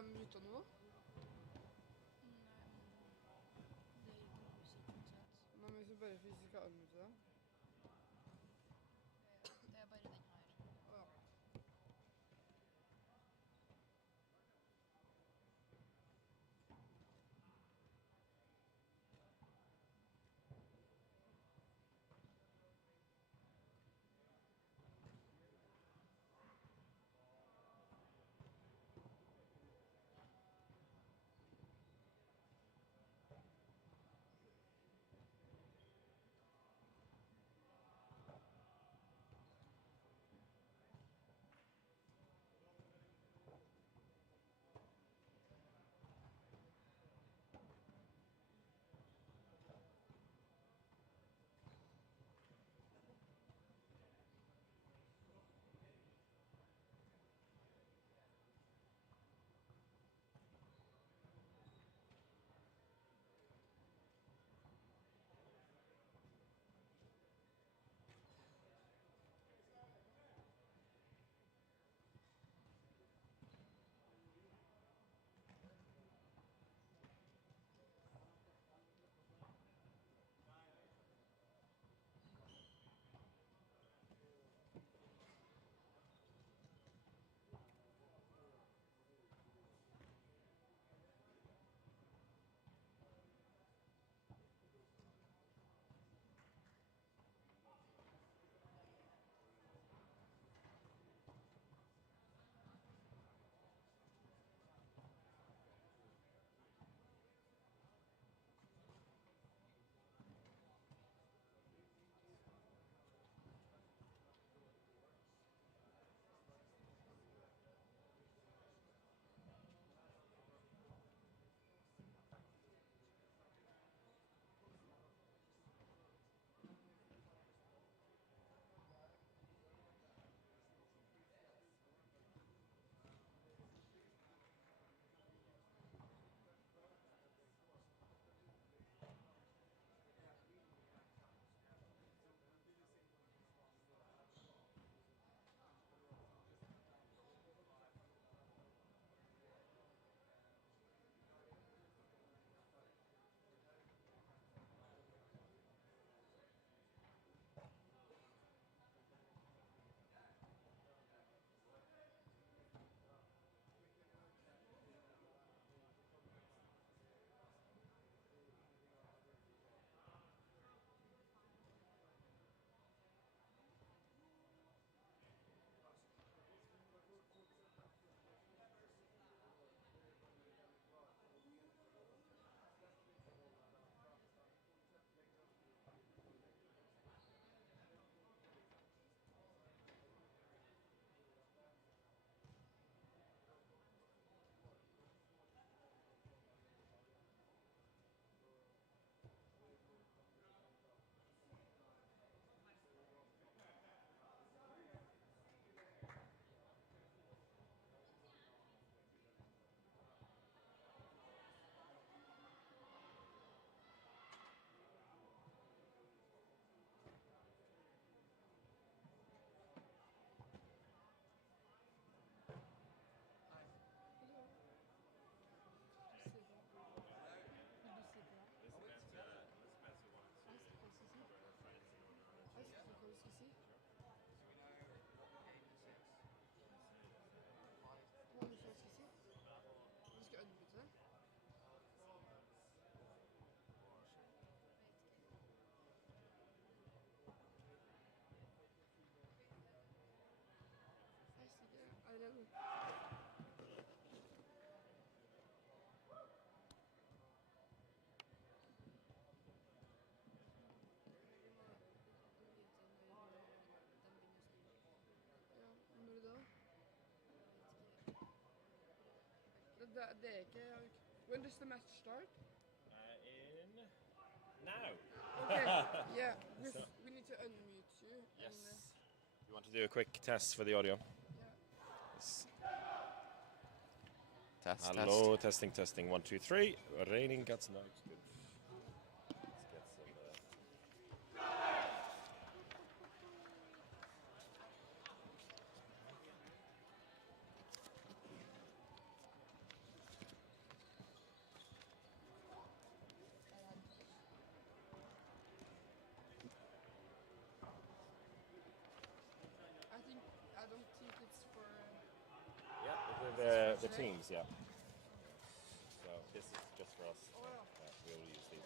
jeg muta nå? Nei, men det er ikke noe musikk uansett. Men hvis vi bare fysisk skal unmute dem? Det er bare den her. Ja. Er det det? Det er ikke... When does the match start? In now. Okay, yeah. We need to unmute you. Yes. You want to do a quick test for the audio? Yeah. Yes. Test, Hello, test. testing, 1, 2, 3. Raining cats. No, it's good. Let's get some... The teams, yeah. So this is just for us. We'll use these.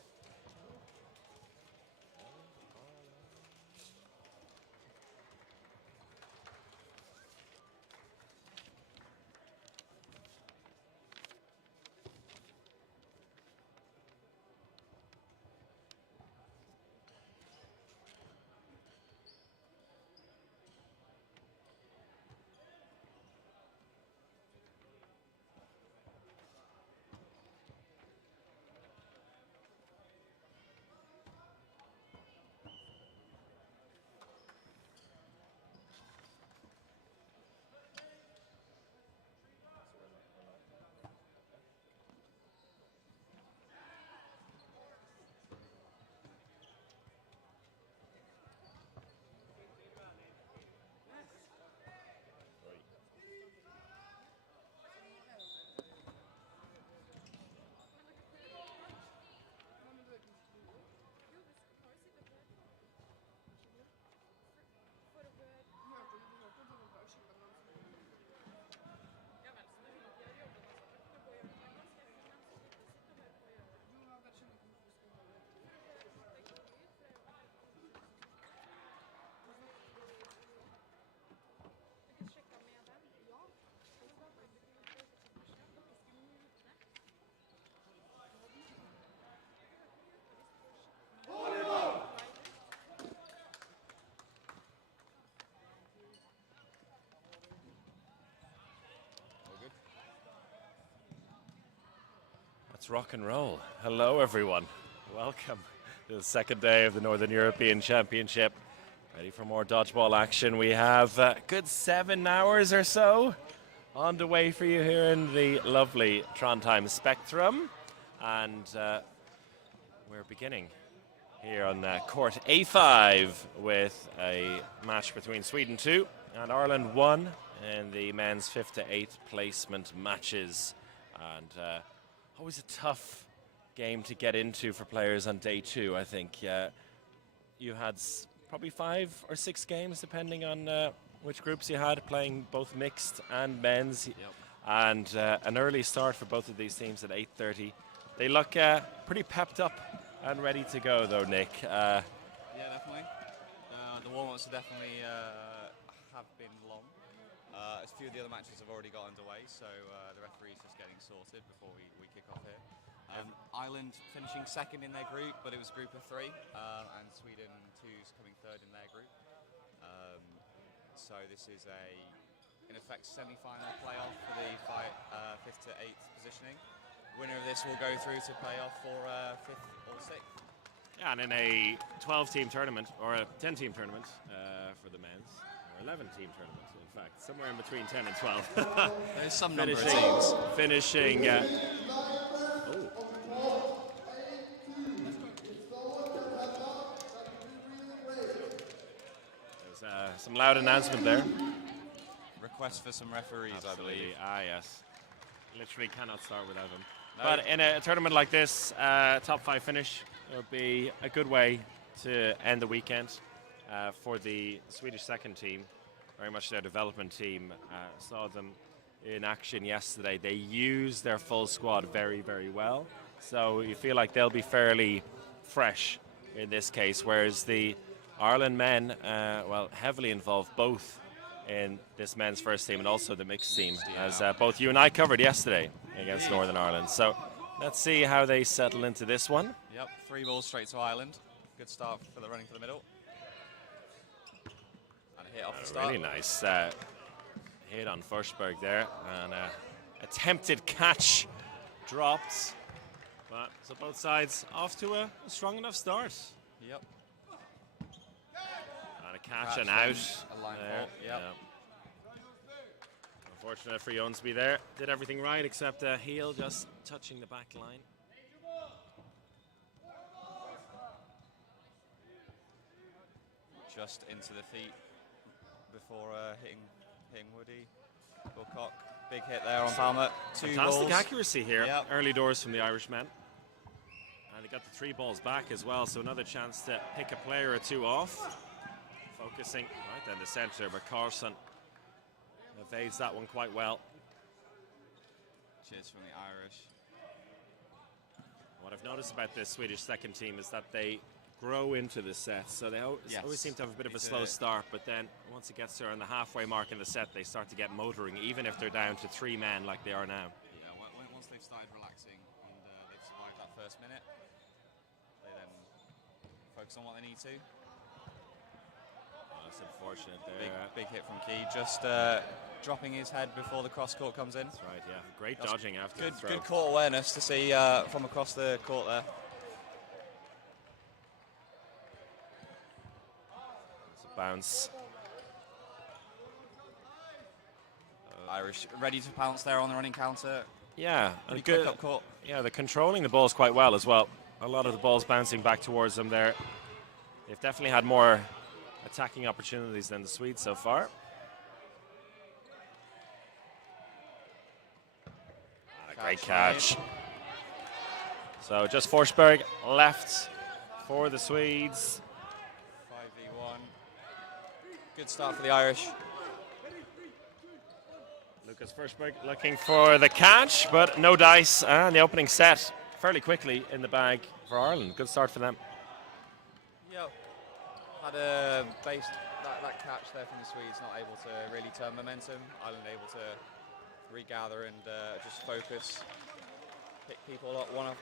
Let's rock and roll. Hello, everyone. Welcome to the second day of the Northern European Championship. Ready for more dodgeball action. We have a good 7 hours or so on the way for you here in the lovely Trondheim Spectrum. And we're beginning here on court A5 with a match between Sweden 2 and Ireland 1 in the men's 5th to 8th placement matches. And always a tough game to get into for players on day 2, I think. You had probably 5 or 6 games, depending on which groups you had, playing both mixed and men's. Yep. And an early start for both of these teams at 8:30. They look pretty pepped up and ready to go, though, Nick. Yeah, definitely. The warm-ups definitely have been long. A few of the other matches have already got underway, so the referee's just getting sorted before we kick off here. Ireland finishing second in their group, but it was a group of 3, and Sweden 2's coming third in their group. So this is in effect, semi-final playoff for the 5th to 8th positioning. Winner of this will go through to playoff for 5th or 6th. Yeah, and in a 12-team tournament, or a 10-team tournament for the men's, or 11-team tournament, in fact, somewhere in between 10 and 12. There's some number of teams. Finishing. There's some loud announcement there. Request for some referees, Absolutely. I believe. Ah, yes. Literally cannot start without them. No. But in a tournament like this, top 5 finish would be a good way to end the weekend for the Swedish second team. Very much their development team. Saw them in action yesterday. They used their full squad very, very well. So you feel like they'll be fairly fresh in this case, whereas the Ireland men, heavily involved both in this men's first team and also the mixed team, as both you and I covered yesterday against Northern Ireland. So let's see how they settle into this one. Yep, 3 balls straight to Ireland. Good start for the running for the middle. And a hit off the start. Really nice hit on Forsberg there, and attempted catch dropped. But so both sides off to a strong enough start. Yep. And a catch and out. A line ball. Yep. Unfortunate for Jonsby there. Did everything right except a heel just touching the back line. Just into the feet before hitting Woody. Wilcock, big hit there on Palmer. 2 Fantastic balls. accuracy here. Yep. Early doors from the Irishmen. And they got the 3 balls back as well, so another chance to pick a player or 2 off. Focusing right down the centre, but Carlson evades that one quite well. touches from the Irish. What I've noticed about this Swedish second team is that they grow into the set, so they always seem to have a bit of a slow start, but then once it gets to around the halfway mark in the set, they start to get motoring, even if they're down to 3 men like they are now. Yeah, once they've started relaxing and they've survived that first minute, they then focus on what they need to. That's unfortunate there. Big hit from Key, just dropping his head before the cross court comes in. That's right, yeah. Great dodging after the throw. Good court awareness to see from across the court there. Bounce. Irish ready to pounce there on the running counter. Yeah, Pretty and good. quick up court. Yeah, they're controlling the balls quite well as well. A lot of the balls bouncing back towards them there. They've definitely had more attacking opportunities than the Swedes so far. Great catch. So just Forsberg left for the Swedes. 5v1. Good start for the Irish. Lucas Forsberg looking for the catch, but no dice. And the opening set fairly quickly in the bag for Ireland. Good start for them. Yep. Had a base that catch there from the Swedes, not able to really turn momentum. Ireland able to regather and just focus, pick people up one off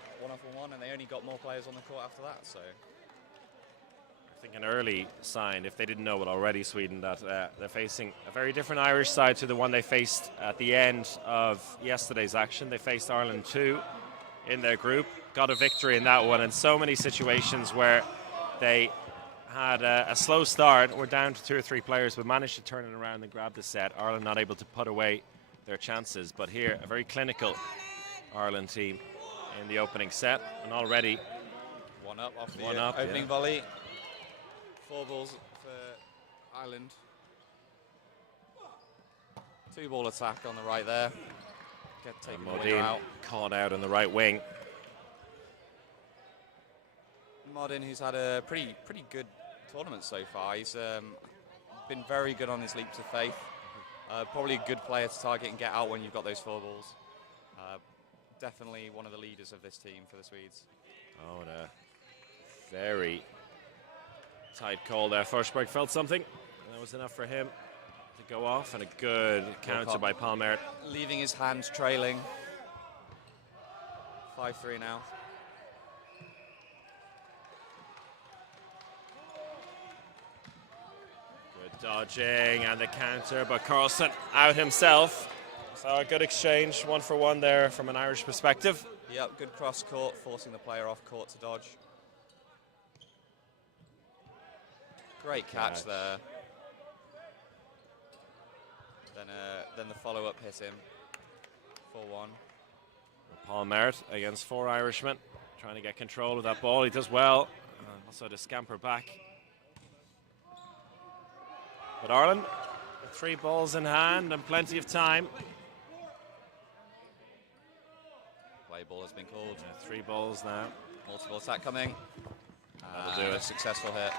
one, and they only got more players on the court after that. So I think an early sign, if they didn't know it already, Sweden, that they're facing a very different Irish side to the one they faced at the end of yesterday's action. They faced Ireland 2 in their group, got a victory in that one, and so many situations where they had a slow start, were down to 2 or 3 players, but managed to turn it around and grab the set. Ireland not able to put away their chances, but here a very clinical Ireland team in the opening set, and already one up off the One up, opening yeah. volley. 4 balls for Ireland. 2 ball attack on the right there. Get taken the winger Modin out. caught out on the right wing. Modin, who's had a pretty good tournament so far. He's been very good on his leaps of faith. Probably a good player to target and get out when you've got those 4 balls. Definitely one of the leaders of this team for the Swedes. Oh, and a very tight call there. Forsberg felt something, and that was enough for him to go off, and a good counter by Palmer. Leaving his hands trailing. 5-3 now. Good dodging and the counter, but Carlson out himself. So a good exchange, 1 for 1 there from an Irish perspective. Yep, good cross court, forcing the player off court to dodge. Great catch there. Then the follow-up hit him. 4-1. Paul Merritt against 4 Irishmen, trying to get control of that ball. He does well, also to scamper back. But Ireland, with 3 balls in hand and plenty of time. Play ball has been called. 3 balls now. Multiple attack coming. That'll do A it. successful hit.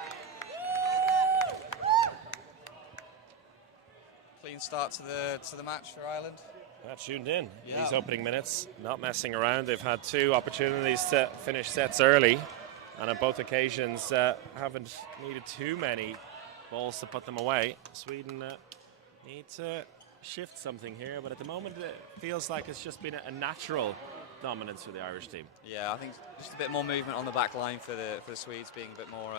Clean start to the match for Ireland. Not tuned in Yeah. these opening minutes, not messing around. They've had 2 opportunities to finish sets early, and on both occasions haven't needed too many balls to put them away. Sweden need to shift something here, but at the moment it feels like it's just been a natural dominance for the Irish team. Yeah, I think just a bit more movement on the back line for the Swedes, being a bit more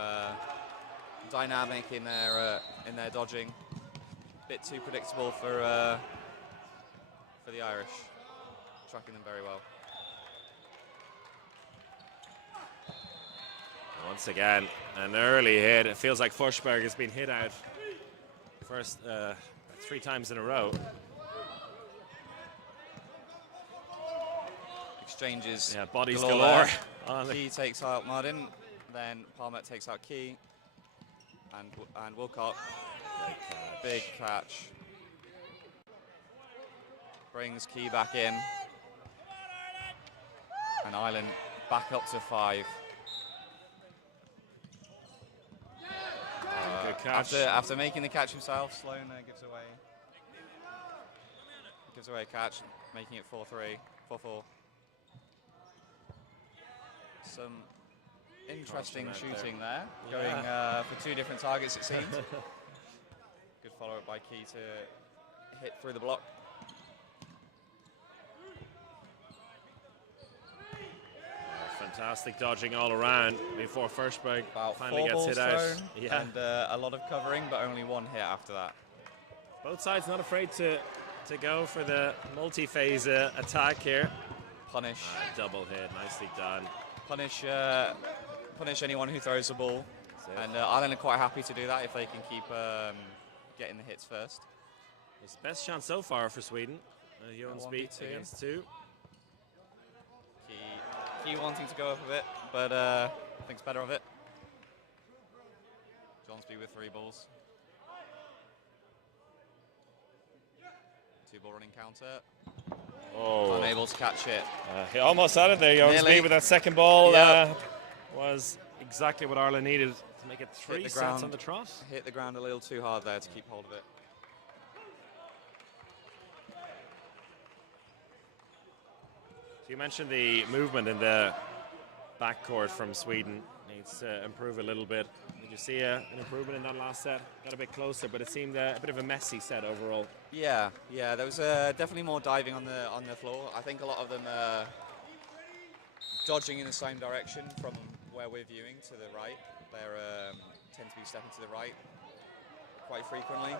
dynamic in their dodging. A bit too predictable for the Irish, tracking them very well. Once again, an early hit. It feels like Forsberg has been hit out first 3 times in a row. Exchanges. Yeah, bodies galore. galore. Key takes out Martin, then Palmer takes out Key, and Wilcock. Big catch. Brings Key back in, and Ireland back up to 5. Good catch. After making the catch himself, Sloan gives away a catch, making it 4-3. 4-4. Some interesting shooting there, going for 2 different targets it seemed. Good follow-up by Key to hit through the block. Fantastic dodging all around before Forsberg About finally 4 gets balls hit out. thrown Yeah. and a lot of covering, but only 1 hit after that. Both sides not afraid to go for the multi-phase attack here. Punish. Double hit, nicely done. Punish anyone who throws the ball. And Ireland are quite happy to do that if they can keep getting the hits first. It's the best chance so far for Sweden. Jonsby against 2. Key wanting to go up a bit, but thinks better of it. Jonsby with 3 balls. 2-ball running counter. Oh. Unable to catch it. He almost had it there, Jonsby, with that second ball. Was exactly what Ireland needed to make it 3 sets on the trot. Hit the ground a little too hard there to keep hold of it. So you mentioned the movement in the backcourt from Sweden needs to improve a little bit. Did you see an improvement in that last set? Got a bit closer, but it seemed a bit of a messy set overall. Yeah, there was definitely more diving on the floor. I think a lot of them dodging in the same direction from where we're viewing to the right. They tend to be stepping to the right quite frequently.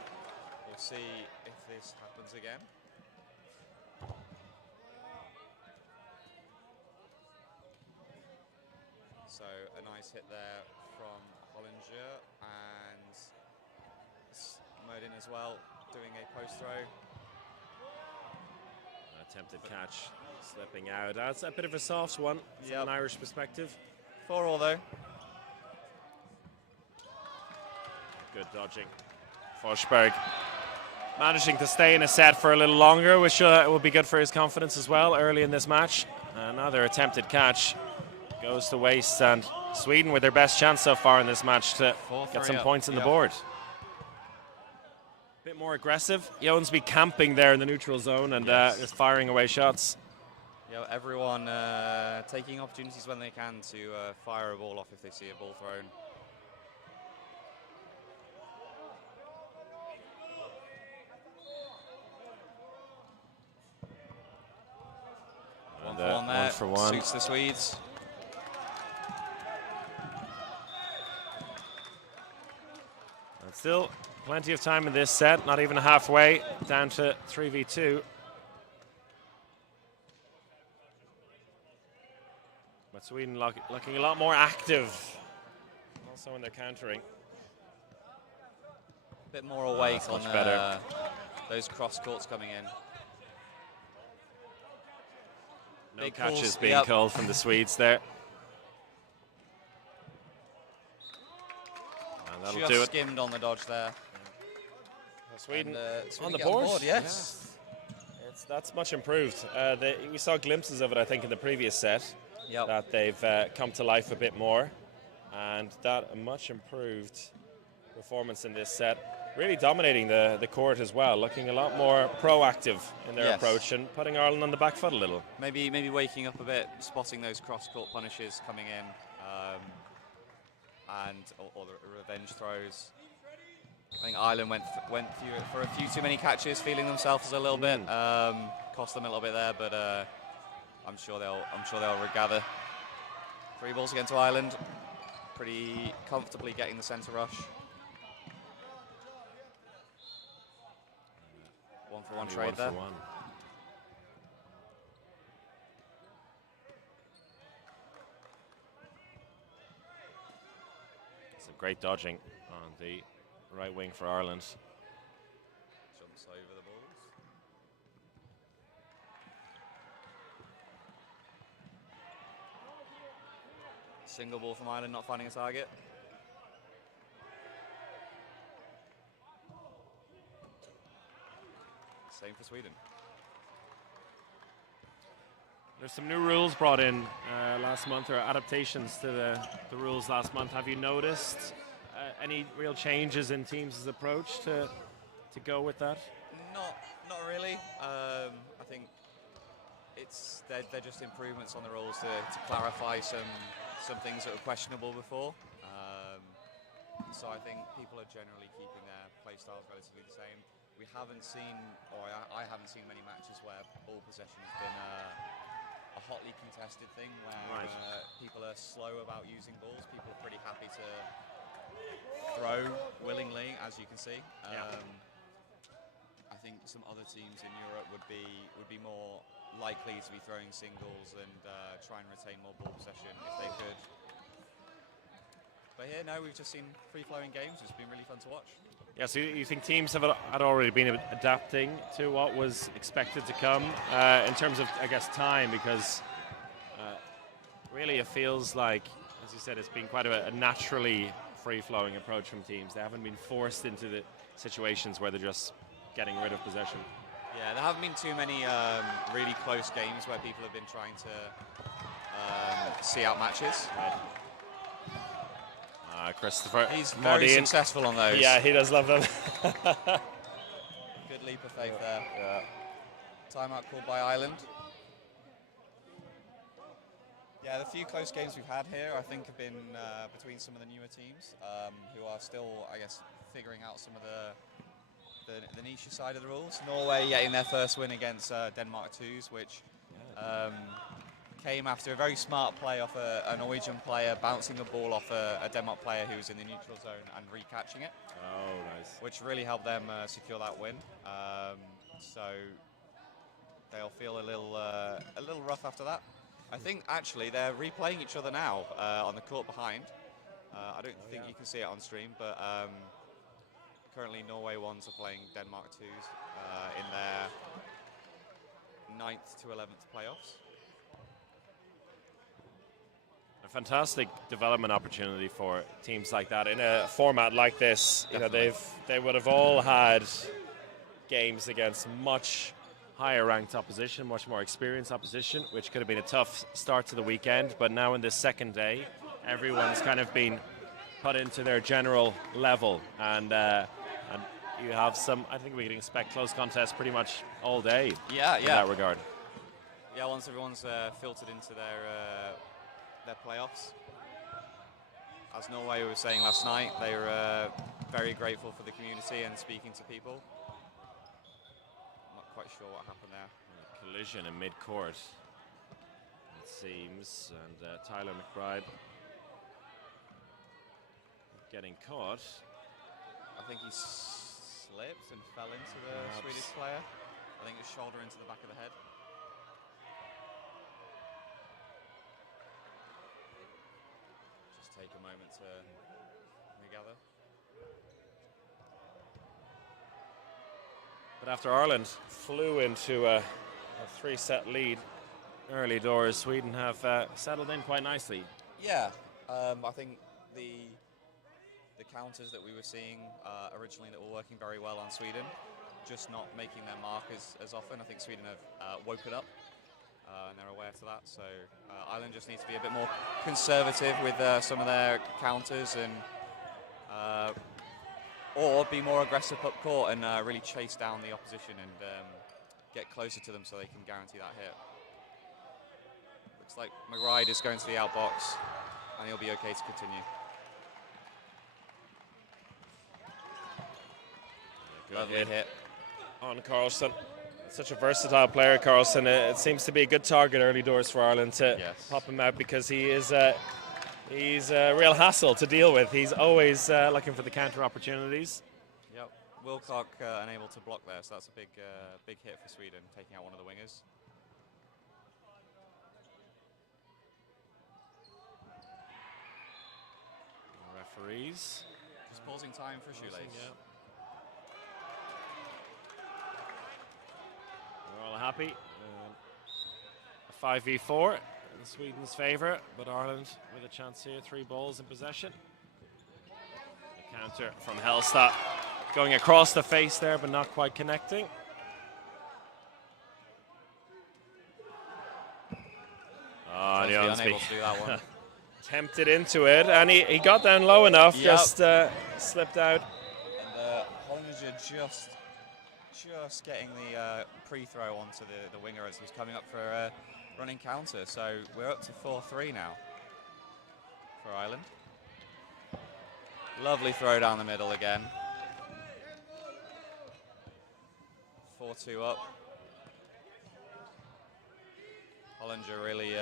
We'll see if this happens again. So a nice hit there from Hollinger, and Modin as well, doing a post throw. Attempted catch, slipping out. That's a bit of a soft one from an Irish perspective. 4-all though. Good dodging. Forsberg managing to stay in a set for a little longer, which will be good for his confidence as well early in this match. Another attempted catch goes to waste, and Sweden with their best chance so far in this match to get some points on the board. A bit more aggressive. Jonsby camping there in the neutral zone and just firing away shots. Yeah, everyone taking opportunities when they can to fire a ball off if they see a ball thrown. And, 1-for-1 there, 1-for-1. suits the Swedes. And still plenty of time in this set, not even halfway, down to 3v2. But Sweden looking a lot more active, also when they're countering. A bit more awake on those cross courts coming in. No Big catches pulls, being called from the Swedes there. And that'll do it. Skimmed on the dodge there. Sweden Sweden on the get board. Yes. That's much improved. We saw glimpses of it, I think, in the previous set. That they've come to life a bit more. And that a much improved performance in this set. Really dominating the court as well, looking a lot more proactive in their approach and putting Ireland on the back foot a little. Maybe waking up a bit, spotting those cross-court punishes coming in, or the revenge throws. I think Ireland went for a few too many catches, feeling themselves a little bit, cost them a little bit there, but I'm sure they'll regather. 3 balls against Ireland, pretty comfortably getting the centre rush. 1-for-1 trade there. Some great dodging on the right wing for Ireland. Jumps over the balls. Single ball from Ireland, not finding a target. Same for Sweden. There's some new rules brought in last month, or adaptations to the rules last month. Have you noticed any real changes in teams' approach to go with that? Not really. I think they're just improvements on the rules to clarify some things that were questionable before. So I think people are generally keeping their play styles relatively the same. We haven't seen, or I haven't seen many matches where ball possession has been a hotly contested thing where people are slow about using balls. People are pretty happy to throw willingly, as you can see. I think some other teams in Europe would be more likely to be throwing singles and try and retain more ball possession if they could. But here, no, we've just seen free-flowing games. It's been really fun to watch. Yeah, so you think teams had already been adapting to what was expected to come in terms of, I guess, time, because really it feels like, as you said, it's been quite a naturally free-flowing approach from teams. They haven't been forced into the situations where they're just getting rid of possession. Yeah, there haven't been too many really close games where people have been trying to see out matches. Right. Christopher, he's very successful on those. Yeah, he does love them. Good leap of faith there. Yeah. Timeout called by Ireland. Yeah, the few close games we've had here, I think, have been between some of the newer teams who are still, I guess, figuring out some of the niche side of the rules. Norway getting their first win against Denmark 2s, which came after a very smart play off a Norwegian player bouncing the ball off a Denmark player who was in the neutral zone and recatching it. Oh, nice. Which really helped them secure that win. So they'll feel a little rough after that. I think actually they're replaying each other now on the court behind. I don't think you can see it on stream, but currently Norway 1s are playing Denmark 2s in their 9th to 11th playoffs. A fantastic development opportunity for teams like that in a format like this. Definitely. You know, they would have all had games against much higher ranked opposition, much more experienced opposition, which could have been a tough start to the weekend. But now in this second day, everyone's kind of been put into their general level, and you have some. I think we can expect close contests pretty much all day. Yeah, in that regard. Yeah, once everyone's filtered into their playoffs. As Norway was saying last night, they were very grateful for the community and speaking to people. I'm not quite sure what happened there. A collision in mid-court, it seems, and Tyler McBride getting caught. I think he slipped and fell into the Swedish player. I think his shoulder into the back of the head. Take a moment to regather. But after Ireland flew into a 3-set lead early doors, Sweden have settled in quite nicely. Yeah, I think the counters that we were seeing originally that were working very well on Sweden, just not making their mark as often. I think Sweden have woken up. And they're aware to that, so Ireland just needs to be a bit more conservative with some of their counters, and or be more aggressive up court and really chase down the opposition and get closer to them so they can guarantee that hit. Looks like McBride is going to the outbox, and he'll be okay to continue. Lovely hit on Carlson. Such a versatile player, Carlson. It seems to be a good target early doors for Ireland to pop him out, because he's a real hassle to deal with. He's always looking for the counter opportunities. Yep, Wilcock unable to block there, so that's a big hit for Sweden, taking out one of the wingers. Referees just pausing time for a shoelace. Yeah. We're all happy. A 5v4 in Sweden's favour, but Ireland with a chance here. 3 balls in possession. A counter from Helstad going across the face there, but not quite connecting. Oh, and unable to do that one. Tempted into it, and he got down low enough, just slipped out. And Hollinger just getting the pre-throw onto the winger as he's coming up for a running counter. So we're up to 4-3 now for Ireland. Lovely throw down the middle again. 4-2 up. Hollinger really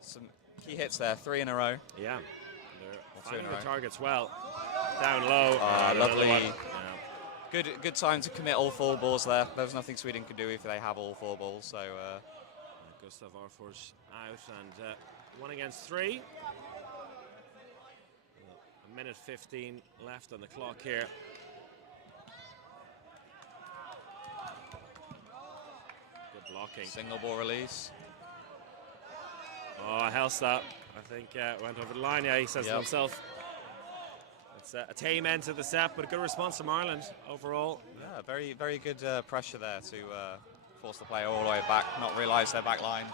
some key hits there, 3 in a row. Yeah, they're finding the row. targets well. Down low. Lovely. Yeah. Good time to commit all 4 balls there. There's nothing Sweden could do if they have all 4 balls. So Gustav Arfors out and 1 against 3. A minute 15 left on the clock here. Good blocking. single ball release. Oh, Hellstad, I think, went over the line. Yeah, he says to himself. It's a tame end to the set, but a good response from Ireland overall. Yeah, very good pressure there to force the player all the way back, not realise their back line.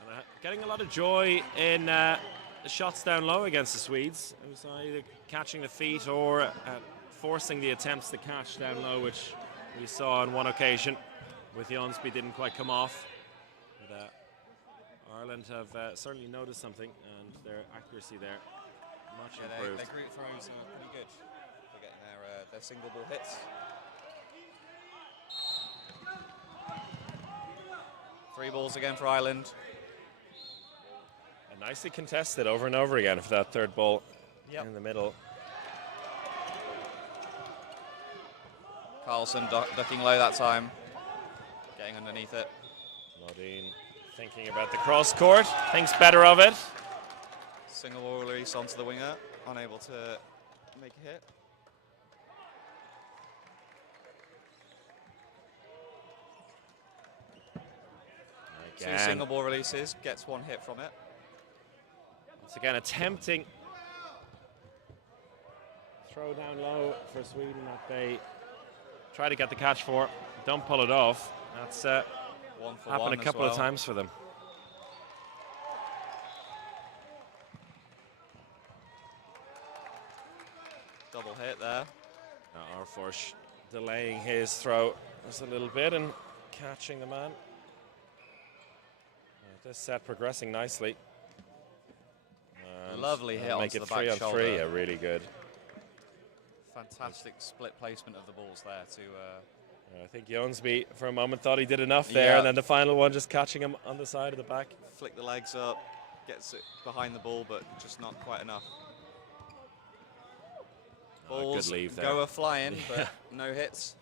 And, getting a lot of joy in the shots down low against the Swedes. It was either catching the feet or forcing the attempts to catch down low, which we saw on one occasion with Jonsby didn't quite come off. But, Ireland have certainly noticed something, and their accuracy there much improved. Their group throws are pretty good for getting their single ball hits. 3 balls again for Ireland. And nicely contested over and over again for that third ball in the middle. Carlson ducking low that time, getting underneath it. Modine thinking about the cross court, thinks better of it. Single ball release onto the winger, unable to make a hit. Again. 2 single ball releases, gets 1 hit from it. Once again, attempting throw down low for Sweden that they try to get the catch for. Don't pull it off. That's 1 for happened 1 a couple as well. of times for them. Double hit there. Arfors delaying his throw just a little bit and catching the man. This set progressing nicely. And Lovely hit make onto it the 3 back on shoulder. 3. Yeah, really good. Fantastic split placement of the balls there to. I think Jonsby for a moment thought he did enough there, and then the final one just catching him on the side of the back. Flick the legs up, gets it behind the ball, but just not quite enough. Balls good leave there. go a-flying, but no hits.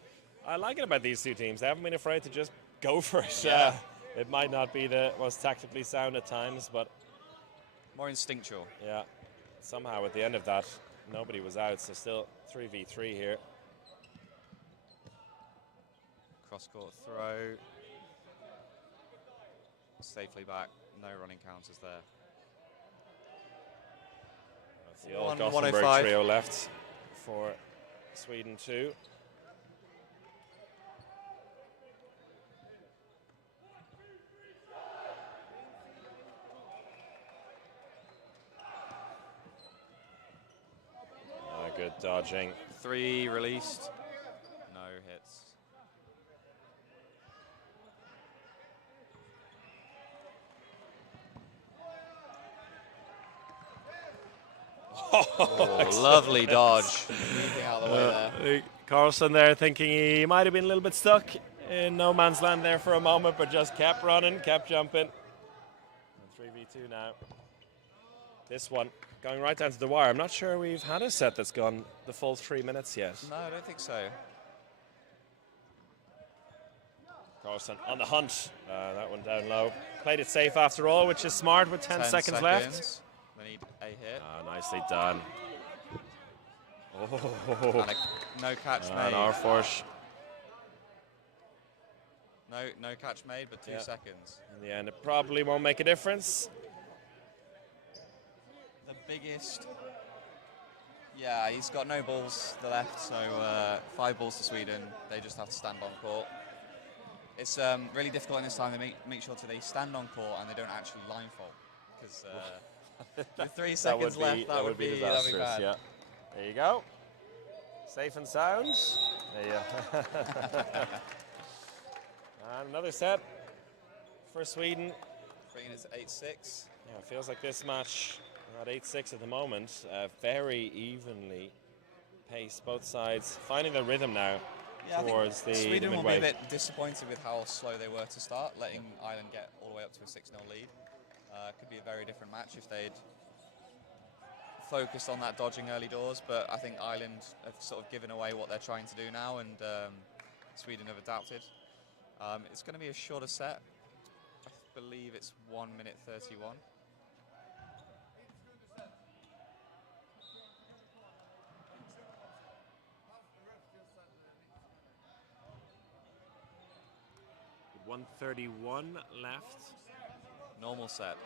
I like it about these two teams. They haven't been afraid to just go for it. Yeah. It might not be the most tactically sound at times, but more instinctual. Yeah. Somehow at the end of that, nobody was out, so still 3v3 here. Cross-court throw. Safely back. No running counters there. That's the old 105. Gothenburg trio left for Sweden too. Good dodging. 3 released. No hits. Oh, lovely dodge. Out of the way there. Carlson there thinking he might have been a little bit stuck in no man's land there for a moment, but just kept running, kept jumping. 3v2 now. This one going right down to the wire. I'm not sure we've had a set that's gone the full 3 minutes yet. No, I don't think so. Carlson on the hunt. That one down low. Played it safe after all, which is smart with 10 seconds left. They need a hit. Nicely done. And no catch made. And Arfors. No catch made, but 2 seconds. In the end, it probably won't make a difference. The biggest. Yeah, he's got no balls to the left, so 5 balls to Sweden. They just have to stand on court. It's really difficult in this time. They make sure they stand on court and they don't actually line fault, because with 3 seconds left, that would be disastrous. bad. Yeah. There you go. Safe and sound. There you go. And another set for Sweden. Bringing it to 8-6. Yeah, it feels like this match at 8-6 at the moment. Very evenly paced, both sides finding their rhythm now towards the Sweden will midway. be a bit disappointed with how slow they were to start, letting Ireland get all the way up to a 6-0 lead. Could be a very different match if they'd focused on that dodging early doors, but I think Ireland have sort of given away what they're trying to do now, and Sweden have adapted. It's going to be a shorter set. I believe it's 1 minute 31. With 1:31 left. Normal set.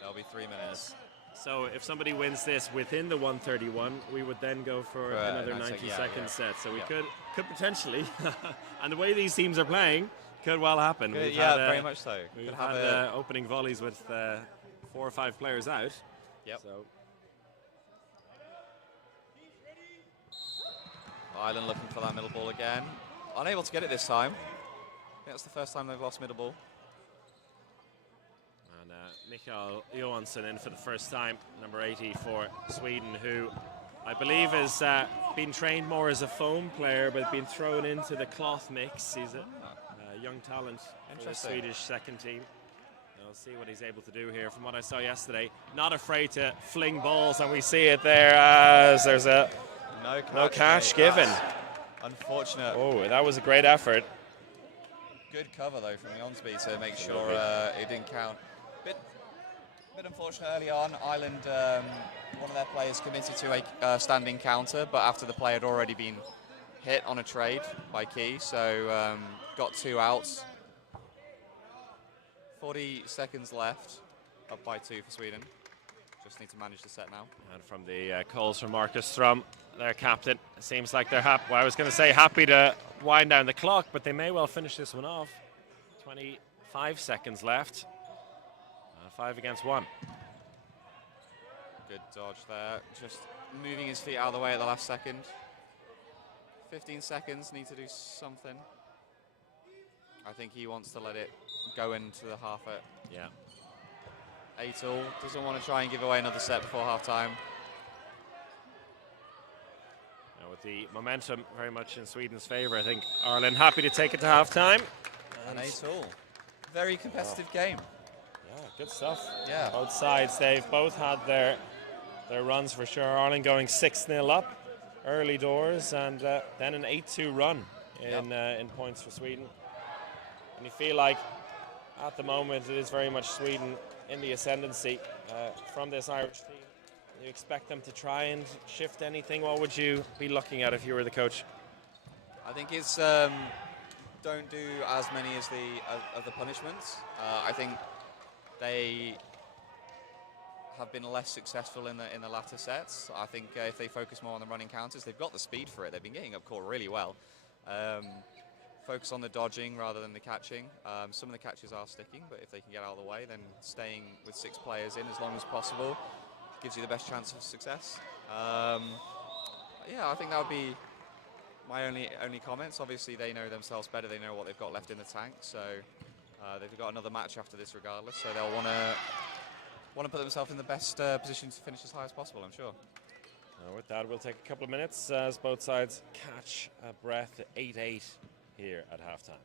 That'll be 3 minutes. So if somebody wins this within the 1:31, we would then go for another 90-second set. So we could potentially, and the way these teams are playing, could well happen. Good, very much so. We've had opening volleys with 4 or 5 players out. Yep. So Ireland looking for that middle ball again. Unable to get it this time. I think that's the first time they've lost middle ball. And Mikael Johansson in for the first time, number 80 for Sweden, who I believe has been trained more as a foam player, but been thrown into the cloth mix. He's a young talent for the Swedish second team. We'll see what he's able to do here. From what I saw yesterday, not afraid to fling balls, and we see it there as there's a no catch given. Unfortunate. Oh, that was a great effort. Good cover though from Jonsby to make sure it didn't count. Bit unfortunate early on. Ireland, one of their players committed to a standing counter, but after the play had already been hit on a trade by Key, so got 2 outs. 40 seconds left, up by 2 for Sweden. Just need to manage the set now. And from the calls from Marcus Strum, their captain, it seems like they're happy. Well, I was going to say happy to wind down the clock, but they may well finish this one off. 25 seconds left. 5 against 1. Good dodge there. Just moving his feet out of the way at the last second. 15 seconds, need to do something. I think he wants to let it go into the half at. Yeah. 8-all. Doesn't want to try and give away another set before half time. Now with the momentum very much in Sweden's favour, I think Ireland happy to take it to half time. And 8-all. Very competitive game. Yeah, good stuff. Yeah. Both sides, they've both had their runs for sure. Ireland going 6-0 up early doors, and then an 8-2 run in points for Sweden. And you feel like at the moment it is very much Sweden in the ascendancy from this Irish team. You expect them to try and shift anything? What would you be looking at if you were the coach? I think it's don't do as many as the punishments. I think they have been less successful in the latter sets. I think if they focus more on the running counters, they've got the speed for it. They've been getting up court really well. Focus on the dodging rather than the catching. Some of the catches are sticking, but if they can get out of the way, then staying with 6 players in as long as possible gives you the best chance of success. Yeah, I think that would be my only comments. Obviously, they know themselves better. They know what they've got left in the tank, so they've got another match after this regardless. So they'll want to put themselves in the best position to finish as high as possible, I'm sure. With that, we'll take a couple of minutes as both sides catch a breath. 8-8 here at halftime.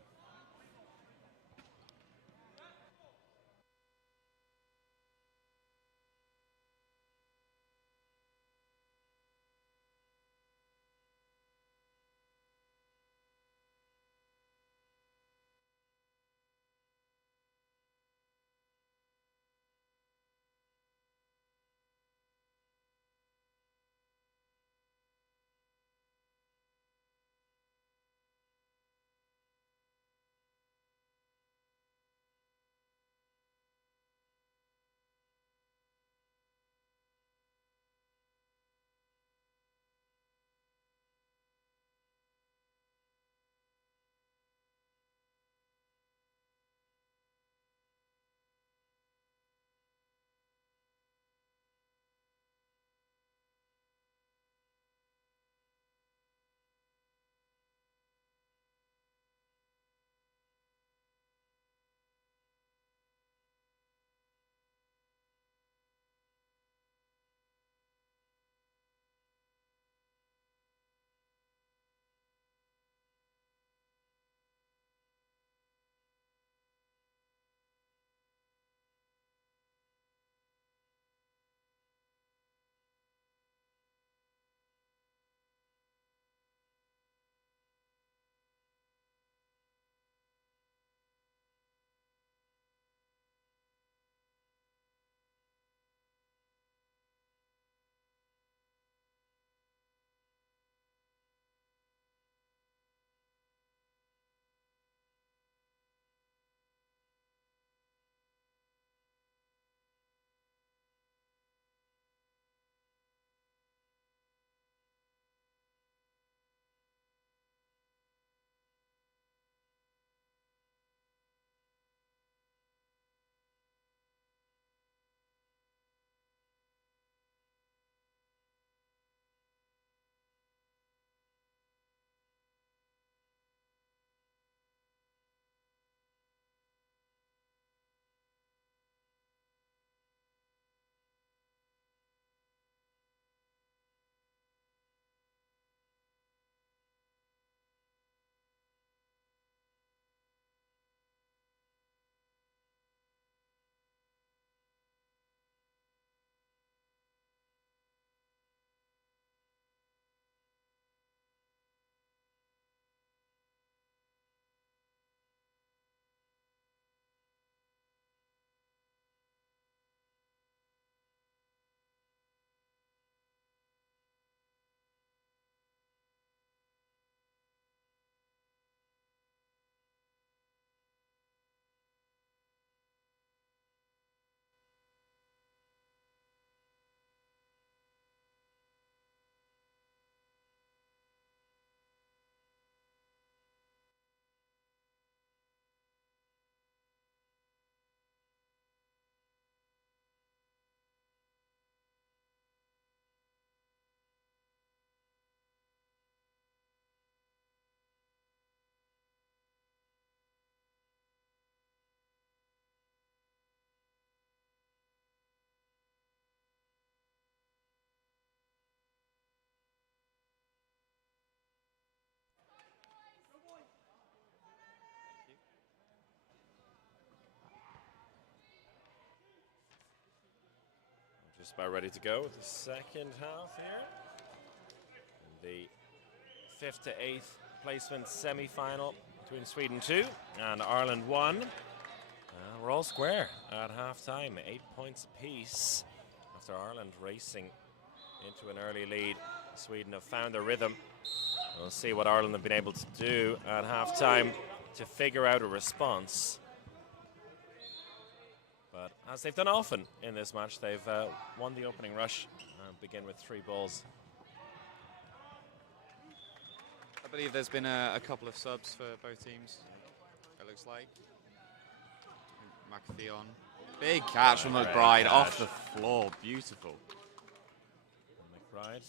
Just about ready to go with the second half here. The 5th to 8th placement semi-final between Sweden 2 and Ireland 1. We're all square at half-time, 8 points apiece. After Ireland racing into an early lead, Sweden have found their rhythm. We'll see what Ireland have been able to do at half-time to figure out a response. But as they've done often in this match, they've won the opening rush and begin with 3 balls. I believe there's been a couple of subs for both teams, it looks like. McAfee on. Big catch from McBride off the floor. Beautiful. McBride.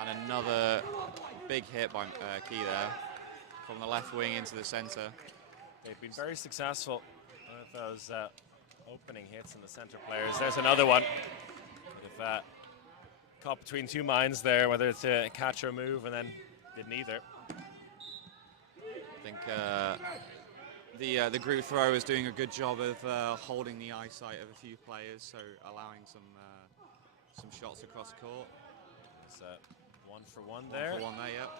And another big hit by Key there. From the left wing into the center. They've been very successful with those opening hits in the center players. There's another one. They've caught between 2 minds there, whether it's a catch or move, and then did neither. I think the group throw is doing a good job of holding the eyesight of a few players, so allowing some shots across the court. It's 1 for 1 there. 1 for 1 there, yep.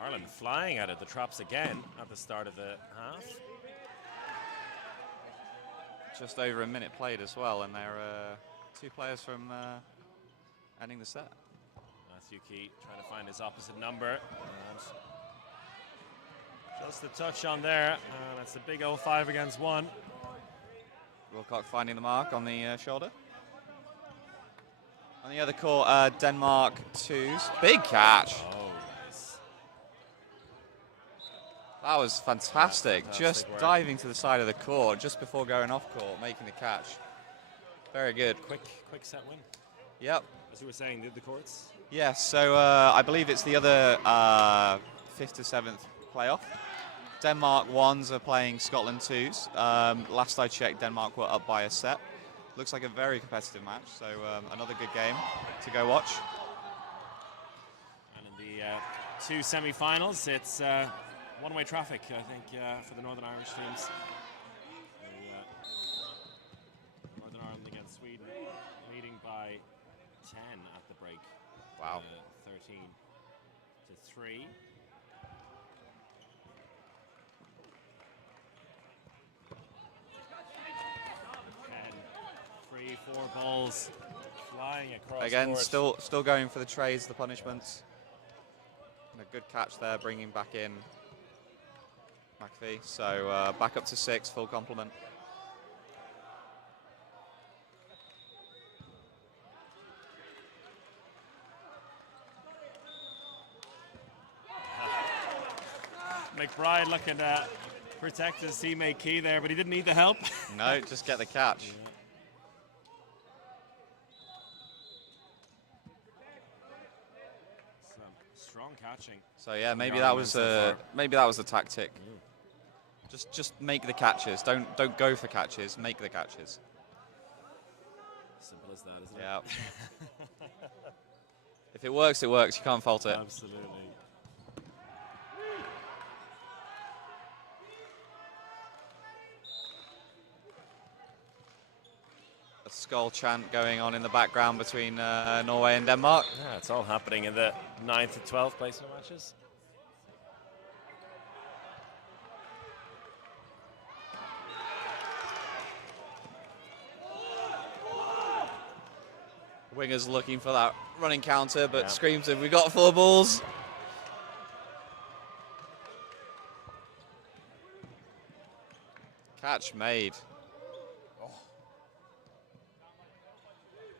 Ireland flying out of the traps again at the start of the half. Just over a minute played as well, and they're 2 players from ending the set. Matthew Key trying to find his opposite number. And just a touch on there. That's a big 0-5 against 1. Wilcock finding the mark on the shoulder. On the other court, Denmark 2s. Big catch. Oh, nice. That was fantastic. Just work. diving to the side of the court just before going off court, making the catch. Very good. Quick set win. Yep. As you were saying, did the courts? Yes, so I believe it's the other 5th to 7th playoff. Denmark 1s are playing Scotland 2s. Last I checked, Denmark were up by a set. Looks like a very competitive match, so another good game to go watch. And in the 2 semi-finals, it's one-way traffic, I think, for the Northern Irish teams. Northern Ireland against Sweden, leading by 10 at the break. Wow. 13 to 3. And 3-4 balls flying across. Again, court. still going for the trades, the punishments. And a good catch there, bringing back in McAfee. So back up to 6, full complement. McBride looking to protect his teammate Key there, but he didn't need the help. No, just get the catch. Yeah. Some strong catching. So yeah, maybe that was the tactic. Just make the catches. Don't go for catches. Make the catches. Simple as that, isn't Yeah. it? If it works, it works. You can't fault it. Absolutely. A skull chant going on in the background between Norway and Denmark. Yeah, it's all happening in the 9th to 12th placement matches. Winger's looking for that running counter, but screams, "Have we got 4 balls?" Catch made.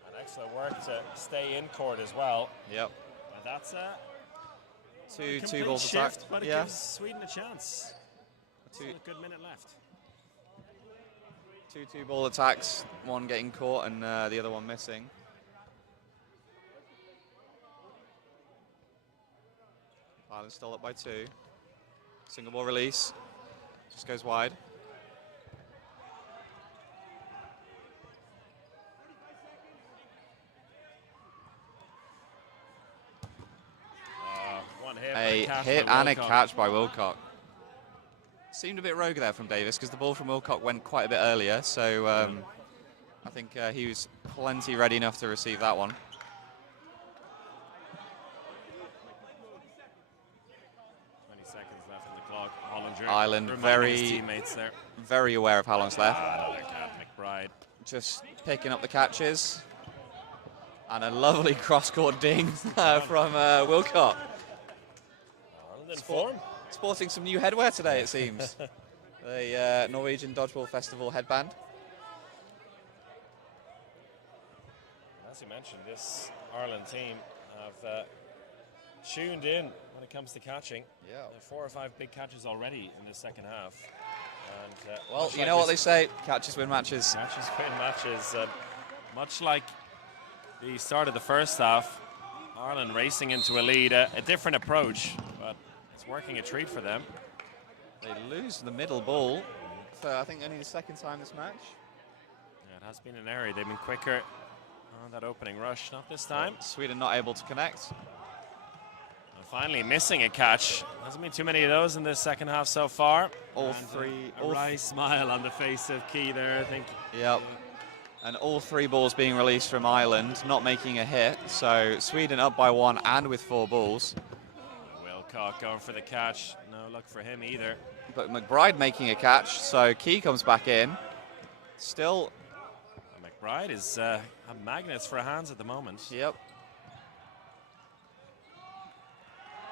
And excellent work to stay in court as well. Yep. And that's a Two complete balls shift, attacked. but it Yeah. gives Sweden a chance. Still a good minute left. Two ball attacks, one getting caught and the other one missing. Ireland still up by 2. Single ball release, just goes wide. One hit, A catch hit by and a Wilcock. catch by Wilcock. Seemed a bit rogue there from Davis because the ball from Wilcock went quite a bit earlier, so I think he was plenty ready enough to receive that one. 20 seconds left on the clock. Hollinger Ireland reminding his teammates there. very aware of how long's left. Another cat, McBride. Just picking up the catches. And a lovely cross-court ding from Wilcock. Ireland in form. Sporting some new headwear today, it seems. The Norwegian Dodgeball Festival headband. As you mentioned, this Ireland team have tuned in when it comes to catching. Yeah. 4 or 5 big catches already in the second half. And, well, you know what they say, catches win matches. Catches win matches. Much like the start of the first half, Ireland racing into a lead, a different approach, but it's working a treat for them. They lose the middle ball for, I think, only the second time this match. Yeah, it has been an area. They've been quicker on that opening rush, not this time. Sweden not able to connect. And finally missing a catch. Hasn't been too many of those in this second half so far. All and three. A wry smile on the face of Key there, I think. Yep. And all 3 balls being released from Ireland, not making a hit. So Sweden up by 1 and with 4 balls. Wilcock going for the catch. No luck for him either. But McBride making a catch, so Key comes back in. Still. McBride is a magnet for hands at the moment. Yep.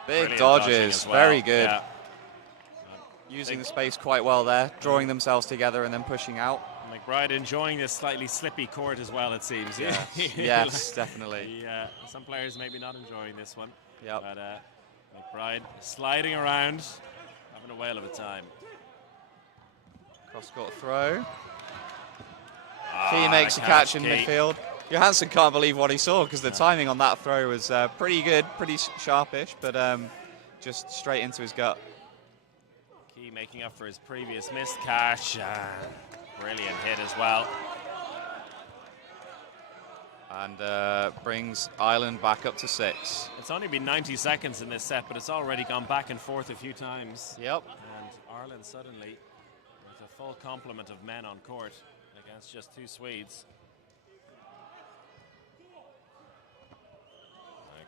Brilliant Big dodging dodges, as well. very good. Yeah. Using the space quite well there, drawing themselves together and then pushing out. McBride enjoying this slightly slippy court as well, it seems. Yes, yes, definitely. Yeah, some players maybe not enjoying this one. Yep. But McBride sliding around, having a whale of a time. Cross-court throw. Key makes a catch in midfield. Johansson can't believe what he saw because the timing on that throw was pretty good, pretty sharpish, but just straight into his gut. Key making up for his previous missed catch. Brilliant hit as well. And brings Ireland back up to 6. It's only been 90 seconds in this set, but it's already gone back and forth a few times. Yep. And Ireland suddenly with a full complement of men on court against just 2 Swedes.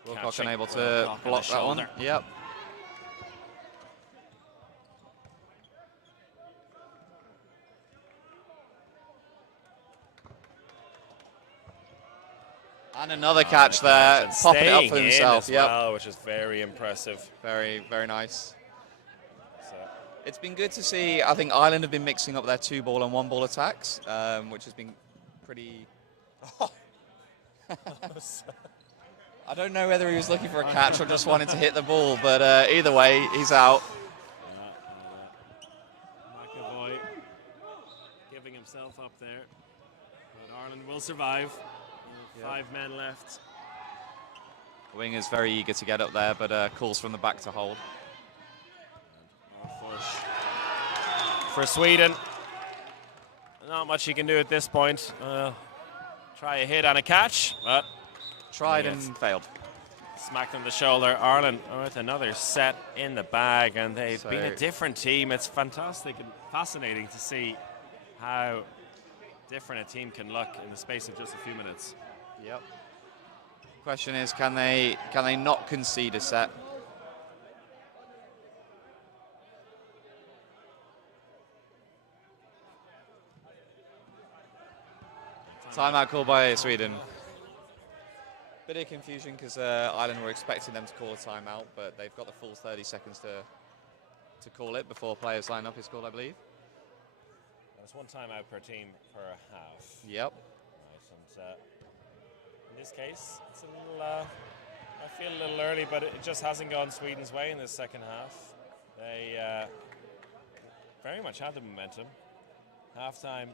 Wilcock unable to block that one. Yep. And another catch there, popping it up for himself. Yep. Well, which is very impressive. Very, very nice. It's been good to see. I think Ireland have been mixing up their 2-ball and 1-ball attacks, which has been pretty. I don't know whether he was looking for a catch or just wanted to hit the ball, but either way, he's out. McAvoy giving himself up there, but Ireland will survive. 5 men left. Wing is very eager to get up there, but calls from the back to hold. For Sweden, not much he can do at this point. Try a hit on a catch, but tried and failed. Smacked on the shoulder. Ireland with another set in the bag, and they've been a different team. It's fantastic and fascinating to see how different a team can look in the space of just a few minutes. Yep. Question is, can they not concede a set? Timeout called by Sweden. Bit of confusion because Ireland were expecting them to call a timeout, but they've got the full 30 seconds to call it before players line up is called, I believe. There's 1 timeout per team per half. Yep. Right, and in this case, it's a little. I feel a little early, but it just hasn't gone Sweden's way in this second half. They very much had the momentum. Halftime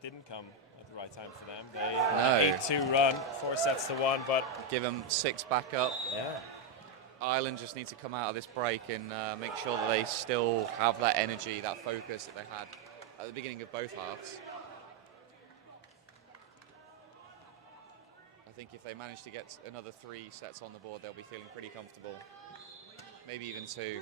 didn't come at the right time for them. They 8-2 run, 4 sets to 1, but give them 6 back up. Yeah. Ireland just need to come out of this break and make sure that they still have that energy, that focus that they had at the beginning of both halves. I think if they manage to get another 3 sets on the board, they'll be feeling pretty comfortable. Maybe even 2.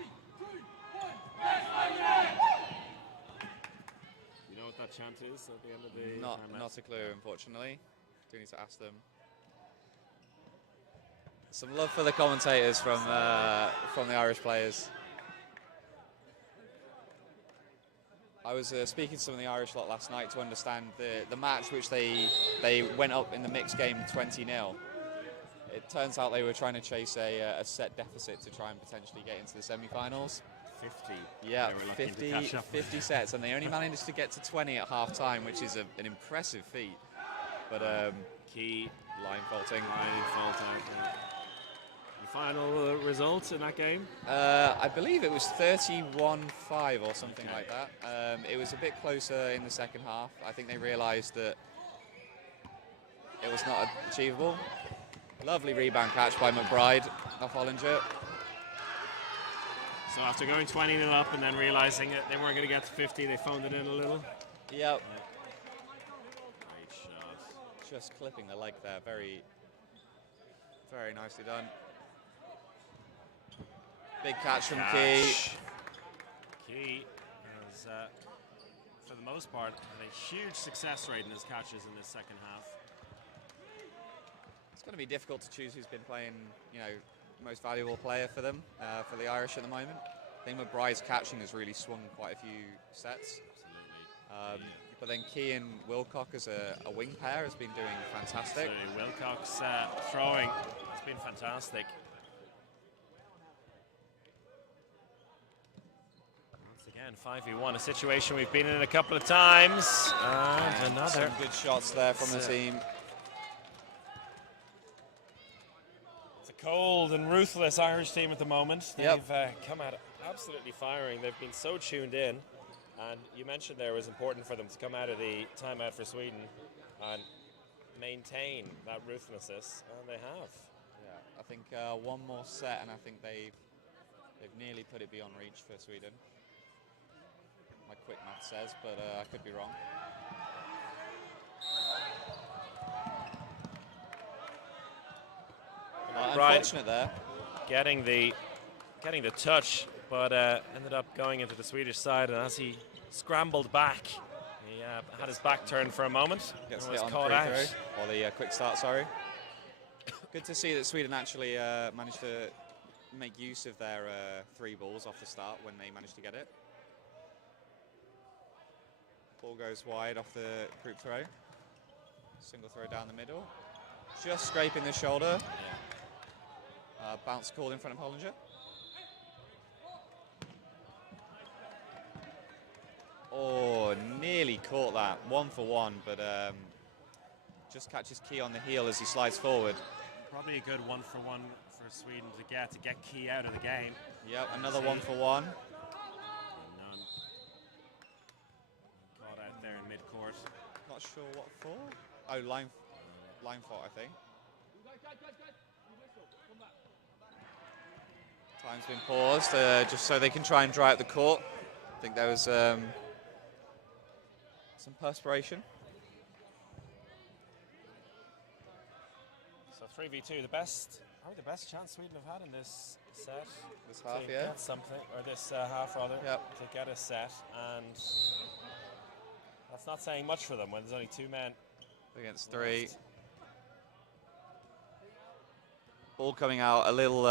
what that chant is at the end of the Not timeout? a clue, unfortunately. Do need to ask them. Some love for the commentators from the Irish players. I was speaking to some of the Irish lot last night to understand the match which they went up in the mixed game 20-0. It turns out they were trying to chase a set deficit to try and potentially get into the semi-finals. 50. Yeah, They were looking to catch up. 50 sets, and they only managed to get to 20 at half-time, which is an impressive feat. But Key line faulting. line fault out. The final result in that game? I believe it was 31-5 or something Okay. like that. It was a bit closer in the second half. I think they realised that it was not achievable. Lovely rebound catch by McBride off Hollinger. So after going 20-0 up and then realizing that they weren't going to get to 50, they phoned it in a little. Yep. Great shot. Just clipping the leg there. Very, very nicely done. Big catch from Key. Key has, for the most part, had a huge success rate in his catches in this second half. It's going to be difficult to choose who's been playing, most valuable player for them, for the Irish at the moment. I think McBride's catching has really swung quite a few sets. Absolutely. But then Key and Wilcock as a wing pair has been doing fantastic. Absolutely. Wilcock's throwing has been fantastic. Once again, 5v1, a situation we've been in a couple of times. And another. Some good shots there from the team. It's a cold and ruthless Irish team at the moment. Yep. They've come out absolutely firing. They've been so tuned in. And you mentioned there it was important for them to come out of the timeout for Sweden and maintain that ruthlessness, and they have. Yeah, I think one more set, and I think they've nearly put it beyond reach for Sweden. My quick math says, but I could be wrong. Unfortunate there. Getting the touch, but ended up going into the Swedish side, and as he scrambled back, he had his back turned for a moment. Gets and hit was on the caught free out. throw, or the quick start, sorry. Good to see that Sweden actually managed to make use of their 3 balls off the start when they managed to get it. Ball goes wide off the group throw. Single throw down the middle. Just scraping the shoulder. Bounce called in front of Hollinger. Oh, nearly caught that. 1 for 1, but just catches Key on the heel as he slides forward. Probably a good 1 for 1 for Sweden to get Key out of the game. Yep, another 1 for 1. None. Caught out there in mid-court. Not sure what for. Oh, line fault, I think. Time's been paused just so they can try and dry out the court. I think there was some perspiration. So 3v2, probably the best chance Sweden have had in this set. This half, to yeah. get something, or this half rather, Yep. to get a set, and that's not saying much for them when there's only 2 men Against 3. left. Ball coming out a little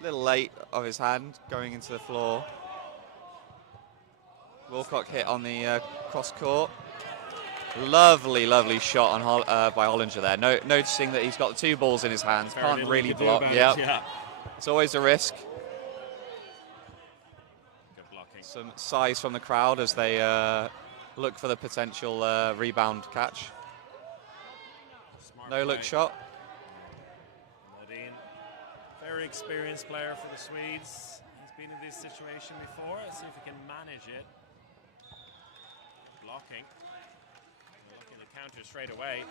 late of his hand, going into the floor. Wilcock hit on the cross court. Lovely, lovely shot on by Hollinger there. Noticing that he's got the 2 balls in his hands, Very can't little really he could do block. about it, Yep. yeah. It's always a risk. Good blocking. Some size from the crowd as they look for the potential rebound catch. Smart No look play. shot. Nadine, very experienced player for the Swedes. He's been in this situation before. Let's see if he can manage it. Blocking. Looking to counter straight away.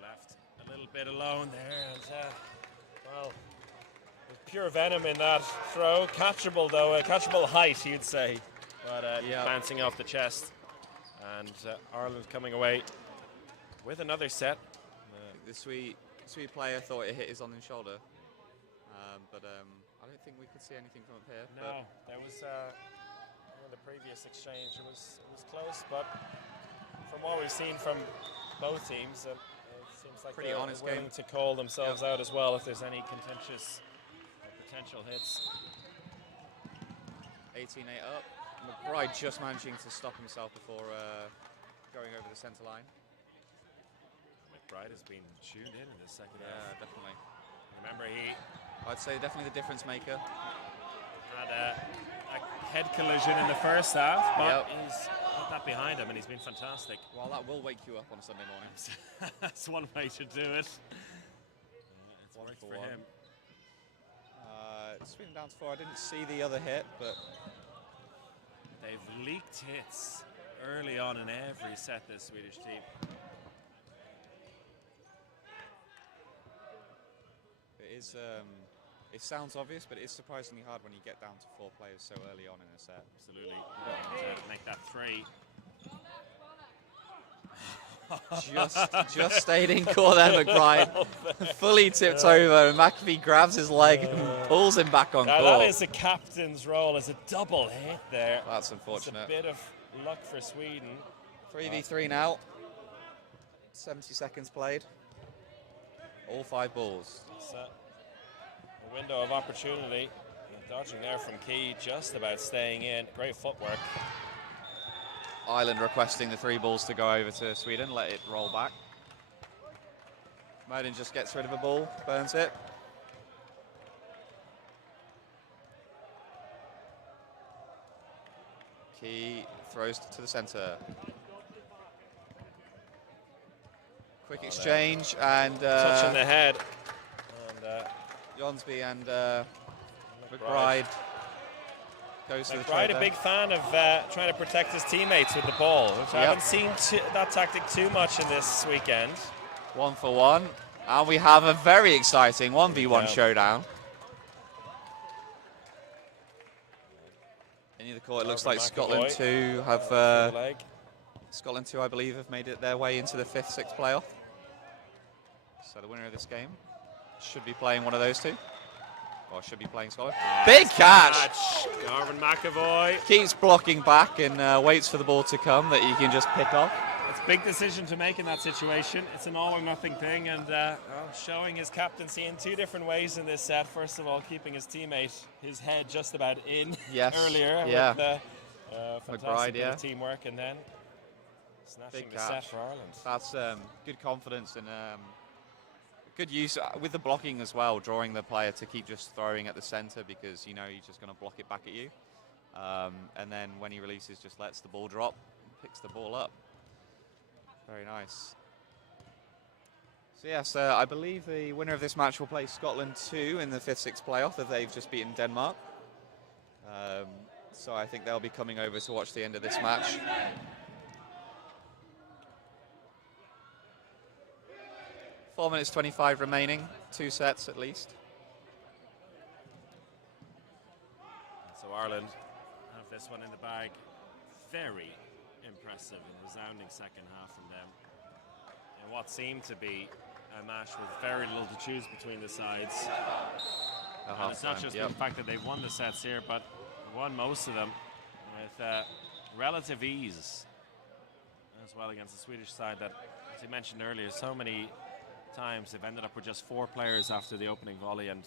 Left a little bit alone there. And, well, with pure venom in that throw. Catchable though, a catchable height you'd say. But bouncing off the chest. And Ireland coming away with another set. The Swede player thought it hit his on the shoulder, but I don't think we could see anything from up here. No, there was in the previous exchange. It was close, but from what we've seen from both teams, it seems like Pretty they're honest willing game. to call themselves out as well if there's any contentious potential hits. 18-8 up. McBride just managing to stop himself before going over the centre line. McBride has been tuned in this second Yeah, half. definitely. Remember, I'd say definitely the difference maker. had a head collision in the first half, but he's put that behind him and he's been fantastic. Well, that will wake you up on a Sunday morning. That's one way to do it. It's worked for him. Swing down to 4. I didn't see the other hit, but They've leaked hits early on in every set, this Swedish team. it is. It sounds obvious, but it is surprisingly hard when you get down to 4 players so early on in a set. Absolutely. To make that 3. Just stayed in court there, McBride. Fully tipped over, and McAfee grabs his leg and pulls him back on Now court. that is the captain's role as a double hit there. That's It's unfortunate. a bit of luck for Sweden. 3v3 now. 70 seconds played. All 5 balls. It's a window of opportunity. Dodging there from Key, just about staying in. Great footwork. Ireland requesting the 3 balls to go over to Sweden, let it roll back. Merlin just gets rid of a ball, burns it. Key throws to the centre. Quick exchange and Touch in the head. And Jonsby and McBride goes to the McBride, trade a there. big fan of trying to protect his teammates with the ball, which I haven't seen that tactic too much in this weekend. 1 for 1. And we have a very exciting 1v1 showdown. In the court, it looks like Scotland 2 have Scotland 2, I believe, have made it their way into the 5th, 6th playoff. So the winner of this game should be playing one of those 2. Or should be playing Scotland. Big catch! Garvin McAvoy. Keeps blocking back and waits for the ball to come that he can just pick off. It's a big decision to make in that situation. It's an all or nothing thing, and showing his captaincy in 2 different ways in this set. First of all, keeping his teammate, his head just about in earlier. With fantastic bit of teamwork, and then snatching the set for Ireland. That's good confidence and good use with the blocking as well, drawing the player to keep just throwing at the centre because you know he's just going to block it back at you. And then when he releases, just lets the ball drop and picks the ball up. Very nice. So yes, I believe the winner of this match will play Scotland 2 in the 5th, 6th playoff if they've just beaten Denmark. So I think they'll be coming over to watch the end of this match. Four minutes 25 remaining, 2 sets at least. So Ireland have this one in the bag. Very impressive and resounding second half from them. And what seemed to be a match with very little to choose between the sides. And it's not just the fact that they've won the sets here, but won most of them with relative ease as well against the Swedish side that, as you mentioned earlier, so many times they've ended up with just 4 players after the opening volley, and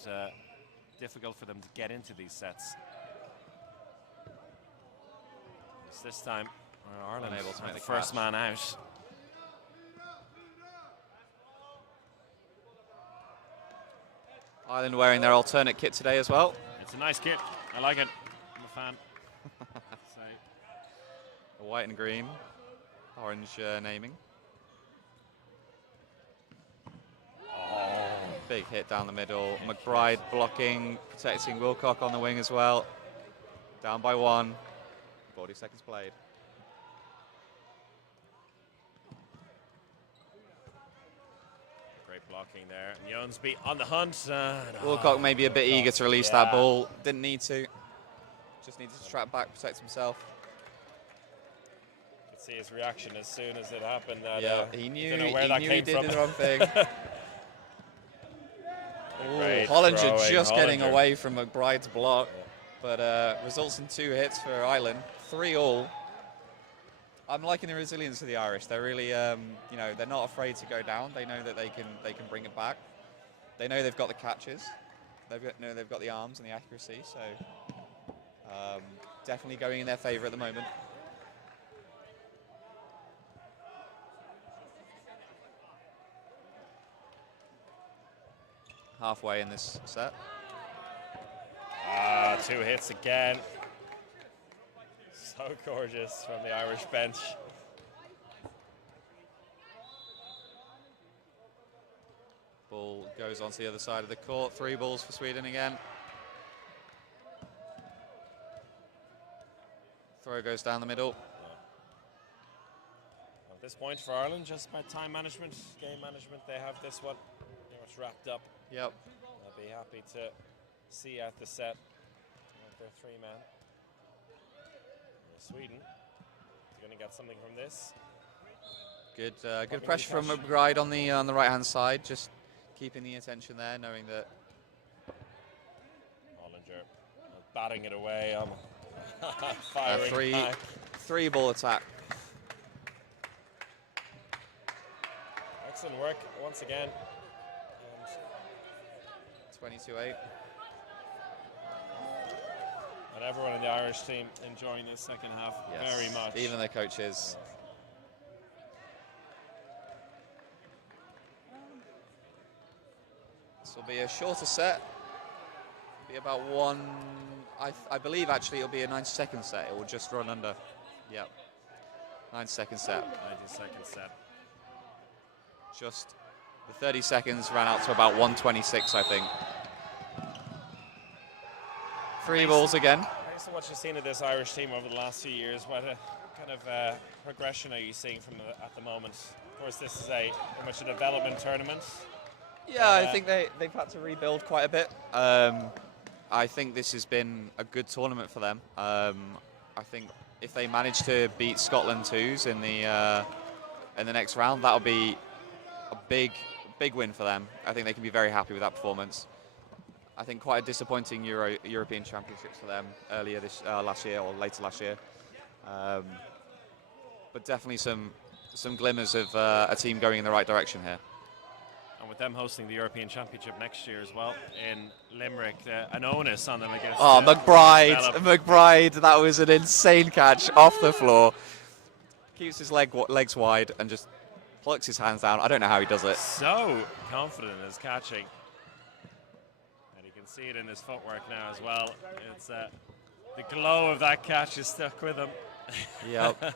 difficult for them to get into these sets. It's this time Ireland unable to make the first man out. Ireland wearing their alternate kit today as well. It's a nice kit. I like it. I'm a fan. The white and green, orange naming. Big hit down the middle. McBride blocking, protecting Wilcock on the wing as well. Down by 1. 40 seconds played. Great blocking there. Jonsby on the hunt. Wilcock maybe a bit eager to release that ball. Didn't need to. Just needed to trap back, protect himself. You could see his reaction as soon as it happened. He knew, he did the wrong thing. Great Hollinger just Hollinger getting away from McBride's block, but results in 2 hits for Ireland. 3-3. I'm liking the resilience of the Irish. They're really, you know, they're not afraid to go down. They know that they can bring it back. They know they've got the catches. They've got the arms and the accuracy. So definitely going in their favour at the moment. Halfway in this set. 2 hits again. So gorgeous from the Irish bench. Ball goes onto the other side of the court. 3 balls for Sweden again. Throw goes down the middle. At this point for Ireland, just by time management, game management, they have this one pretty much wrapped up. Yep. I'll be happy to see out the set with their 3-man. Sweden, going to get something from this. Good, good pressure from McBride on the right-hand side, just keeping the attention there, knowing that Hollinger batting it away on firing high. 3-ball attack. Excellent work once again. 22-8. And everyone in the Irish team enjoying this second half very much. Even the coaches. This will be a shorter set. Be about one. I believe actually it'll be a 90-second set. It will just run under. Yep. 90-second set. 90-second set. Just the 30 seconds ran out to about 126, I think. 3 balls again. Based on what you've seen of this Irish team over the last few years, what kind of progression are you seeing from at the moment? Of course, this is very much a development tournament. Yeah, I think they've had to rebuild quite a bit. I think this has been a good tournament for them. I think if they manage to beat Scotland twos in the next round, that'll be a big win for them. I think they can be very happy with that performance. I think quite a disappointing European Championships for them earlier last year or later last year, but definitely some glimmers of a team going in the right direction here. And with them hosting the European Championship next year as well in Limerick, an onus on them against. Oh, McBride! That was an insane catch off the floor. Keeps his legs wide and just plucks his hands down. I don't know how he does it. So confident in his catching. See it in his footwork now as well. It's the glow of that catch is stuck with him. Yep.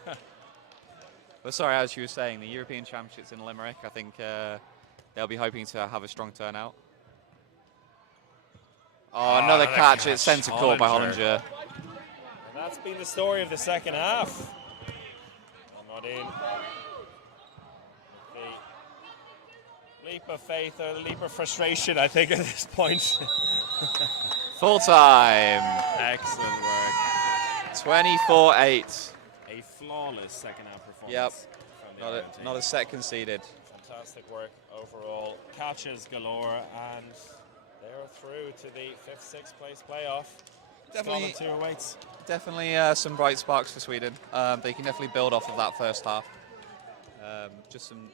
But sorry, as you were saying, the European Championships in Limerick, I think they'll be hoping to have a strong turnout. Oh, another catch. It's centre court by Hollinger. And that's been the story of the second half. Not in. The leap of faith or the leap of frustration, I think, at this point. Full time. Excellent work. 24-8. A flawless second half performance. Yep. From the Not a set conceded. Fantastic work overall. Catches galore, and they're through to the 5th, 6th place playoff. Definitely, Scotland 2 awaits. Definitely some bright sparks for Sweden. They can definitely build off of that first half. Just some,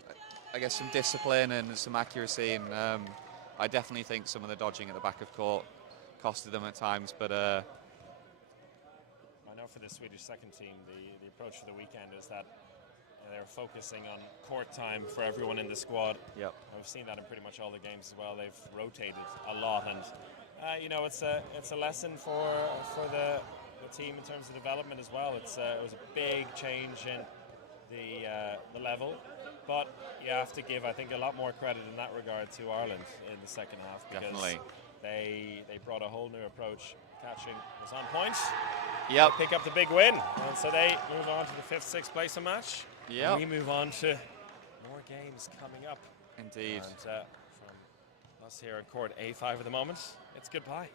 I guess, some discipline and some accuracy, and I definitely think some of the dodging at the back of court costed them at times, but I know for the Swedish second team, the approach for the weekend is that they're focusing on court time for everyone in the squad. Yep. I've seen that in pretty much all the games as well. They've rotated a lot, and you know, it's a lesson for the team in terms of development as well. It was a big change in the level, but you have to give, I think, a lot more credit in that regard to Ireland in the second half, because Definitely. they brought a whole new approach. Catching was on point. Yep. Pick up the big win, and so they move on to the 5th, 6th place match. Yep. We move on to more games coming up. Indeed. And from us here at court A5 at the moment, it's goodbye.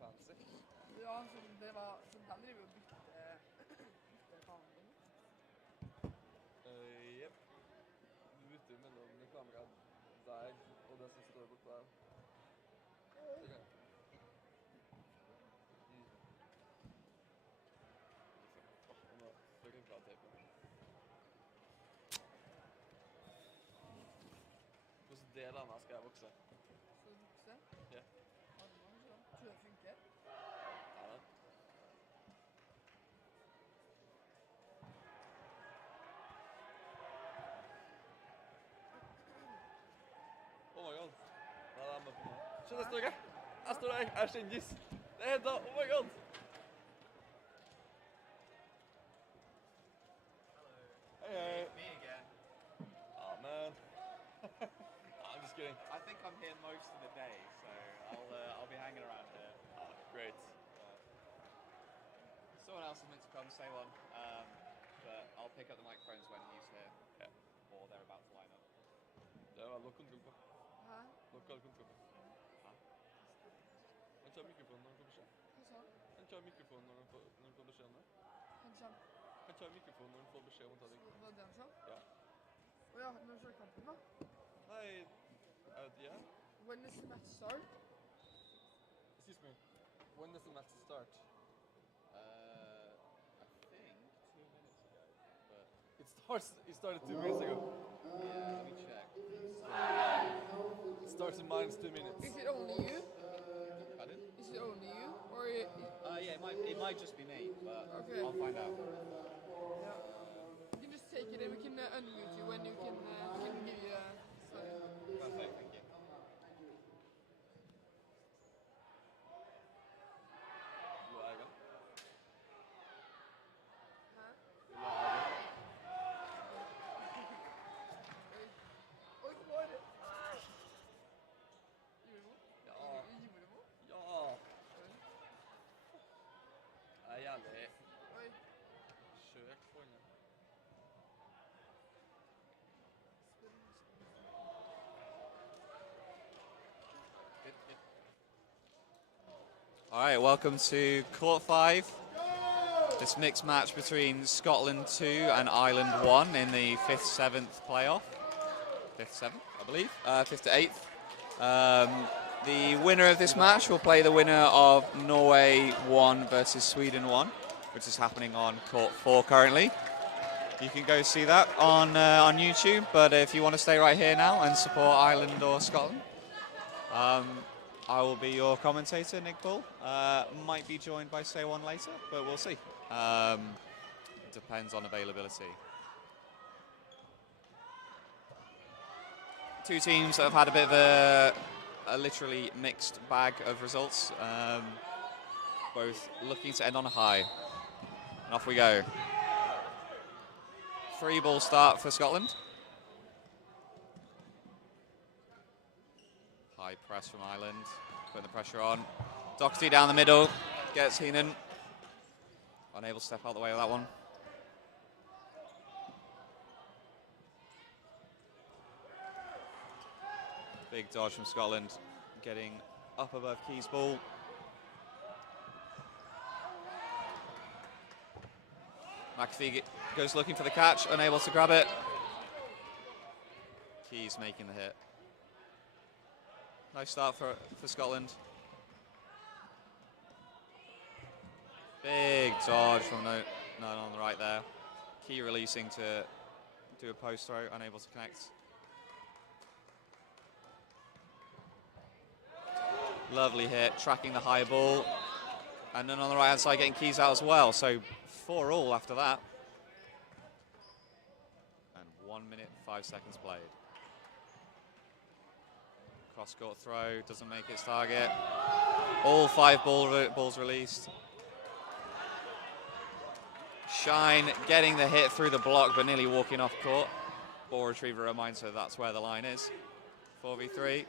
fancy. Ja, som det var som han driver og bytte kameraet. Jepp. Du bytter mellom kameraet der og det som står bortpå der. Okay. Nå søker jeg fra teipen. Hvordan del av meg skal jeg vokse? Så bukse. Ja. Armer, sånn. Tror du det funker? Ja da. Oh my god. Hva er det med på meg? Se, det står jeg! Jeg står der, jeg er kjendis! Det er da, oh my god! Hey, hey. Me again. Oh man. I'm just kidding. I think I'm here most of the day, so I'll be hanging around here. Oh, great. Someone else is meant to come, say one, but I'll pick up the microphones when he's here, or they're about to line up. Det er vel kontroll på. Hæ? Lokal kontroll. Han tar mikrofonen når han får beskjed. Hva sa han? Han tar mikrofonen når han får beskjed om det. Han kommer. Han tar mikrofonen når han får beskjed om å ta det. Var det han sa? Ja. Åja, når skjer kampen da? Nei, yeah. When does the match start? Excuse me. When does the match start? I think 2 minutes ago, but It started 2 minutes ago. yeah, let me check. It starts in -2 minutes. Is it only you? Pardon? Is it only you? Or Yeah, it might just be me, but Okay. I'll find out. yeah. You can just take it and we can unmute you when you can give you a sign. Perfect, thank you. Hvor er jeg? Hæ? Oi, hva var det? Gjorde du noe? Ja. Gjorde du noe? Ja. Jeg er jævlig Oi. skjørt på henne. All right, welcome to Court 5. This mixed match between Scotland 2 and Ireland 1 in the 5th-7th playoff. 5th-7th, I believe. 5th to 8th. The winner of this match will play the winner of Norway 1 versus Sweden 1, which is happening on Court 4 currently. You can go see that on YouTube, but if you want to stay right here now and support Ireland or Scotland, I will be your commentator, Nick Bull. Might be joined by Say One later, but we'll see. Depends on availability. Two teams that have had a bit of a literally mixed bag of results. Both looking to end on a high. And off we go. 3-ball start for Scotland. High press from Ireland, putting the pressure on. Doherty down the middle, gets Heenan. Unable to step out the way of that one. Big dodge from Scotland, getting up above Key's ball. McAfee goes looking for the catch, unable to grab it. Key's making the hit. Nice start for Scotland. Big dodge from no on the right there. Key releasing to do a post throw, unable to connect. Lovely hit, tracking the high ball. And then on the right hand side getting Keys out as well. So 4-all after that. And 1 minute, 5 seconds played. Cross-court throw, doesn't make its target. All 5 balls released. Shine getting the hit through the block, but nearly walking off court. Ball retriever reminds her that's where the line is. 4v3.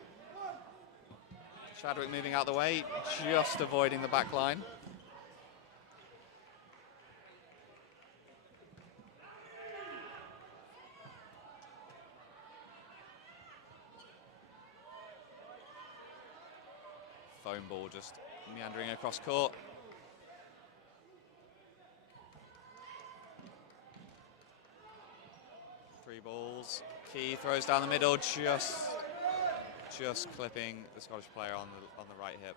Chadwick moving out the way, just avoiding the back line. Foam ball just meandering across court. Three balls. Key throws down the middle, just clipping the Scottish player on the right hip.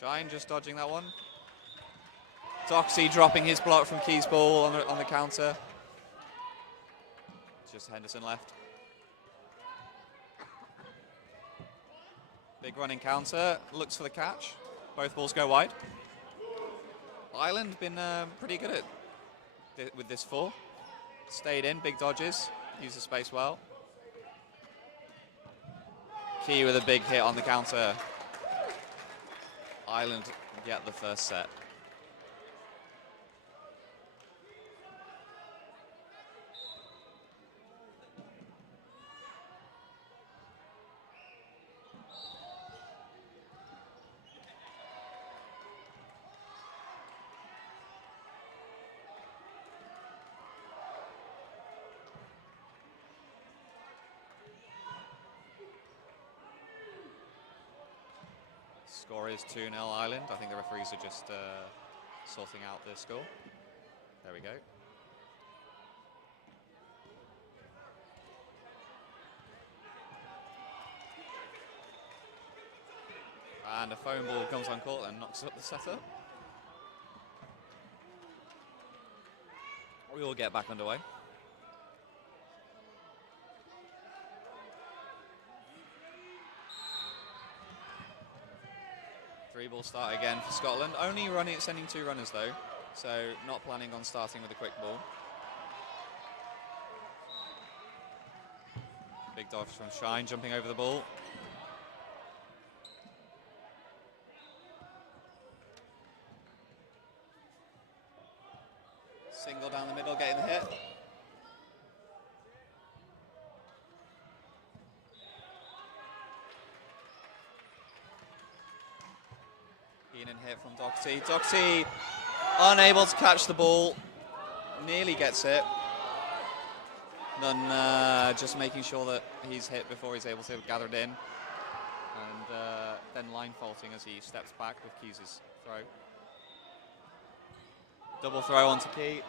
Shine just dodging that one. Doxy dropping his block from Key's ball on the counter. Just Henderson left. Big running counter, looks for the catch. Both balls go wide. Ireland been pretty good at with this 4. Stayed in, big dodges, used the space well. Key with a big hit on the counter. Ireland get the first set. Score is 2-0 Ireland. I think the referees are just sorting out the score. There we go. And a foam ball comes on court and knocks up the setter. We will get back underway. Three ball start again for Scotland. Only sending 2 runners though, so not planning on starting with a quick ball. Big dodge from Shine, jumping over the ball. Single down the middle, getting the hit. Keenan hit from Doxy. Doxy unable to catch the ball. Nearly gets it. Nunn just making sure that he's hit before he's able to gather it in. And then line faulting as he steps back with Keys' throw. Double throw onto Key.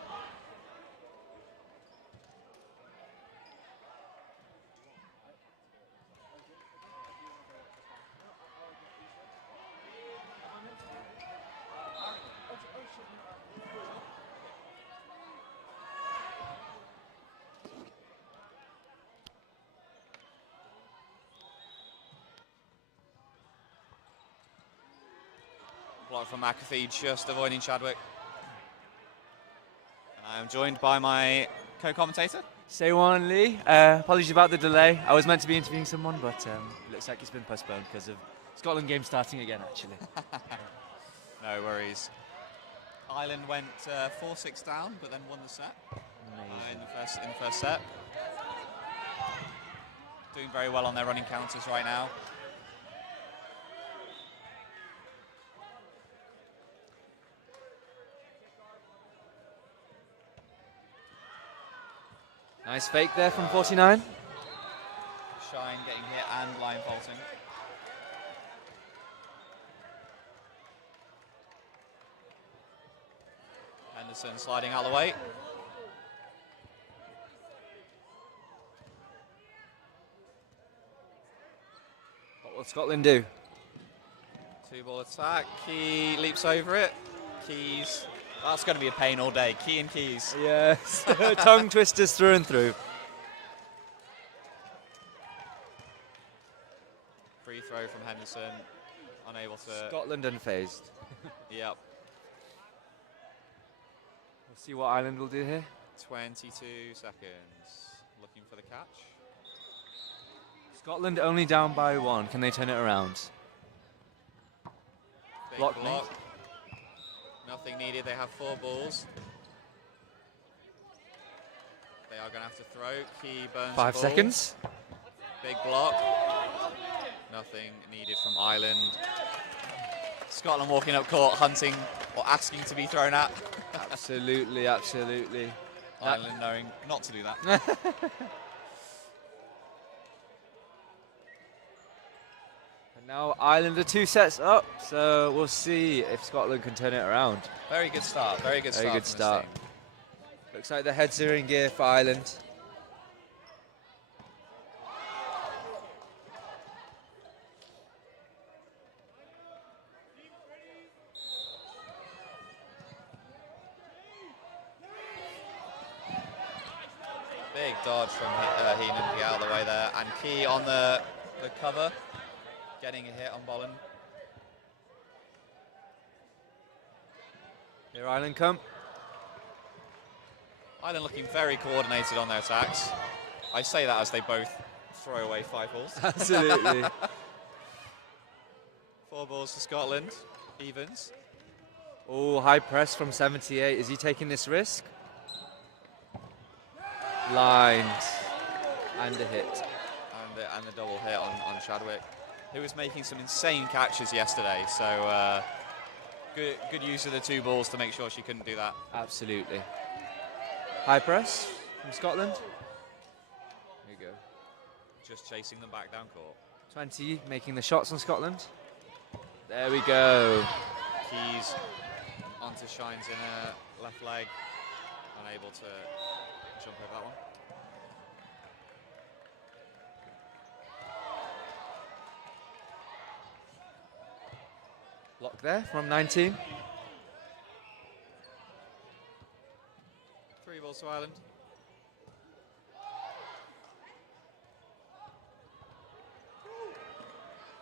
Block from McAfee, just avoiding Chadwick. And I am joined by my co-commentator. Seiwan Lee. Apologies about the delay. I was meant to be interviewing someone, but it looks like it's been postponed because of Scotland game starting again, actually. No worries. Ireland went 4-6 down, but then won the set in the first set. Doing very well on their running counters right now. Nice fake there from 49. Shine getting hit and line faulting. Henderson sliding out of the way. What will Scotland do? 2-ball attack. Key leaps over it. Keys. That's going to be a pain all day. Key and Keys. Yes, tongue twisters through and through. Free throw from Henderson. Unable to. Scotland unfazed. Yep. We'll see what Ireland will do here. 22 seconds. Looking for the catch. Scotland only down by 1. Can they turn it around? Big Block. Nothing needed. They have 4 balls. They are going to have to throw. Key burns 5 the ball. seconds. Big block. Nothing needed from Ireland. Scotland walking up court, hunting or asking to be thrown at. Absolutely, absolutely. Ireland knowing not to do that. And Now Ireland are 2 sets up, so we'll see if Scotland can turn it around. Very good start. Very good start. Very good from this start. team. Looks like the heads are in gear for Ireland. Big dodge from Heenan to get out of the way there. And Key on the cover, getting a hit on Bolland. Here Ireland come. Ireland looking very coordinated on their attacks. I say that as they both throw away 5 balls. Absolutely. 4 balls for Scotland, evens. Oh, high press from 78. Is he taking this risk? Lined. And a hit. And the double hit on Chadwick, who was making some insane catches yesterday. So good use of the 2 balls to make sure she couldn't do that. Absolutely. High press from Scotland. There you go. Just chasing them back down court. 20 making the shots on Scotland. There we go. Keys onto Shines in her left leg. Unable to jump over that one. Block there from 19. 3 balls to Ireland.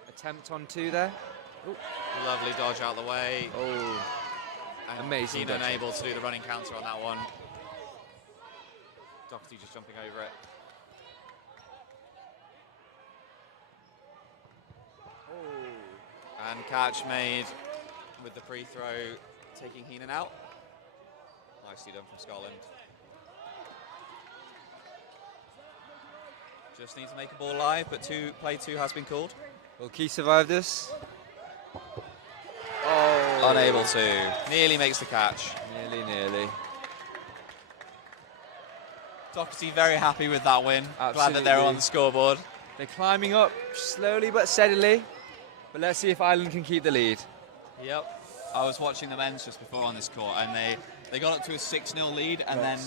Attempt on 2 there. Ooh. Lovely dodge out the way. Oh, And amazing Keenan dodge. unable to do the running counter on that one. Doherty just jumping over it. Oh. And catch made with the free throw, taking Heenan out. Nicely done from Scotland. Just need to make a ball live, but play two has been called. Will Key survive this? Oh. Unable to. Nearly makes the catch. Nearly. Doherty very happy with that win. Glad that Absolutely. they're on the scoreboard. They're climbing up slowly but steadily. But let's see if Ireland can keep the lead. Yep. I was watching the men's just before on this court, and they got up to a 6-0 lead and then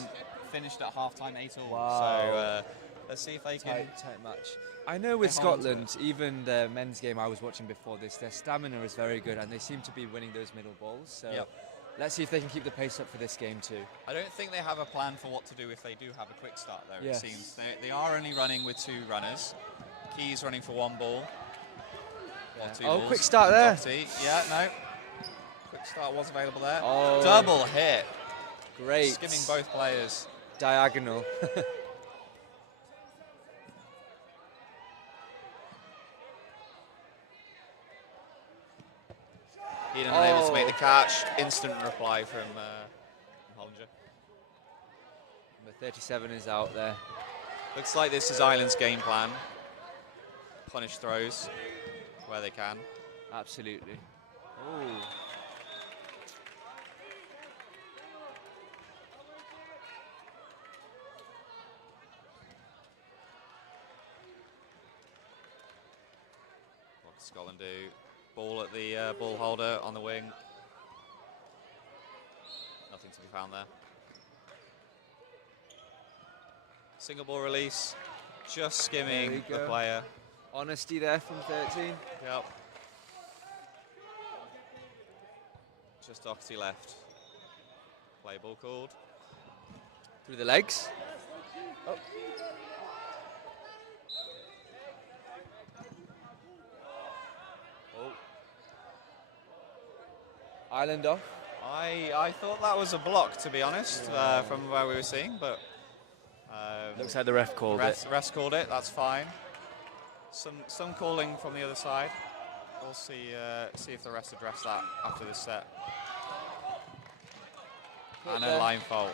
finished at half-time 8-all. Wow. So let's see if they can... Tight match. I know with They're holding Scotland, even the men's game I was watching before this, their stamina is very good and they seem to be winning those middle balls. So Yep. let's see if they can keep the pace up for this game too. I don't think they have a plan for what to do if they do have a quick start, though, Yes. it seems. They are only running with 2 runners. Key's running for 1 ball. Or 2 Oh, balls. quick start there. Doherty. Yeah, no. Quick start was available there. Oh. Double hit. Great. Skimming both players. Diagonal. Heenan unable to make the catch. Instant reply from Hollinger. Number 37 is out there. Looks like this is Ireland's game plan. Punish throws where they can. Absolutely. Oh. What does Scotland do? Ball at the ball holder on the wing. Nothing to be found there. Single ball release. Just skimming the go. player. Honesty there from 13. Yep. Just Doherty left. Play ball called. Through the legs. Oh. Oh. Ireland off. I thought that was a block, to be honest, from where we were seeing, but Looks like the ref called it. refs called it. That's fine. Some calling from the other side. We'll see if the refs address that after this set. And a line fault.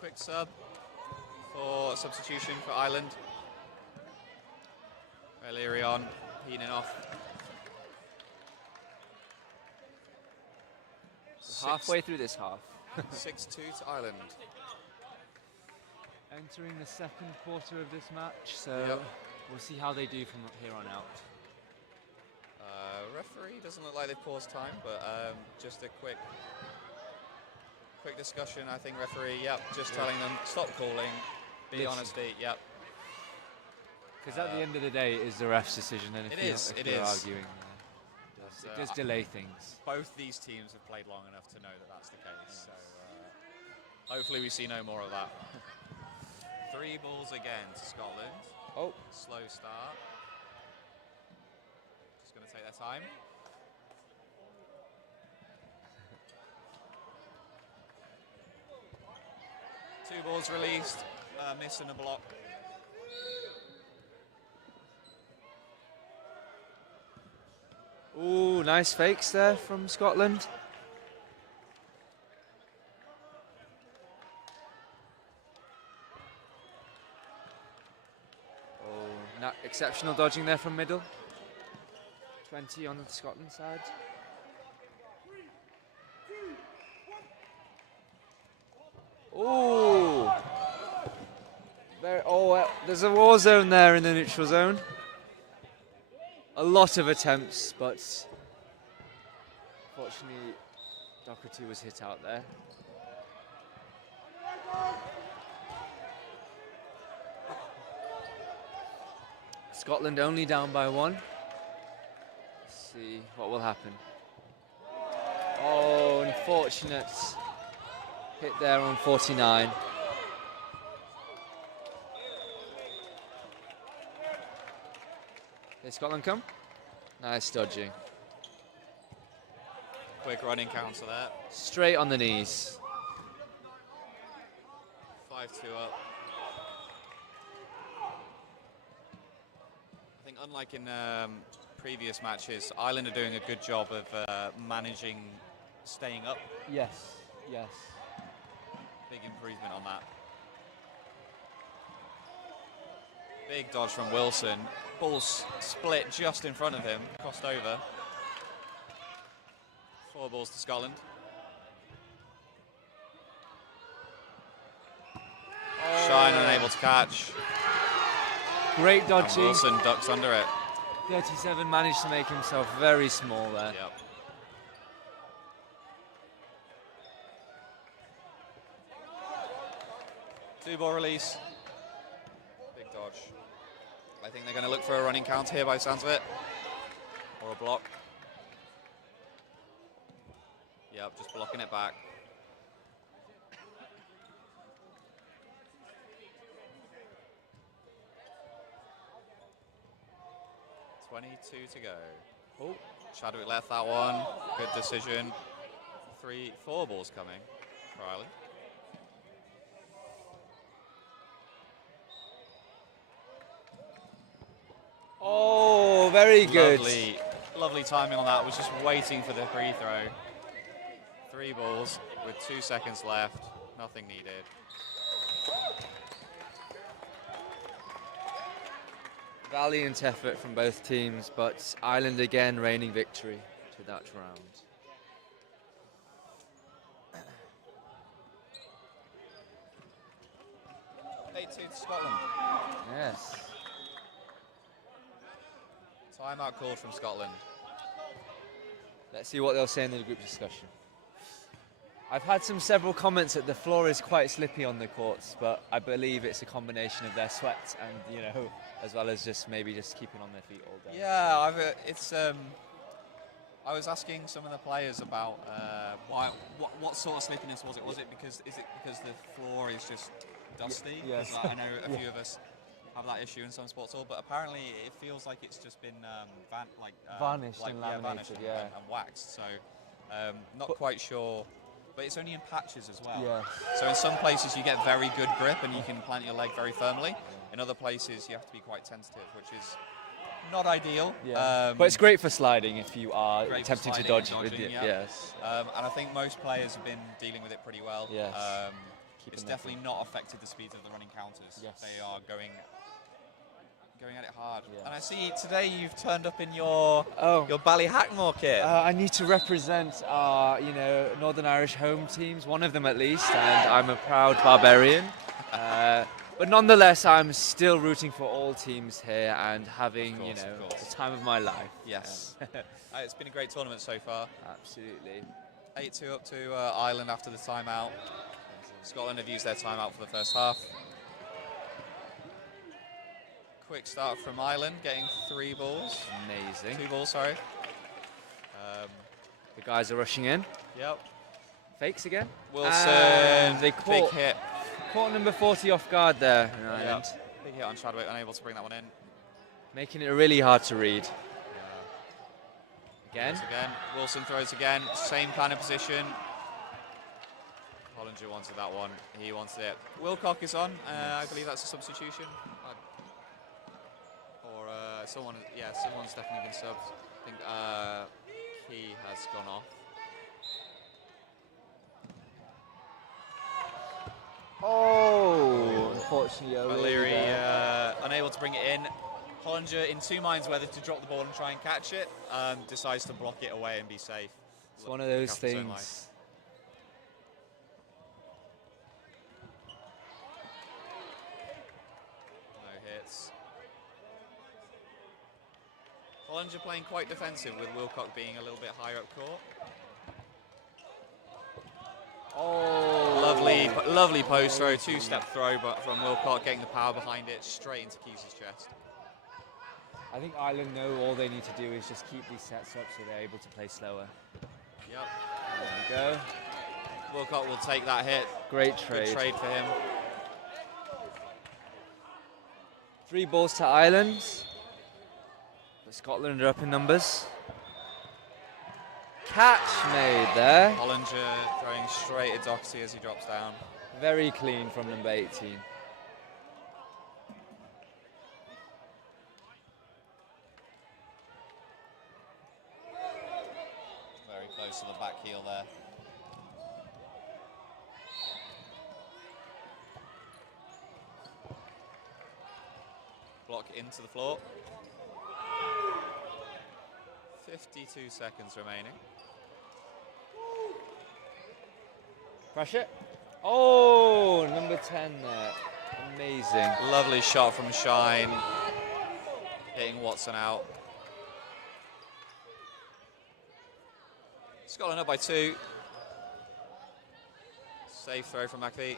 Quick sub for substitution for Ireland. O'Leary on, Heenan off. Halfway through this half. 6-2 to Ireland. Entering the second quarter of this match, so Yep. we'll see how they do from here on out. Referee doesn't look like they've paused time, but just a quick discussion. I think referee, just telling them stop calling, be on his feet. Yep. Because at the end of the day, it is the ref's decision, and if you're arguing, it does delay things. Both these teams have played long enough to know that that's the case. So hopefully we see no more of that. 3 balls again to Scotland. Oh, Slow start. Just going to take their time. Two balls released, miss and a block. ooh, nice fakes there from Scotland. Exceptional dodging there from middle. 20 on the Scotland side. Ooh. There's a war zone there in the neutral zone. A lot of attempts, but fortunately Doherty was hit out there. Scotland only down by 1. Let's see what will happen. Oh, unfortunate hit there on 49. Here Scotland come. Nice dodging. Quick running counter there. Straight on the knees. 5-2 up. I think unlike in previous matches, Ireland are doing a good job of managing staying up. Yes, yes. Big improvement on that. Big dodge from Wilson. Ball's split just in front of him, crossed over. 4 balls to Scotland. Shine unable to catch. Great And dodging. Wilson ducks under it. 37 managed to make himself very small there. Yep. Two-ball release. Big dodge. I think they're going to look for a running count here by the sounds of it. Or a block. Yep, just blocking it back. .22 to go. Oh, Chadwick left that one. Good decision. 4 balls coming for Ireland. Oh, very good. Lovely timing on that. Was just waiting for the free throw. 3 balls with 2 seconds left. Nothing needed. Valiant effort from both teams, but Ireland again reigning victory to that round. To Scotland. Yes. Timeout called from Scotland. Let's see what they'll say in the group discussion. I've had several comments that the floor is quite slippy on the courts, but I believe it's a combination of their sweat and, as well as just keeping on their feet all day. Yeah, I was asking some of the players about what sort of slippiness was it? Is it because the floor is just dusty? Yes. I know a few of us have that issue in some sports hall, but apparently it feels like it's just been varnished and laminated, and waxed. So not quite sure. But it's only in patches as well. Yeah. So in some places you get very good grip and you can plant your leg very firmly. In other places you have to be quite tentative, which is not ideal. Yeah. But it's great for sliding if you are attempting to dodge with it. Yeah. Yes. And I think most players have been dealing with it pretty well. Yes. It's definitely not affected the speed of the running counters. Yes. They are going at it hard. Yeah. And I see today you've turned up in your Ballyhackmore kit. I need to represent our, Northern Irish home teams, one of them at least, and I'm a proud Barbarian. But nonetheless, I'm still rooting for all teams here and having, Of course, you know, of course. the time of my life. Yes. It's been a great tournament so far. Absolutely. 8-2 up to Ireland after the timeout. Scotland have used their timeout for the first half. Quick start from Ireland, getting 3 balls. Amazing. 2 balls, sorry. The guys are rushing in. Yep. Fakes again. Wilson, They big hit. caught number 40 off guard there in Ireland. Yep. Big hit on Chadwick, unable to bring that one in. Making it really hard to read. Again. Throws again. Wilson throws again. Same kind of position. Hollinger wanted that one. He wanted it. Wilcock is on. I believe that's a substitution. Or someone's definitely been subbed. I think Key has gone off. Oh, unfortunately, O'Leary unable to bring it in. Hollinger in 2 minds whether to drop the ball and try and catch it. Decides to block it away and be safe. It's one of those Look after his own things. life. No hits. Hollinger playing quite defensive with Wilcock being a little bit higher up court. Oh, Lovely post throw, 2-step throw, but from Wilcock getting the power behind it straight into Keyes' chest. I think Ireland know all they need to do is just keep these sets up so they're able to play slower. Yep. There we go. Wilcock will take that hit. Great trade. Good trade for him. 3 balls to Ireland. But Scotland are up in numbers. Catch made there. Hollinger throwing straight at Doherty as he drops down. Very clean from number 18. Very close to the back heel there. Block into the floor. 52 seconds remaining. Pressure. Oh, number 10 there. Amazing. Lovely shot from Shine. Hitting Watson out. Scotland up by 2. Safe throw from McPhee.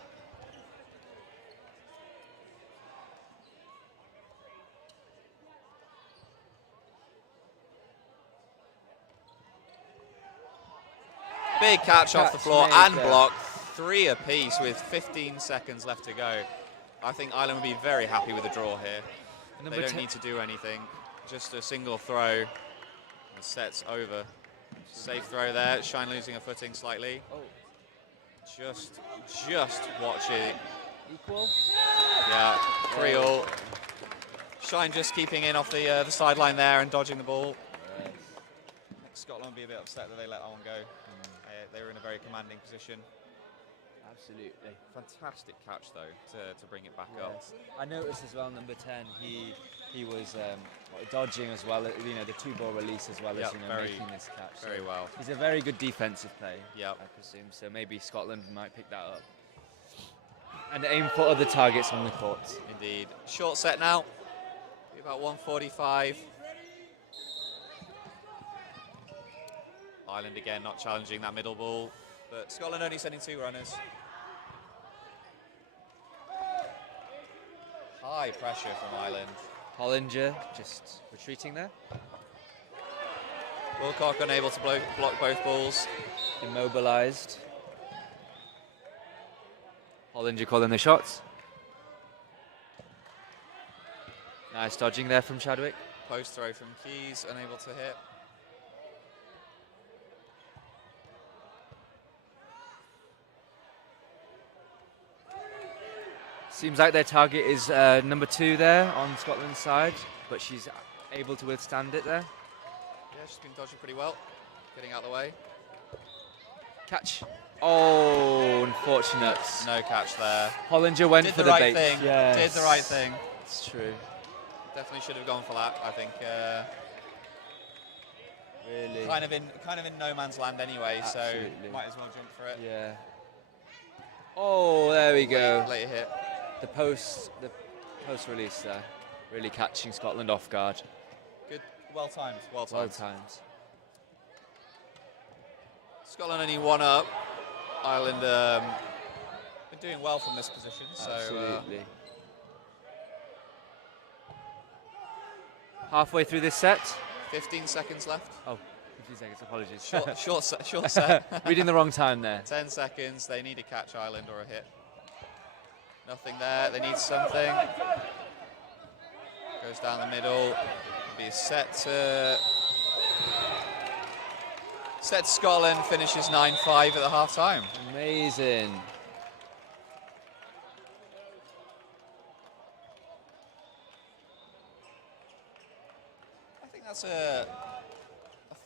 Big catch off the floor and block. 3 apiece with 15 seconds left to go. I think Ireland would be very happy with a draw here. They don't need to do anything. Just a single throw. The set's over. Safe throw there. Shine losing a footing slightly. Oh. Just watch it. Equal? Yeah, 3-all. Shine just keeping in off the sideline there and dodging the ball. Yes. Scotland will be a bit upset that they let that one go. They were in a very commanding position. Absolutely. Fantastic catch though to bring it back up. Yes. I noticed as well, number 10, he was dodging as well, you know, the 2-ball release as well as, you know, making this catch. Very well. He's a very good defensive player, Yep. I presume, so maybe Scotland might pick that up. And aim for other targets on the court. Indeed. Short set now. Be about 1:45. Ireland again not challenging that middle ball, but Scotland only sending 2 runners. High pressure from Ireland. Hollinger just retreating there. Wilcock unable to block both balls. Immobilized. Hollinger calling the shots. Nice dodging there from Chadwick. Post throw from Keyes, unable to hit. Seems like their target is number 2 there on Scotland's side, but she's able to withstand it there. Yeah, she's been dodging pretty well. Getting out of the way. Catch. Oh, unfortunate. No catch there. Hollinger went Did for the the right bait. thing. Yes. Did the right thing. It's true. Definitely should have gone for that. I think. Really. Kind of in no man's land anyway, Absolutely. so might as well jump for it. Yeah. Oh, there we go. Late hit. the post release there, really catching Scotland off guard. Good, well timed. Well timed. Scotland only one up. Ireland been doing well from this position. Absolutely. Halfway through this set. 15 seconds left. Oh, 15 seconds. Apologies. Short set. Reading the wrong time there. 10 seconds. They need a catch, Ireland, or a hit. Nothing there. They need something. Goes down the middle. Be set to Scotland. Finishes 9-5 at the half time. Amazing. I think that's a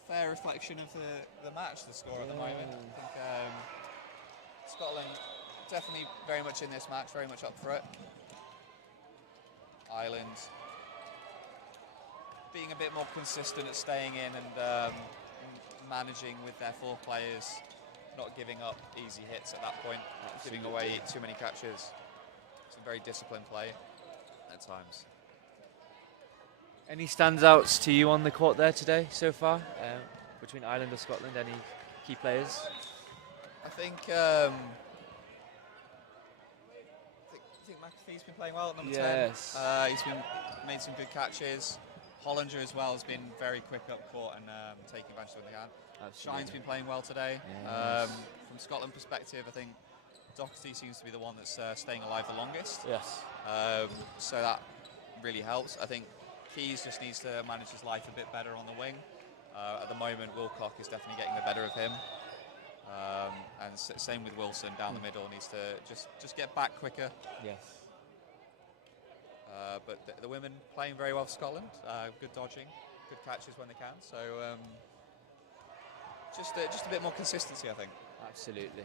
fair reflection of the match, the score at the moment. I think Scotland definitely very much in this match, very much up for it. Ireland being a bit more consistent at staying in and managing with their 4 players, not giving up easy hits at that point, giving away too many catches. It's a very disciplined play at times. Any standouts to you on the court there today so far, between Ireland and Scotland? Any key players? I think McAfee's been playing well at number 10. He's made some good catches. Hollinger as well has been very quick up court and taking advantage when they can. Shine's been playing well today. Yes. From Scotland perspective, I think Doherty seems to be the one that's staying alive the longest. Yes. So that really helps. I think Keys just needs to manage his life a bit better on the wing. At the moment, Wilcock is definitely getting the better of him. And same with Wilson down the middle, needs to just get back quicker. Yes. But the women playing very well for Scotland. Good dodging, good catches when they can. So just a bit more consistency, I think. Absolutely.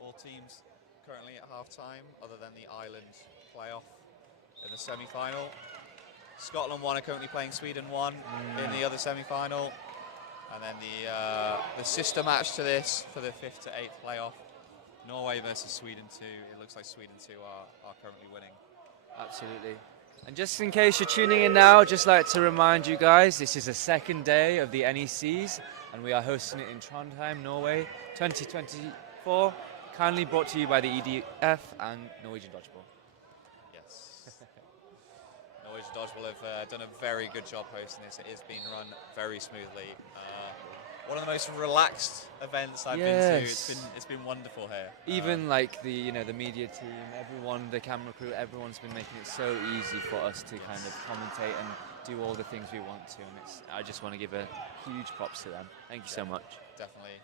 All teams currently at half-time, other than the Ireland playoff in the semi-final. Scotland 1 are currently playing Sweden 1 in the other semi-final. And then the sister match to this for the 5th to 8th playoff. Norway versus Sweden 2. It looks like Sweden 2 are currently winning. Absolutely. And just in case you're tuning in now, just like to remind you guys, this is the second day of the NECs, and we are hosting it in Trondheim, Norway, 2024. Kindly brought to you by the EDF and Norwegian Dodgeball. Yes. Norwegian Dodgeball have done a very good job hosting this. It has been run very smoothly. One of the most relaxed events I've been to. It's been wonderful here. Even like the media team, everyone, the camera crew, everyone's been making it so easy for us to kind of commentate and do all the things we want to. And I just want to give a huge props to them. Thank you so much. Definitely.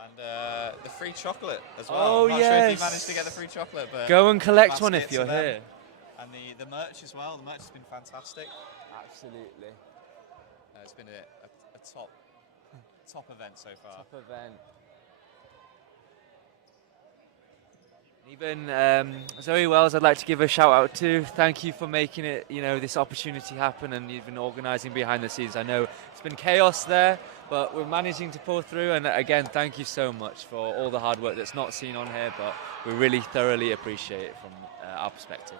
And the free chocolate as well. Oh, I'm not sure if you managed to get the free chocolate, but go and collect one if you're here. And the merch as well. The merch has been fantastic. Absolutely. It's been a top event so far. Top event. Even Zoe Wells, I'd like to give a shout out to. Thank you for making it, this opportunity happen, and even organising behind the scenes. I know it's been chaos there, but we're managing to pull through. And again, thank you so much for all the hard work that's not seen on here, but we really thoroughly appreciate it from our perspective.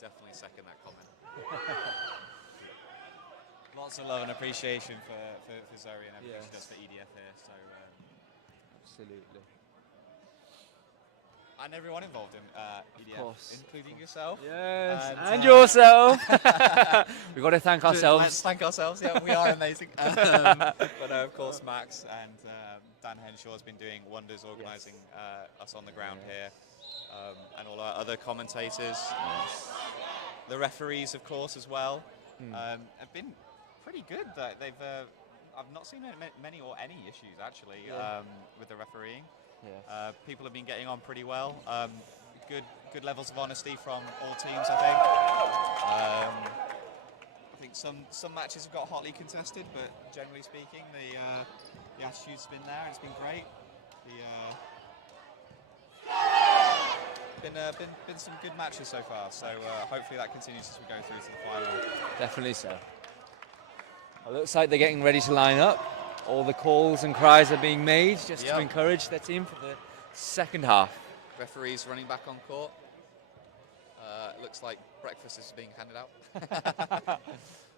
Definitely second that comment. Lots of love and appreciation for Zoe and everything she does for EDF here. So. Absolutely. And everyone involved in EDF, of course. including yourself. Yes, and yourself. We've got to thank ourselves. Let's thank ourselves. Yeah, we are amazing. But of course, Max and Dan Henshaw has been doing wonders organising us on the ground here, and all our other commentators. The referees, of course, as well, have been pretty good. They've I've not seen many or any issues actually with the refereeing. Yes. People have been getting on pretty well. Good levels of honesty from all teams, I think. I think some matches have got hotly contested, but generally speaking, the attitude's been there. It's been great. Been some good matches so far. So hopefully that continues as we go through to the final. Definitely so. Well, looks like they're getting ready to line up. All the calls and cries are being made just Yep. to encourage their team for the second half. Referees running back on court. It looks like breakfast is being handed out.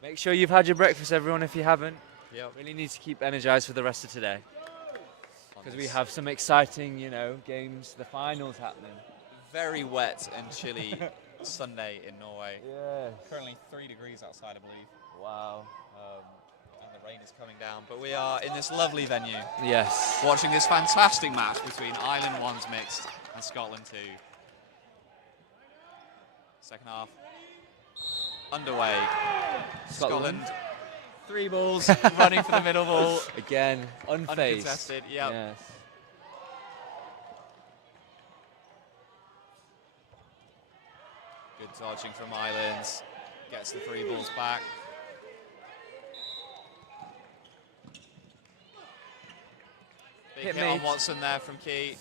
Make sure you've had your breakfast, everyone, if you haven't. Yep. Really need to keep energized for the rest of today. On Because we this have some exciting, games, the finals happening. very wet and chilly Sunday in Norway. Yeah. Currently 3 degrees outside, I believe. Wow. And the rain is coming down. But we are in this lovely venue Yes. watching this fantastic match between Ireland 1's mixed and Scotland 2. Second half underway. Scotland 3 balls running for the middle ball. Again, unfazed. Uncontested, yep. Yes. Good dodging from Ireland. Gets the 3 balls back. Big Hit hit on mate. Watson there from Key.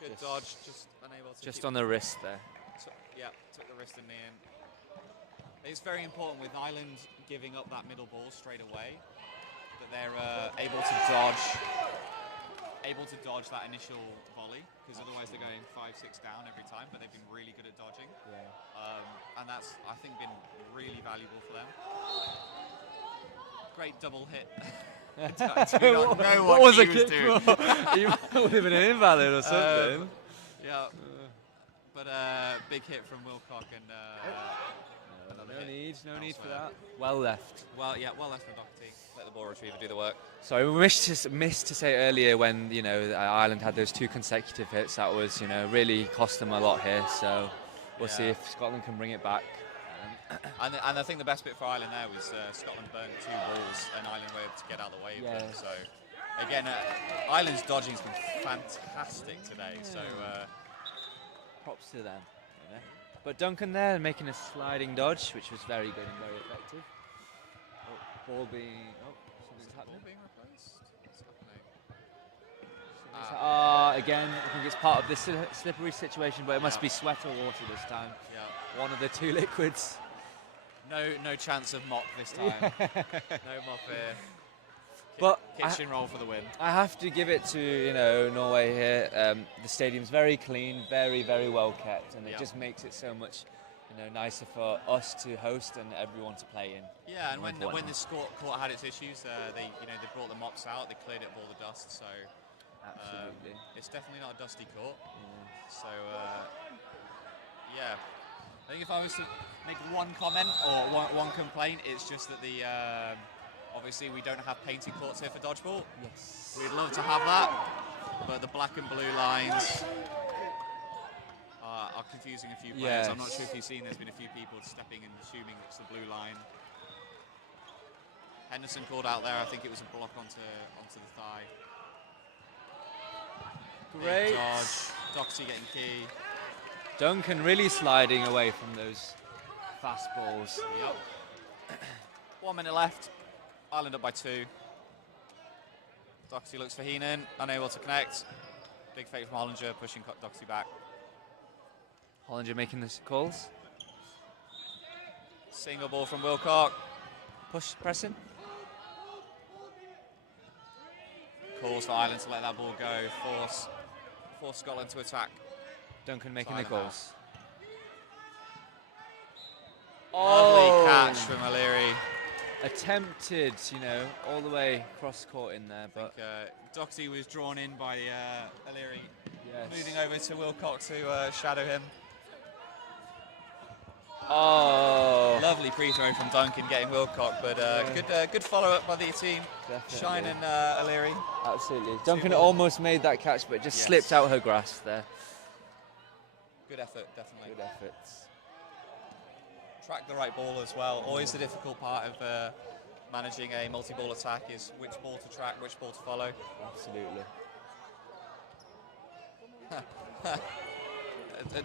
Good Just- dodge, just unable to Just keep- on the wrist there. took the wrist in the end. It's very important with Ireland giving up that middle ball straight away that they're able to dodge that initial volley, because otherwise they're going 5-6 down every time. But they've been really good at dodging, and that's, I think, been really valuable for them. Great double hit. I do not know what was he the was kick doing. for? He would have been an invalid or something. Yeah. But big hit from Wilcock and another No hit need for elsewhere. that. Well left. Well left from Doherty. Let the ball retriever do the work. So we missed to say earlier when Ireland had those 2 consecutive hits, that was really cost them a lot here. So we'll see Yeah. if Scotland can bring it back. And I think the best bit for Ireland there was Scotland burned 2 balls and Ireland were able to get out of the way of them. Yes. So again, Ireland's dodging's been fantastic today. So Props to them. But Duncan there making a sliding dodge, which was very good and very effective. Ball being something's ball happening. being replaced. What's happening? Again, I think it's part of this slippery situation, but it must be sweat or water this time. Yeah. One of the 2 liquids. No chance of mop this time. No mop here. But Kitchen roll for the win. I have to give it to Norway here. The stadium's very clean, very very well kept, and it just makes it so much nicer for us to host and everyone to play in. Yeah, and when this court had its issues, they brought the mops out, they cleared it of all the dust. So Absolutely. it's definitely not a dusty court. So yeah, I think if I was to make one comment or one complaint, it's just that the obviously we don't have painted courts here for dodgeball. Yes. We'd love to have that, but the black and blue lines are confusing a few players. I'm not Yes. sure if you've seen, there's been a few people stepping and assuming it's the blue line. Henderson called out there, I think it was a block onto the thigh. Great. Big dodge, Doxy getting key. Duncan really sliding away from those fast balls. Yep. 1 minute left. Ireland up by 2. Doxy looks for Heenan, unable to connect. Big fake from Hollinger, pushing Doxy back. Hollinger making the calls. Single ball from Wilcock. Push, pressing. Calls for Ireland to let that ball go. Force Scotland to attack. Duncan making Time the calls. Lovely catch from O'Leary. Attempted, all the way cross court in there, but Doxy was drawn in by O'Leary. yes. Moving over to Wilcock to shadow him. Oh, Lovely pre-throw from Duncan getting Wilcock, but good follow-up by the team. definitely. Shine and O'Leary. Absolutely. Duncan ball. almost made that catch, but just Yes. slipped out her grasp there. Good effort, definitely. Good efforts. Track the right ball as well. Always the difficult part of managing a multi-ball attack is which ball to track, which ball to follow. Absolutely.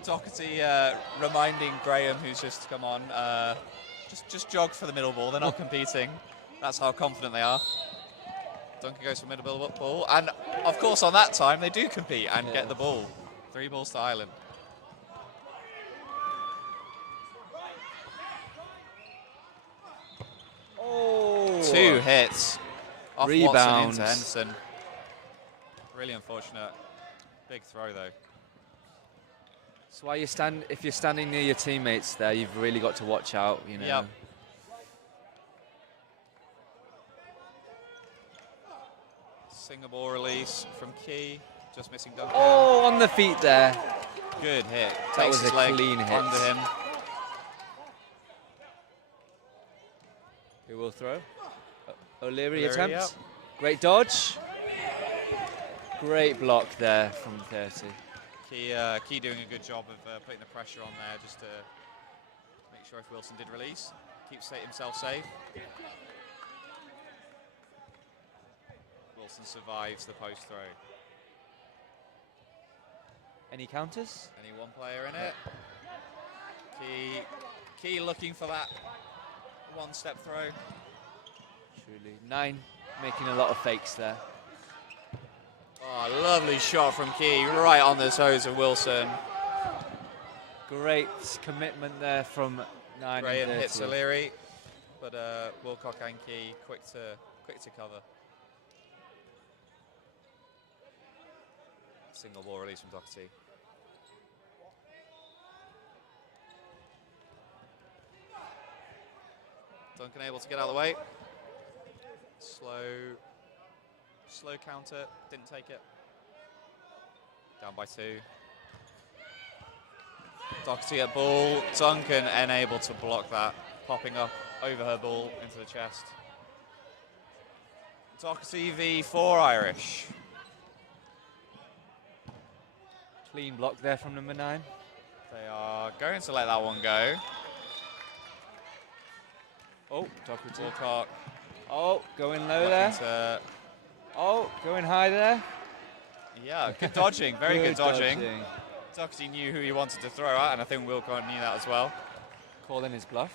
Doherty reminding Graham, who's just come on, just jog for the middle ball. They're not competing. That's how confident they are. Duncan goes for middle ball, and of course on that time they do compete and get the ball. 3 balls to Ireland. Oh, 2 hits. Off Rebound. Watson into Henderson. Really unfortunate. Big throw though. That's why if you're standing near your teammates there, you've really got to watch out, you know. Yep. Singapore release from Key. Just missing Duncan. Oh, on the feet there. Good hit. That Takes was his a leg clean hit. under him. Who will throw? O'Leary O'Leary, attempts. Great dodge. Great block there from 30. Key doing a good job of putting the pressure on there just to make sure if Wilson did release, keeps himself safe. Wilson survives the post throw. Any counters? Only one player in it. Key looking for that one-step throw. Truly. 9 making a lot of fakes there. Oh, lovely shot from Key, right on the toes of Wilson. Great commitment there from 9 Graham and 30. hits O'Leary, but Wilcock and Key quick to cover. Single ball release from Doherty. Duncan able to get out of the way. Slow counter, didn't take it. Down by 2. Doherty at ball. Duncan unable to block that, popping up over her ball into the chest. Doherty v4 Irish. Clean block there from number 9. They are going to let that one go. Oh, Doherty. Wilcock Oh, going low looking there. to- Oh, going high there. yeah, good dodging, very good dodging. Doherty knew who he wanted to throw at, and I think Wilcock knew that as well. Calling his bluff.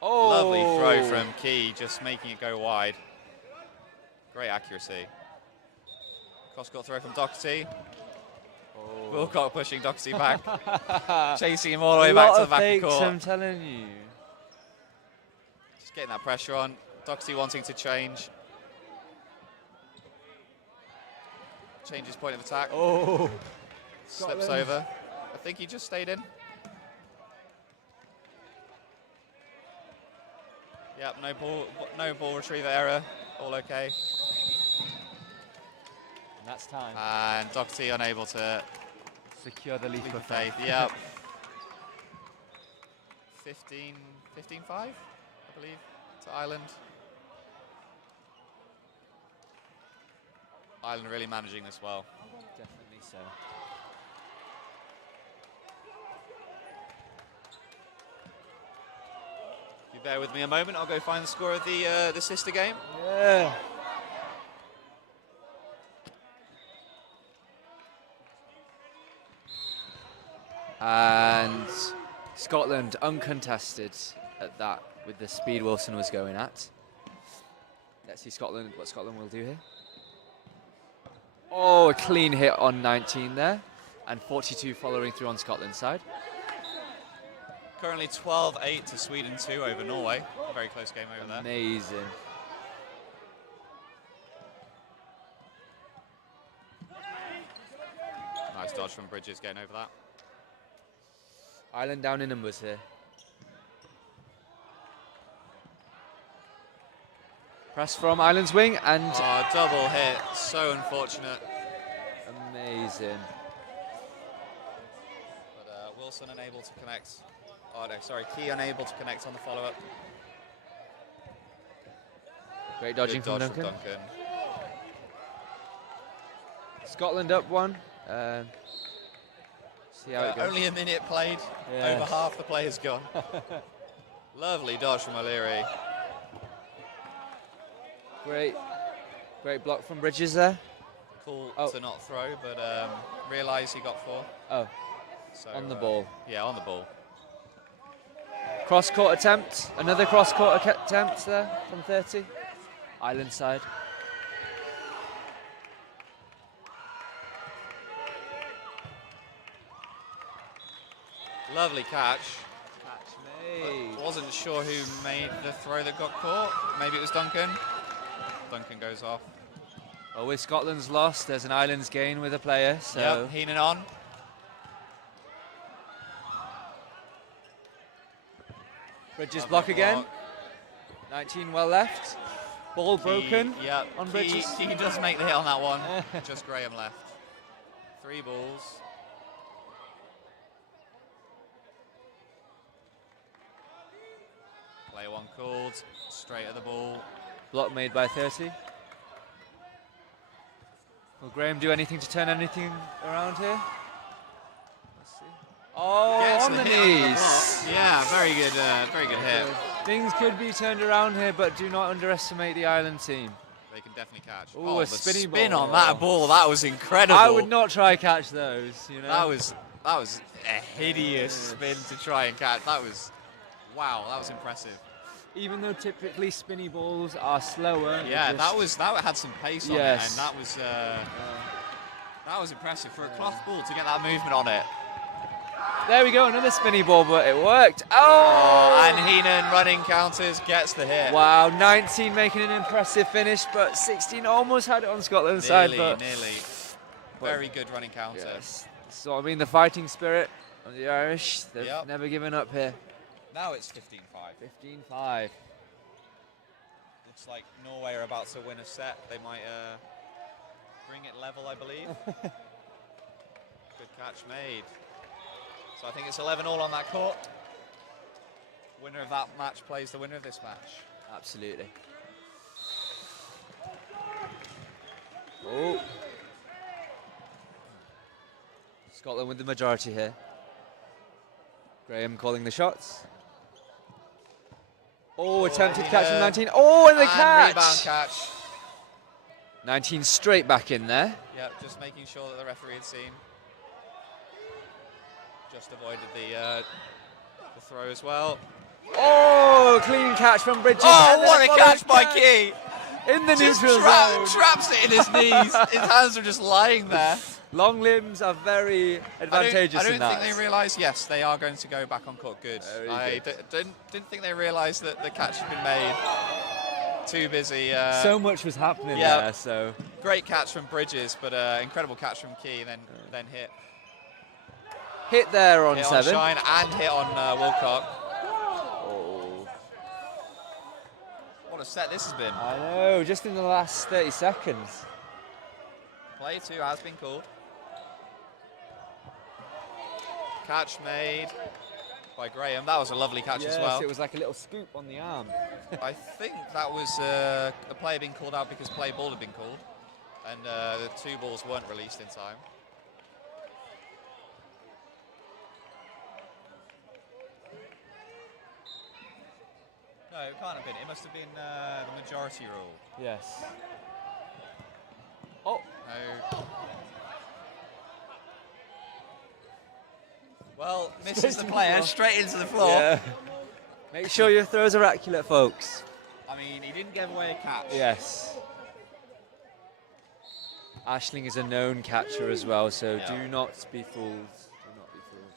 Oh, Lovely throw from Key, just making it go wide. Great accuracy. Cross-court throw from Doherty. Oh. Wilcock pushing Doherty back, chasing him all the way back to the back of court. I'm telling you. Just getting that pressure on. Doherty wanting to change. Changes point of attack. Oh. Slips over. I think he just stayed in. Yep, no ball retriever error. All okay. And that's time. And Doherty unable to Secure the leap leap of of faith. faith. Yep. 15-5, I believe, to Ireland. Ireland really managing this well. Definitely so. If you bear with me a moment, I'll go find the score of the sister game. Yeah. And Scotland uncontested at that with the speed Wilson was going at. Let's see what Scotland will do here. Oh, a clean hit on 19 there, and 42 following through on Scotland's side. Currently 12-8 to Sweden 2 over Norway. A very close game over there. Amazing. Nice dodge from Bridges getting over that. Ireland down in numbers here. Press from Ireland's wing, and Oh, double hit. So unfortunate. amazing. But Wilson unable to connect. Oh no, sorry, Key unable to connect on the follow-up. Great dodging Good from dodge Duncan. Duncan. Scotland up 1. See how it goes. Only a minute played. Yeah. Over half the players gone. Lovely dodge from O'Leary. Great block from Bridges there. Cool Oh. to not throw, but realised he got 4. Oh, So, on the ball. Yeah, on the ball. Cross-court attempt. Another cross-court attempt there from 30. Ireland side. Lovely catch. Catch Wasn't sure who made the throw that got caught. Maybe it was Duncan. Duncan goes off. Oh, with Scotland's loss, there's an Ireland's gain with a player. So Yep, Heenan on. Bridges Lovely block again. block. 19 well left. Ball broken. Yep, on Bridges. He does make the hit on that one. Just Graham left. 3 balls. Play one called. Straight at the ball. Block made by 30. Will Graham do anything to turn anything around here? Let's see. Oh, Gets on the hit under knees. block. Yeah, very good hit. Things could be turned around here, but do not underestimate the Ireland team. They can definitely catch. Ooh, Oh, a the spinny spin ball. on that ball, that was incredible. I would not try catch those, you know. That was a hideous spin to try and catch. That was, wow, that was impressive. Even though typically spinny balls are slower. Yeah, just- that had some pace on Yes. it, and that was impressive for a cloth ball to get that movement on it. There we go, another spinny ball, but it worked. Oh! And Heenan running counters, gets the hit. Wow, 19 making an impressive finish, but 16 almost had it on Scotland's side. But Nearly. Very good running counter. yes. So I mean, the fighting spirit of the Irish, they've Yep. never given up here. Now it's 15-5. 15-5. Looks like Norway are about to win a set. They might bring it level, I believe. Good catch made. So I think it's 11-all on that court. Winner of that match plays the winner of this match. Absolutely. Oh. Scotland with the majority here. Graham calling the shots. Oh, attempted catch from 19. Oh, and the catch! Rebound catch. 19 straight back in there. Yep, just making sure that the referee had seen. Just avoided the throw as well. Oh, clean catch from Bridges. Oh, And then what a follow catch by catch Key! in the Just neutral zone. traps it in his knees. His hands are just lying there. Long limbs are very advantageous I don't in that. think they realise, yes, they are going to go back on court. Good. Very I good. didn't think they realised that the catch had been made. Too busy. So much was happening yeah. there, so. Great catch from Bridges, but incredible catch from Key, then hit. Hit there on Hit 7. on Shine and hit on Wilcock. Oh. What a set this has been. I know, just in the last 30 seconds. Play 2 has been called. Catch made by Graham. That was a lovely catch as well. Yes, it was like a little scoop on the arm. I think that was a player being called out because play ball had been called, and the 2 balls weren't released in time. No, it can't have been. It must have been the majority rule. Yes. Oh. No. Well, misses the player straight into the floor. Yeah. Make sure your throws are accurate, folks. I mean, he didn't give away a catch. Yes. Aisling is a known catcher as well, so Yeah. do not be fooled. Do not be fooled.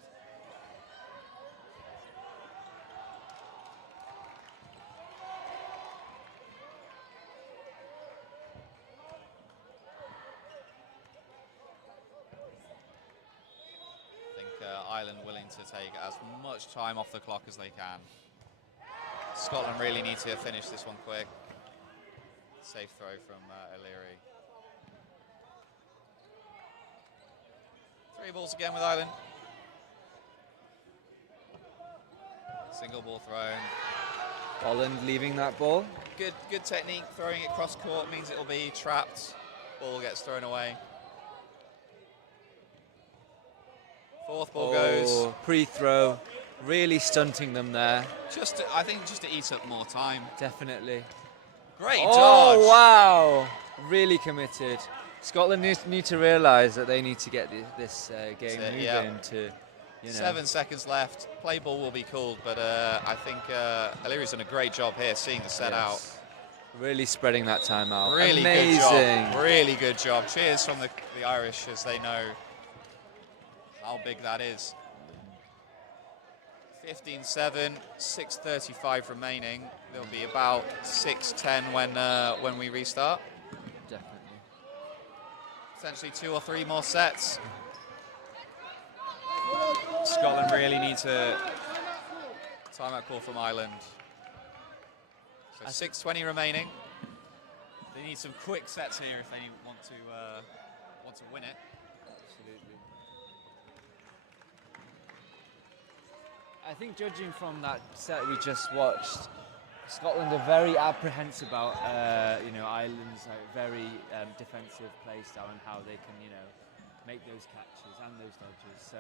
I think Ireland willing to take as much time off the clock as they can. Scotland really need to finish this one quick. Safe throw from O'Leary. 3 balls again with Ireland. Single ball thrown. Holland leaving that ball. Good technique. Throwing it cross court means it'll be trapped. Ball gets thrown away. 4th ball goes. Pre-throw, really stunting them there. I think just to eat up more time. Definitely. Great Oh, dodge. wow. Really committed. Scotland need to realise that they need to get this game That's it, moving yeah. to, you know. 7 seconds left. Play ball will be called, but I think O'Leary's done a great job here seeing the set out. Yes. Really spreading that time out. Really Amazing. good job. Really good job. Cheers from the Irish as they know how big that is. 15-7, 6:35 remaining. There'll be about 6:10 when we restart. Definitely. Potentially 2 or 3 more sets. Scotland really need to timeout call from Ireland. So 6:20 remaining. They need some quick sets here if they want to win it. Absolutely. I think judging from that set we just watched, Scotland are very apprehensive about Ireland's very defensive play style and how they can make those catches and those dodges. So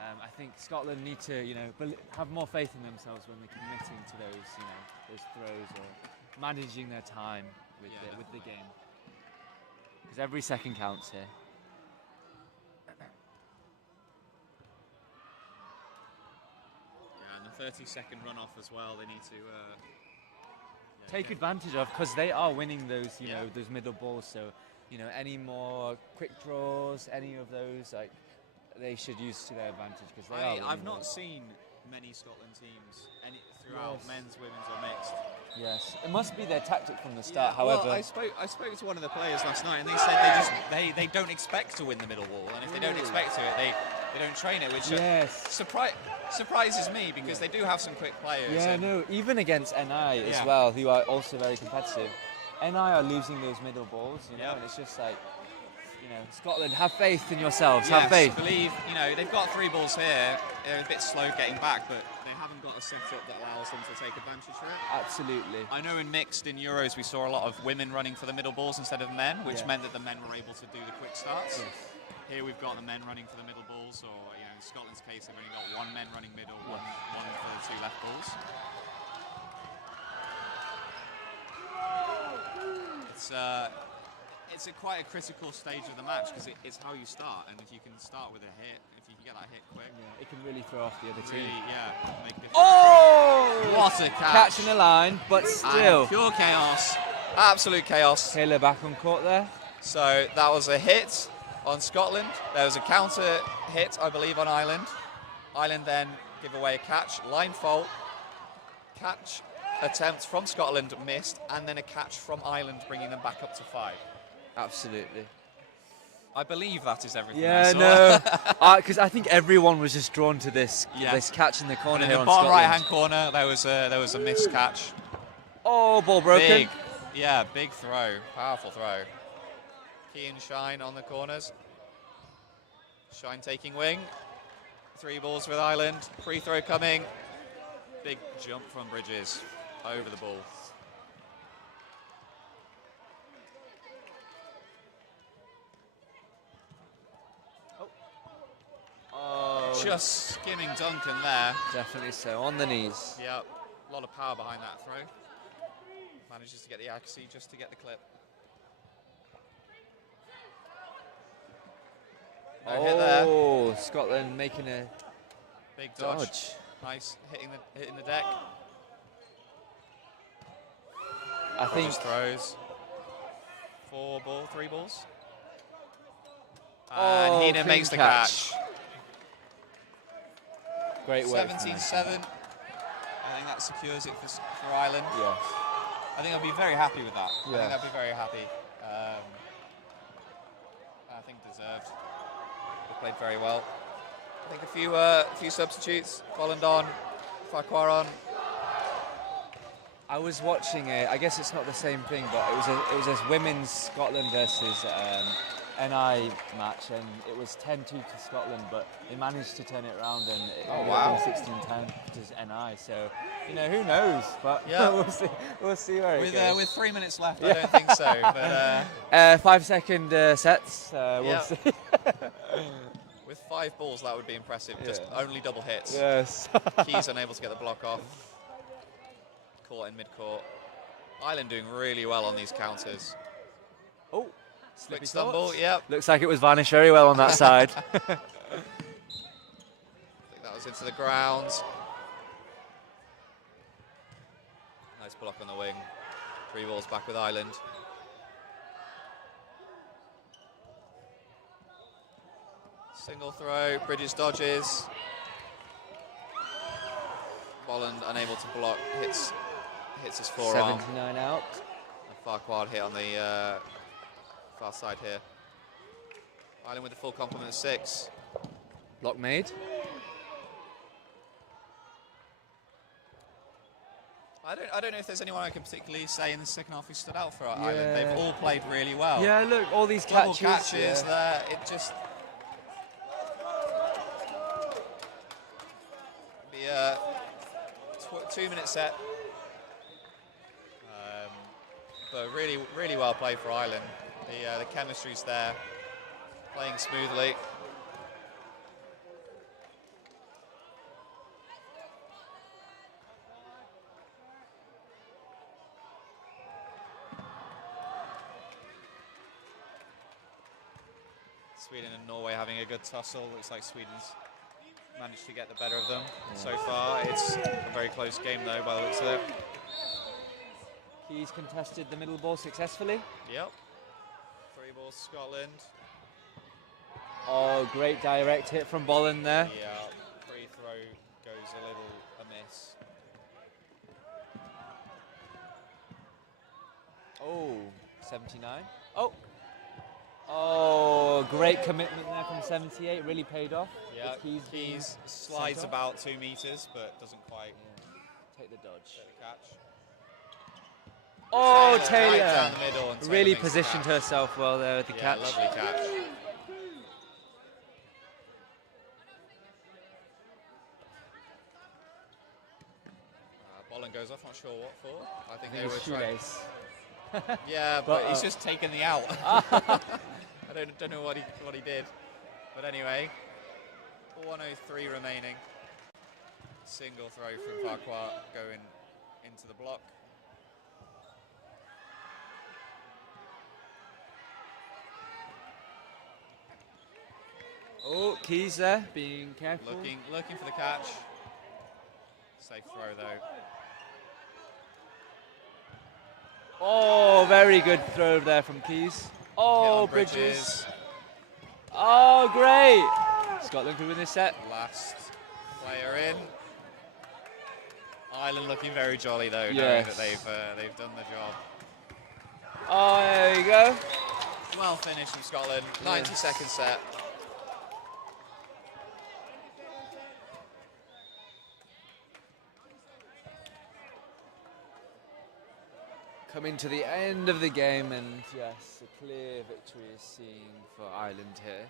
I think Scotland need to have more faith in themselves when they're committing to those throws or managing their time with the game, because every second counts here. Yeah, and the 30-second runoff as well. They need to take advantage of, because they are winning those those middle balls. So any more quick draws, any of those, they should use to their advantage, because they are. I've not seen many Scotland teams throughout men's, women's, or mixed. Yes, it must be their tactic from the start. Yeah, however, well, I spoke to one of the players last night, and they said they don't expect to win the middle ball, and if they don't expect to, they don't train it, which surprises me, because they do have some quick players. Yeah, no, even against NI as well, who are also very competitive. NI are losing those middle balls, and it's just Scotland, have faith in yourselves. Yes, have faith. Believe, they've got 3 balls here. They're a bit slow getting back, but they haven't got a setup that allows them to take advantage of it. Absolutely. I know in mixed, in Euros, we saw a lot of women running for the middle balls instead of men, which meant that the men were able to do the quick starts. Yes. Here we've got the men running for the middle balls, or in Scotland's case, they've only got 1 man running middle, one for the 2 left balls. It's quite a critical stage of the match, because it's how you start, and if you can start with a hit, if you can get that hit quick, it can really throw off the other team. Make a difference. Oh! What a catch! Catching the line, but still. And pure chaos, absolute chaos. Taylor back on court there. So that was a hit on Scotland. There was a counter hit, I believe, on Ireland. Ireland then give away a catch, line fault, catch attempt from Scotland missed, and then a catch from Ireland, bringing them back up to 5. Absolutely. I believe that is everything. Yeah, no, because I think everyone was just drawn to this catch in the corner in here the on bottom Scotland. right-hand corner, there was a missed catch. Oh, ball broken. Big throw, powerful throw. Key and Shine on the corners. Shine taking wing. 3 balls with Ireland. Free throw coming. Big jump from Bridges over the ball. Just skimming Duncan there. Definitely so, on the knees. Yep, a lot of power behind that throw. Manages to get the accuracy just to get the clip. No hit there. Oh, Scotland making a big dodge. Nice, hitting the deck. I think just throws. 3 balls. Oh, And Heenan makes the catch. Great work. 17-7. I think that secures it for Ireland. Yes. I think I'll be very happy with that. Yeah. I think I'll be very happy. I think deserved. They played very well. I think a few substitutes. Bollandon, Farquhar. I was watching I guess it's not the same thing, but it was a women's Scotland versus NI match, and it was 10-2 to Scotland, but they managed to turn it around, and it was 16-10 to NI. So who knows? But we'll see where it goes. With 3 minutes left, I don't think so. But 5-second sets. We'll see. With 5 balls, that would be impressive. Just only double hits. Yes. Keys unable to get the block off. Caught in mid-court. Ireland doing really well on these counters. Oh, quick stumble. Yep. Looks like it was vanished very well on that side. I think that was into the ground. Nice block on the wing. 3 balls back with Ireland. Single throw, Bridges dodges. Bolland unable to block, hits his forearm. 79 out. A Farquhar hit on the far side here. Ireland with the full complement of 6. Block made. I don't know if there's anyone I can particularly say in the second half who stood out for Ireland. They've all played really well. Yeah, look, all these Double catches. catches there. It just be a 2-minute set. But really well played for Ireland. The chemistry's there, playing smoothly. Sweden and Norway having a good tussle. Looks like Sweden's managed to get the better of them so far. It's a very close game though, by the looks of it. He's contested the middle ball successfully. Yep. 3 balls Scotland. Oh, great direct hit from Bolland there. Yeah, free throw goes a little amiss. Oh, 79. Oh, great commitment there from 78. Really paid off. Yeah, Keys slides about 2 meters, but doesn't quite take the dodge. take the catch. Oh, Right Taylor. down the middle, and Taylor Really makes the positioned catch. herself well there with the Yeah, catch. lovely catch. Bolland goes off, not sure what for. I think they were trying. Shoelace. Yeah, but he's just taken the out. I don't know what he did, but anyway, 1:03 remaining. Single throw from Farquhar going into the block. Oh, Keys there, being careful. Looking for the catch. Safe throw though. Oh, very good throw there from Keys. Oh, Hit on Bridges. Oh, great. Scotland could win this set. Last player in. Ireland looking very jolly though, knowing Yes. that they've done the job. Oh, there you go. Well finished from Scotland. 90-second set. Coming to the end of the game, and yes, a clear victory is seen for Ireland here.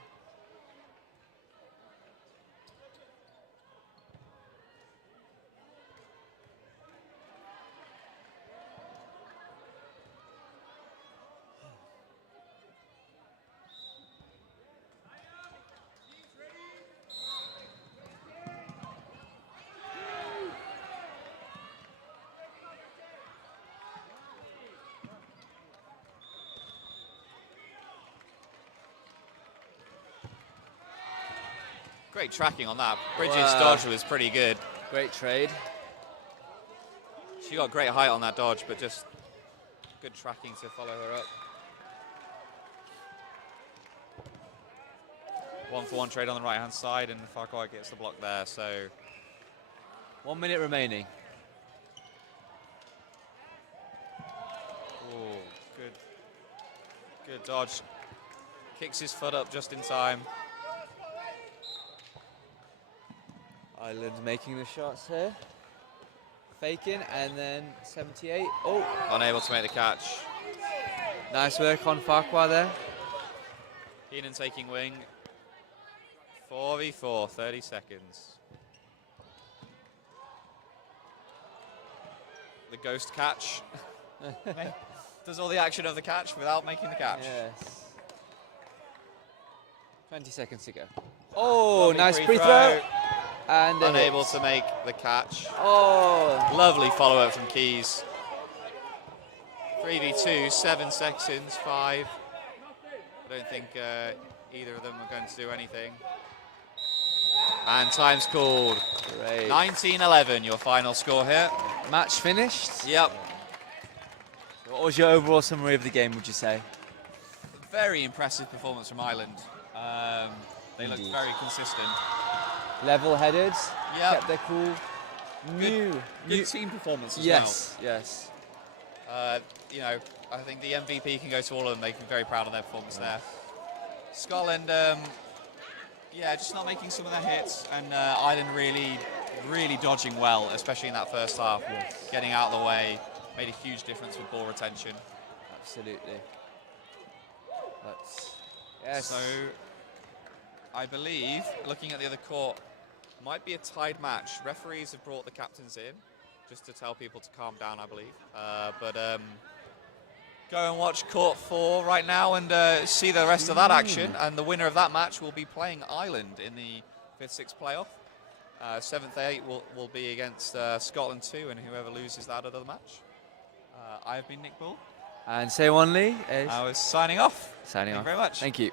Great tracking on that. Bridges' Wow. dodge was pretty good. Great trade. She got great height on that dodge, but just good tracking to follow her up. 1-for-1 trade on the right-hand side, and Farquhar gets the block there, so 1 minute remaining. ooh, good dodge. Kicks his foot up just in time. Ireland making the shots here. Faking, and then 78. Oh, Unable to make the catch. nice work on Farquhar there. Keenan taking wing. 4v4, 30 seconds. The ghost catch. Does all the action of the catch without making the catch. Yes. 20 seconds to go. Oh, Lovely nice free free throw. And a Unable hit. to make the catch. Oh, Lovely follow-up from Keys. 3v2, 7 seconds, 5. I don't think either of them are going to do anything. And time's called. great. 19-11, your final score here. Match finished. Yep. What was your overall summary of the game, would you say? Very impressive performance from Ireland. They looked Indeed. very consistent. Level-headed, Yep. kept their cool. Good team performance as Yes, yes. well. You know, I think the MVP can go to all of them. They can be very proud of their performance there. Scotland, yeah, just not making some of their hits, and Ireland really dodging well, especially in that first half. Yes. Getting out of the way made a huge difference with ball retention. Absolutely. Yes. So, I believe, looking at the other court, might be a tied match. Referees have brought the captains in just to tell people to calm down, I believe. But go and watch court 4 right now and see the rest of that action. And the winner of that match will be playing Ireland in the 5th-6th playoff. 7th-8 will be against Scotland 2, and whoever loses that other match. I have been Nick Bull. And Sewon Lee is I was signing off. signing off. Thank you very much. Thank you.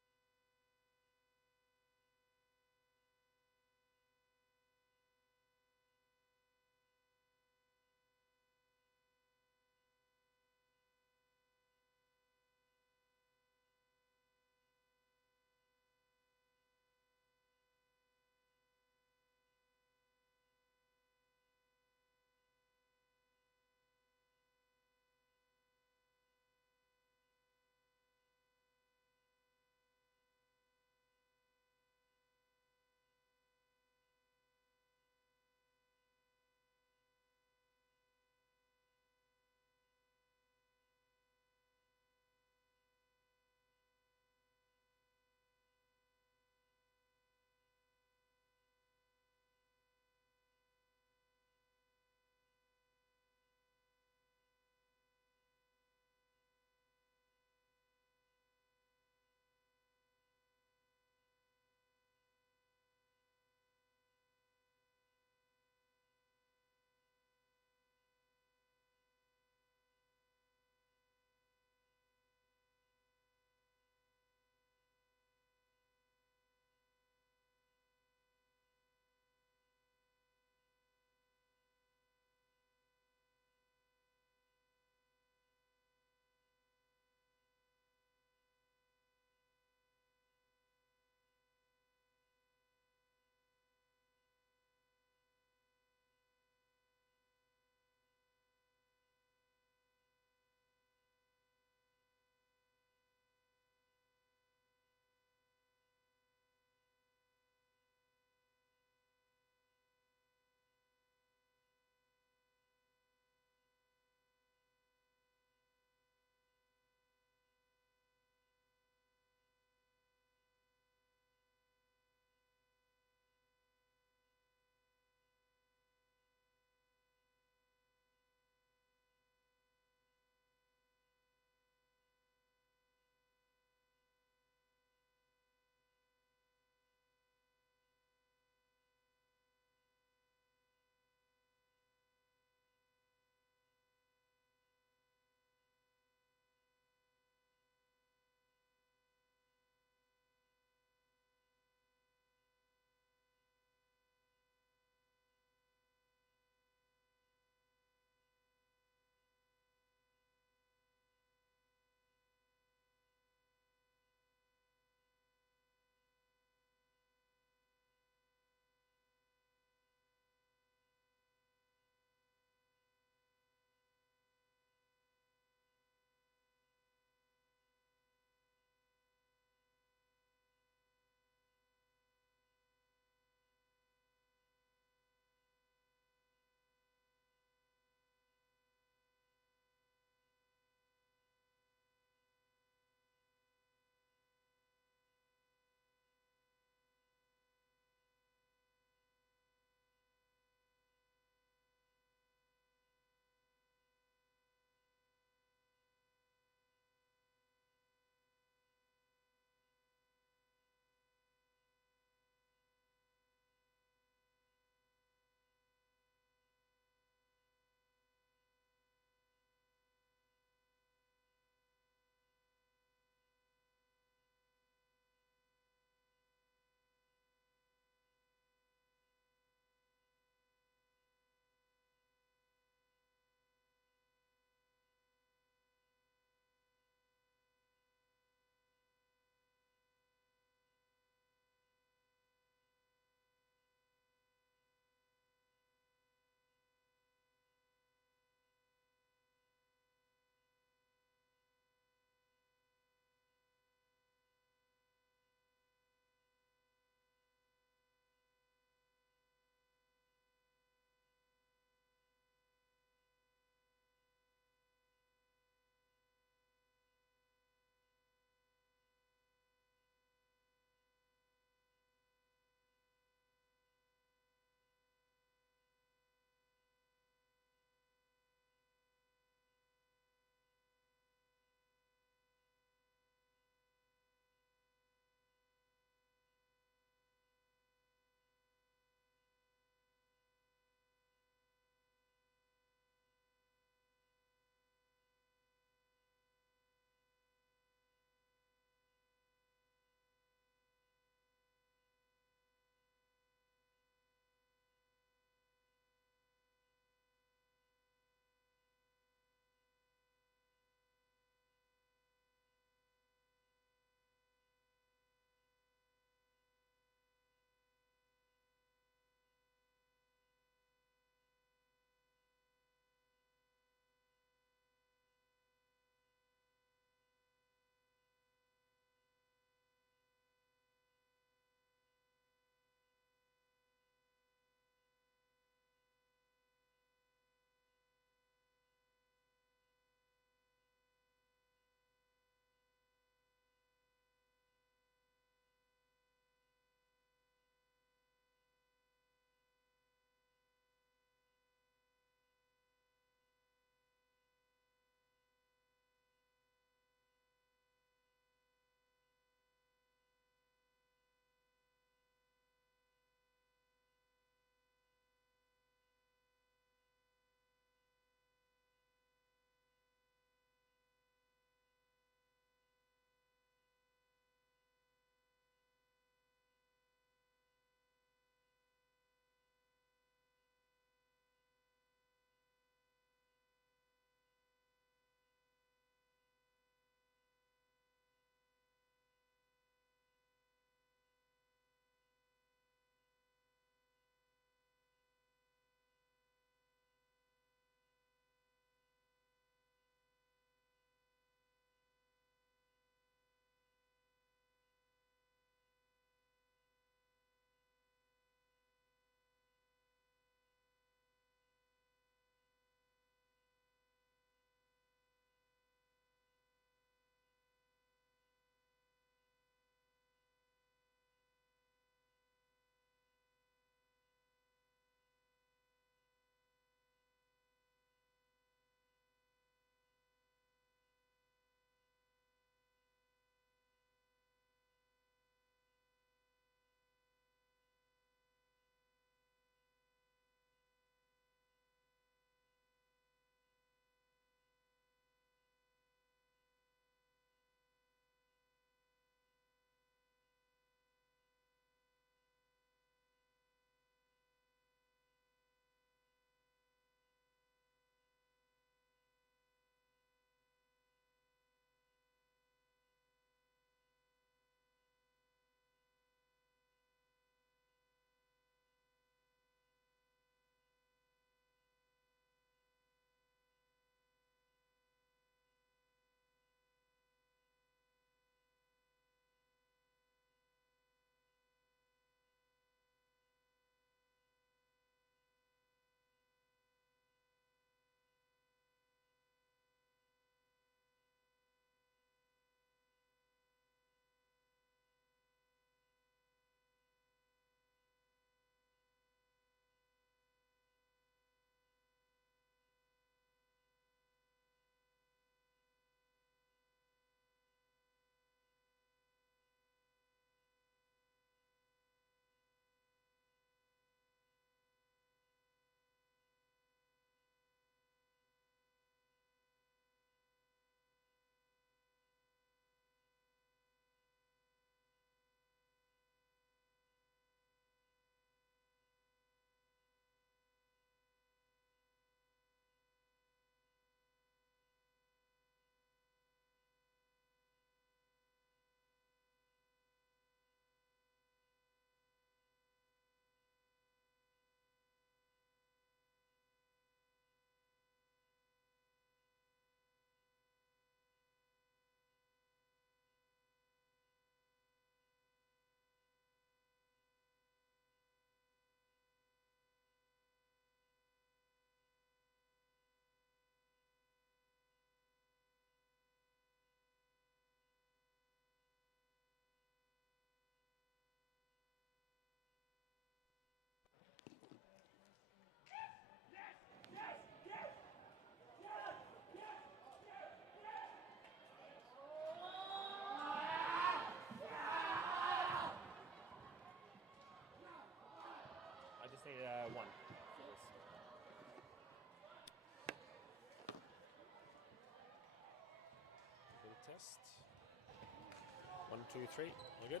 2, 3. All good?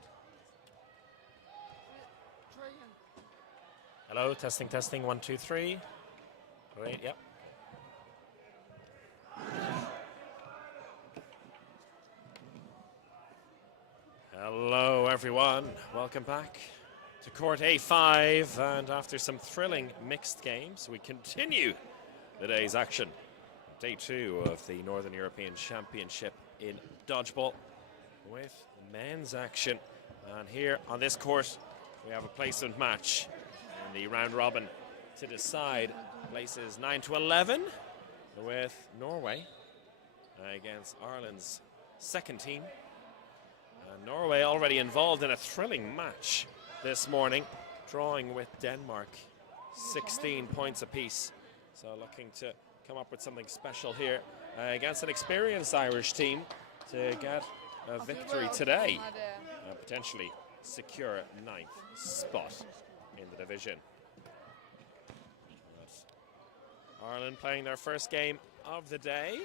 Try again. Hello, testing, testing. 1, 2, 3. Great, yep. Hello, everyone. Welcome back to Court A5. And after some thrilling mixed games, we continue the day's action. Day 2 of the Northern European Championship in Dodgeball with men's action. And here on this court, we have a placement match in the round robin to decide places 9 to 11 with Norway against Ireland's second team. And Norway already involved in a thrilling match this morning, drawing with Denmark 16 points apiece. So looking to come up with something special here against an experienced Irish team to get a victory today and potentially secure 9th spot in the division. But Ireland playing their first game of the day,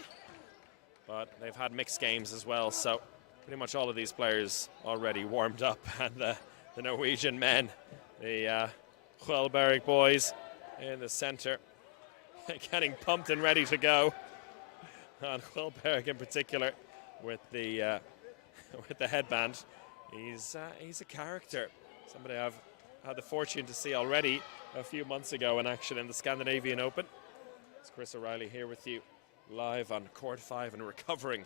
but they've had mixed games as well, so pretty much all of these players already warmed up, and the Norwegian men, the Kjellberg boys in the center, getting pumped and ready to go. And Kjellberg in particular with the headband. He's a character. Somebody I've had the fortune to see already a few months ago in action in the Scandinavian Open. It's Chris O'Reilly here with you live on Court 5 and recovering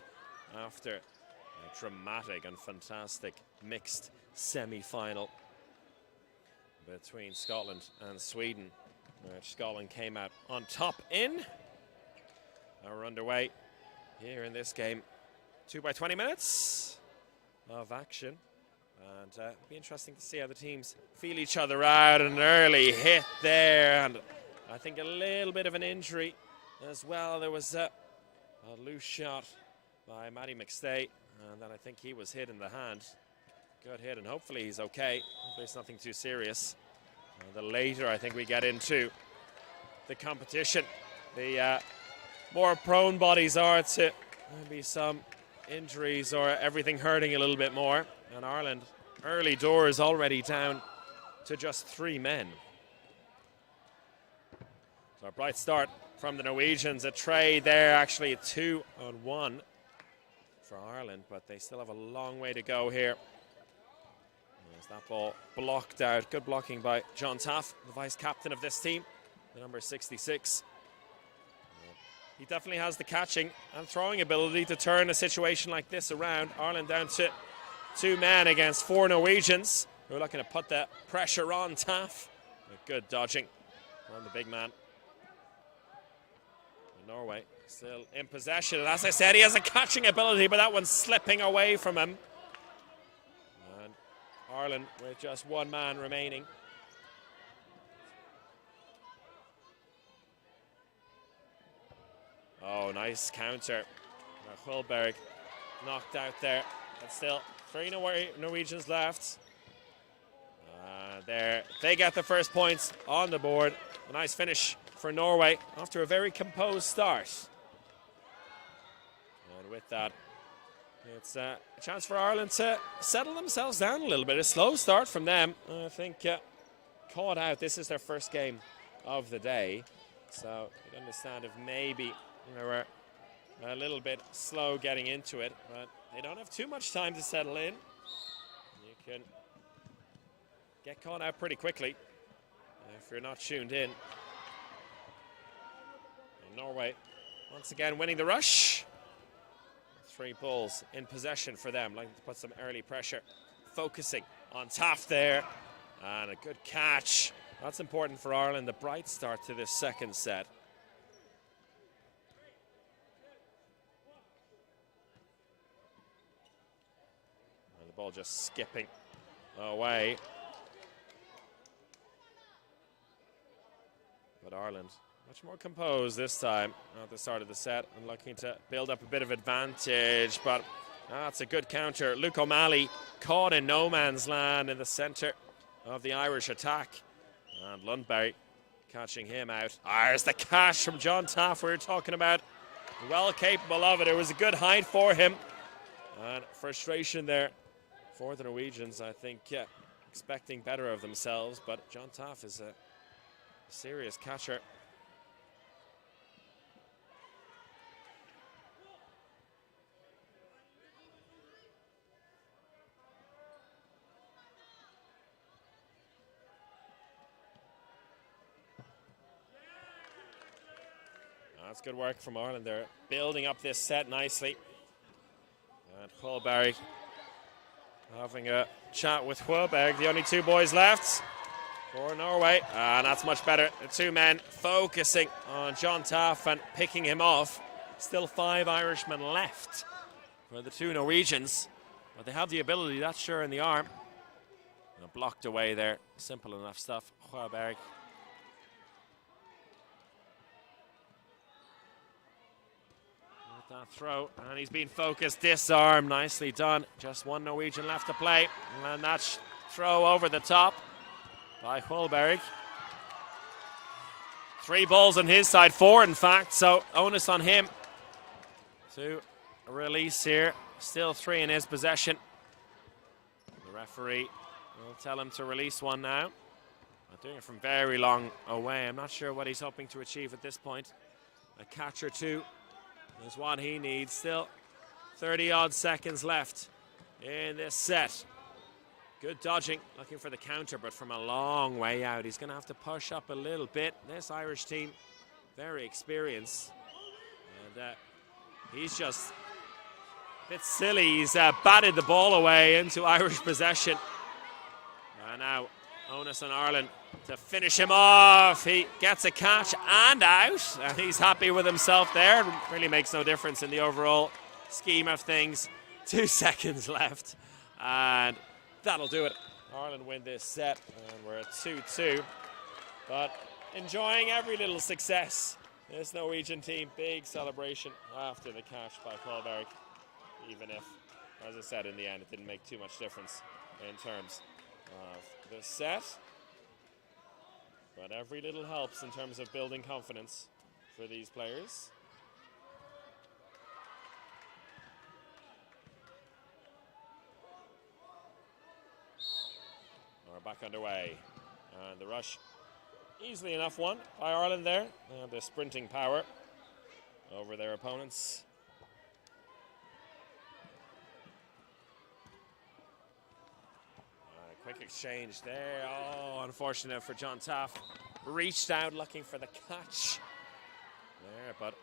after a dramatic and fantastic mixed semi-final between Scotland and Sweden, which Scotland came out on top in. Now we're underway here in this game. 2 by 20 minutes of action. And it'll be interesting to see how the teams feel each other out. An early hit there, and I think a little bit of an injury as well. There was a loose shot by Matty McStay, and then I think he was hit in the hand. Good hit, and hopefully he's okay. Hopefully it's nothing too serious. The later I think we get into the competition, the more prone bodies are to maybe some injuries or everything hurting a little bit more. And Ireland early doors already down to just 3 men. So a bright start from the Norwegians. A trade there, actually a 2-on-1 for Ireland, but they still have a long way to go here. There's that ball blocked out. Good blocking by John Taff, the vice captain of this team, the number 66. He definitely has the catching and throwing ability to turn a situation like this around. Ireland down to 2 men against 4 Norwegians who are looking to put the pressure on Taff. Good dodging from the big man. Norway still in possession, and as I said, he has a catching ability, but that one's slipping away from him. And Ireland with just 1 man remaining. Oh, nice counter. Kjellberg knocked out there, but still 3 Norwegians left. There, they get the first points on the board. A nice finish for Norway after a very composed start. And with that, it's a chance for Ireland to settle themselves down a little bit. A slow start from them. I think caught out. This is their first game of the day. So you can understand if maybe they were a little bit slow getting into it, but they don't have too much time to settle in. You can get caught out pretty quickly if you're not tuned in. And Norway once again winning the rush. 3 balls in possession for them, looking to put some early pressure. Focusing on Taft there, and a good catch. That's important for Ireland, the bright start to this second set. And the ball just skipping away. But Ireland much more composed this time at the start of the set and looking to build up a bit of advantage, but that's a good counter. Luke O'Malley caught in no man's land in the center of the Irish attack, and Lundberg catching him out. There's the cash from John Taff we were talking about. Well capable of it. It was a good height for him, and frustration there for the Norwegians, I think, expecting better of themselves, but John Taff is a serious catcher. That's good work from Ireland. They're building up this set nicely. And Hulberg having a chat with Hulberg, the only two boys left for Norway. And that's much better. The two men focusing on John Taff and picking him off. Still 5 Irishmen left for the two Norwegians. But they have the ability, that's sure, in the arm. And blocked away there. Simple enough stuff. Hulberg. That throw, and he's been focused, disarm, nicely done. Just one Norwegian left to play, and that throw over the top by Hulberg. 3 balls on his side, 4 in fact, so onus on him to release here. Still 3 in his possession. The referee will tell him to release one now. Doing it from very long away. I'm not sure what he's hoping to achieve at this point. A catch or two is what he needs. Still 30-odd seconds left in this set. Good dodging, looking for the counter, but from a long way out. He's going to have to push up a little bit. This Irish team, very experienced. And he's just a bit silly. He's batted the ball away into Irish possession. And now onus on Ireland to finish him off. He gets a catch and out, and he's happy with himself there. It really makes no difference in the overall scheme of things. 2 seconds left, and that'll do it. Ireland win this set, and we're at 2-2. But enjoying every little success. This Norwegian team, big celebration after the catch by Hulberg, even if, as I said, in the end, it didn't make too much difference in terms of the set. But every little helps in terms of building confidence for these players. We're back underway. And the rush, easily enough won by Ireland there. The sprinting power over their opponents. Quick exchange there. Oh, unfortunate for John Taff. Reached out looking for the catch there, but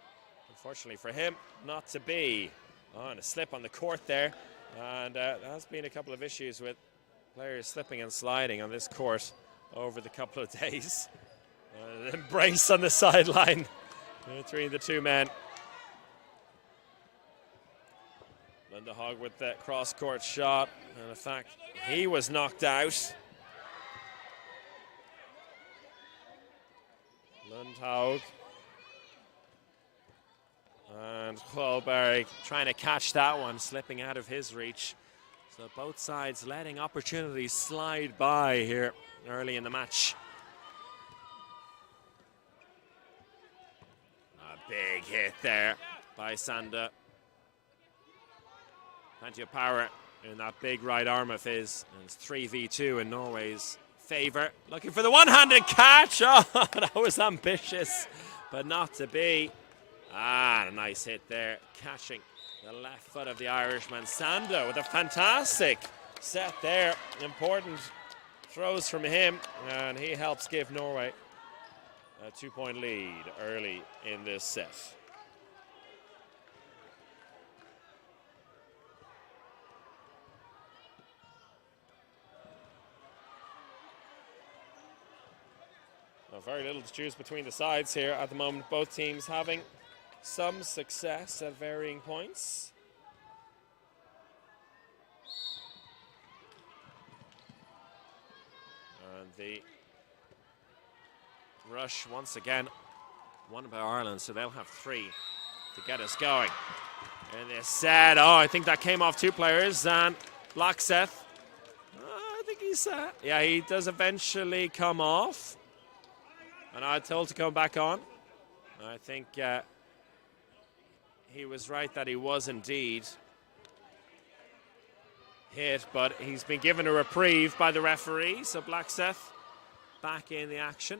unfortunately for him, not to be. Oh, and a slip on the court there. And there has been a couple of issues with players slipping and sliding on this court over the couple of days. An embrace on the sideline between the two men. Lundehag with that cross-court shot, and in fact, he was knocked out. Lundehag and Hulberg trying to catch that one, slipping out of his reach. So both sides letting opportunities slide by here early in the match. A big hit there by Sanda. Plenty of power in that big right arm of his. And it's 3v2 in Norway's favor. Looking for the one-handed catch. Oh, that was ambitious, but not to be. Ah, a nice hit there, catching the left foot of the Irishman. Sanda with a fantastic set there. Important throws from him, and he helps give Norway a 2-point lead early in this set. Very little to choose between the sides here at the moment. Both teams having some success at varying points. And the rush once again won by Ireland, so they'll have 3 to get us going. And they said, oh, I think that came off 2 players, and Blackseth, I think he's, yeah, he does eventually come off. And I'm told to come back on. I think he was right that he was indeed. hit, but he's been given a reprieve by the referee. So Blackseth back in the action.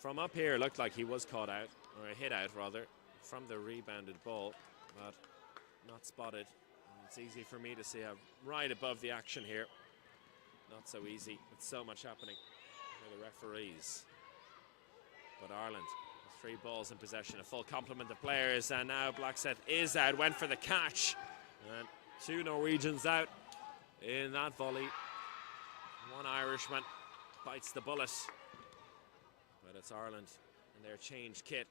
From up here, it looked like he was caught out, or hit out rather, from the rebounded ball, but not spotted. And it's easy for me to see right above the action here. Not so easy, with so much happening for the referees. But Ireland, with 3 balls in possession, a full complement of players, and now Blackseth is out, went for the catch, and 2 Norwegians out in that volley. 1 Irishman bites the bullet, but it's Ireland in their changed kit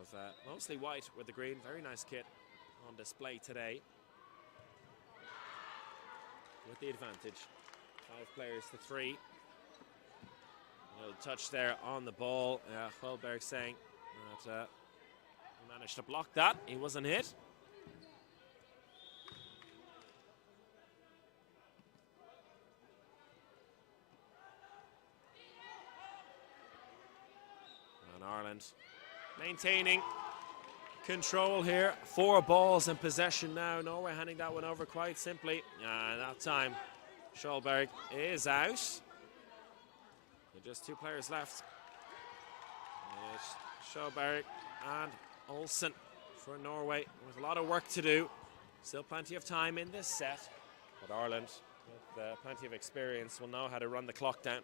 of mostly white with the green. Very nice kit on display today, with the advantage. 5 players to 3. A little touch there on the ball. Hjelberg saying that he managed to block that. He wasn't hit. And Ireland maintaining control here. 4 balls in possession now. Norway handing that one over quite simply. And that time Hjelberg is out. With just 2 players left. It's Hjelberg and Olsen for Norway, with a lot of work to do. Still plenty of time in this set, but Ireland, with plenty of experience, will know how to run the clock down.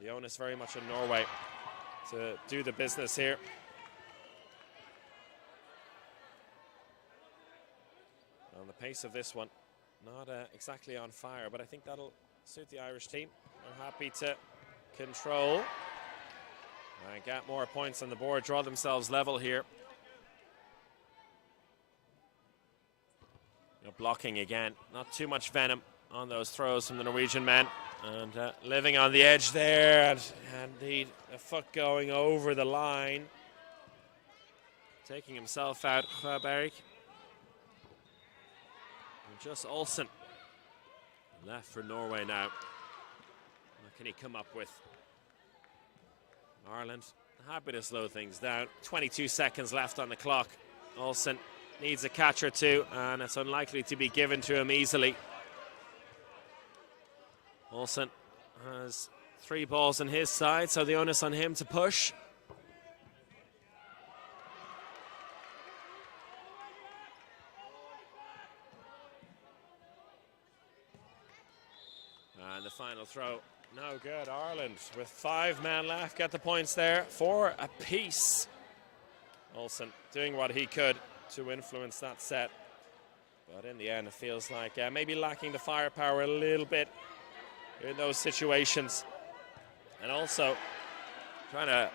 The onus very much on Norway to do the business here. On the pace of this one, not exactly on fire, but I think that'll suit the Irish team. They're happy to control and get more points on the board, draw themselves level here. Blocking again, not too much venom on those throws from the Norwegian men, and living on the edge there, and indeed a foot going over the line, taking himself out. Hjelberg. Just Olsen left for Norway now. What can he come up with? Ireland happy to slow things down. 22 seconds left on the clock. Olsen needs a catch or 2, and it's unlikely to be given to him easily. Olsen has 3 balls on his side, so the onus on him to push. And the final throw, no good. Ireland with 5 men left, get the points there, 4 apiece. Olsen doing what he could to influence that set, but in the end it feels like maybe lacking the firepower a little bit in those situations, and also trying to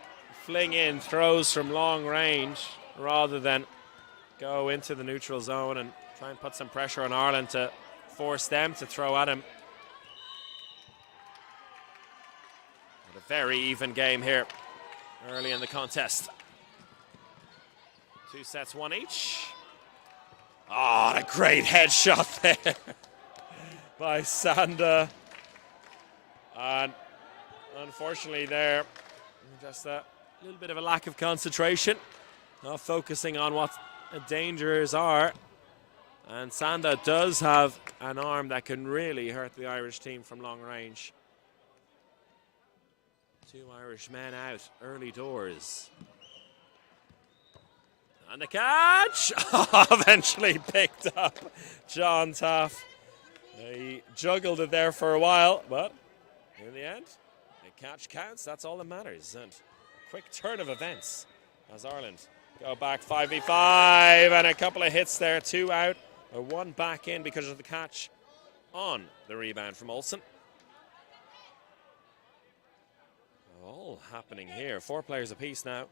fling in throws from long range rather than go into the neutral zone and try and put some pressure on Ireland to force them to throw at him. And a very even game here early in the contest. 2 sets, 1 each. Oh, a great headshot there by Sanda. And unfortunately there, just a little bit of a lack of concentration, not focusing on what the dangers are. And Sanda does have an arm that can really hurt the Irish team from long range. 2 Irish men out early doors. And the catch, eventually picked up John Taff. He juggled it there for a while, but in the end, the catch counts. That's all that matters. And a quick turn of events as Ireland go back 5v5, and a couple of hits there, 2 out, 1 back in because of the catch on the rebound from Olsen. All happening here. 4 players apiece now.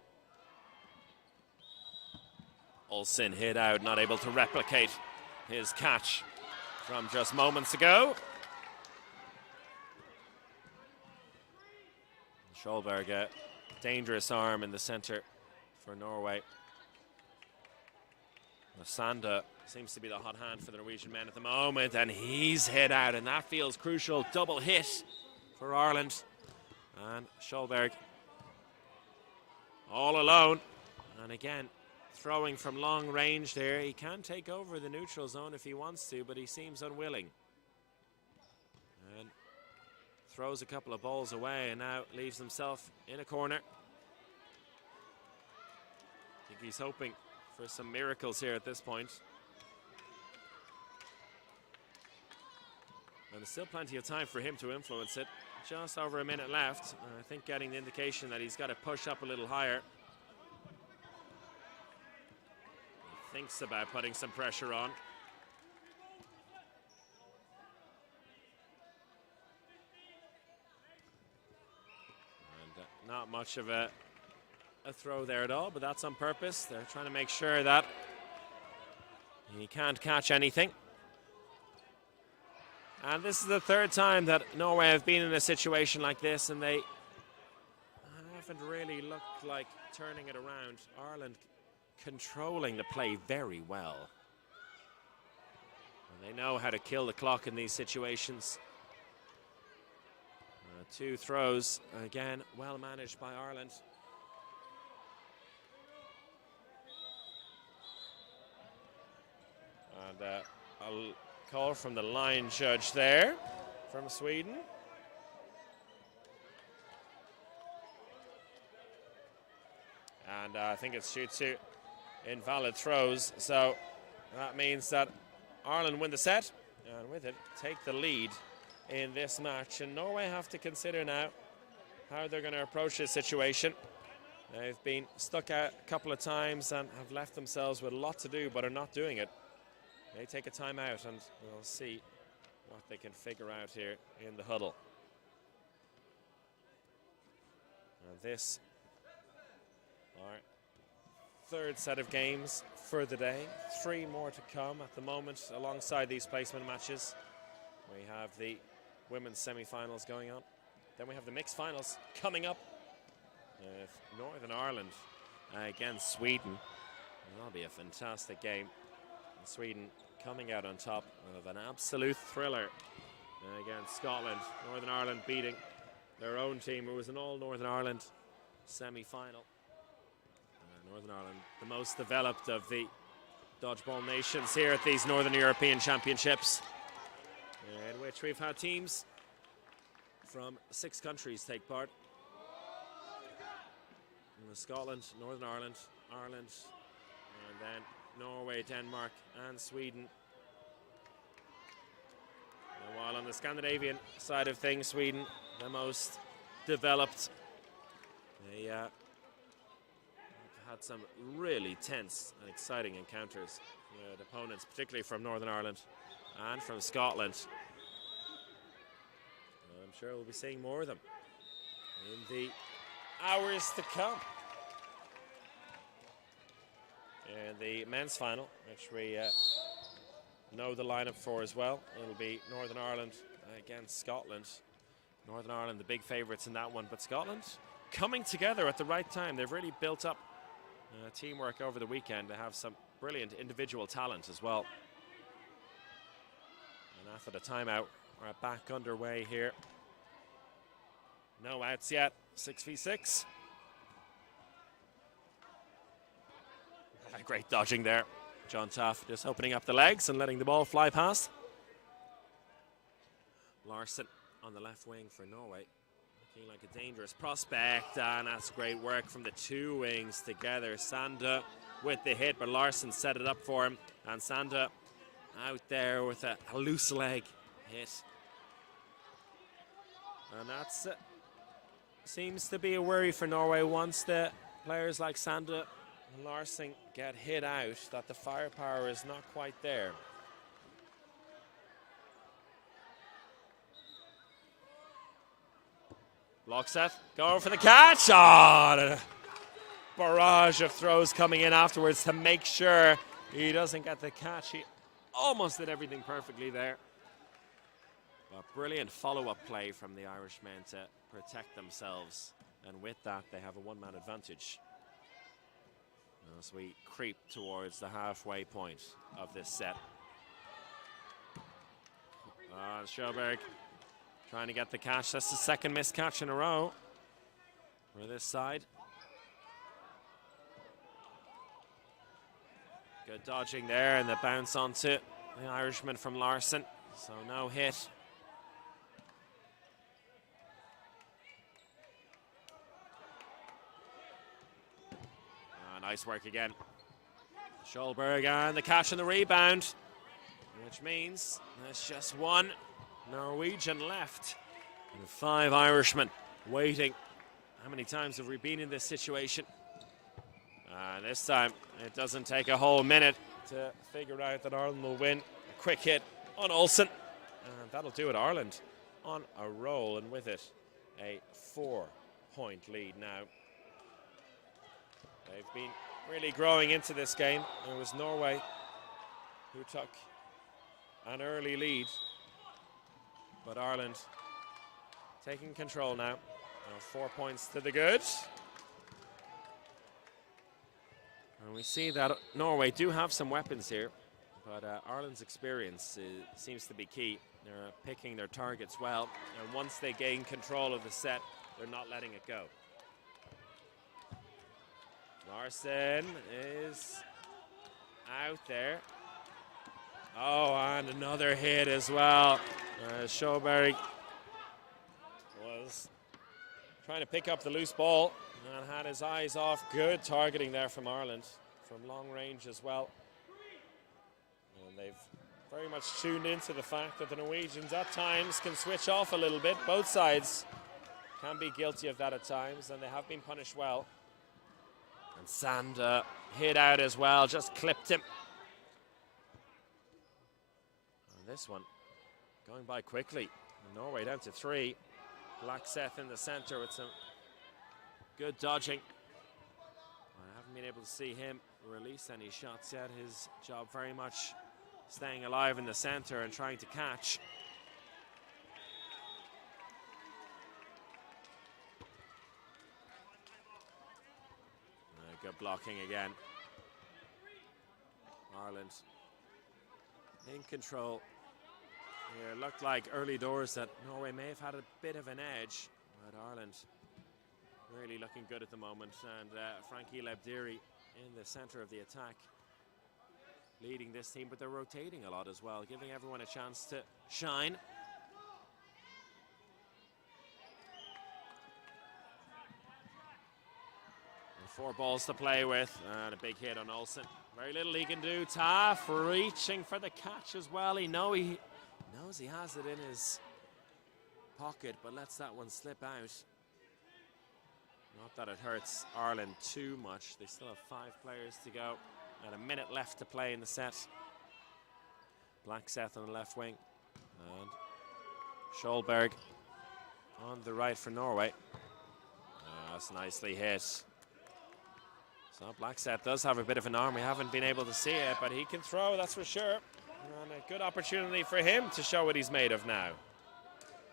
Olsen hit out, not able to replicate his catch from just moments ago. Hjelberg, a dangerous arm in the center for Norway. Sanda seems to be the hot hand for the Norwegian men at the moment, and he's hit out, and that feels crucial. Double hit for Ireland. And Hjelberg all alone. And again, throwing from long range there. He can take over the neutral zone if he wants to, but he seems unwilling. And throws a couple of balls away and now leaves himself in a corner. I think he's hoping for some miracles here at this point. And there's still plenty of time for him to influence it. Just over a minute left. I think getting the indication that he's got to push up a little higher. He thinks about putting some pressure on. And not much of a throw there at all, but that's on purpose. They're trying to make sure that he can't catch anything. And this is the third time that Norway have been in a situation like this, and they haven't really looked like turning it around. Ireland controlling the play very well. And they know how to kill the clock in these situations. Two throws, again, well managed by Ireland. And a call from the line judge there from Sweden. And I think it's due to invalid throws. So that means that Ireland win the set and with it take the lead in this match. And Norway have to consider now how they're going to approach this situation. They've been stuck out a couple of times and have left themselves with a lot to do, but are not doing it. They take a timeout and we'll see what they can figure out here in the huddle. And this, our third set of games for the day. 3 more to come at the moment alongside these placement matches. We have the women's semi-finals going on. Then we have the mixed finals coming up. Northern Ireland against Sweden. And that'll be a fantastic game. And Sweden coming out on top of an absolute thriller against Scotland. Northern Ireland beating their own team. It was an all-Northern Ireland semi-final. Northern Ireland, the most developed of the dodgeball nations here at these Northern European Championships, in which we've had teams from 6 countries take part. Scotland, Northern Ireland, Ireland, and then Norway, Denmark, and Sweden. And while on the Scandinavian side of things, Sweden, the most developed, they had some really tense and exciting encounters with opponents, particularly from Northern Ireland and from Scotland. And I'm sure we'll be seeing more of them in the hours to come. In the men's final, which we know the lineup for as well, it'll be Northern Ireland against Scotland. Northern Ireland, the big favourites in that one, but Scotland coming together at the right time. They've really built up teamwork over the weekend. They have some brilliant individual talent as well. And after the timeout, we're back underway here. No outs yet, 6v6. Great dodging there. John Taff just opening up the legs and letting the ball fly past. Larson on the left wing for Norway. Looking like a dangerous prospect, and that's great work from the 2 wings together. Sanda with the hit, but Larson set it up for him. And Sanda out there with a loose leg hit. And that's seems to be a worry for Norway once the players like Sanda and Larson get hit out, that the firepower is not quite there. Lockseth going for the catch. Oh, a barrage of throws coming in afterwards to make sure he doesn't get the catch. He almost did everything perfectly there. A brilliant follow-up play from the Irishmen to protect themselves. And with that, they have a 1-man advantage as we creep towards the halfway point of this set. Sjöberg trying to get the catch. That's the 2nd missed catch in a row for this side. Good dodging there, and the bounce onto the Irishman from Larson. So no hit. Nice work again. Schulberg and the catch and the rebound, which means there's just one Norwegian left and 5 Irishmen waiting. How many times have we been in this situation? This time it doesn't take a whole minute to figure out that Ireland will win. A quick hit on Olsen, and that'll do it. Ireland on a roll, and with it a 4-point lead now. They've been really growing into this game. It was Norway who took an early lead, but Ireland taking control now. 4 points to the good. And we see that Norway do have some weapons here, but Ireland's experience seems to be key. They're picking their targets well, and once they gain control of the set, they're not letting it go. Larson is out there. Oh, and another hit as well. Schulberg was trying to pick up the loose ball and had his eyes off. Good targeting there from Ireland from long range as well. And they've very much tuned into the fact that the Norwegians at times can switch off a little bit. Both sides can be guilty of that at times, and they have been punished well. And Sand hit out as well, just clipped him. And this one going by quickly. Norway down to 3. Blackseth in the center with some good dodging. I haven't been able to see him release any shots yet. His job very much staying alive in the center and trying to catch. Good blocking again. Ireland in control. Here looked like early doors that Norway may have had a bit of an edge, but Ireland really looking good at the moment. And Frankie Lebdiri in the center of the attack, leading this team, but they're rotating a lot as well, giving everyone a chance to shine. 4 balls to play with, and a big hit on Olsen. Very little he can do. Taff reaching for the catch as well. He knows he has it in his pocket, but lets that one slip out. Not that it hurts Ireland too much. They still have 5 players to go, and a minute left to play in the set. Blackseth on the left wing, and Schulberg on the right for Norway. That's nicely hit. So Blackseth does have a bit of an arm. We haven't been able to see it, but he can throw, that's for sure. And a good opportunity for him to show what he's made of now.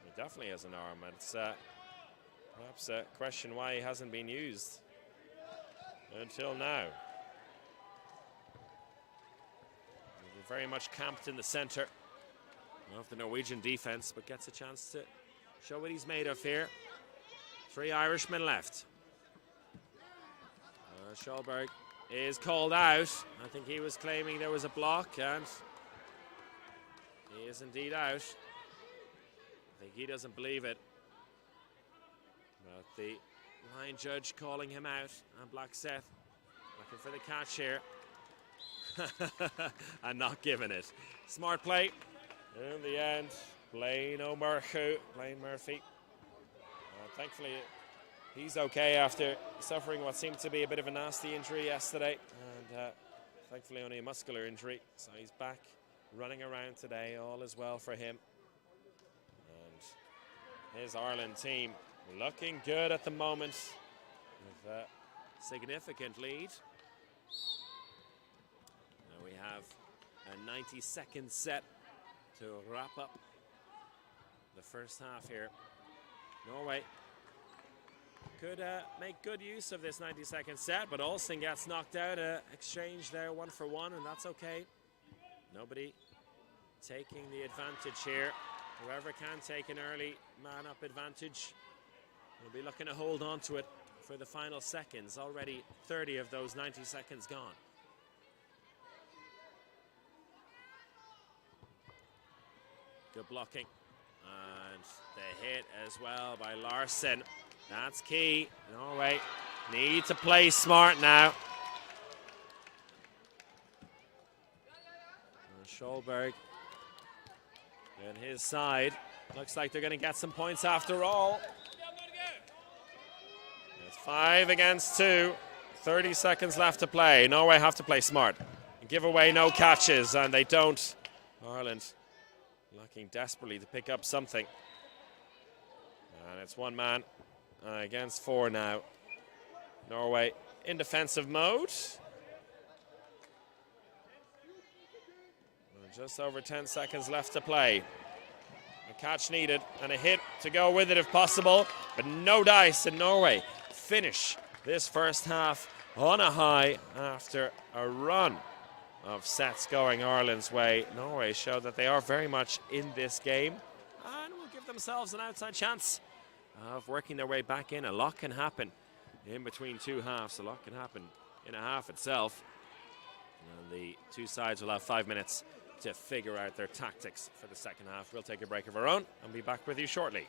He definitely has an arm. It's perhaps a question why he hasn't been used until now. He's very much camped in the center of the Norwegian defense, but gets a chance to show what he's made of here. 3 Irishmen left. Schulberg is called out. I think he was claiming there was a block, and he is indeed out. I think he doesn't believe it. But the line judge calling him out, and Blackseth looking for the catch here. And not giving it. Smart play. In the end, Blaine Murphy. Thankfully, he's okay after suffering what seemed to be a bit of a nasty injury yesterday, and thankfully only a muscular injury. So he's back running around today. All is well for him. And his Ireland team looking good at the moment with a significant lead. Now we have a 90-second set to wrap up the first half here. Norway could make good use of this 90-second set, but Olsen gets knocked out. Exchange there 1 for 1, and that's okay. Nobody taking the advantage here. Whoever can take an early man-up advantage will be looking to hold on to it for the final seconds. Already 30 of those 90 seconds gone. Good blocking. And the hit as well by Larson. That's key. Norway need to play smart now. Schulberg and his side. Looks like they're going to get some points after all. It's 5 against 2. 30 seconds left to play. Norway have to play smart. Give away no catches, and they don't. Ireland looking desperately to pick up something. And it's one man against 4 now. Norway in defensive mode. Just over 10 seconds left to play. A catch needed and a hit to go with it if possible, but no dice, and Norway finish this first half on a high after a run of sets going Ireland's way. Norway show that they are very much in this game and will give themselves an outside chance of working their way back in. A lot can happen in between two halves. A lot can happen in a half itself. And the two sides will have 5 minutes to figure out their tactics for the second half. We'll take a break of our own and be back with you shortly.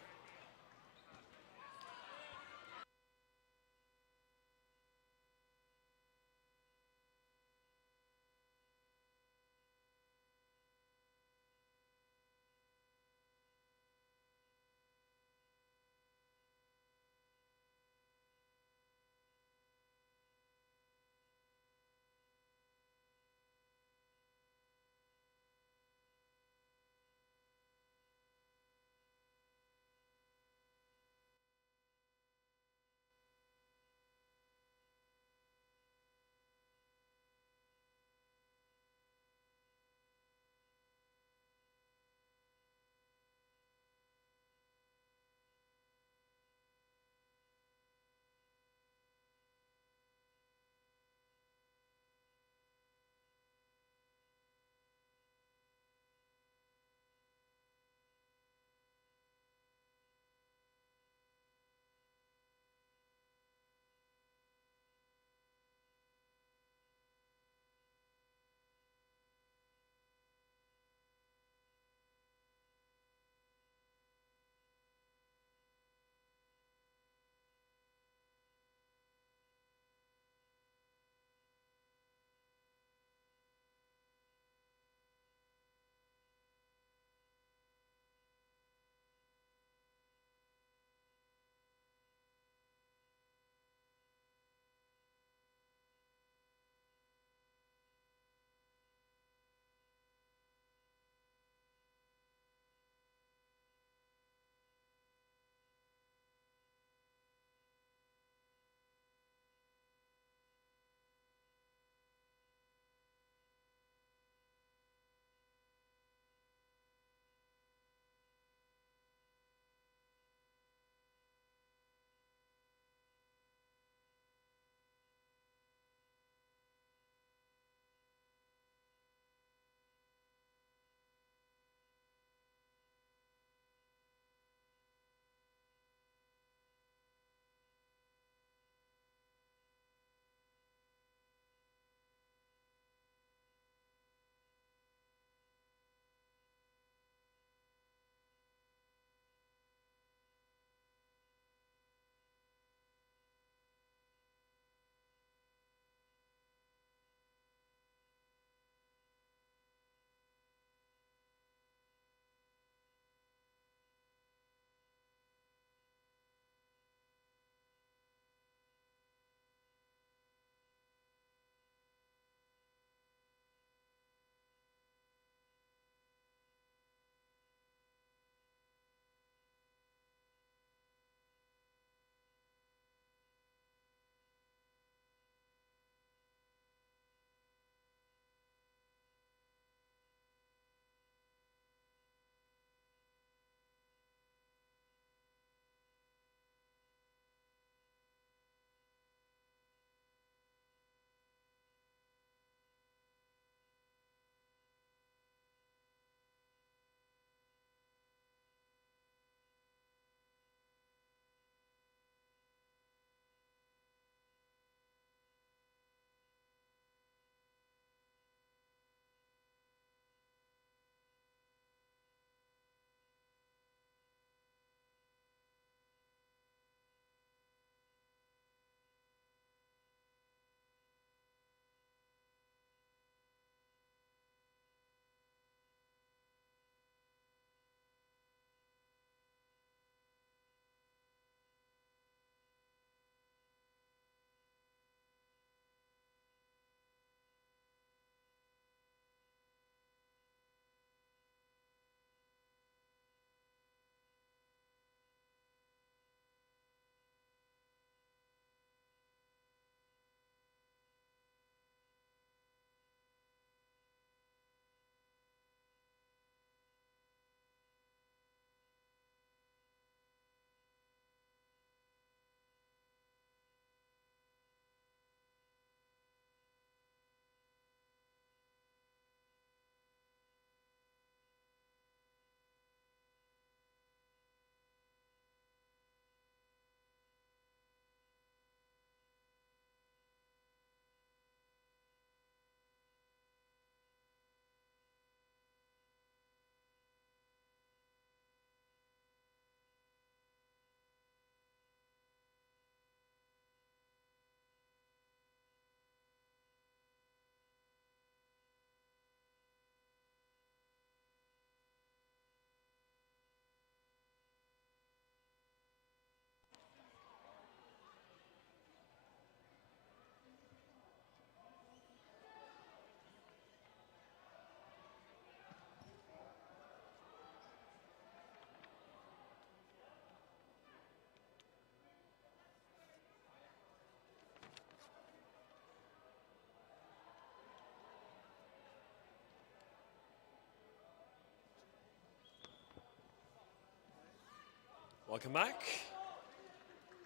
Welcome back.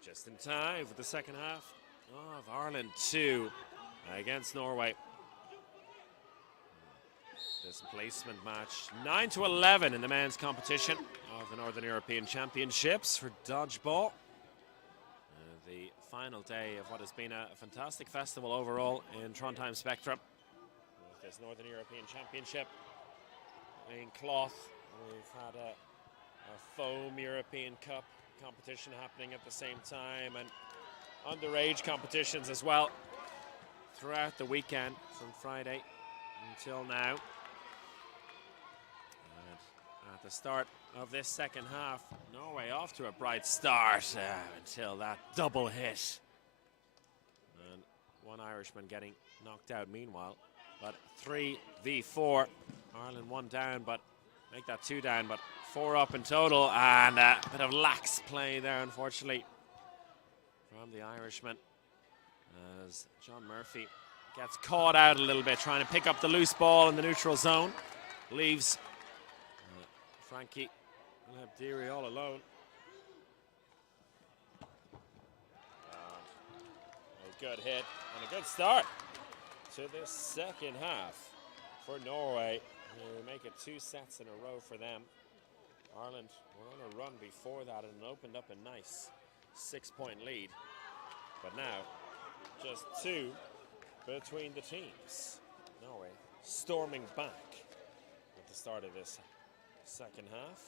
Just in time for the second half of Ireland 2 against Norway. This placement match 9-11 in the men's competition of the Northern European Championships for Dodgeball. The final day of what has been a fantastic festival overall in Trondheim Spectrum. With this Northern European Championship in cloth, we've had a foam European Cup competition happening at the same time, and underage competitions as well throughout the weekend from Friday until now. And at the start of this second half, Norway off to a bright start until that double hit. And one Irishman getting knocked out meanwhile. But 3v4. Ireland 1 down, but make that 2 down, but 4 up in total. And a bit of lax play there, unfortunately, from the Irishman, as John Murphy gets caught out a little bit, trying to pick up the loose ball in the neutral zone. Leaves Frankie Labdiri all alone. A good hit and a good start to this second half for Norway, who make it 2 sets in a row for them. Ireland were on a run before that and opened up a nice 6-point lead. But now, just 2 between the teams. Norway storming back at the start of this second half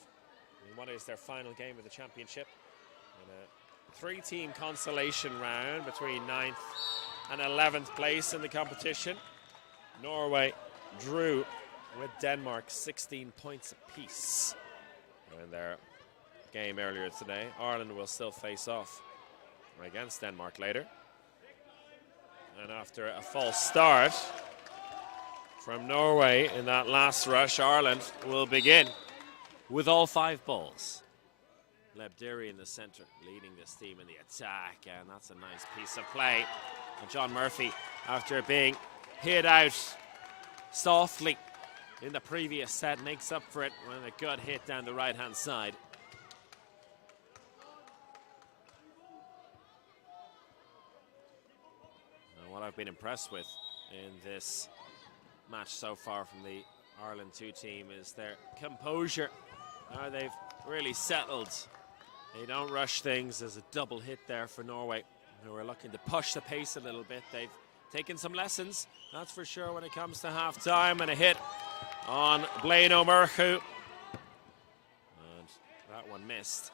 in what is their final game of the championship. In a 3-team consolation round between 9th and 11th place in the competition. Norway drew with Denmark 16 points apiece in their game earlier today. Ireland will still face off against Denmark later. And after a false start from Norway in that last rush, Ireland will begin with all 5 balls. Labdiri in the center, leading this team in the attack, and that's a nice piece of play. And John Murphy, after being hit out softly in the previous set, makes up for it with a good hit down the right-hand side. And what I've been impressed with in this match so far from the Ireland 2 team is their composure. Now they've really settled. They don't rush things. There's a double hit there for Norway, who are looking to push the pace a little bit. They've taken some lessons, that's for sure, when it comes to half-time, and a hit on Blaine O'Murchu. And that one missed.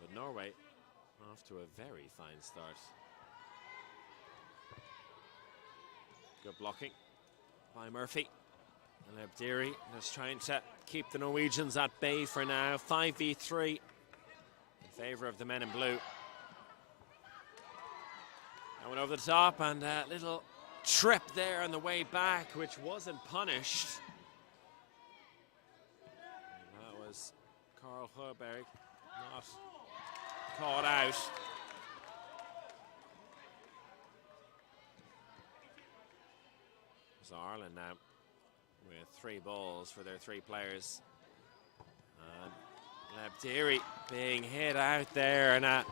But Norway off to a very fine start. Good blocking by Murphy. And Labdiri just trying to keep the Norwegians at bay for now. 5v3 in favor of the men in blue. That went over the top, and a little trip there on the way back, which wasn't punished. And that was Carl Höberg, not caught out. So Ireland now with 3 balls for their 3 players. And Labdiri being hit out there in a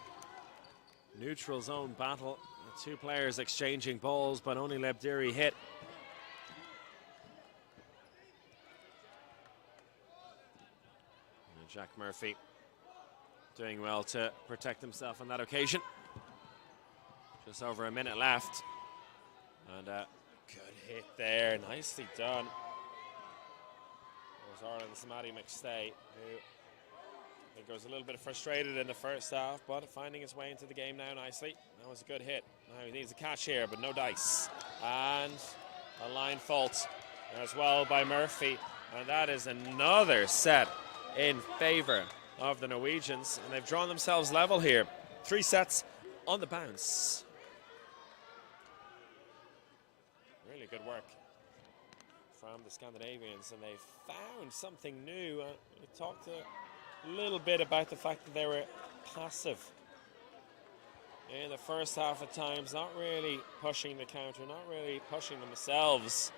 neutral zone battle. The 2 players exchanging balls, but only Labdiri hit. And Jack Murphy doing well to protect himself on that occasion. Just over a minute left. And good hit there, nicely done. There's Ireland's Matty McStay, who I think was a little bit frustrated in the first half, but finding his way into the game now nicely. That was a good hit. Now he needs a catch here, but no dice. And a line fault as well by Murphy. And that is another set in favor of the Norwegians. And they've drawn themselves level here. 3 sets on the bounce. Really good work from the Scandinavians, and they've found something new. We talked a little bit about the fact that they were passive in the first half at times, not really pushing the counter, not really pushing themselves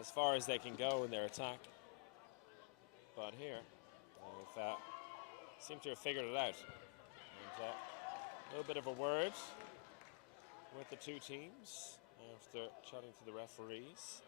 as far as they can go in their attack. But here, with seem to have figured it out. And a little bit of a word with the two teams after chatting to the referees.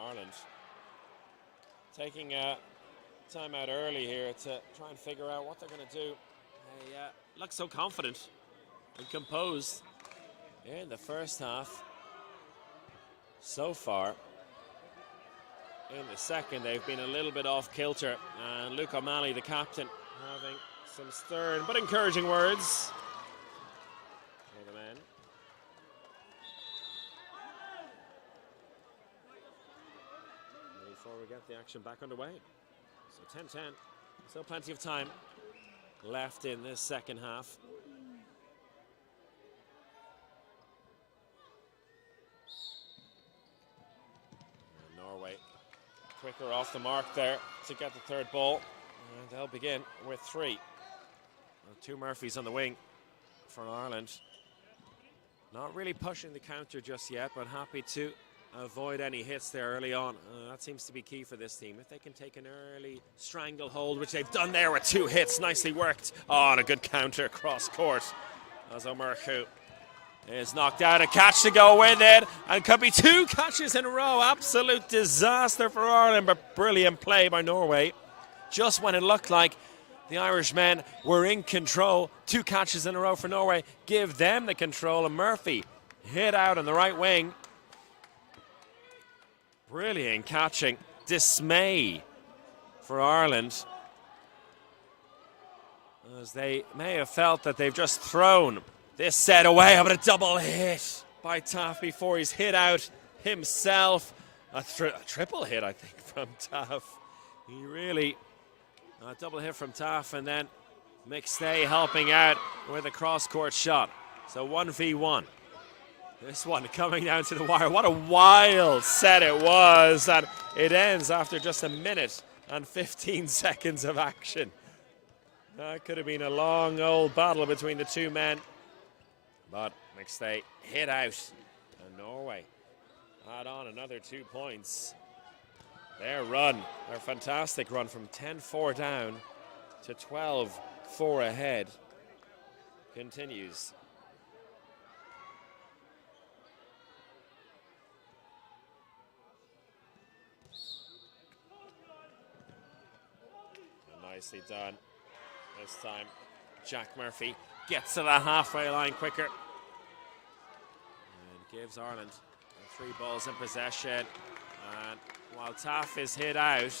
Ireland taking a timeout early here to try and figure out what they're going to do. They look so confident and composed in the first half. So far, in the second, they've been a little bit off kilter. And Luke O'Malley, the captain, having some stern but encouraging words for the men. Before we get the action back underway. So 10-10, still plenty of time left in this second half. And Norway quicker off the mark there to get the third ball. And they'll begin with 3. Two Murphys on the wing for Ireland. Not really pushing the counter just yet, but happy to avoid any hits there early on. That seems to be key for this team. If they can take an early stranglehold, which they've done there with 2 hits, nicely worked. Oh, and a good counter across court as O'Murchu is knocked out. A catch to go with it, and could be 2 catches in a row. Absolute disaster for Ireland, but brilliant play by Norway. Just when it looked like the Irishmen were in control, 2 catches in a row for Norway. Give them the control, and Murphy hit out on the right wing. Brilliant catching. Dismay for Ireland, as they may have felt that they've just thrown this set away. But a double hit by Taff before he's hit out himself. A triple hit, I think, from Taff. He really, a double hit from Taff, and then McStay helping out with a cross-court shot. So 1v1. This one coming down to the wire. What a wild set it was. And it ends after just a minute and 15 seconds of action. That could have been a long old battle between the two men. But McStay hit out. And Norway had on another 2 points. Their run, their fantastic run from 10-4 down to 12-4 ahead continues. Nicely done. This time, Jack Murphy gets to the halfway line quicker and gives Ireland 3 balls in possession. And while Taff is hit out,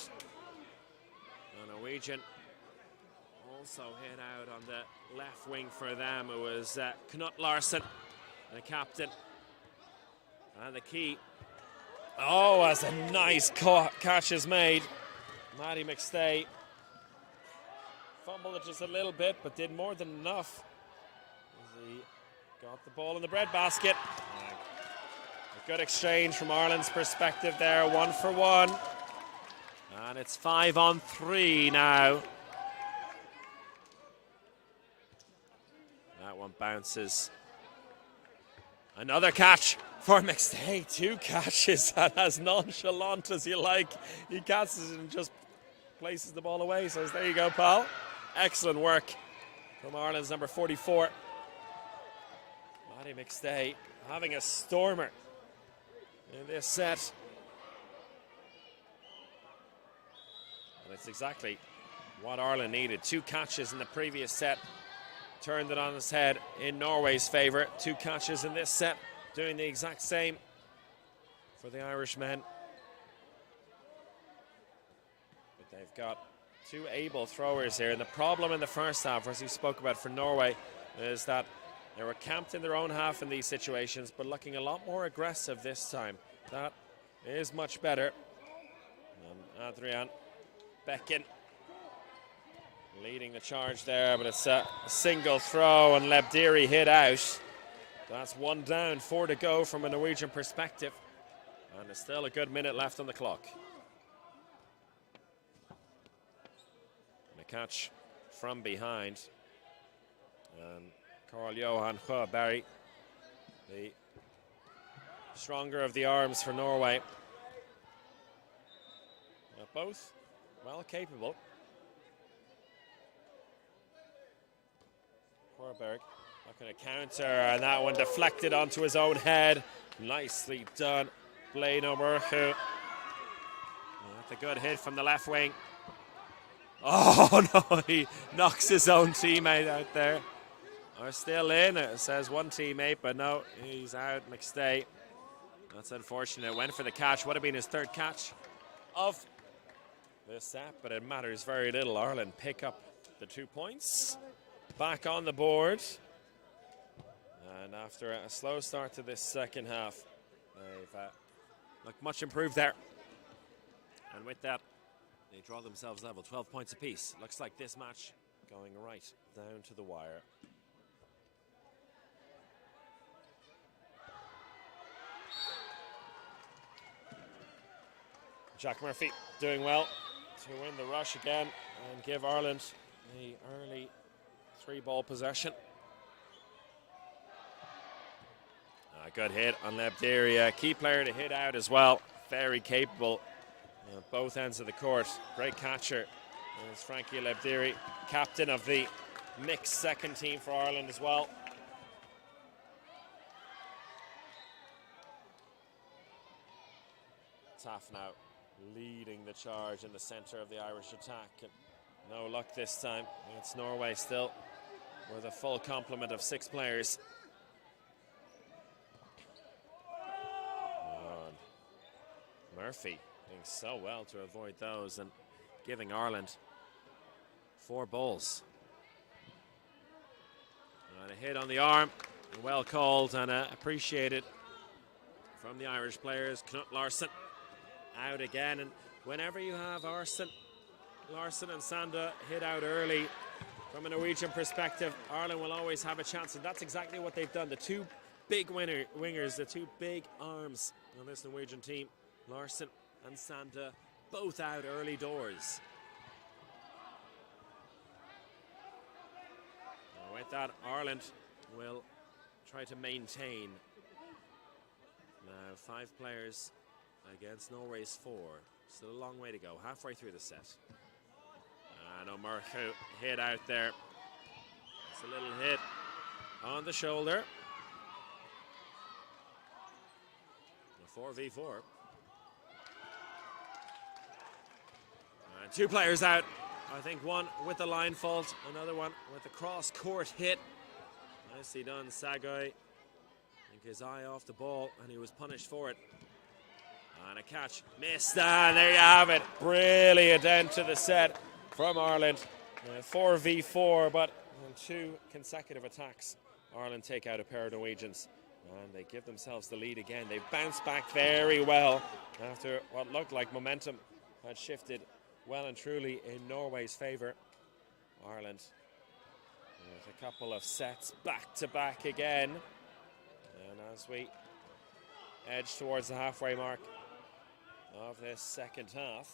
the Norwegian also hit out on the left wing for them. It was Knut Larsen, the captain, and the key. Oh, as a nice catch is made. Matty McStay fumbled it just a little bit, but did more than enough as he got the ball in the breadbasket. A good exchange from Ireland's perspective there, 1 for 1. And it's 5-on-3 now. That one bounces. Another catch for McStay. 2 catches, and as nonchalant as you like, he catches it and just places the ball away. Says, there you go, pal. Excellent work from Ireland's number 44. Matty McStay having a stormer in this set. And it's exactly what Ireland needed. 2 catches in the previous set. Turned it on its head in Norway's favour. 2 catches in this set. Doing the exact same for the Irishmen. But they've got 2 able throwers here. And the problem in the first half, as we spoke about for Norway, is that they were camped in their own half in these situations, but looking a lot more aggressive this time. That is much better. And Adrian Becken leading the charge there, but it's a single throw, and Lebdiri hit out. That's 1 down, 4 to go from a Norwegian perspective. And there's still a good minute left on the clock. And a catch from behind. And Carl Johan Barry, the stronger of the arms for Norway. Both well capable. Horberg looking to counter, and that one deflected onto his own head. Nicely done, Blaine O'Murchu. That's a good hit from the left wing. Oh no, he knocks his own teammate out there. Are still in, it says one teammate, but no, he's out. McStay. That's unfortunate. Went for the catch. Would have been his third catch of this set, but it matters very little. Ireland pick up the 2 points. Back on the board. And after a slow start to this second half, they've looked much improved there. And with that, they draw themselves level, 12 points apiece. Looks like this match going right down to the wire. Jack Murphy doing well to win the rush again and give Ireland the early 3-ball possession. Good hit on Lebdiri, key player to hit out as well. Very capable at both ends of the court. Great catcher is Frankie Lebdiri, captain of the mixed second team for Ireland as well. Taff now leading the charge in the centre of the Irish attack. And no luck this time. It's Norway still with a full complement of 6 players. And Murphy doing so well to avoid those and giving Ireland 4 balls. And a hit on the arm, well called and appreciated from the Irish players. Knut Larsen out again, and whenever you have Larsen and Sanda hit out early, from a Norwegian perspective, Ireland will always have a chance, and that's exactly what they've done. The 2 big wingers, the 2 big arms on this Norwegian team, Larsen and Sanda, both out early doors. And with that, Ireland will try to maintain. Now 5 players against Norway's 4. Still a long way to go, halfway through the set. And O'Murchu hit out there. It's a little hit on the shoulder. A 4v4. And 2 players out. I think one with the line fault, another one with the cross-court hit. Nicely done, Sagoy. I think his eye off the ball, and he was punished for it. And a catch missed, and there you have it. Brilliant end to the set from Ireland. 4v4, but in 2 consecutive attacks, Ireland take out a pair of Norwegians. And they give themselves the lead again. They've bounced back very well after what looked like momentum had shifted well and truly in Norway's favour. Ireland with a couple of sets back to back again. And as we edge towards the halfway mark of this second half,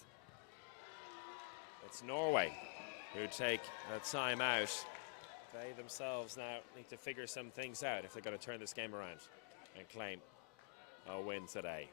it's Norway who take a time out. They themselves now need to figure some things out if they're going to turn this game around and claim a win today.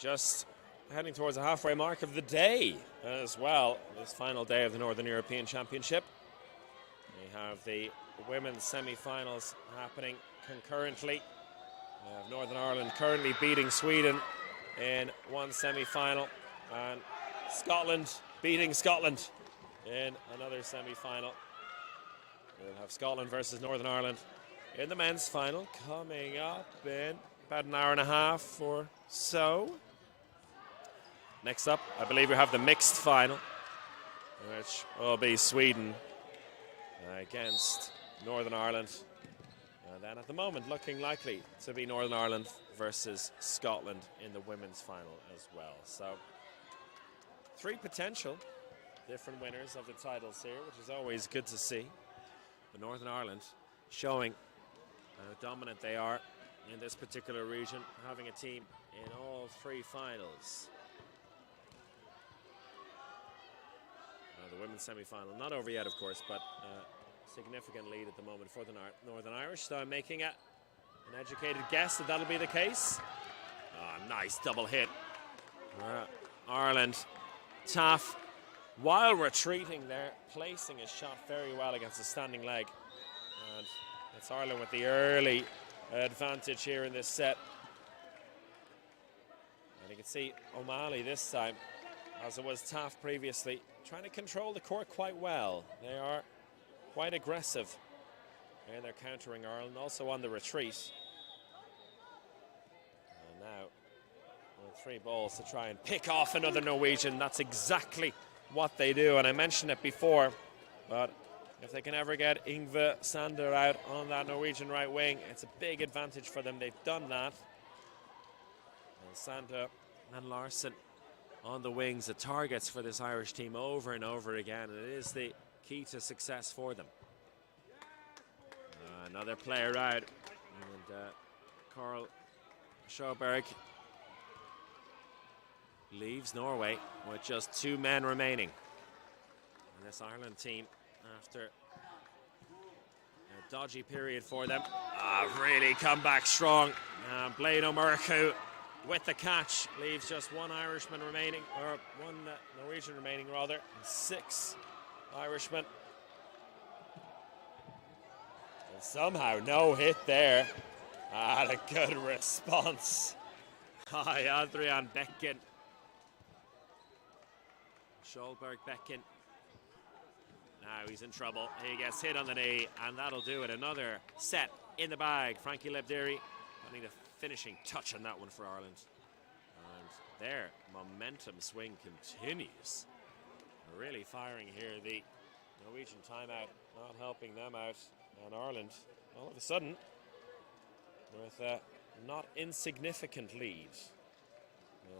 Just heading towards the halfway mark of the day as well. This final day of the Northern European Championship. We have the women's semi-finals happening concurrently. We have Northern Ireland currently beating Sweden in one semi-final, and Scotland beating Scotland in another semi-final. We'll have Scotland versus Northern Ireland in the men's final coming up in about an hour and a half or so. Next up, I believe we have the mixed final, which will be Sweden against Northern Ireland. And then at the moment, looking likely to be Northern Ireland versus Scotland in the women's final as well. So 3 potential different winners of the titles here, which is always good to see. But Northern Ireland showing how dominant they are in this particular region, having a team in all 3 finals. The women's semi-final not over yet, of course, but significant lead at the moment for the Northern Irish. So I'm making an educated guess that that'll be the case. Nice double hit. Ireland, Taff, while retreating there, placing his shot very well against a standing leg. And it's Ireland with the early advantage here in this set. And you can see O'Malley this time, as it was Taff previously, trying to control the court quite well. They are quite aggressive and they're countering Ireland, also on the retreat. And now with 3 balls to try and pick off another Norwegian. That's exactly what they do, and I mentioned it before, but if they can ever get Yngve Sander out on that Norwegian right wing, it's a big advantage for them. They've done that. And Sander and Larson on the wings, the targets for this Irish team over and over again, and it is the key to success for them. Another player out, and Carl Sjöberg leaves Norway with just 2 men remaining. And this Ireland team, after a dodgy period for them, really come back strong. Blaine O'Murchu with the catch, leaves just 1 Irishman remaining, or 1 Norwegian remaining rather, and 6 Irishmen. And somehow no hit there. A good response by Adrian Becken. Sjöberg Becken. Now he's in trouble. He gets hit on the knee, and that'll do it. Another set in the bag. Frankie Lebderi putting the finishing touch on that one for Ireland. And their momentum swing continues. They're really firing here. The Norwegian timeout not helping them out. And Ireland, all of a sudden, with a not insignificant lead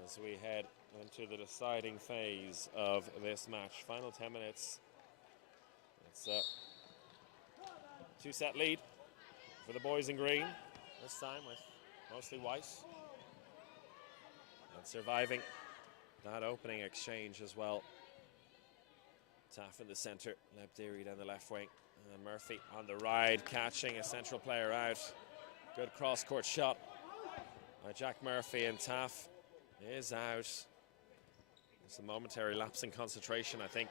as we head into the deciding phase of this match. Final 10 minutes. It's a 2-set lead for the boys in green, this time with mostly white. And surviving that opening exchange as well. Taff in the center, Lebderi down the left wing, and Murphy on the right, catching a central player out. Good cross-court shot by Jack Murphy, and Taff is out. It's a momentary lapse in concentration, I think.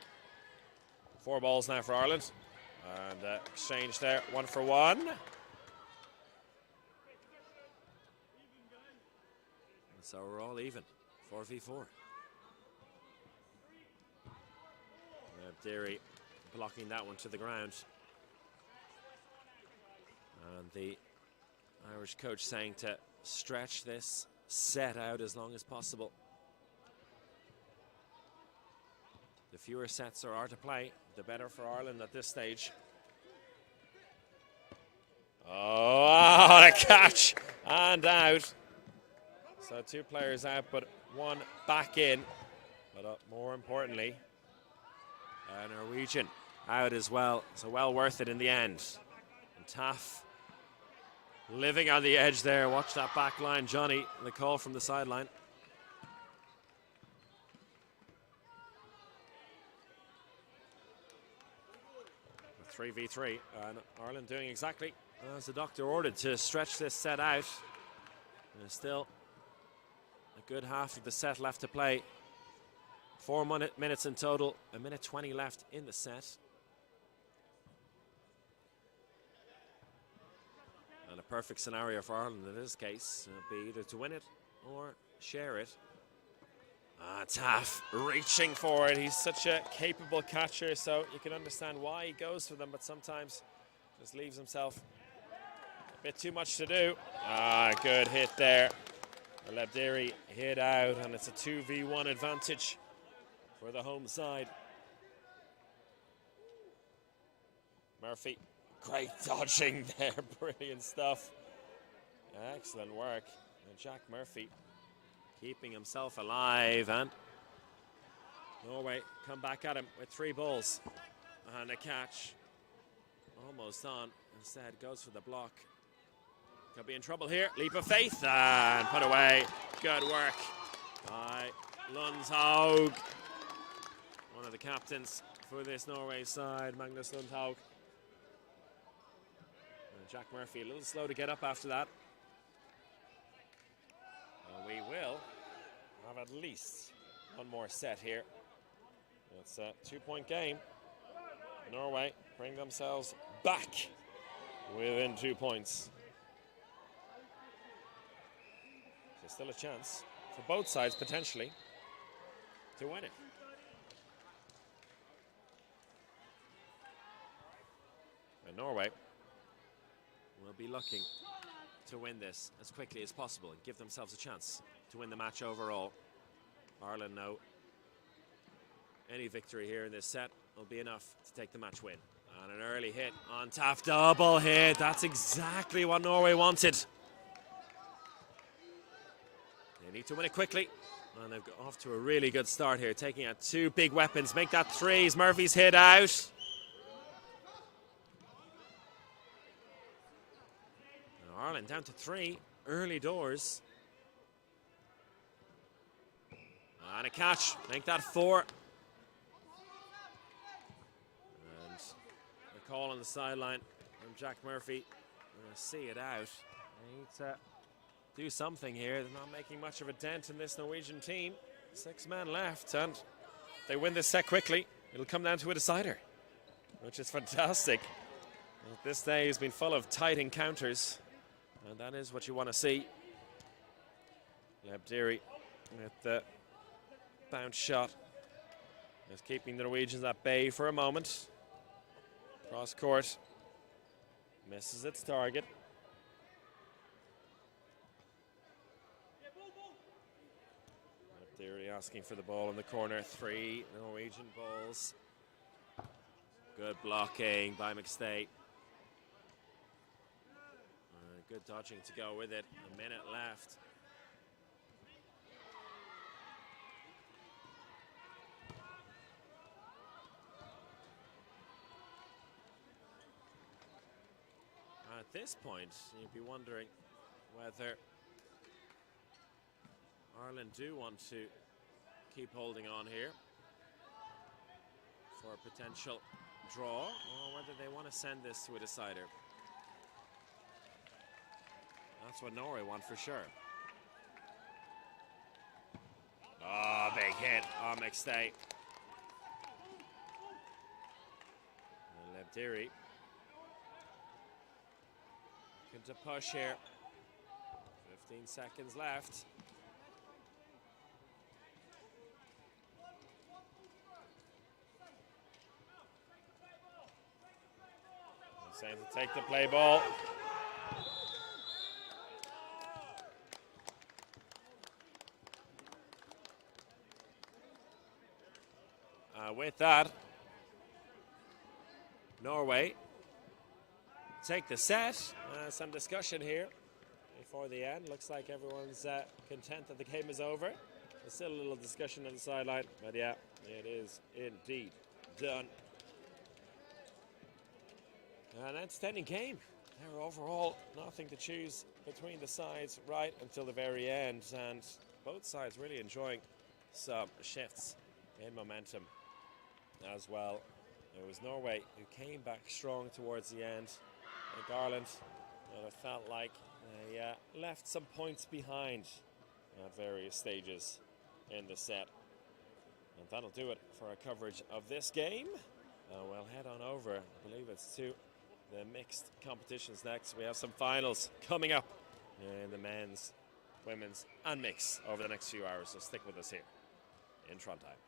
4 balls now for Ireland. And exchange there, 1 for 1. And so we're all even, 4v4. Deary blocking that one to the ground. And the Irish coach saying to stretch this set out as long as possible. The fewer sets there are to play, the better for Ireland at this stage. Oh, a catch and out. So 2 players out, but 1 back in. But more importantly, a Norwegian out as well. So well worth it in the end. And Taff living on the edge there. Watch that back line, Johnny. The call from the sideline. 3v3, and Ireland doing exactly as the doctor ordered, to stretch this set out. There's still a good half of the set left to play. 4 minutes in total, 1:20 left in the set. And a perfect scenario for Ireland in this case would be either to win it or share it. Taff reaching for it. He's such a capable catcher, so you can understand why he goes for them, but sometimes just leaves himself a bit too much to do. Good hit there. Lebderi hit out, and it's a 2v1 advantage for the home side. Murphy, great dodging there, brilliant stuff. Excellent work. And Jack Murphy keeping himself alive, and Norway come back at him with 3 balls and a catch. Almost on, instead goes for the block. Could be in trouble here. Leap of faith and put away. Good work by Lundhaug, one of the captains for this Norway side, Magnus Lundhaug. And Jack Murphy a little slow to get up after that. And we will have at least one more set here. It's a 2-point game. Norway bring themselves back within 2 points. There's still a chance for both sides potentially to win it. And Norway will be looking to win this as quickly as possible and give themselves a chance to win the match overall. Ireland know any victory here in this set will be enough to take the match win. And an early hit on Taft, double hit. That's exactly what Norway wanted. They need to win it quickly. And they've got off to a really good start here, taking out 2 big weapons. Make that 3s. Murphy's hit out. Now Ireland down to 3 early doors. And a catch. Make that 4. Call on the sideline from Jack Murphy. See it out. They need to do something here. They're not making much of a dent in this Norwegian team. 6 men left, and they win this set quickly. It'll come down to a decider, which is fantastic. This day has been full of tight encounters, and that is what you want to see. Lebderi with the bounce shot is keeping the Norwegians at bay for a moment. Cross court, misses its target. Theory asking for the ball in the corner. 3 Norwegian balls. Good blocking by McStay. Good dodging to go with it. A minute left. At this point, you'd be wondering whether Ireland do want to keep holding on here for a potential draw, or whether they want to send this to a decider. That's what Norway want for sure. Oh, big hit on McStay. Lebderi to push here. 15 seconds left. Saying to take the play ball. With that, Norway take the set. Some discussion here before the end. Looks like everyone's content that the game is over. There's still a little discussion on the sideline, but yeah, it is indeed done. An outstanding game. There overall nothing to choose between the sides right until the very end, and both sides really enjoying some shifts in momentum as well. It was Norway who came back strong towards the end. Like Ireland, it felt like they left some points behind at various stages in the set. And that'll do it for our coverage of this game. We'll head on over, I believe it's to the mixed competitions next. We have some finals coming up in the men's, women's and mix over the next few hours, so stick with us here in Trondheim.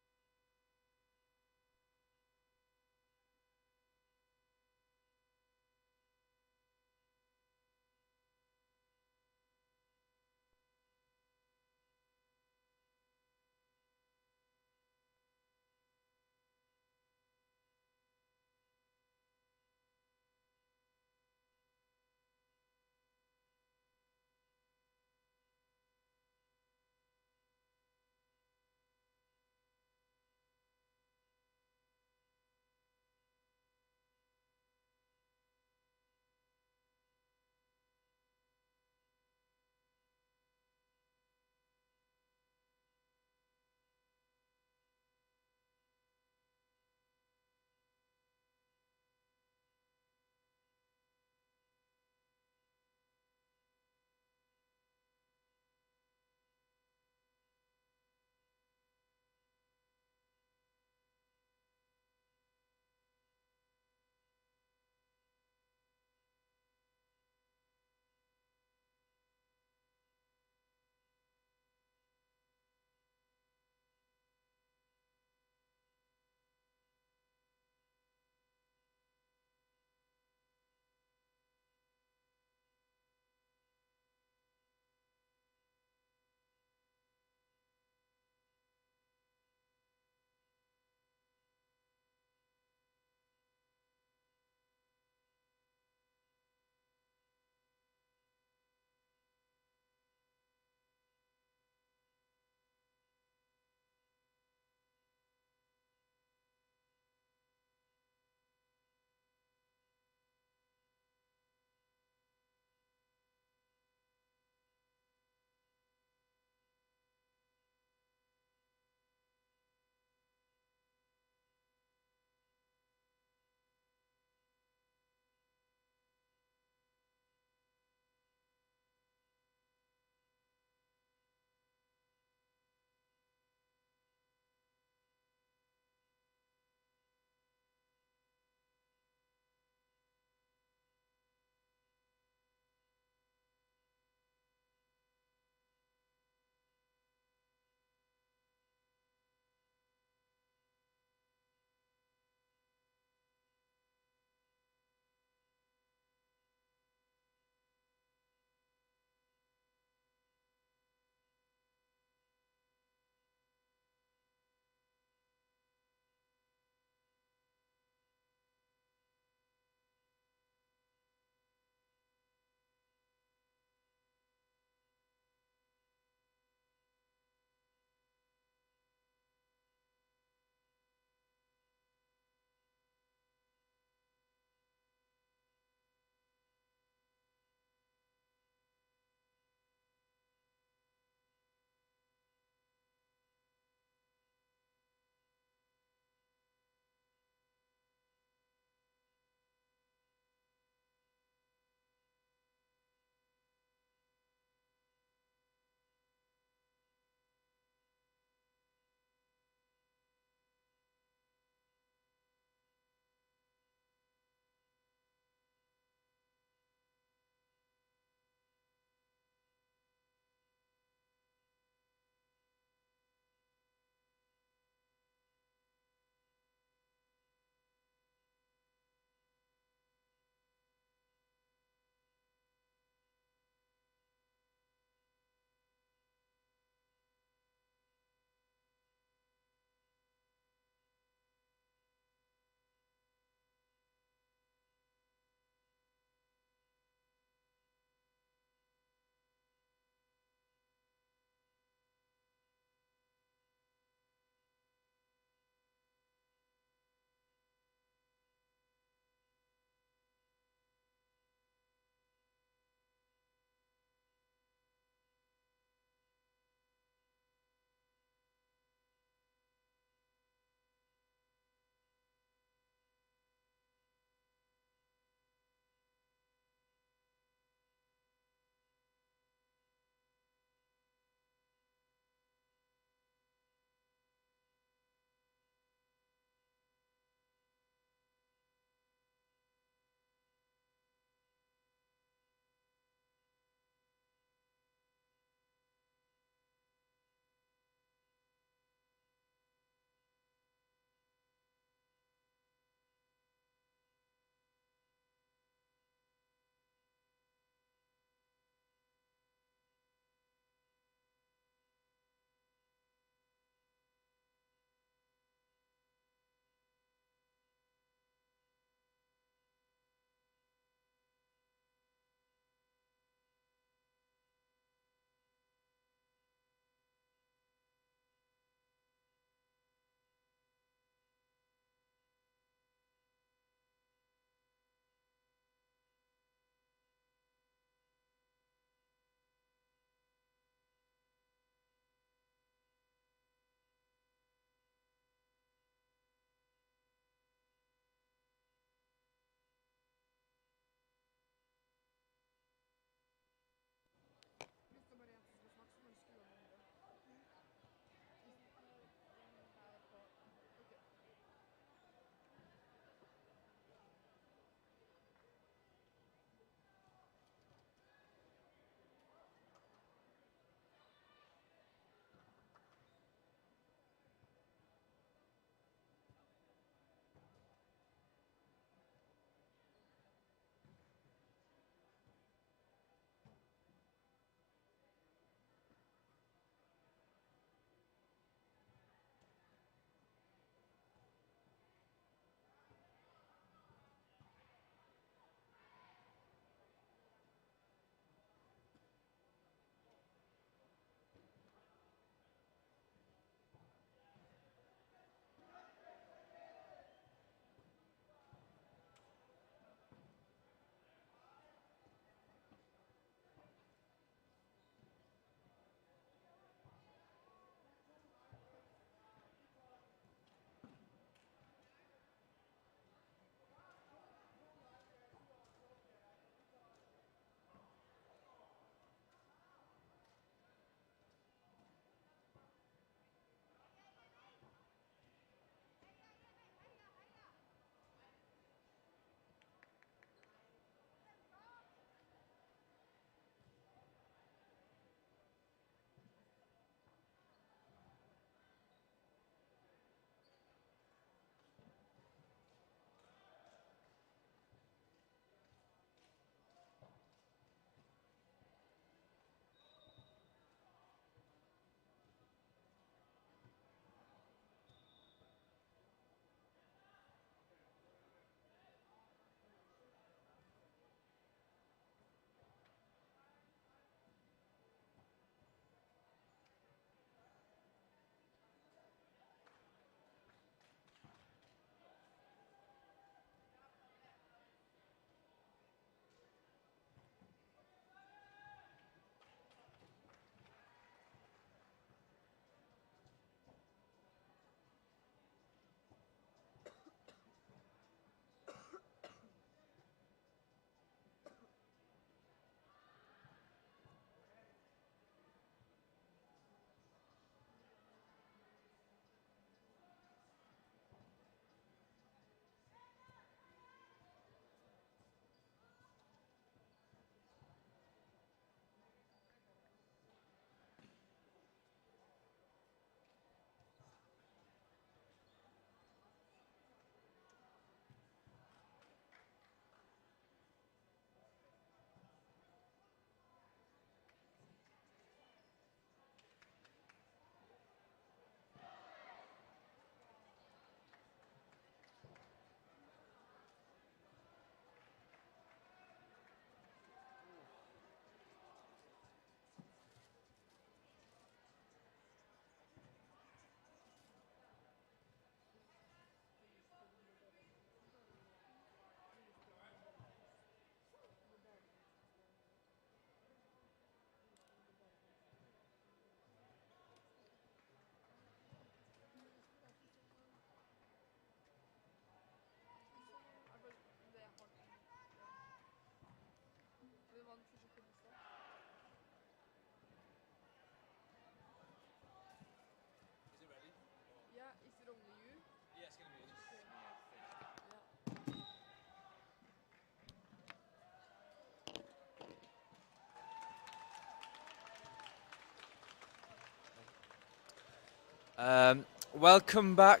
Welcome back,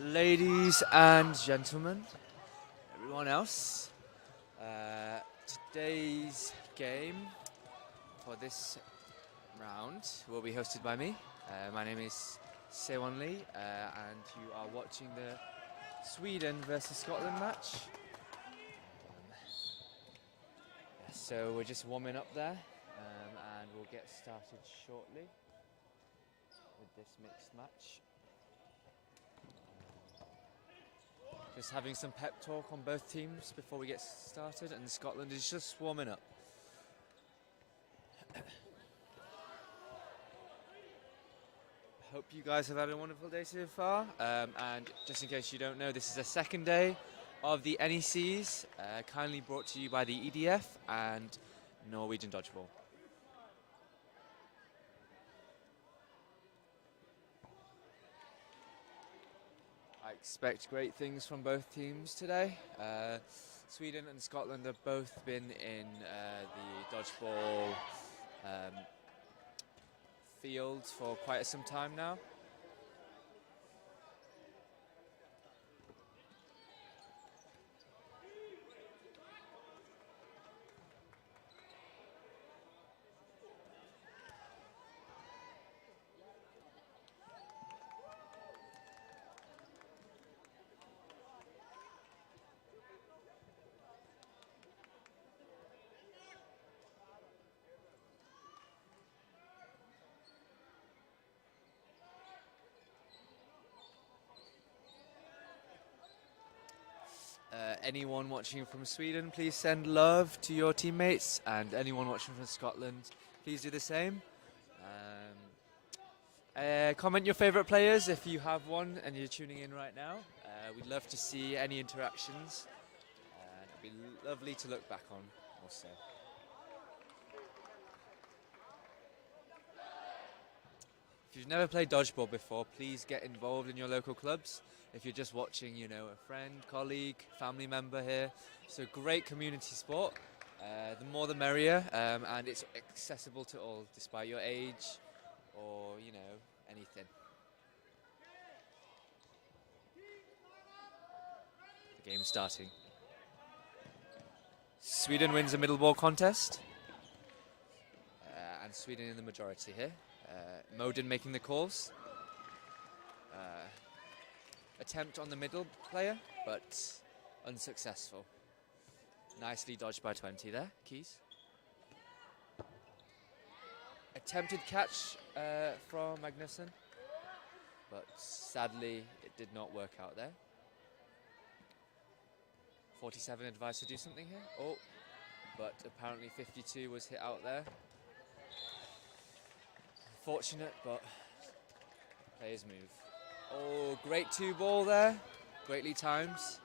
ladies and gentlemen, everyone else. Today's game for this round will be hosted by me. My name is Sewon Lee, and you are watching the Sweden versus Scotland match. So we're just warming up there, and we'll get started shortly with this mixed match. Just having some pep talk on both teams before we get started, and Scotland is just warming up. Hope you guys have had a wonderful day so far, and just in case you don't know, this is the second day of the NECs, kindly brought to you by the EDF and Norwegian Dodgeball. I expect great things from both teams today. Sweden and Scotland have both been in the dodgeball field for quite some time now. Anyone watching from Sweden, please send love to your teammates, and anyone watching from Scotland, please do the same. Comment your favourite players if you have one and you're tuning in right now. We'd love to see any interactions, and it'd be lovely to look back on also. If you've never played dodgeball before, please get involved in your local clubs. If you're just watching, you know, a friend, colleague, family member here, it's a great community sport. The more the merrier, and it's accessible to all, despite your age or, you know, anything. The game's starting. Sweden wins a middle ball contest, and Sweden in the majority here. Moden making the calls. Attempt on the middle player, but unsuccessful. Nicely dodged by 20 there, Keys. Attempted catch from Magnussen, but sadly it did not work out there. 47 advised to do something here. Oh, but apparently 52 was hit out there. Fortunate, but players move. Oh, great two ball there. Greatly times.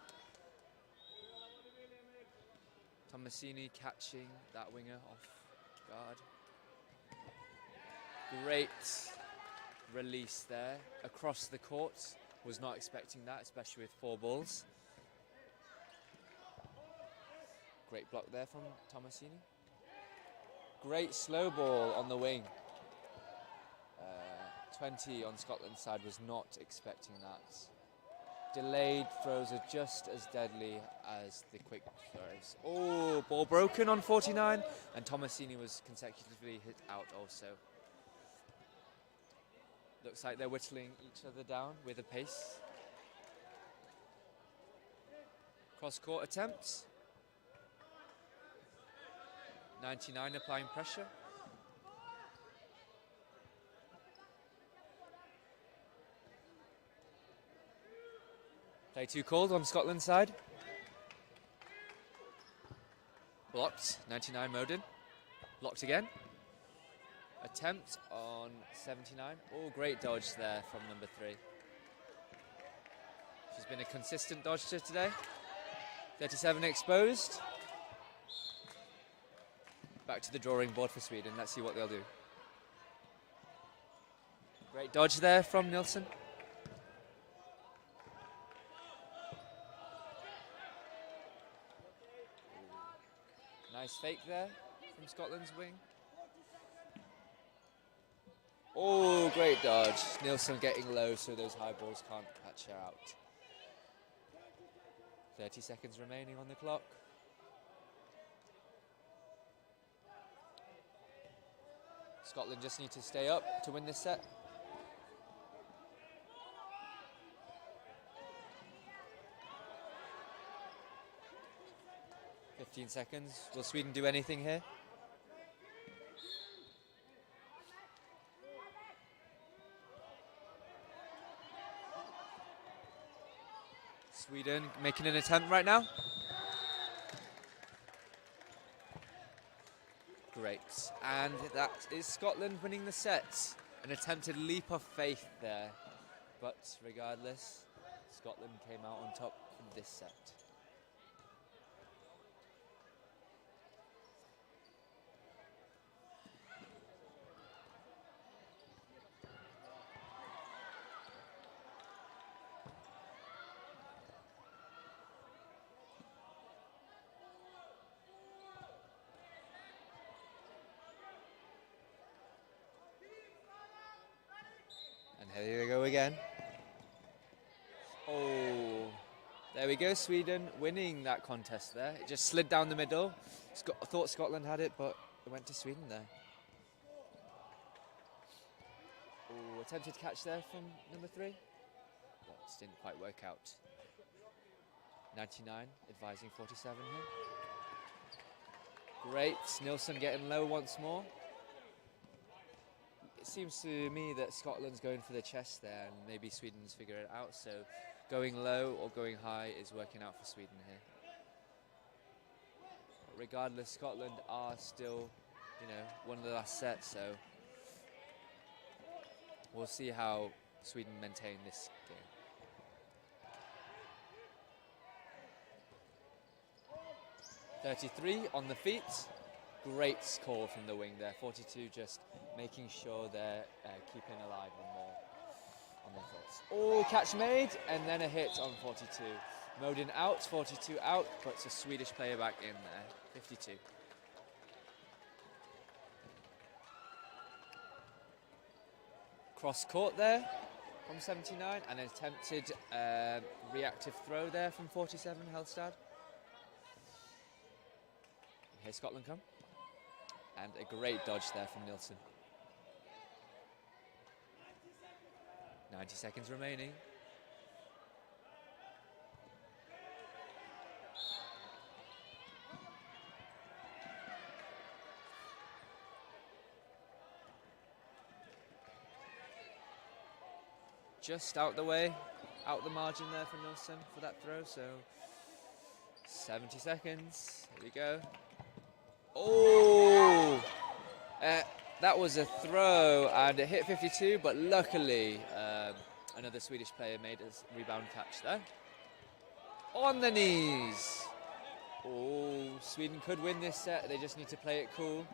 Tomasini catching that winger off guard. Great release there across the court. Was not expecting that, especially with 4 balls. Great block there from Tomasini. Great slow ball on the wing. 20 on Scotland's side was not expecting that. Delayed throws are just as deadly as the quick throws. Oh, ball broken on 49, and Tomasini was consecutively hit out also. Looks like they're whittling each other down with a pace. Cross-court attempts. 99 applying pressure. Play 2 called on Scotland's side. Blocked, 99 Moden. Blocked again. Attempt on 79. Oh, great dodge there from number 3. She's been a consistent dodger today. 37 exposed. Back to the drawing board for Sweden. Let's see what they'll do. Great dodge there from Nilsson. Nice fake there from Scotland's wing. Oh, great dodge. Nilsson getting low so those high balls can't catch her out. 30 seconds remaining on the clock. Scotland just need to stay up to win this set. "15 seconds. Will Sweden do anything here?" Sweden making an attempt right now. Great. And that is Scotland winning the set. An attempted leap of faith there. But regardless, Scotland came out on top in this set. And here we go again. Oh, there we go, Sweden winning that contest there. It just slid down the middle. I thought Scotland had it, but it went to Sweden there. Oh, attempted catch there from number 3. But didn't quite work out. 99, advising 47 here. Great, Nilsson getting low once more. It seems to me that Scotland's going for the chest there, and maybe Sweden's figured it out, so going low or going high is working out for Sweden here. But regardless, Scotland are still, one of the last sets, so we'll see how Sweden maintain this game. .33 on the feet. Great call from the wing there. 42 just making sure they're keeping alive on their thoughts. Oh, catch made, and then a hit on 42. Modin out, 42 out, puts a Swedish player back in there. 52. Cross court there from 79, and an attempted reactive throw there from 47, Helstad. Here Scotland come. And a great dodge there from Nilsson. 90 seconds remaining. Just out the way, out the margin there for Nilsson for that throw, so 70 seconds, here we go. Oh! That was a throw and it hit 52, but luckily another Swedish player made a rebound catch there. On the knees! Oh, Sweden could win this set, they just need to play it cool.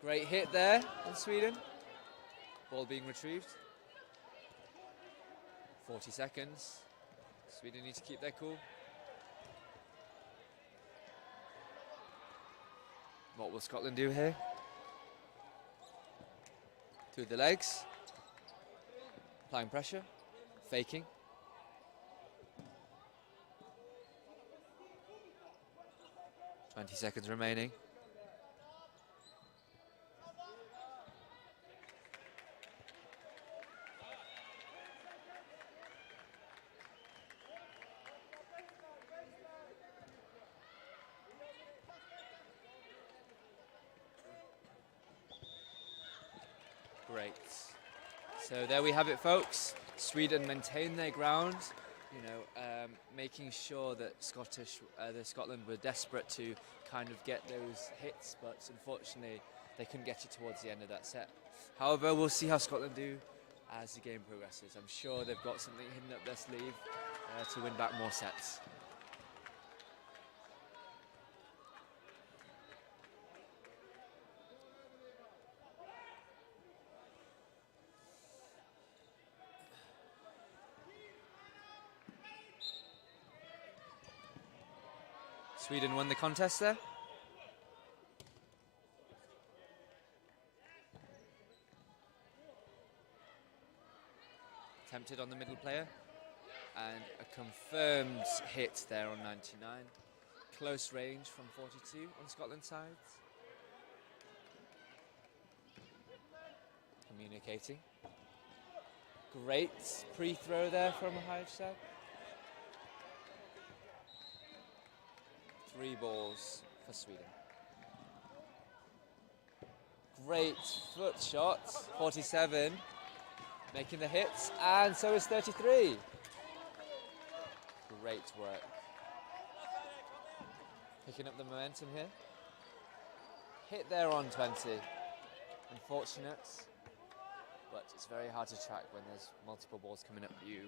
Great hit there on Sweden. Ball being retrieved. 40 seconds. Sweden need to keep their cool. What will Scotland do here? Through the legs. Applying pressure. Faking. .20 seconds remaining. Great. So there we have it, folks. Sweden maintain their ground, making sure that Scotland were desperate to kind of get those hits, but unfortunately they couldn't get it towards the end of that set. However, we'll see how Scotland do as the game progresses. I'm sure they've got something hidden up their sleeve to win back more sets. Sweden won the contest there. attempted on the middle player. And a confirmed hit there on 99. Close range from 42 on Scotland's side. Communicating. Great pre-throw there from Hajsab. 3 balls for Sweden. Great foot shot, 47, making the hits, and so is 33. Great work. Picking up the momentum here. Hit there on 20. Unfortunate, but it's very hard to track when there's multiple balls coming up you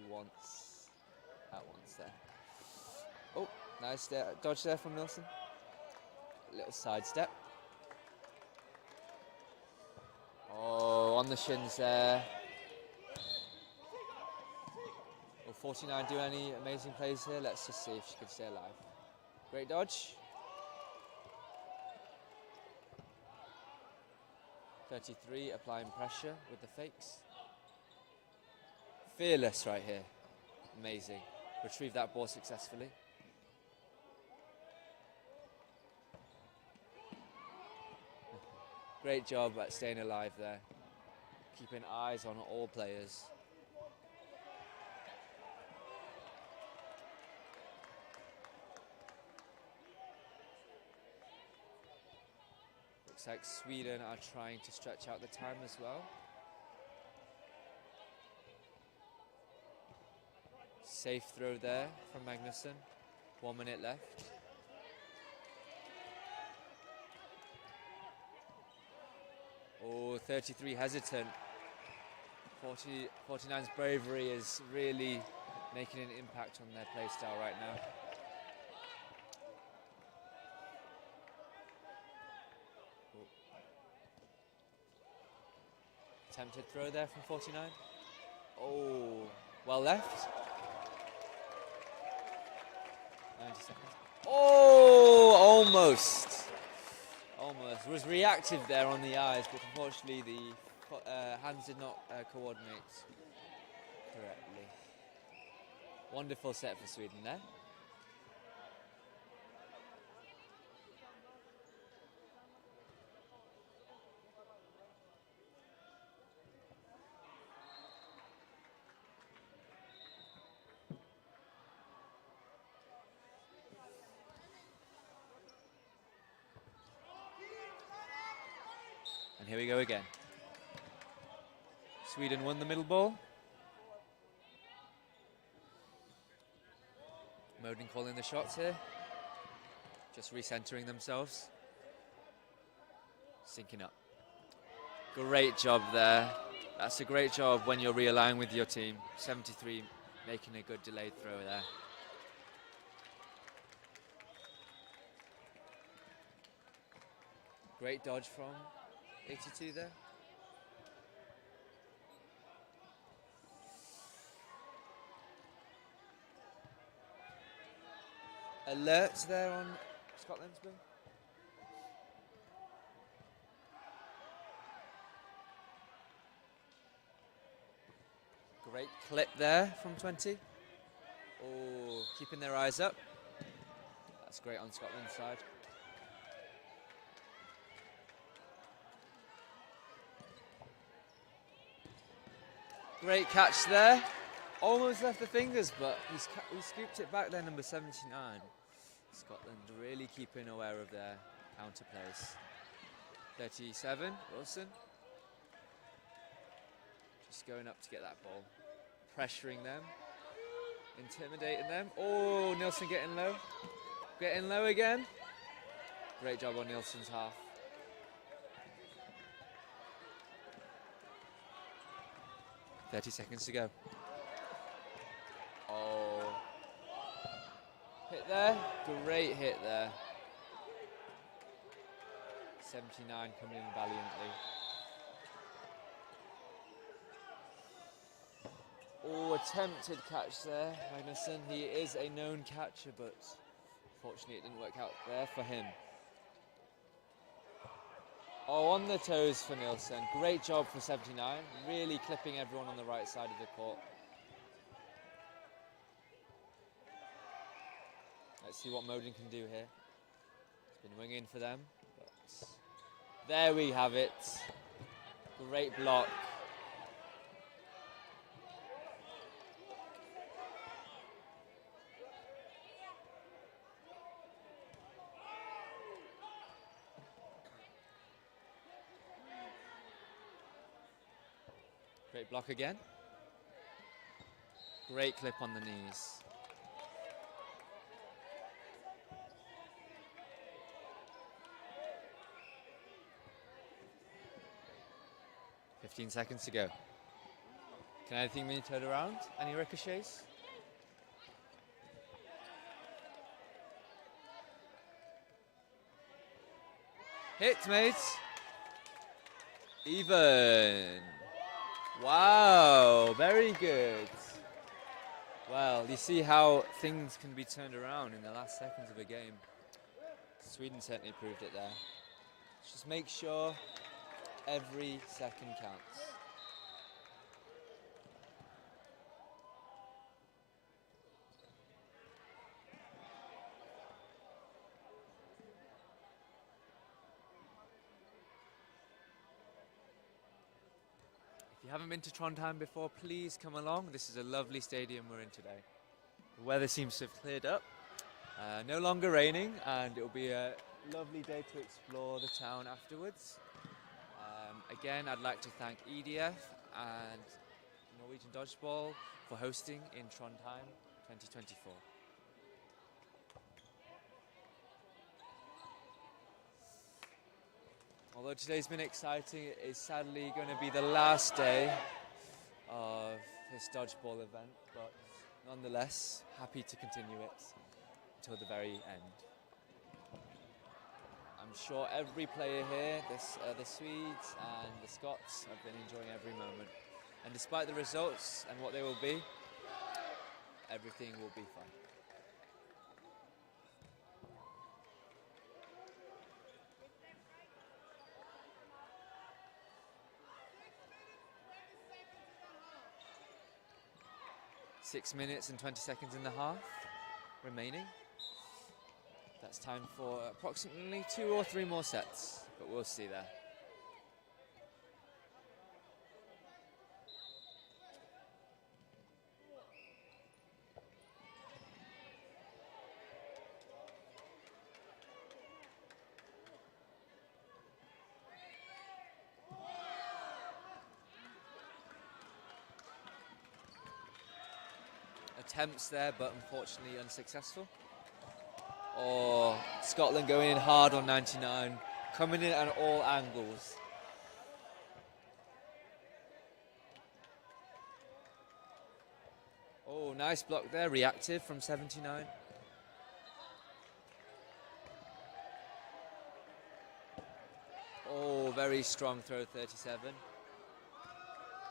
at once there. Oh, nice dodge there from Nilsson. A little sidestep. Oh, on the shins there. Will 49 do any amazing plays here? Let's just see if she can stay alive. Great dodge. 33 applying pressure with the fakes. Fearless right here. Amazing. Retrieve that ball successfully. Great job at staying alive there. Keeping eyes on all players. Looks like Sweden are trying to stretch out the time as well. Safe throw there from Magnusson. 1 minute left. Oh, 33 hesitant. 49's bravery is really making an impact on their play style right now. Oh. Attempted throw there from 49. Oh, well left. 90 seconds. Oh, almost. Almost. Was reactive there on the eyes, but unfortunately the hands did not coordinate correctly. Wonderful set for Sweden there. And here we go again. Sweden won the middle ball. Moden calling the shots here. Just recentering themselves. Syncing up. Great job there. That's a great job when you're realigning with your team. 73 making a good delayed throw there. Great dodge from 82 there. Alerts there on Scotland's wing. Great clip there from 20. Oh, keeping their eyes up. That's great on Scotland's side. Great catch there. Almost left the fingers, but he scooped it back there, number 79. Scotland really keeping aware of their counter plays. 37, Wilson. Just going up to get that ball. Pressuring them. Intimidating them. Oh, Nilsson getting low. Getting low again. Great job on Nilsson's half. .30 seconds to go. Oh. Hit there. Great hit there. 79 coming in valiantly. Oh, attempted catch there, Magnusson. He is a known catcher, but fortunately it didn't work out there for him. Oh, on the toes for Nilsson. Great job for 79. Really clipping everyone on the right side of the court. Let's see what Modin can do here. It's been winging for them, but there we have it. Great block. Great block again. Great clip on the knees. Seconds to go. Can anything be turned around? Any ricochets? Hit, mates. Even. Wow, very good. Well, you see how things can be turned around in the last seconds of a game. Sweden certainly proved it there. Just make sure every second counts. If you haven't been to Trondheim before, please come along. This is a lovely stadium we're in today. The weather seems to have cleared up. No longer raining, and it'll be a lovely day to explore the town afterwards. Again, I'd like to thank EDF and Norwegian Dodgeball for hosting in Trondheim 2024. Although today's been exciting, it is sadly going to be the last day of this dodgeball event, but nonetheless, happy to continue it until the very end. I'm sure every player here, the Swedes and the Scots, have been enjoying every moment. And despite the results and what they will be, everything will be fine. Six minutes and 20 seconds in the half remaining. That's time for approximately 2 or 3 more sets, but we'll see there. Attempts there, but unfortunately unsuccessful. Or Scotland going in hard on 99, coming in at all angles. Oh, nice block there, reactive from 79. Oh, very strong throw, 37.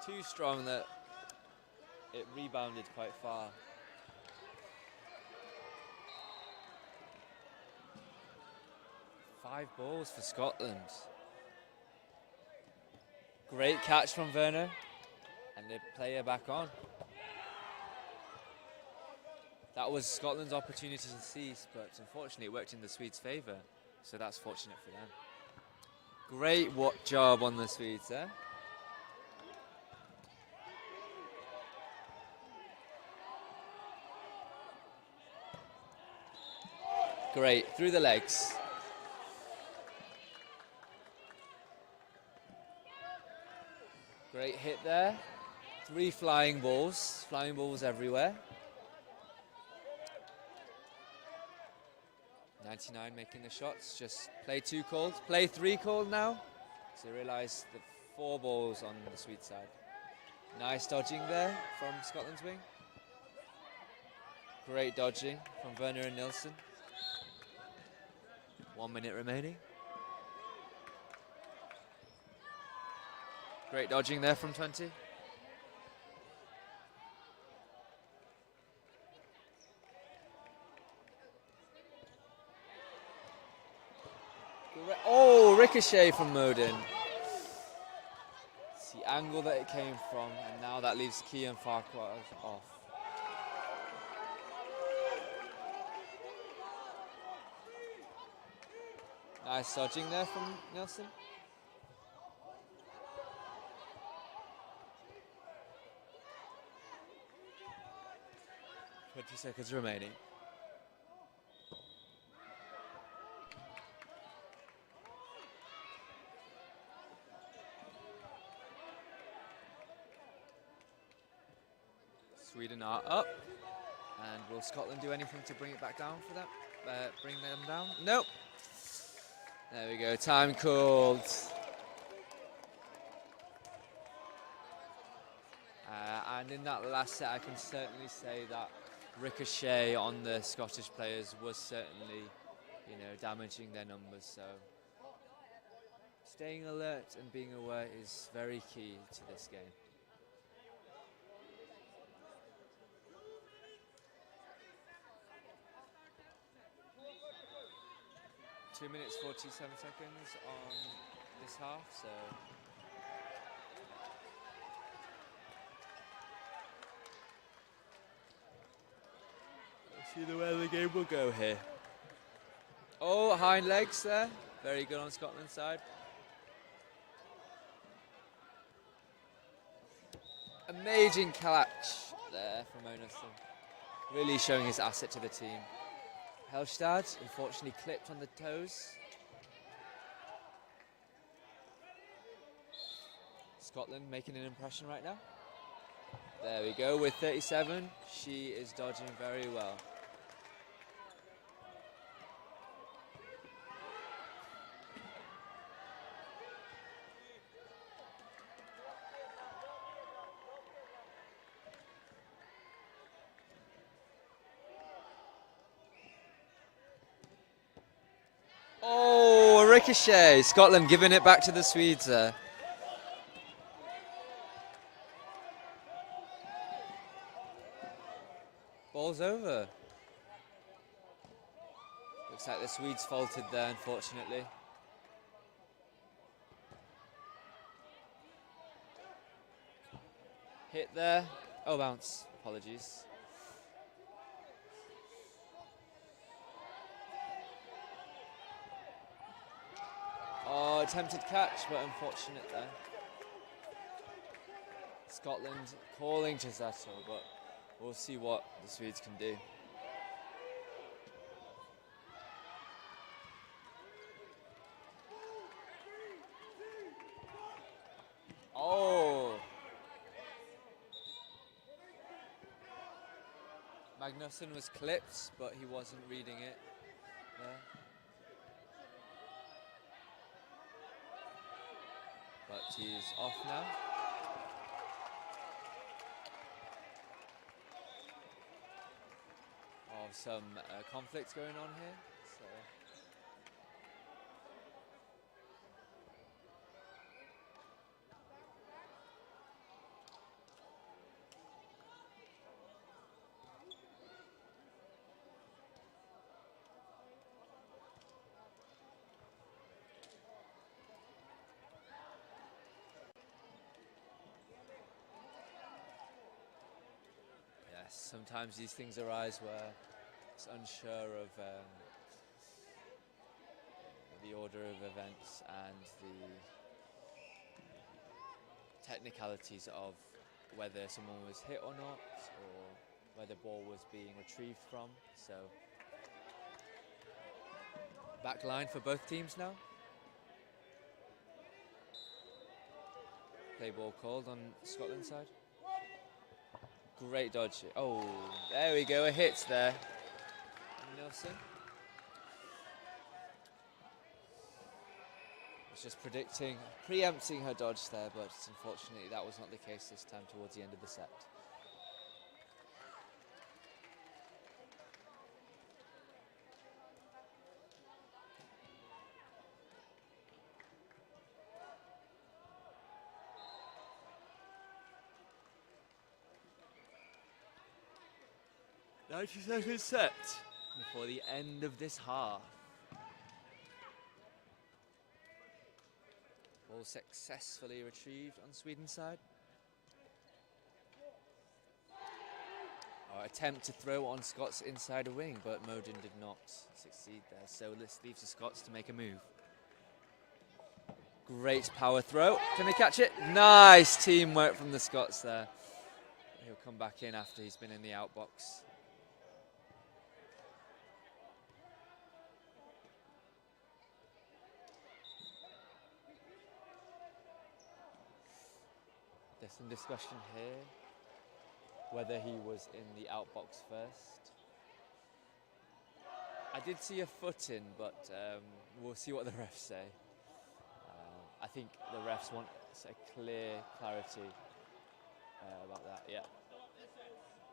Too strong that it rebounded quite far. Five balls for Scotland. Great catch from Werner, and the player back on. That was Scotland's opportunity to seize, but unfortunately it worked in the Swedes' favour, so that's fortunate for them. Great job on the Swedes there. Great, through the legs. Great hit there. 3 flying balls everywhere. 99 making the shots, just play 2 called, play 3 called now. So realise the 4 balls on the Swede side. Nice dodging there from Scotland's wing. Great dodging from Werner and Nilsson. 1 minute remaining. Great dodging there from 20. Oh, ricochet from Modin. It's the angle that it came from, and now that leaves Kian Farquhar off. Nice dodging there from Nelson. Seconds remaining. Sweden are up. And will Scotland do anything to bring it back down for them? Bring them down? Nope. There we go. Time called. And in that last set, I can certainly say that ricochet on the Scottish players was certainly, damaging their numbers. So staying alert and being aware is very key to this game. 2 minutes 47 seconds on this half, so let's see where the game will go here. Oh, hind legs there. Very good on Scotland's side. Amazing catch there from Onusson. Really showing his asset to the team. Helstad, unfortunately clipped on the toes. Scotland making an impression right now. There we go with 37. She is dodging very well. Oh, a ricochet. Scotland giving it back to the Swedes there. Ball's over. Looks like the Swedes faltered there, unfortunately. Hit there. Oh, bounce. Apologies. Oh, attempted catch, but unfortunate there. Scotland calling to settle, but we'll see what the Swedes can do. Oh! Magnusson was clipped, but he wasn't reading it there. But he's off now. Oh, some conflict going on here. So. Sometimes these things arise where it's unsure of the order of events and the technicalities of whether someone was hit or not, or where the ball was being retrieved from. So, back line for both teams now. Play ball called on Scotland's side. Great dodge. Oh, there we go, a hit there. Nelson. Was just preempting her dodge there, but unfortunately that was not the case this time towards the end of the set. Second set before the end of this half. Ball successfully retrieved on Sweden's side. Attempt to throw on Scott's inside wing, but Modin did not succeed there. So this leaves the Scots to make a move. Great power throw. Can they catch it? Nice teamwork from the Scots there. He'll come back in after he's been in the outbox. There's some discussion here whether he was in the outbox first. I did see a foot in, but we'll see what the refs say. I think the refs want a clear clarity about that, yeah.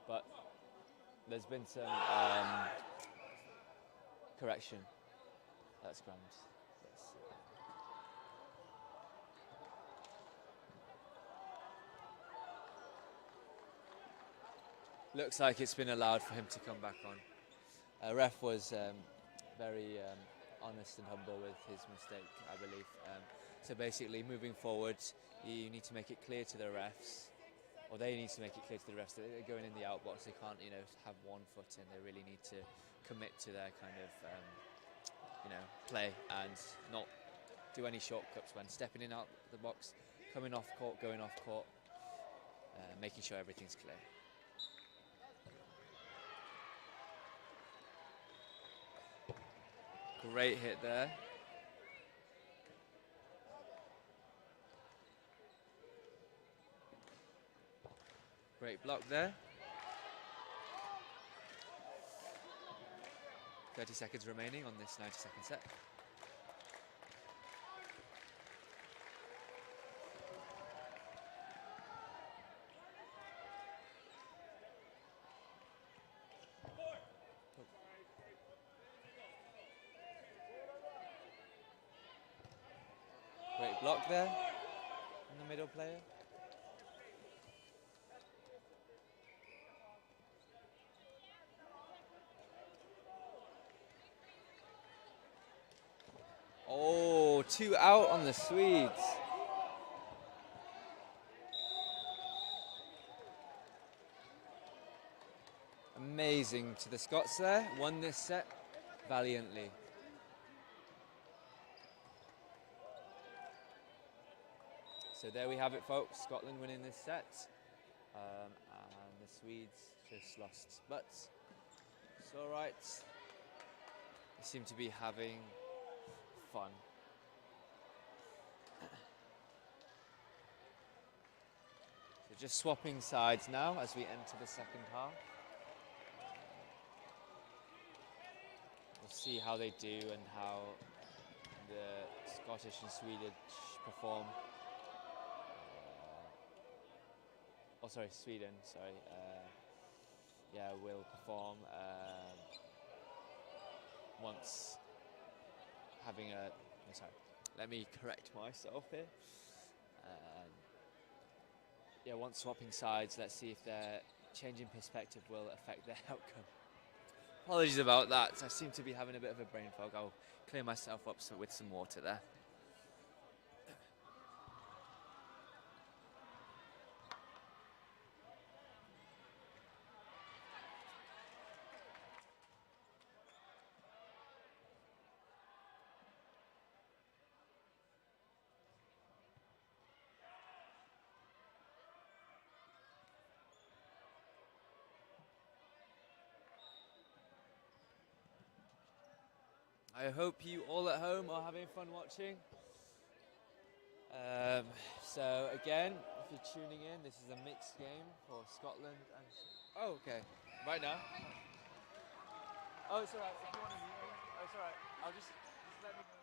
But there's been some correction. That's grand. Yes. Looks like it's been allowed for him to come back on. Ref was very honest and humble with his mistake, I believe. So basically, moving forward, you need to make it clear to the refs, or they need to make it clear to the refs that they're going in the outbox. They can't, have 1 foot in. They really need to commit to their kind of, play and not do any shortcuts when stepping in out the box, coming off court, going off court, making sure everything's clear. Great hit there. Great block there. 30 seconds remaining on this 90-second set. Great block there from the middle player. Oh, 2 out on the Swedes. Amazing to the Scots there. Won this set valiantly. So there we have it, folks. Scotland winning this set. And the Swedes just lost. But it's all right. They seem to be having fun. So just swapping sides now as we enter the second half. We'll see how they do and how the Scottish and Swedish perform. Sweden, will perform once having let me correct myself here. Once swapping sides, let's see if their changing perspective will affect their outcome. Apologies about that, I seem to be having a bit of a brain fog. I'll clear myself up with some water there. I hope you all at home are having fun watching. So again, if you're tuning in, this is a mixed game for Scotland and... Oh, okay. Right now? Oh, it's alright. If you want to mute me, oh, it's alright. I'll just let me know.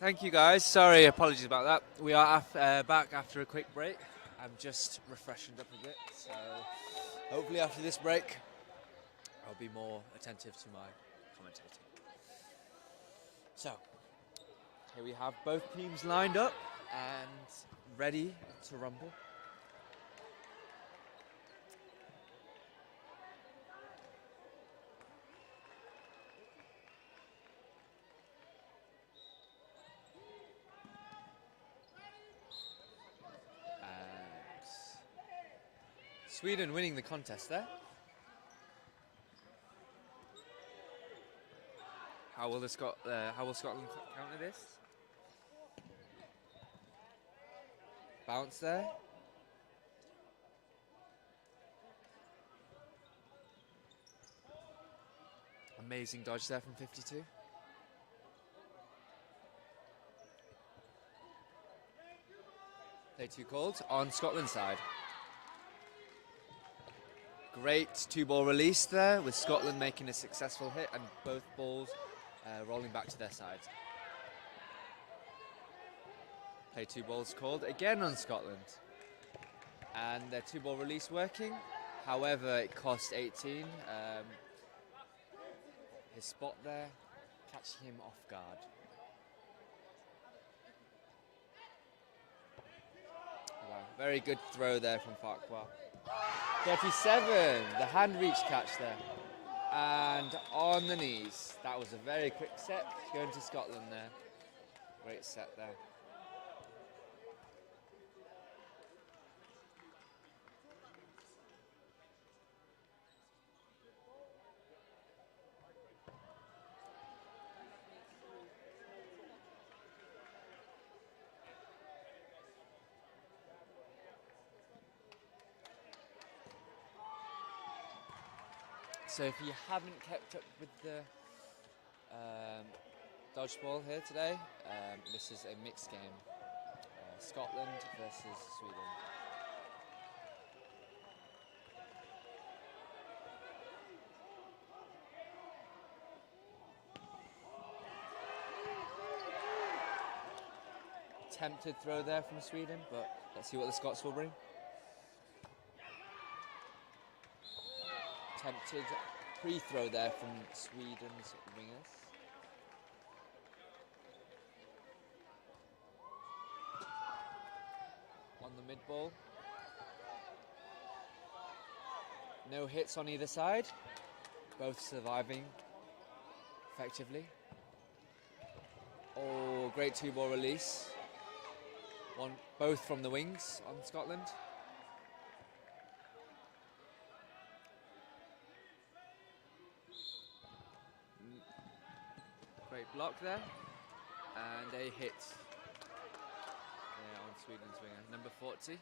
Thank you, guys. Sorry, apologies about that. We are back after a quick break. I'm just refreshing up a bit, so hopefully after this break, I'll be more attentive to my commentating. So, here we have both teams lined up and ready to rumble. Sweden winning the contest there. How will Scotland counter this? Bounce there. Amazing dodge there from 52. Play two called on Scotland's side. Great two-ball release there, with Scotland making a successful hit and both balls rolling back to their sides. Play two balls called again on Scotland. And their two-ball release working. However, it cost 18. His spot there, catching him off guard. Wow, very good throw there from Farquhar. 37, the hand reach catch there. And on the knees. That was a very quick set going to Scotland there. Great set there. So if you haven't kept up with the dodgeball here today, this is a mixed game. Scotland versus Sweden. Attempted throw there from Sweden, but let's see what the Scots will bring. Attempted pre-throw there from Sweden's wingers. On the mid-ball. No hits on either side. Both surviving effectively. Oh, great two-ball release. Both from the wings on Scotland. Great block there, and a hit on Sweden's winger, number 40.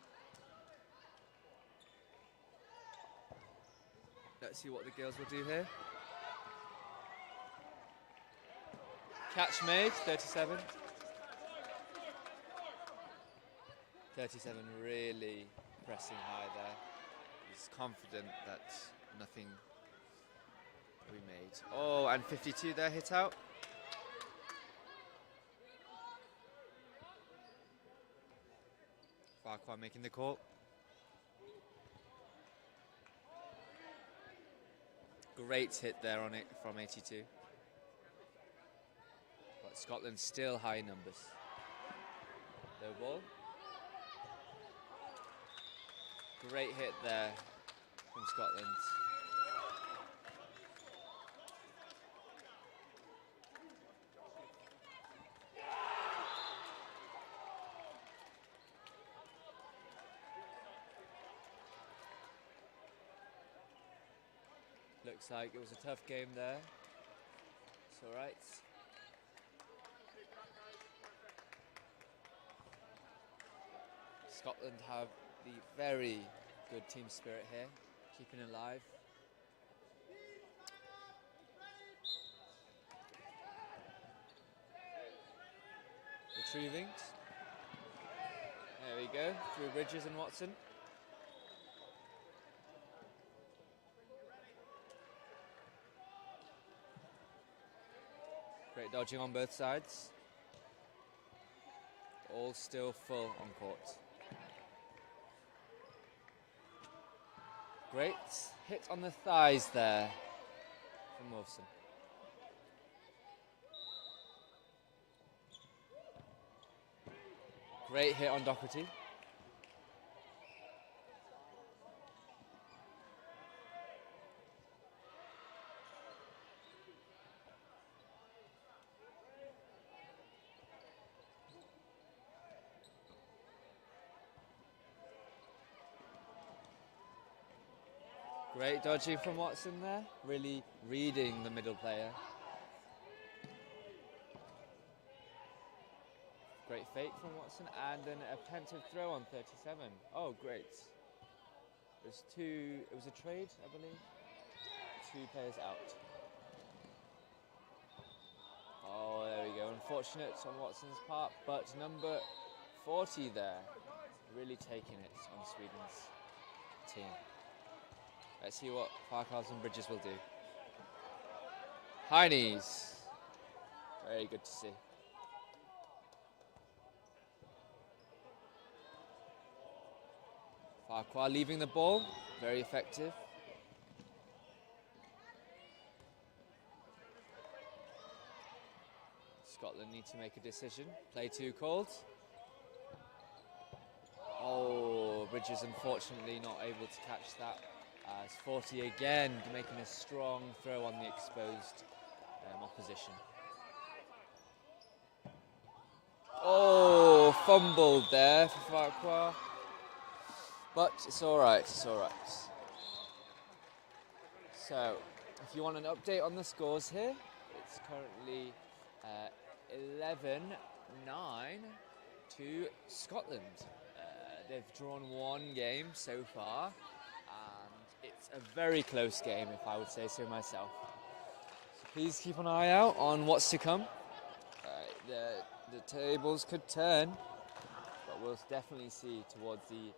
Let's see what the girls will do here. Catch made, 37. 37 really pressing high there. He's confident that nothing will be made. Oh, and 52 there hit out. Farquhar making the call. Great hit there on it from 82. But Scotland still high numbers. Low ball. Great hit there from Scotland. Looks like it was a tough game there. It's all right. Scotland have the very good team spirit here, keeping alive. Retrieving. There we go, through Bridges and Watson. Great dodging on both sides. All still full on court. Great hit on the thighs there from Wilson. Great hit on Doherty. Great dodging from Watson there, really reading the middle player. Great fake from Watson and an attempted throw on 37. Oh, great. It was a trade, I believe. 2 players out. Oh, there we go. Unfortunate on Watson's part, but number 40 there, really taking it on Sweden's team. Let's see what Farquhar's and Bridges will do. High knees. Very good to see. Farquhar leaving the ball. Very effective. Scotland need to make a decision. Play 2 called. Oh, Bridges unfortunately not able to catch that. As 40 again making a strong throw on the exposed opposition. Oh, fumbled there for Farquhar. But it's all right, it's all right. So, if you want an update on the scores here, it's currently 11-9 to Scotland. They've drawn 1 game so far. It's a very close game, if I would say so myself. So please keep an eye out on what's to come. The tables could turn, but we'll definitely see towards the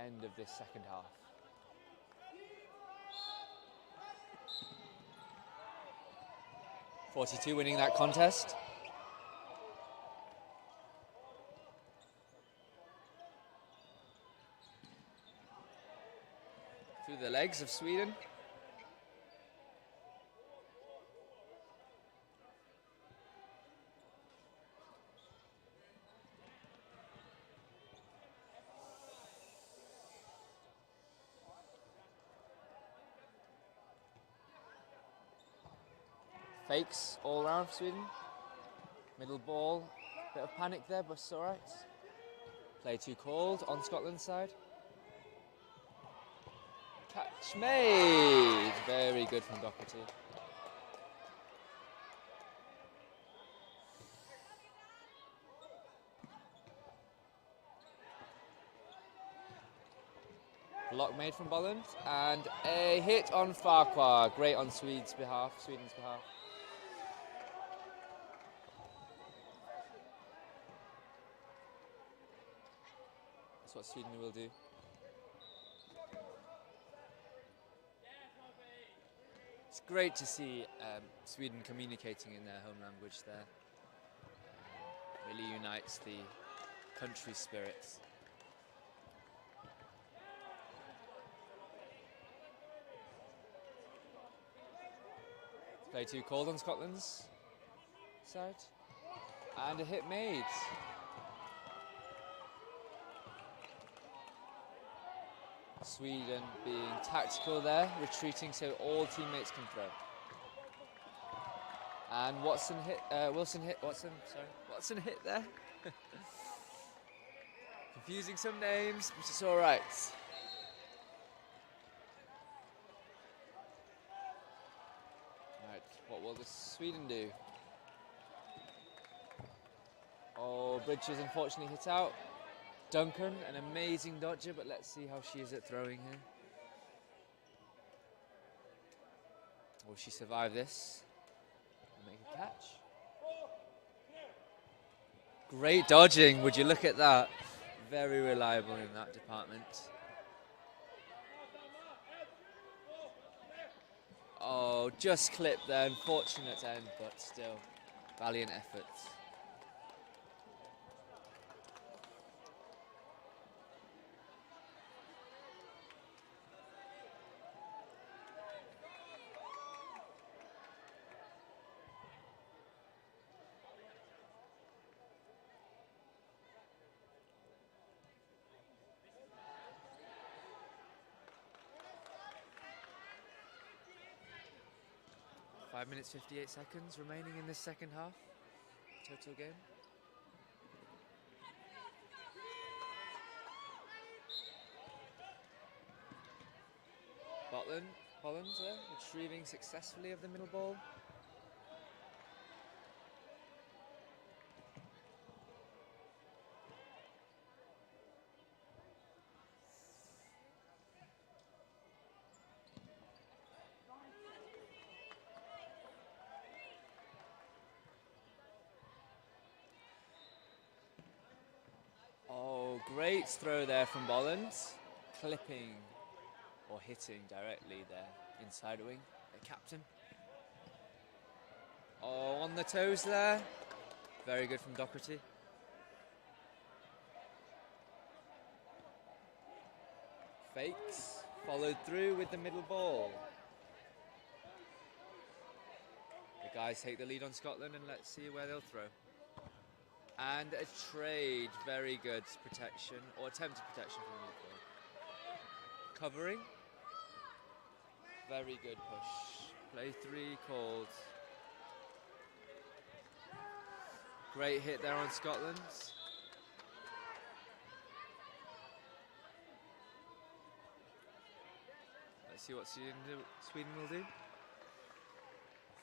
end of this second half. .42 winning that contest. Through the legs of Sweden. Fakes all around for Sweden. Middle ball, bit of panic there, but it's all right. Play 2 called on Scotland's side. Catch made! Very good from Doherty. Block made from Bolland and a hit on Farquhar. Great on Sweden's behalf. That's what Sweden will do. It's great to see Sweden communicating in their home language there. Really unites the country spirits. Play 2 called on Scotland's side. And a hit made. Sweden being tactical there, retreating so all teammates can throw. And Watson hit there. Confusing some names, but it's all right. Right, what will the Sweden do? Oh, Bridges unfortunately hit out. Duncan, an amazing dodger, but let's see how she is at throwing here. Will she survive this and make a catch? Great dodging, would you look at that? Very reliable in that department. Oh, just clipped there, unfortunate end, but still, valiant efforts. 5 minutes 58 seconds remaining in this second half. Total game. Holland retrieving successfully of the middle ball. Oh, great throw there from Bolland, clipping or hitting directly there inside wing, the captain. Oh, on the toes there. Very good from Doherty. Fakes, followed through with the middle ball. The guys take the lead on Scotland, and let's see where they'll throw. And a trade, very good protection, or attempted protection from the midfield. Covering. Very good push. Play 3 called. Great hit there on Scotland. Let's see what Sweden will do.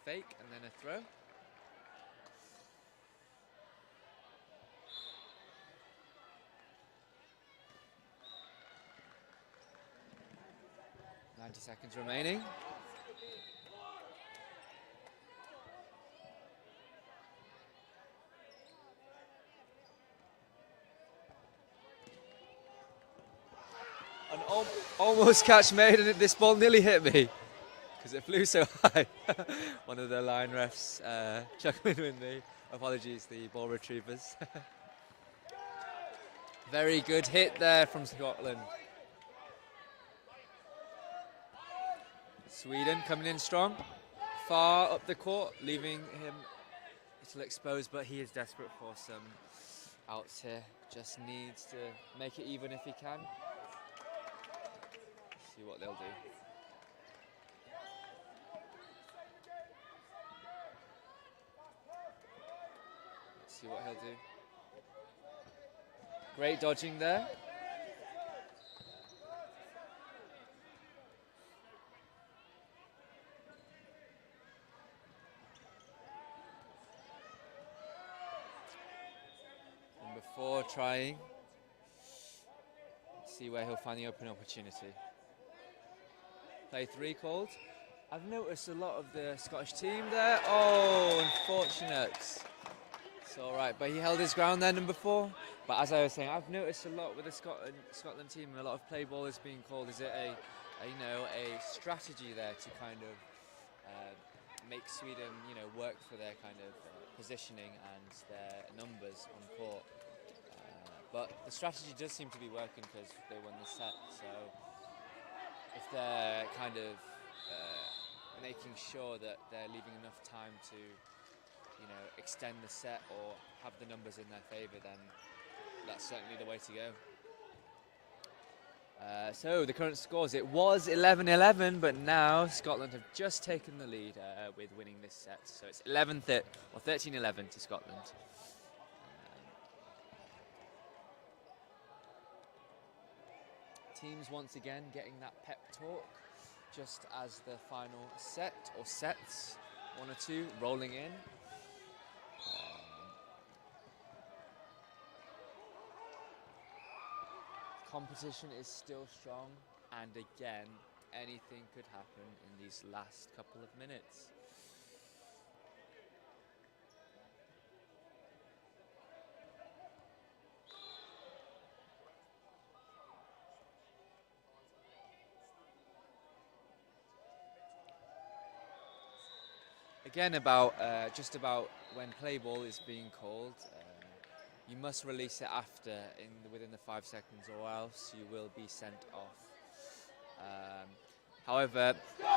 Fake and then a throw. Seconds remaining. An almost catch made, and this ball nearly hit me because it flew so high. One of the line refs chuckling with me. Apologies, the ball retrievers. Very good hit there from Scotland. Sweden coming in strong, far up the court, leaving him a little exposed, but he is desperate for some outs here. Just needs to make it even if he can. See what they'll do. Let's see what he'll do. Great dodging there. Before trying, see where he'll find the open opportunity. Play 3 called. I've noticed a lot of the Scottish team there. Oh, unfortunate. It's all right, but he held his ground there, number 4. But as I was saying, I've noticed a lot with the Scotland team, a lot of play ball is being called. Is it a strategy there to kind of make Sweden, work for their kind of positioning and their numbers on court? But the strategy does seem to be working because they won the set. So if they're kind of making sure that they're leaving enough time to, extend the set or have the numbers in their favour, then that's certainly the way to go. So the current scores, it was 11-11, but now Scotland have just taken the lead with winning this set. So it's 13-11 to Scotland. Teams once again getting that pep talk just as the final set or sets, 1 or 2, rolling in. Competition is still strong, and again, anything could happen in these last couple of minutes. Again, just about when play ball is being called, you must release it after within the 5 seconds, or else you will be sent off. However,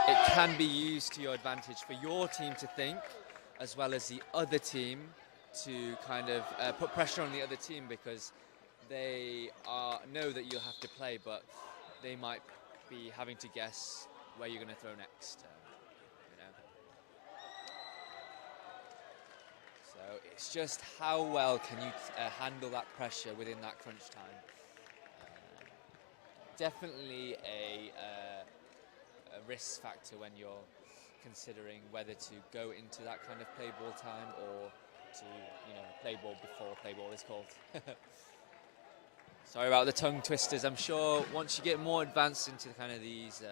it can be used to your advantage for your team to think, as well as the other team to kind of put pressure on the other team, because they know that you'll have to play, but they might be having to guess where you're going to throw next. It's just how well can you handle that pressure within that crunch time. Definitely a risk factor when you're considering whether to go into that kind of play ball time or to, play ball before play ball is called. Sorry about the tongue twisters. I'm sure once you get more advanced into kind of these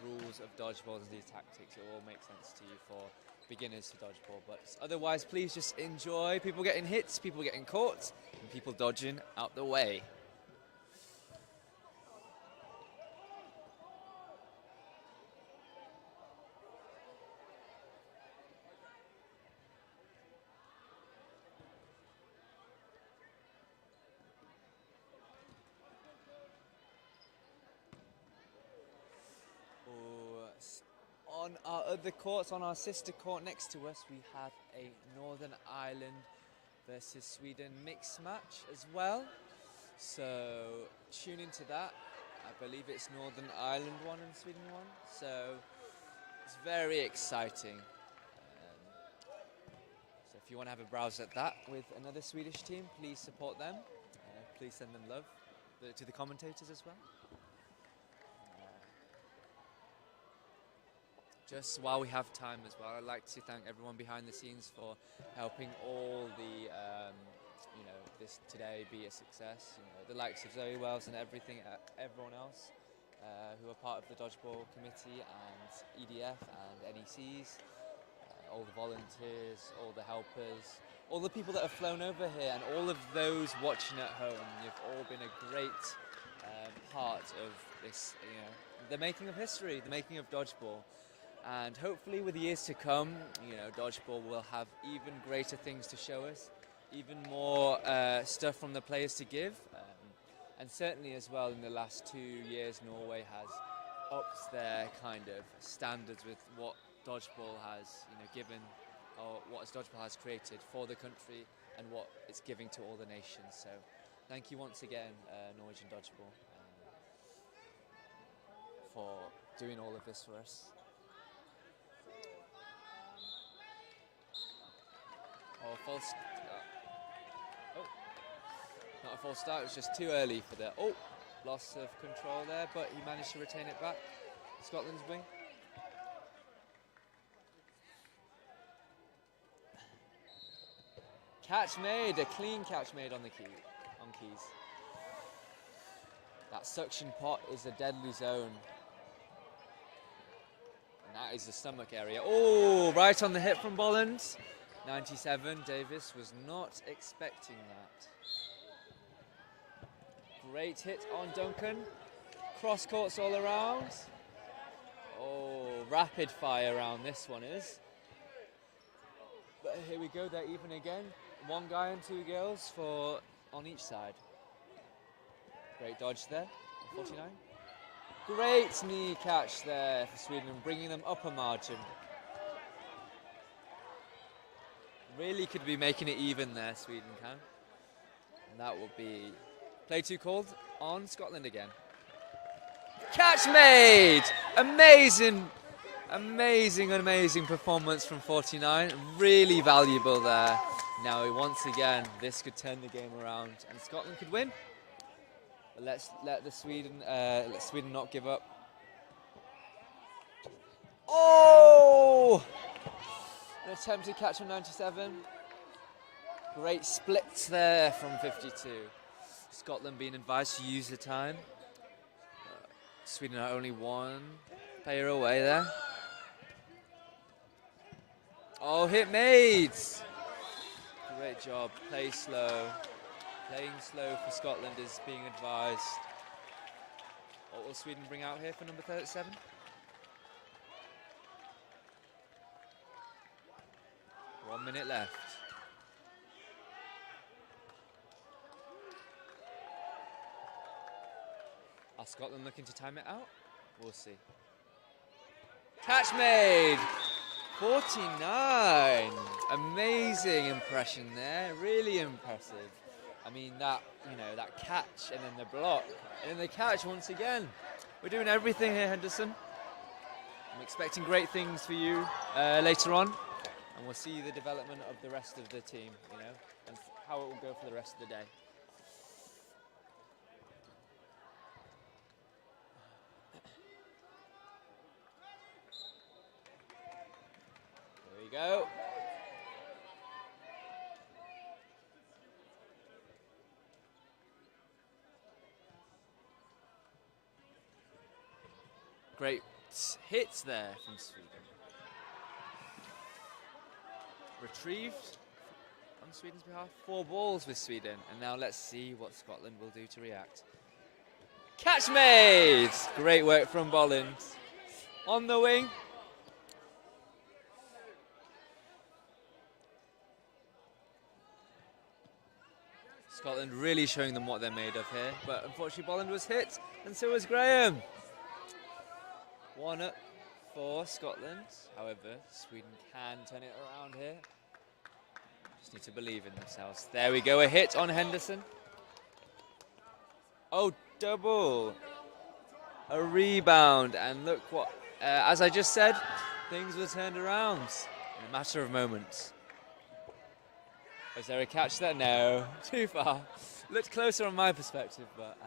rules of dodgeball and these tactics, it will make sense to you for beginners to dodgeball. But otherwise, please just enjoy people getting hits, people getting caught, and people dodging out the way. On our other courts, on our sister court next to us, we have a Northern Ireland versus Sweden mixed match as well. So tune into that. I believe it's Northern Ireland one and Sweden one. So it's very exciting. So if you want to have a browse at that with another Swedish team, please support them. Please send them love to the commentators as well. Just while we have time as well, I'd like to thank everyone behind the scenes for helping all the, this today be a success. The likes of Zoe Wells and everyone else who are part of the Dodgeball Committee and EDF and NECs, all the volunteers, all the helpers, all the people that have flown over here, and all of those watching at home. You've all been a great part of this, the making of history, the making of Dodgeball. And hopefully with the years to come, Dodgeball will have even greater things to show us, even more stuff from the players to give. And certainly as well in the last 2 years, Norway has upped their kind of standards with what Dodgeball has given, or what Dodgeball has created for the country and what it's giving to all the nations. So thank you once again, Norwegian Dodgeball, for doing all of this for us. Oh, false start. Oh, not a false start, it was just too early for the... Oh, loss of control there, but he managed to retain it back. Scotland's wing. Catch made, a clean catch made on keys. That suction pot is a deadly zone. And that is the stomach area. Oh, right on the hip from Bolland. 97, Davis was not expecting that. Great hit on Duncan. Cross courts all around. Oh, rapid fire around this one is. But here we go, they're even again. One guy and two girls on each side. Great dodge there, 49. Great knee catch there for Sweden, bringing them up a margin. Really could be making it even there, Sweden can. And that will be play two called on Scotland again. Catch made! Amazing performance from 49. Really valuable there. Now, once again, this could turn the game around and Scotland could win. But let's let Sweden not give up. Oh! An attempted catch on 97. Great splits there from 52. Scotland being advised to use the time. Sweden are only one player away there. Oh, hit made! Great job. Play slow. Playing slow for Scotland is being advised. What will Sweden bring out here for number 37? One minute left. Are Scotland looking to time it out? We'll see. Catch made! 49! Amazing impression there, really impressive. I mean, that catch and then the block, and then the catch once again. We're doing everything here, Henderson. I'm expecting great things for you later on. and we'll see the development of the rest of the team, you know, and how it will go for the rest of the day. Here we go. Great hits there from Sweden. Retrieved on Sweden's behalf. 4 balls with Sweden. And now let's see what Scotland will do to react. Catch made! Great work from Bolland. On the wing. Scotland really showing them what they're made of here. But unfortunately Bolland was hit, and so was Graham. 1 up for Scotland. However, Sweden can turn it around here. Just need to believe in themselves. There we go, a hit on Henderson. Oh, double. A rebound, and look what, as I just said, things were turned around in a matter of moments. Was there a catch there? No, too far. Looked closer on my perspective, but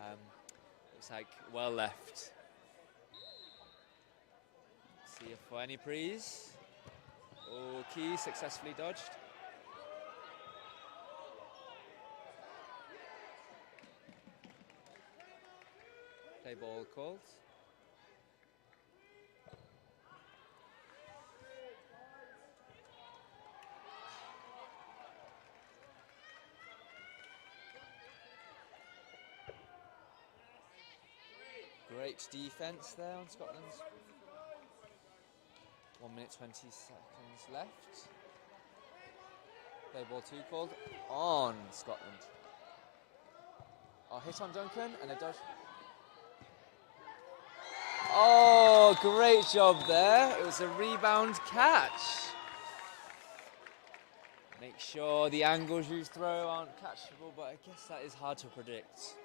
looks like well left. See if for any prees. Oh, Key successfully dodged. Play ball called. Great defence there on Scotland's. 1 minute 20 seconds left. Play ball 2 called on Scotland. Oh, hit on Duncan and a dodge. Oh, great job there. It was a rebound catch. Make sure the angles you throw aren't catchable, but I guess that is hard to predict.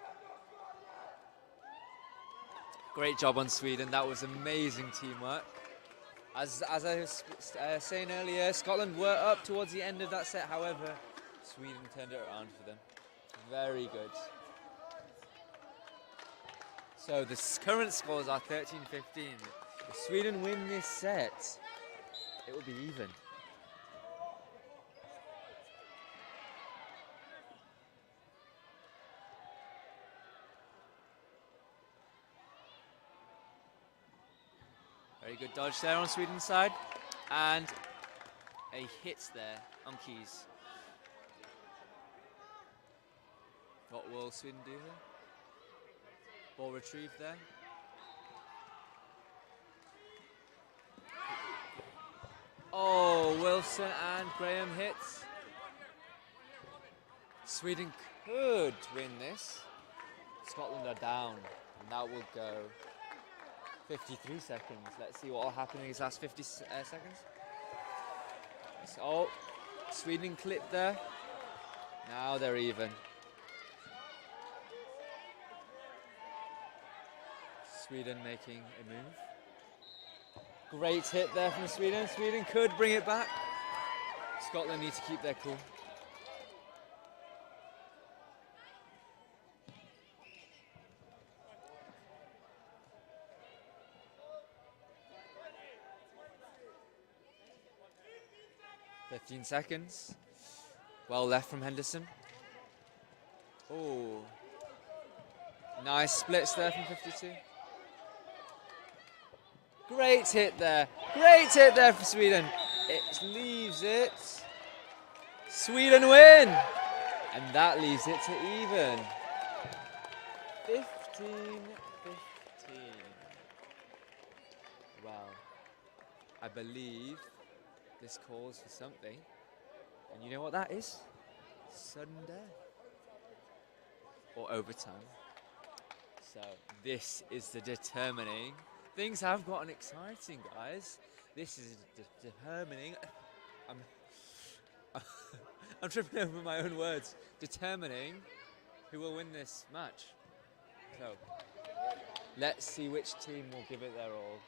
Great job on Sweden. That was amazing teamwork. As I was saying earlier, Scotland were up towards the end of that set. However, Sweden turned it around for them. Very good. So the current scores are 13-15. If Sweden win this set, it will be even. Very good dodge there on Sweden's side. And a hit there on Keys. What will Sweden do here? Ball retrieved there. Oh, Wilson and Graham hits. Sweden could win this. Scotland are down, and that will go 53 seconds. Let's see what will happen in these last 50 seconds. Oh, Sweden clipped there. Now they're even. Sweden making a move. Great hit there from Sweden. Sweden could bring it back. Scotland need to keep their cool. "15 seconds. Well left from Henderson. Oh, nice splits there from 52. Great hit there. Great hit there for Sweden. It leaves it. Sweden win. And that leaves it to even. 15-15. Well, I believe this calls for something. And you know what that is? Sudden death. Or overtime. So this is the determining. Things have gotten exciting, guys. This is determining. I'm tripping over my own words. Determining who will win this match. So let's see which team will give it their all.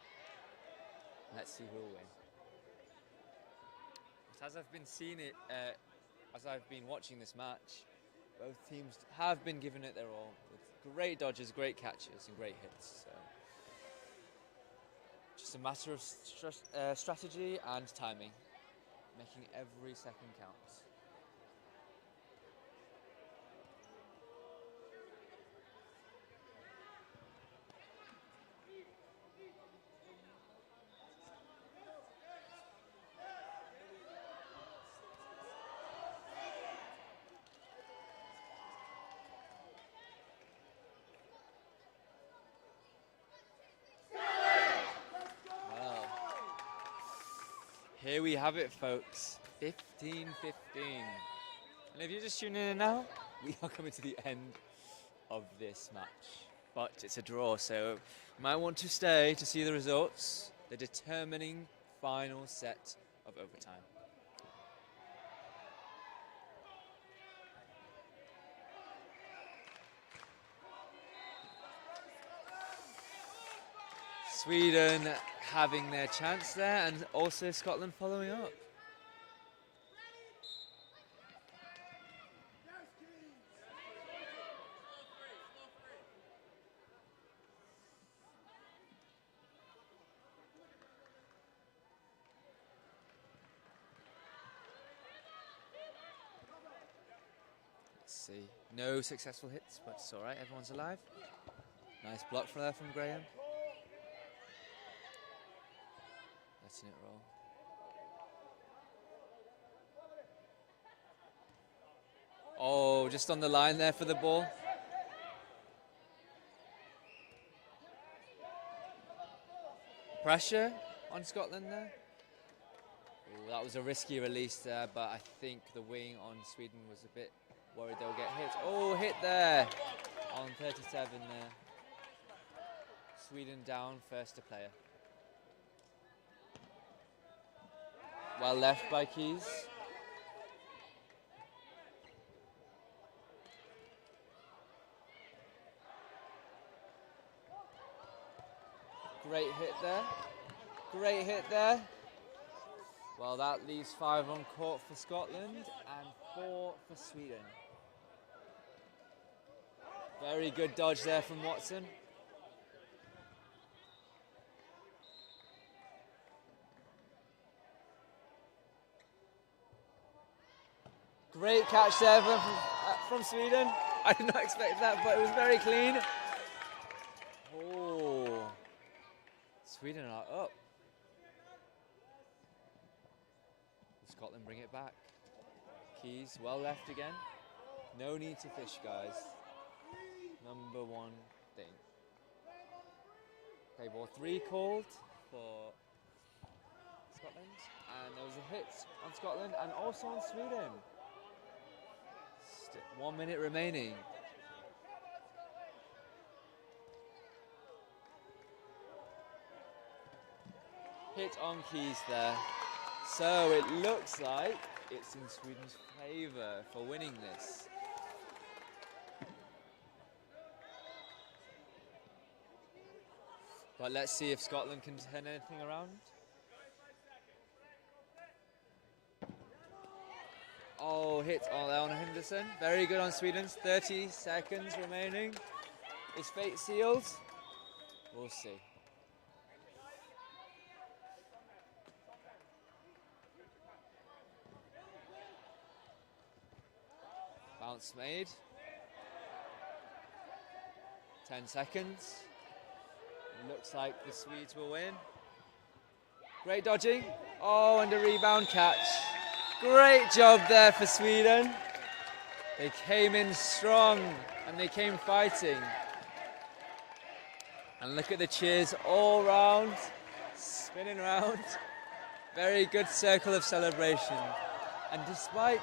Let's see who will win. as I've been seeing it, as I've been watching this match, both teams have been giving it their all with great dodges, great catches, and great hits. So just a matter of strategy and timing, making every second count. Here we have it, folks. 15-15. And if you're just tuning in now, we are coming to the end of this match. But it's a draw, so you might want to stay to see the results. The determining final set of overtime. Sweden having their chance there, and also Scotland following up. Let's see. No successful hits, but it's all right. Everyone's alive. Nice block from there from Graham. Letting it roll. Oh, just on the line there for the ball. Pressure on Scotland there. Ooh, that was a risky release there, but I think the wing on Sweden was a bit worried they'll get hit. Oh, hit there on 37 there. Sweden down, first to player. Well left by Keys. Great hit there. Great hit there. Well, that leaves 5 on court for Scotland and 4 for Sweden. Very good dodge there from Watson. Great catch there from Sweden. I did not expect that, but it was very clean. Oh, Sweden are up. Scotland bring it back. Keys, well left again. No need to fish, guys. Number one thing. Okay, ball 3 called for Scotland. And there was a hit on Scotland and also on Sweden. 1 minute remaining. Hit on Keys there. So it looks like it's in Sweden's favour for winning this. But let's see if Scotland can turn anything around. Oh, hit on Henderson. Very good on Sweden's. 30 seconds remaining. Is fate sealed? We'll see. Bounce made. 10 seconds. Looks like the Swedes will win. Great dodging. Oh, and a rebound catch. Great job there for Sweden. They came in strong and they came fighting. And look at the cheers all round, spinning round. Very good circle of celebration. And despite,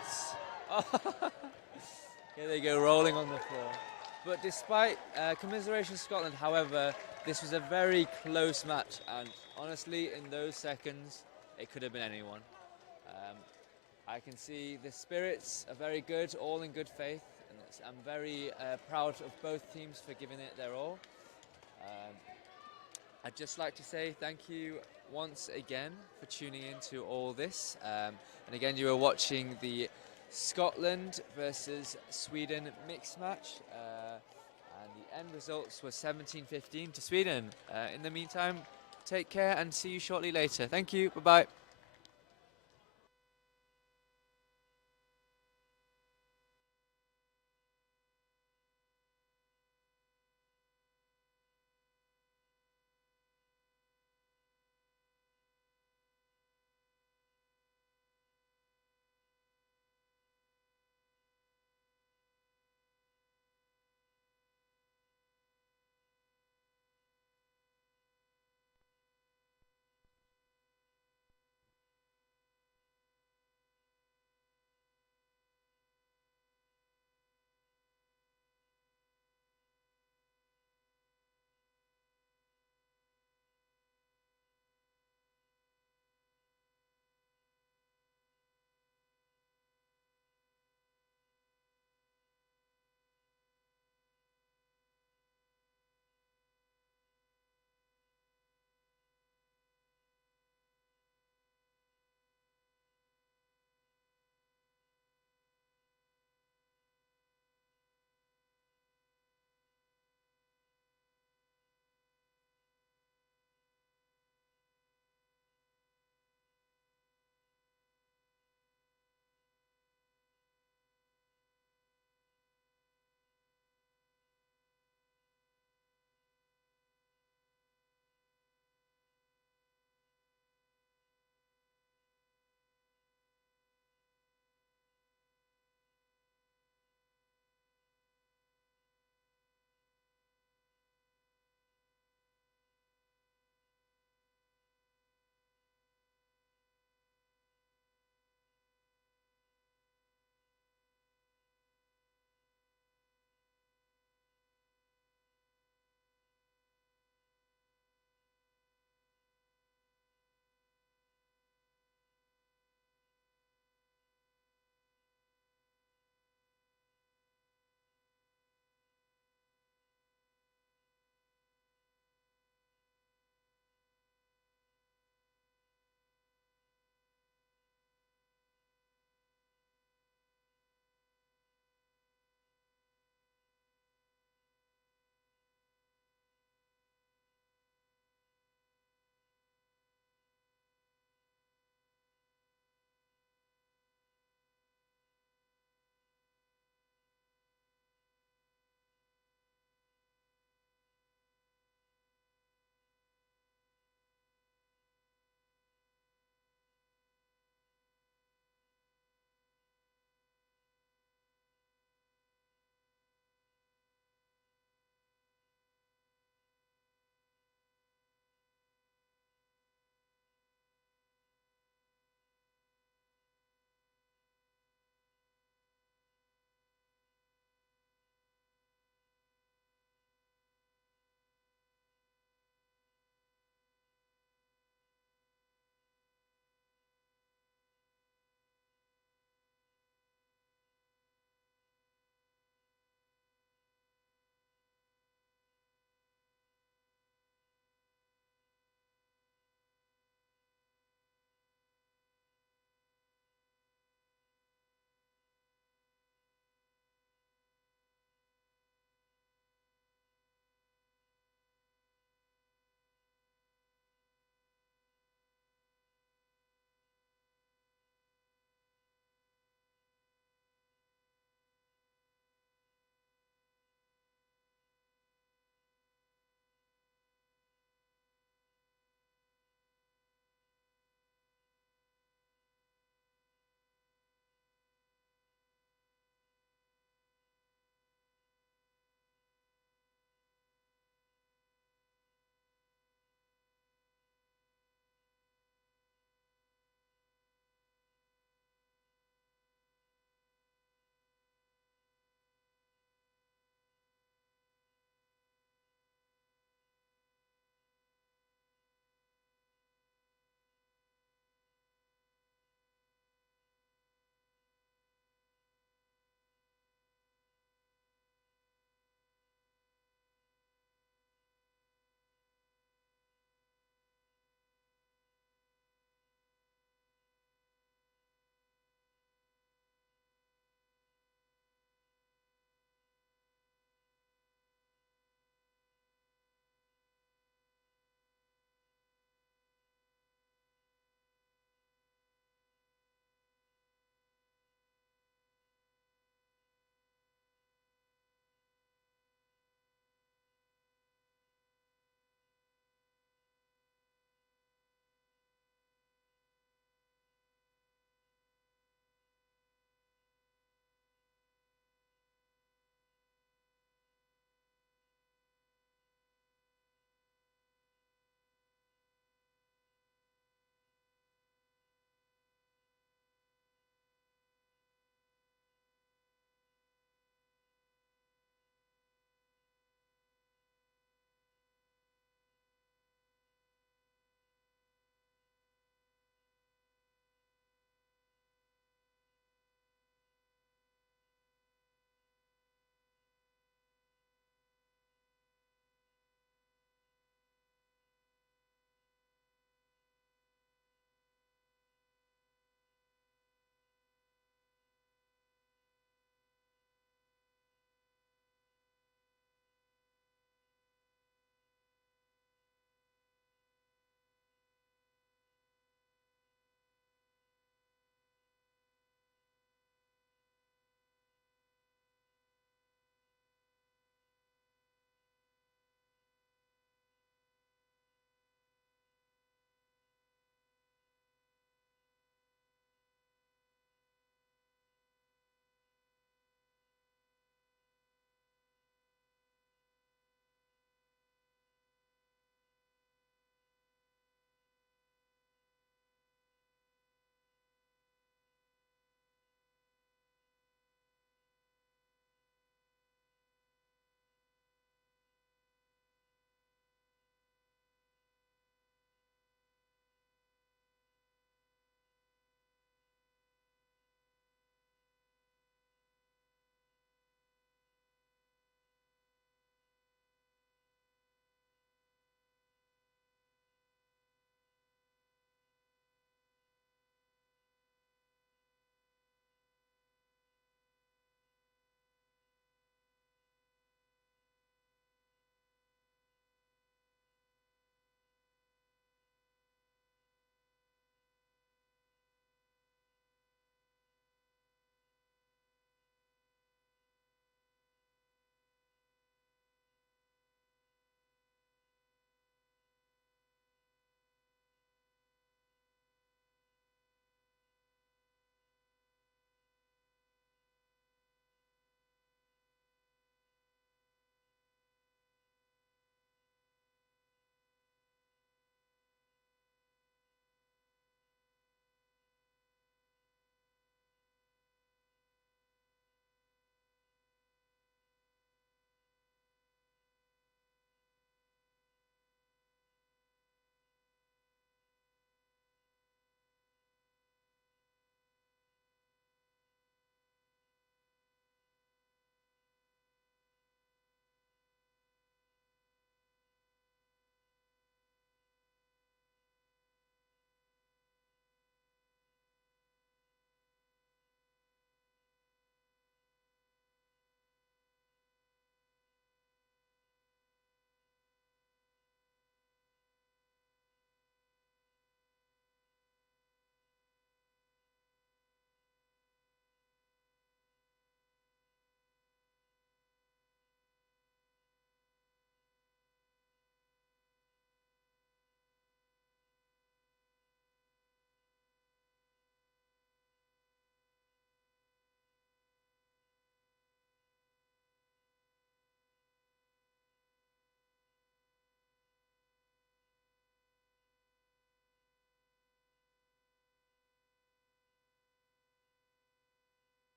here they go rolling on the floor. But despite commiseration Scotland, however, this was a very close match. And honestly, in those seconds, it could have been anyone. I can see the spirits are very good, all in good faith, and I'm very proud of both teams for giving it their all. I'd just like to say thank you, once again for tuning in to all this. And again, you were watching the Scotland versus Sweden mixed match. And the end results were 17-15 to Sweden. In the meantime, take care and see you shortly later. Thank you. Bye-bye.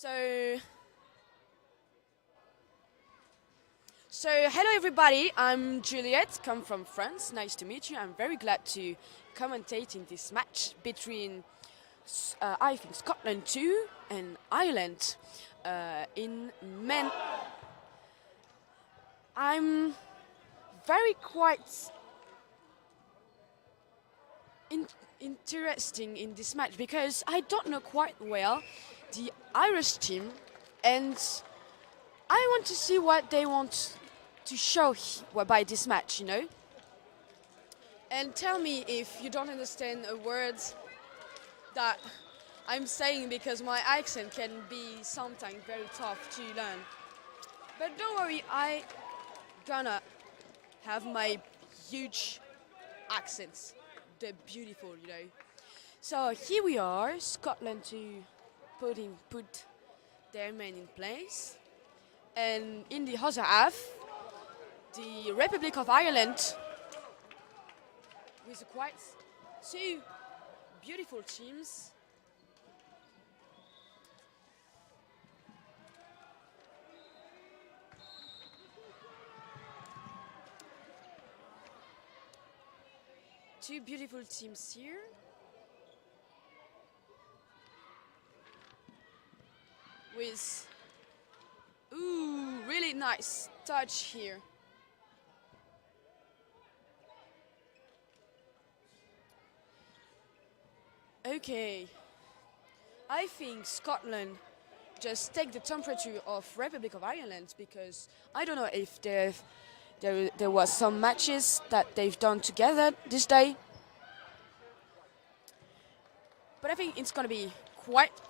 So hello everybody, I'm Juliette, come from France. Nice to meet you. I'm very glad to commentate in this match between, I think, Scotland 2 and Ireland in men. I'm very quite interesting in this match because I don't know quite well the Irish team, and I want to see what they want to show by this match, you know. And tell me if you don't understand a word that I'm saying, because my accent can be sometimes very tough to learn. But don't worry, I gonna have my huge accents. They're beautiful, you know. So here we are, Scotland to put their men in place. And in the other half, the Republic of Ireland with quite two beautiful teams. Two beautiful teams here. With, ooh, really nice touch here. Okay, I think Scotland just take the temperature of Republic of Ireland, because I don't know if there was some matches that they've done together this day, but I think it's gonna be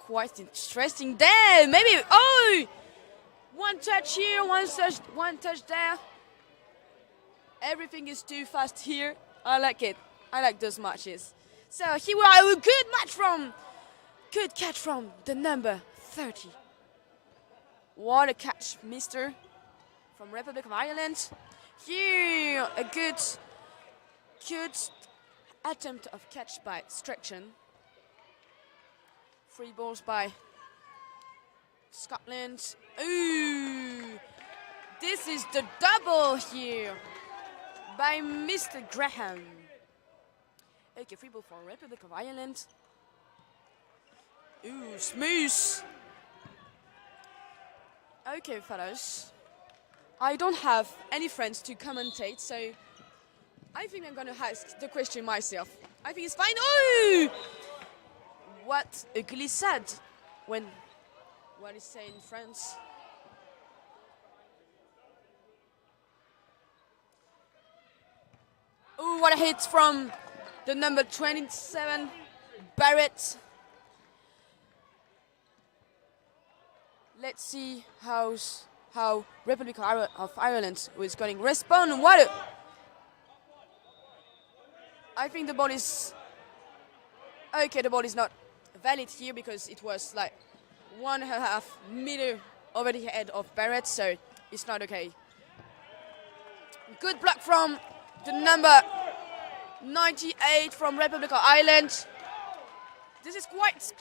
quite interesting. There, maybe, oh, one touch here, one touch there. Everything is too fast here. I like it. I like those matches. So here we are, a good catch from the number 30. What a catch, mister, from Republic of Ireland. Here, a good attempt of catch by Strachan. Free balls by Scotland. Ooh, this is the double here by Mr. Graham. Okay, free ball for Republic of Ireland. Ooh, smooth. Okay, fellas. I don't have any friends to commentate, so I think I'm gonna ask the question myself. I think it's fine. Oh! What a glissade when what is said in France. Oh, what a hit from the number 27, Barrett. Let's see how Republic of Ireland is going to respond. What a, I think the ball is, okay, the ball is not valid here because it was like 1.5 meters over the head of Barrett, so it's not okay. Good block from the number 98 from Republic of Ireland. This is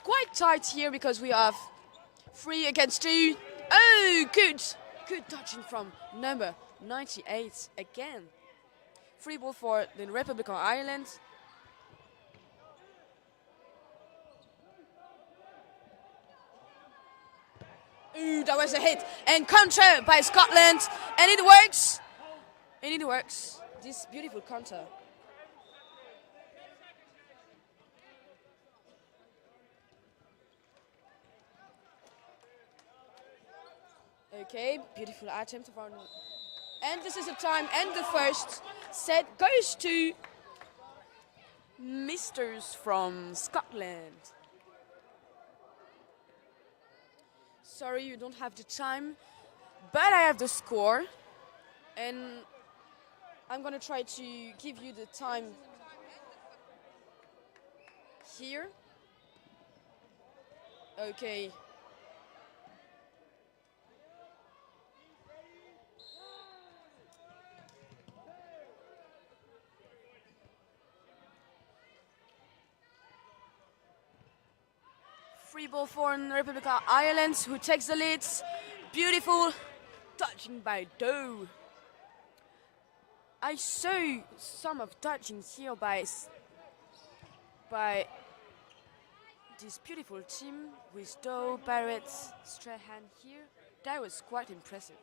quite tight here because we have 3 against 2. Oh, good touching from number 98 again. Free ball for the Republic of Ireland. Ooh, that was a hit. And counter by Scotland. And it works. This beautiful counter. Okay, beautiful attempt from, and this is the time, and the first set goes to Misters from Scotland. Sorry, you don't have the time, but I have the score, and I'm gonna try to give you the time here. Okay. Free ball for Republic of Ireland, who takes the lead. Beautiful touching by Doe. I saw some of touching here by this beautiful team with Doe, Barrett, Strahan here. That was quite impressive.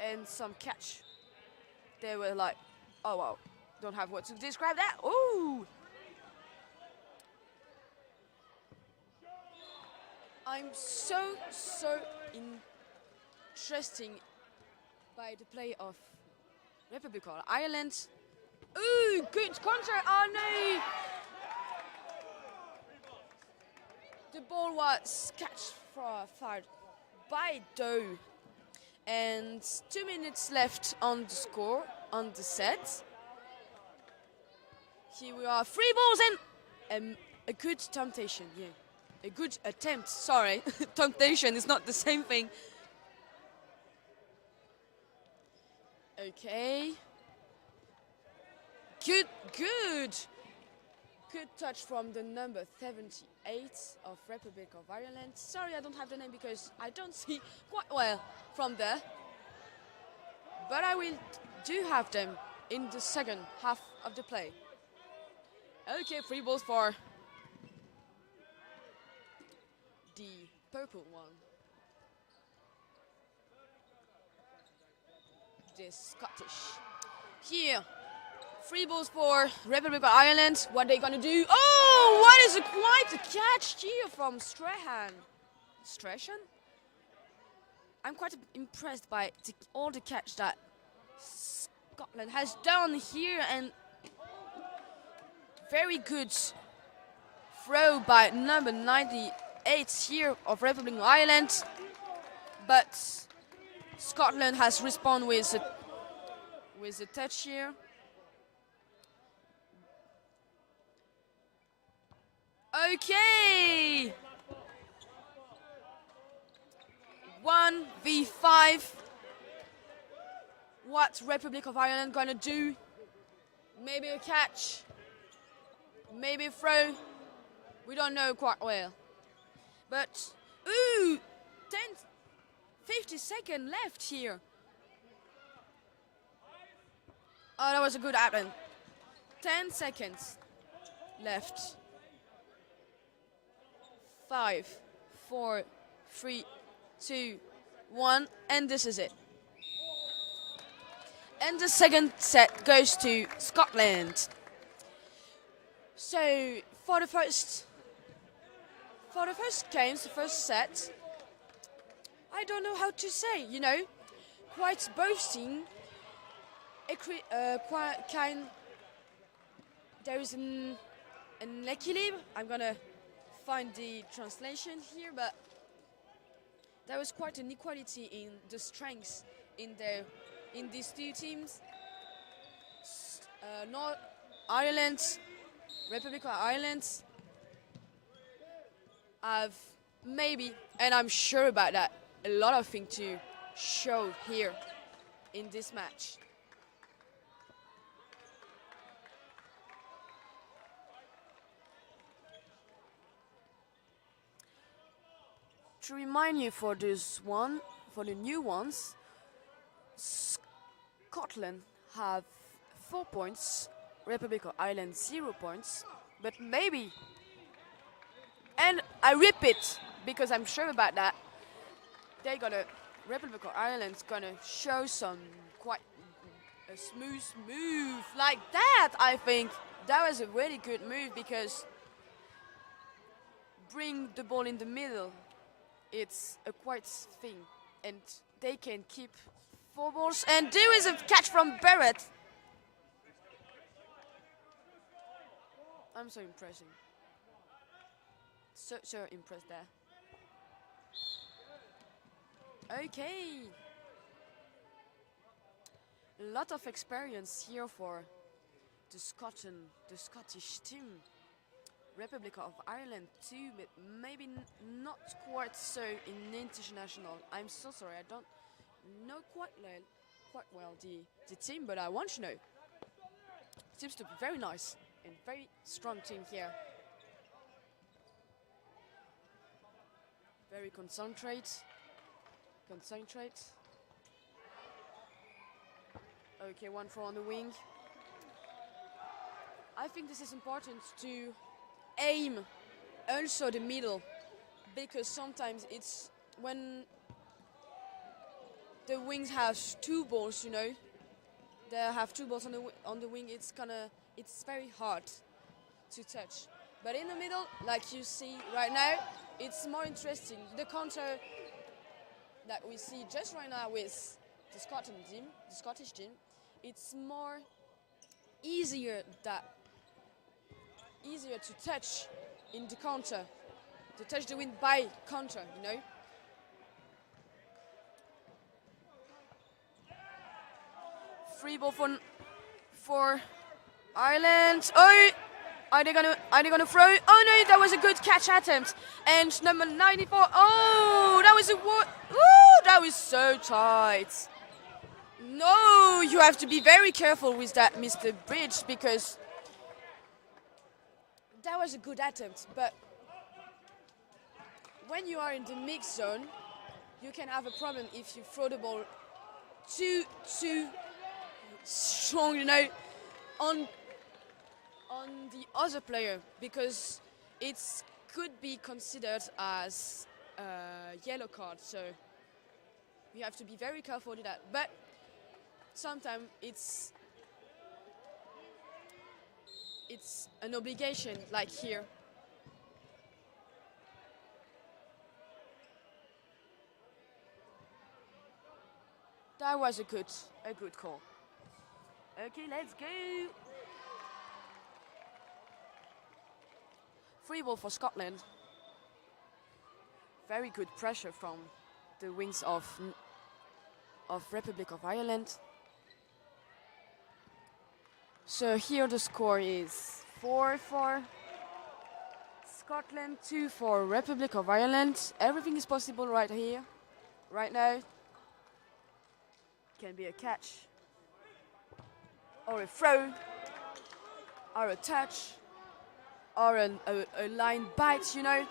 And some catch. They were like, oh wow, don't have words to describe that. Ooh! I'm so interesting by the play of Republic of Ireland. Ooh, good counter. Oh no! The ball was catched far by Doe. And 2 minutes left on the score, on the set. Here we are, 3 balls and a good temptation, yeah. A good attempt, sorry. Temptation is not the same thing. Okay. Good. Good touch from the number 78 of Republic of Ireland. Sorry, I don't have the name because I don't see quite well from there. But I will do have them in the second half of the play. Okay, 3 balls for the purple one. The Scottish. Here, 3 balls for Republic of Ireland. What are they gonna do? Oh, what is quite a catch here from Strahan. Strahan? I'm quite impressed by all the catch that Scotland has done here, and very good throw by number 98 here of Republic of Ireland, but Scotland has responded with a touch here. Okay. 1v5. What Republic of Ireland gonna do? Maybe a catch. Maybe a throw. We don't know quite well. But, ooh, 50 seconds left here. Oh, that was a good attempt. 10 seconds left. 5, 4, 3, 2, 1, and this is it. And the second set goes to Scotland. So for the first games, the first set, I don't know how to say, you know, quite boasting. Quite kind. There is an equilibre. I'm gonna find the translation here, but there was quite an equality in the strengths in these two teams. North Ireland, Republic of Ireland have maybe, and I'm sure about that, a lot of things to show here in this match. To remind you for this one, for the new ones, Scotland have 4 points, Republic of Ireland 0 points, but maybe, and I repeat because I'm sure about that, Republic of Ireland's gonna show some quite a smooth move like that. I think that was a really good move because bring the ball in the middle. It's a quite thing, and they can keep 4 balls. And there is a catch from Barrett. I'm so impressing. So impressed there. Okay. A lot of experience here for the Scottish team. Republic of Ireland too, but maybe not quite so in international. I'm so sorry, I don't know quite well the team, but I want to know. Seems to be very nice and very strong team here. Very concentrate. Concentrate. Okay, 1-4 on the wing. I think this is important to aim also the middle, because sometimes it's when the wings have two balls, you know, they have two balls on the wing. It's very hard to touch. But in the middle, like you see right now, it's more interesting. The counter that we see just right now with the Scottish team, it's more easier to touch in the counter, to touch the wind by counter, you know. Free ball for Ireland. Oh, are they gonna throw? Oh no, that was a good catch attempt. And number 94. Oh, that was that was so tight. No, you have to be very careful with that, Mr. Bridge, because that was a good attempt. But when you are in the mixed zone, you can have a problem if you throw the ball too strong, you know, on the other player, because it could be considered as a yellow card. So you have to be very careful with that. But sometimes it's an obligation, like here. That was a good call. Okay, let's go. Free ball for Scotland. Very good pressure from the wings of Republic of Ireland. So here the score is 4 for Scotland, 2 for Republic of Ireland. Everything is possible right here, right now. Can be a catch, or a throw, or a touch, or a line bite, you know.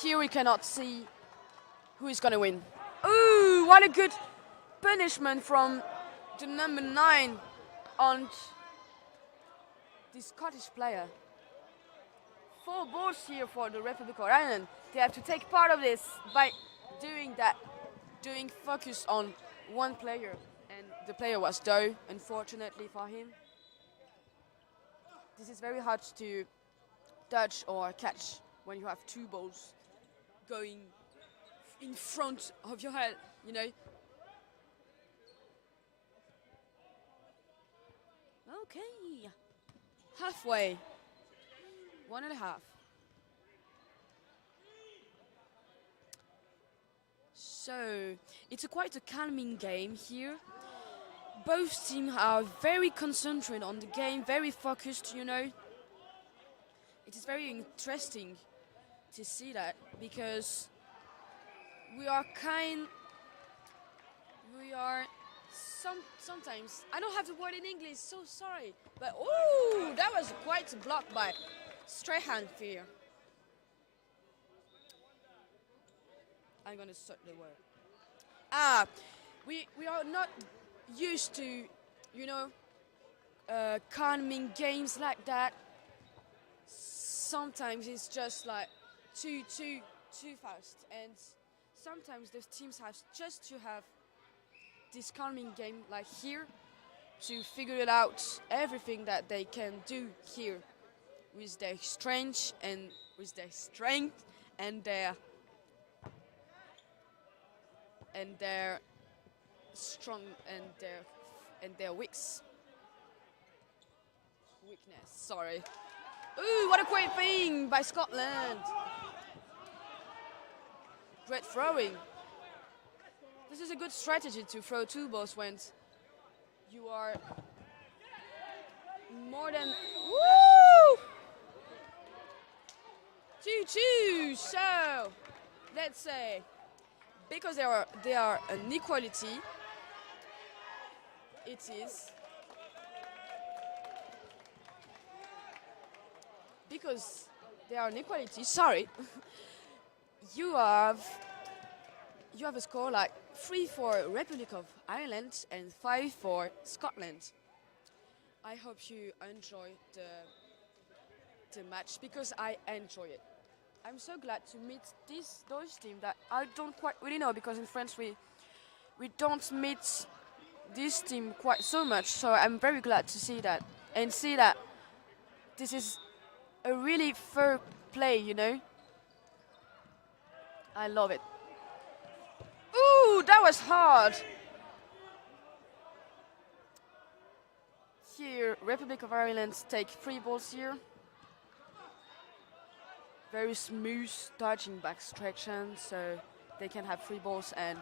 Here we cannot see who is gonna win. Ooh, what a good punishment from the number 9 on the Scottish player. 4 balls here for the Republic of Ireland. They have to take part of this by doing that, doing focus on one player, and the player was Doe, unfortunately for him. This is very hard to dodge or catch when you have 2 balls going in front of your head, you know. Okay, halfway, 1.5. So it's quite a calming game here. Both teams are very concentrated on the game, very focused, you know. It is very interesting to see that, because we are sometimes, I don't have the word in English, so sorry, but ooh, that was quite a block by Strahan here. I'm gonna search the word. We are not used to, you know, calming games like that. Sometimes it's just like too fast, and sometimes the teams have just to have this calming game like here to figure it out, everything that they can do here with their strength and their strong and their weakness. Sorry. Ooh, what a great thing by Scotland! Great throwing. This is a good strategy to throw 2 balls when you are more than 2-2. So let's say, because they are an equality, it is because they are an equality. Sorry, you have a score like 3 for Republic of Ireland and 5 for Scotland. I hope you enjoy the match because I enjoy it. I'm so glad to meet those teams that I don't quite really know because in France we don't meet this team quite so much. So I'm very glad to see that and see that this is a really fair play, you know. I love it. Ooh, that was hard. Here, Republic of Ireland take 3 balls here. Very smooth dodging back stretching, so they can have 3 balls and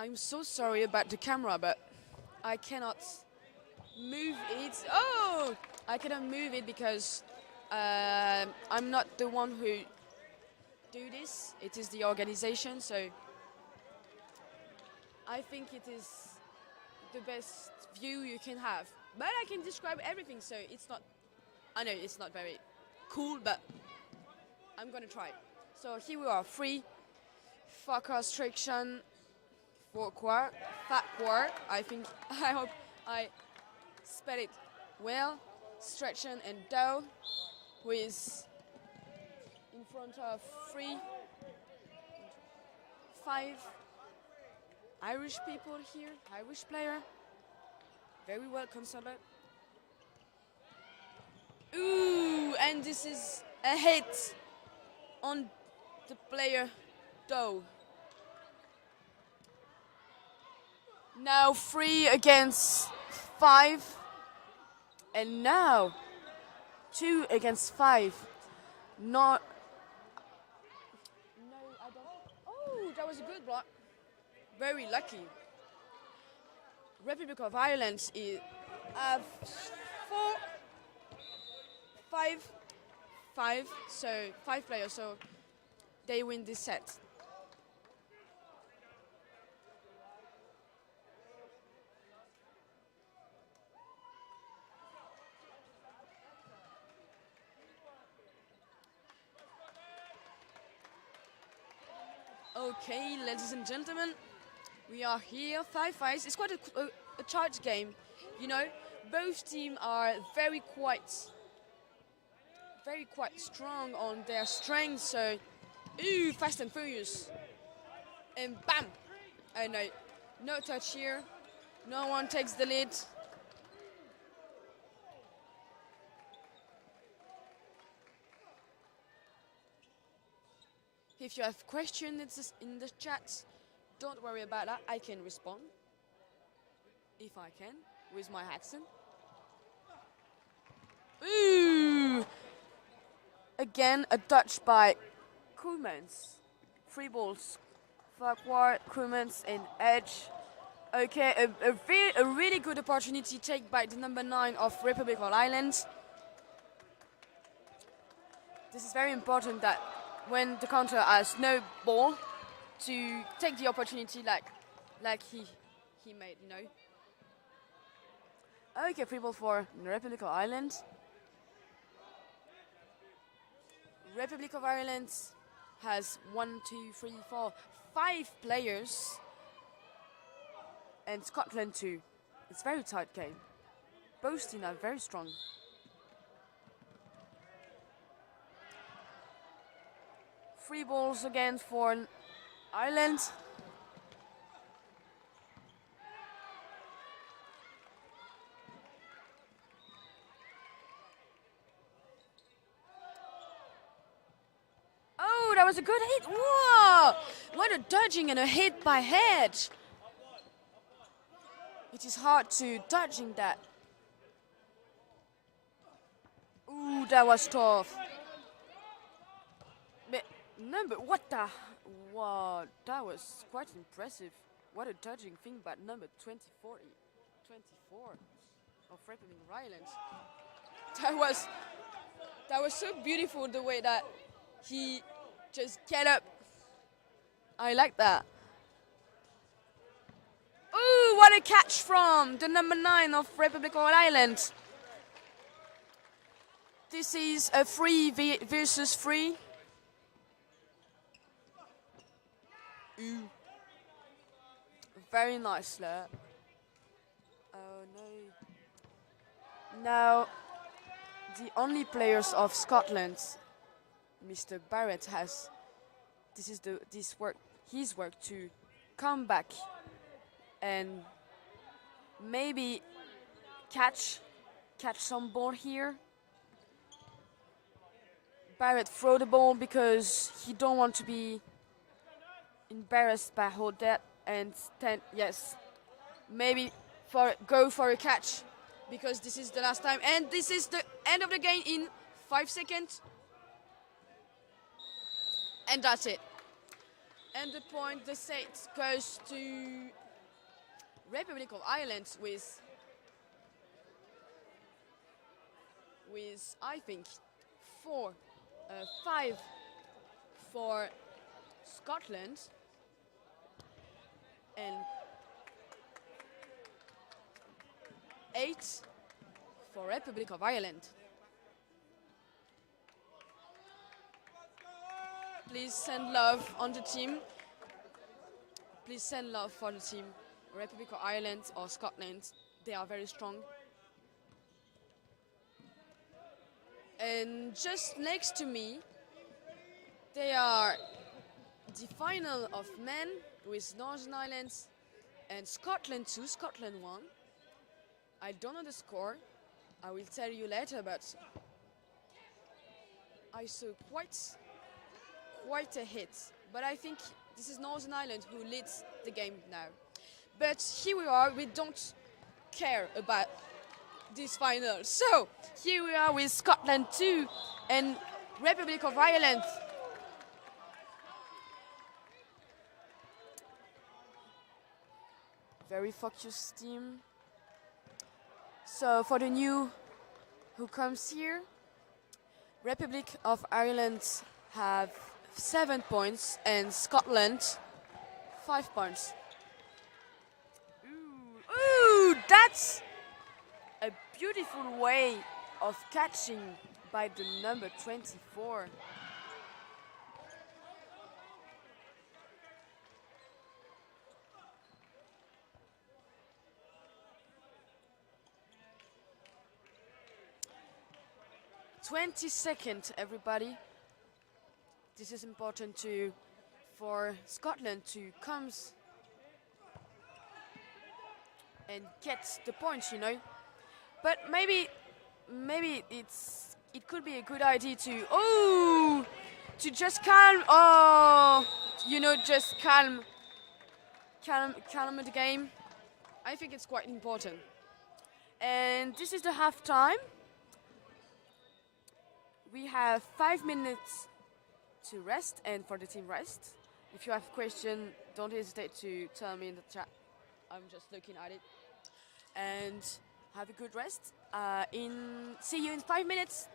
I'm so sorry about the camera, but I cannot move it. Oh! I cannot move it because I'm not the one who do this. It is the organization, so I think it is the best view you can have. But I can describe everything, so it's not, I know it's not very cool, but I'm gonna try. So here we are, 3 focus traction, 4 quart, fat quart. I hope I spell it well. Stretching and down with in front of 5 Irish people here, Irish player. Very well considered. Ooh, and this is a hit on the player Doe. Now 3 against 5. And now 2 against 5. Not. No, I don't. Oh, that was a good block. Very lucky. Republic of Ireland have 5, so 5 players, so they win this set. Okay, ladies and gentlemen, we are here, 5-5. It's quite a tight game, you know. Both teams are very quite strong on their strength. So, ooh, fast and furious, and bam! And no touch here. No one takes the lead. If you have questions in the chat, don't worry about that. I can respond, if I can, with my accent. Ooh! Again, a touch by Koemans. 3 balls. Farquhar, Koemans, and Edge. Okay, a really good opportunity taken by the number 9 of Republic of Ireland. This is very important that when the counter has no ball, to take the opportunity like he made, you know. Okay, 3 ball for the Republic of Ireland. Republic of Ireland has 1, 2, 3, 4, 5 players, and Scotland 2. It's a very tight game. Both teams are very strong. Free balls again for Ireland. Oh, that was a good hit. Whoa! What a dodging and a hit by head. It is hard to dodging that. Ooh, that was tough. But no, but what the? Wow, that was quite impressive. What a dodging thing by number 24 of Republic of Ireland. That was That was so beautiful the way that he just get up. I like that. Ooh, what a catch from the number 9 of Republic of Ireland. This is a 3 versus 3. Ooh. Very nice there. Oh no. Now, the only players of Scotland, Mr. Barrett has, his work to come back and maybe catch some ball here. Barrett throw the ball because he don't want to be embarrassed by all that, and yes, maybe go for a catch because this is the last time, and this is the end of the game in 5 seconds, and that's it. And the point, the set goes to Republic of Ireland with I think 5 for Scotland and 8 for Republic of Ireland. Please send love on the team. Please send love for the team. Republic of Ireland or Scotland, they are very strong. And just next to me, they are the final of men with Northern Ireland and Scotland 2, Scotland 1. I don't know the score. I will tell you later, but I saw quite a hit. But I think this is Northern Ireland who leads the game now. But here we are, we don't care about this final. So, here we are with Scotland 2 and Republic of Ireland. Very focused team. So, for the new who comes here, Republic of Ireland have 7 points and Scotland 5 points. Ooh, that's a beautiful way of catching by the number 24. "20 seconds, everybody. This is important for Scotland to come and get the points, you know. But maybe it could be a good idea to just just calm the game. I think it's quite important. And this is the half time. We have 5 minutes to rest and for the team rest. If you have a question, don't hesitate to tell me in the chat. I'm just looking at it. And have a good rest. See you in 5 minutes.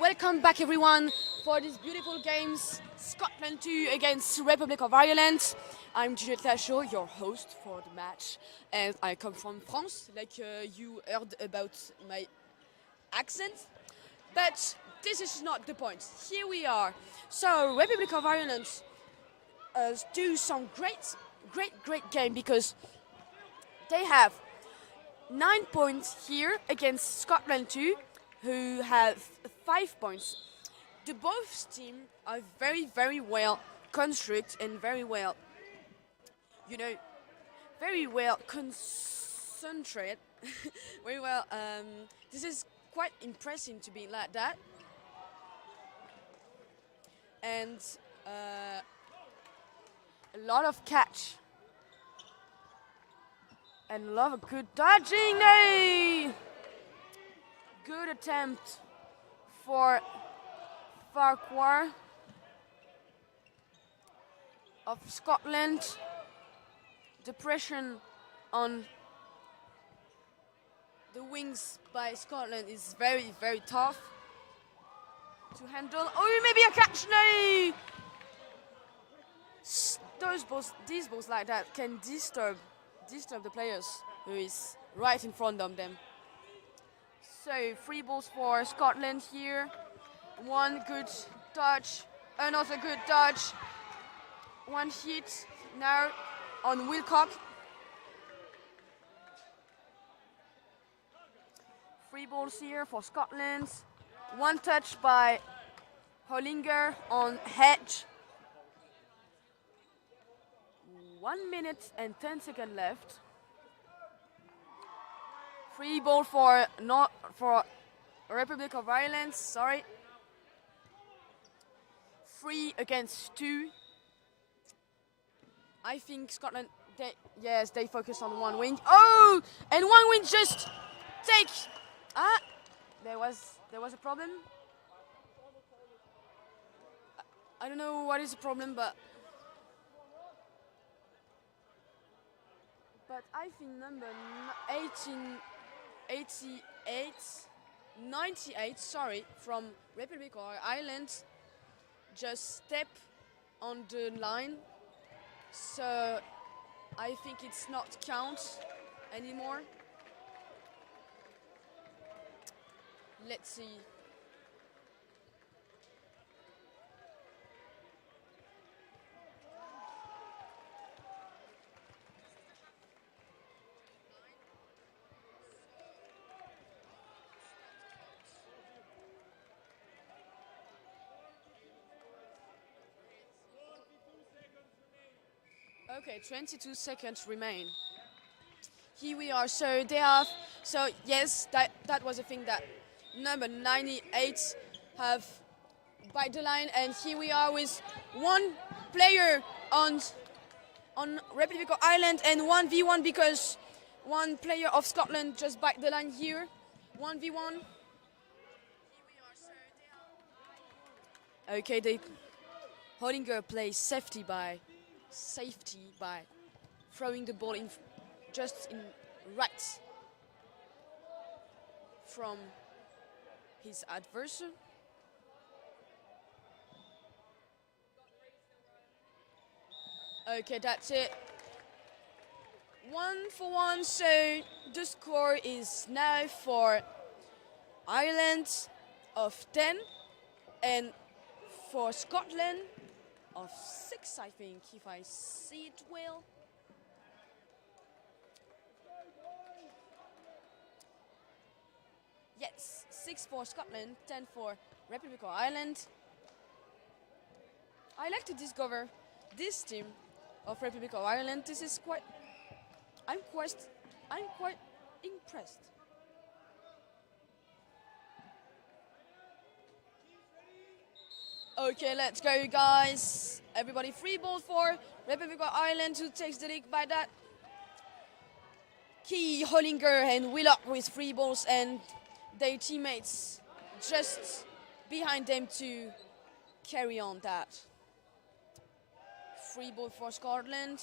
welcome back everyone for these beautiful games. Scotland 2 against Republic of Ireland. I'm Juliette Lachaud, your host for the match. And I come from France, like you heard about my accent. But this is not the point. Here we are. So Republic of Ireland do some great game because they have 9 points here against Scotland 2, who have 5 points. The both teams are very well constructed and very well, very well concentrated. Very well. This is quite impressive to be like that. And a lot of catch. And a lot of good dodging. No! Good attempt for Farquhar of Scotland. The pressure on the wings by Scotland is very tough to handle. Oh, maybe a catch! No! These balls like that can disturb the players who is right in front of them. So 3 balls for Scotland here. One good dodge, another good dodge. One hit now on Wilcock. 3 balls here for Scotland. One touch by Hollinger on Hedge. 1 minute and 10 seconds left. 3 ball for Republic of Ireland. Sorry. 3 against 2. I think Scotland. They focus on one wing. Oh, and one wing just take. There was a problem. I don't know what is the problem, but I think number 98, sorry, from Republic of Ireland just step on the line. So I think it's not count anymore. Let's see. Okay, 22 seconds remain. Here we are. So they have. So yes, that was a thing that number 98 have by the line, and here we are with one player on Republic of Ireland and 1v1 because one player of Scotland just by the line here. 1v1. Okay, Hollinger plays safety by throwing the ball in just in right from his adversary. Okay, that's it. 1-1, so the score is now for Ireland of 10 and for Scotland of 6, I think, if I see it well. Yes, 6 for Scotland, 10 for Republic of Ireland. I like to discover this team of Republic of Ireland. This is quite. I'm quite impressed. Okay, let's go, guys. Everybody, 3 balls for Republic of Ireland, who takes the lead by that. Key, Hollinger, and Willock with 3 balls, and their teammates just behind them to carry on that. 3 ball for Scotland.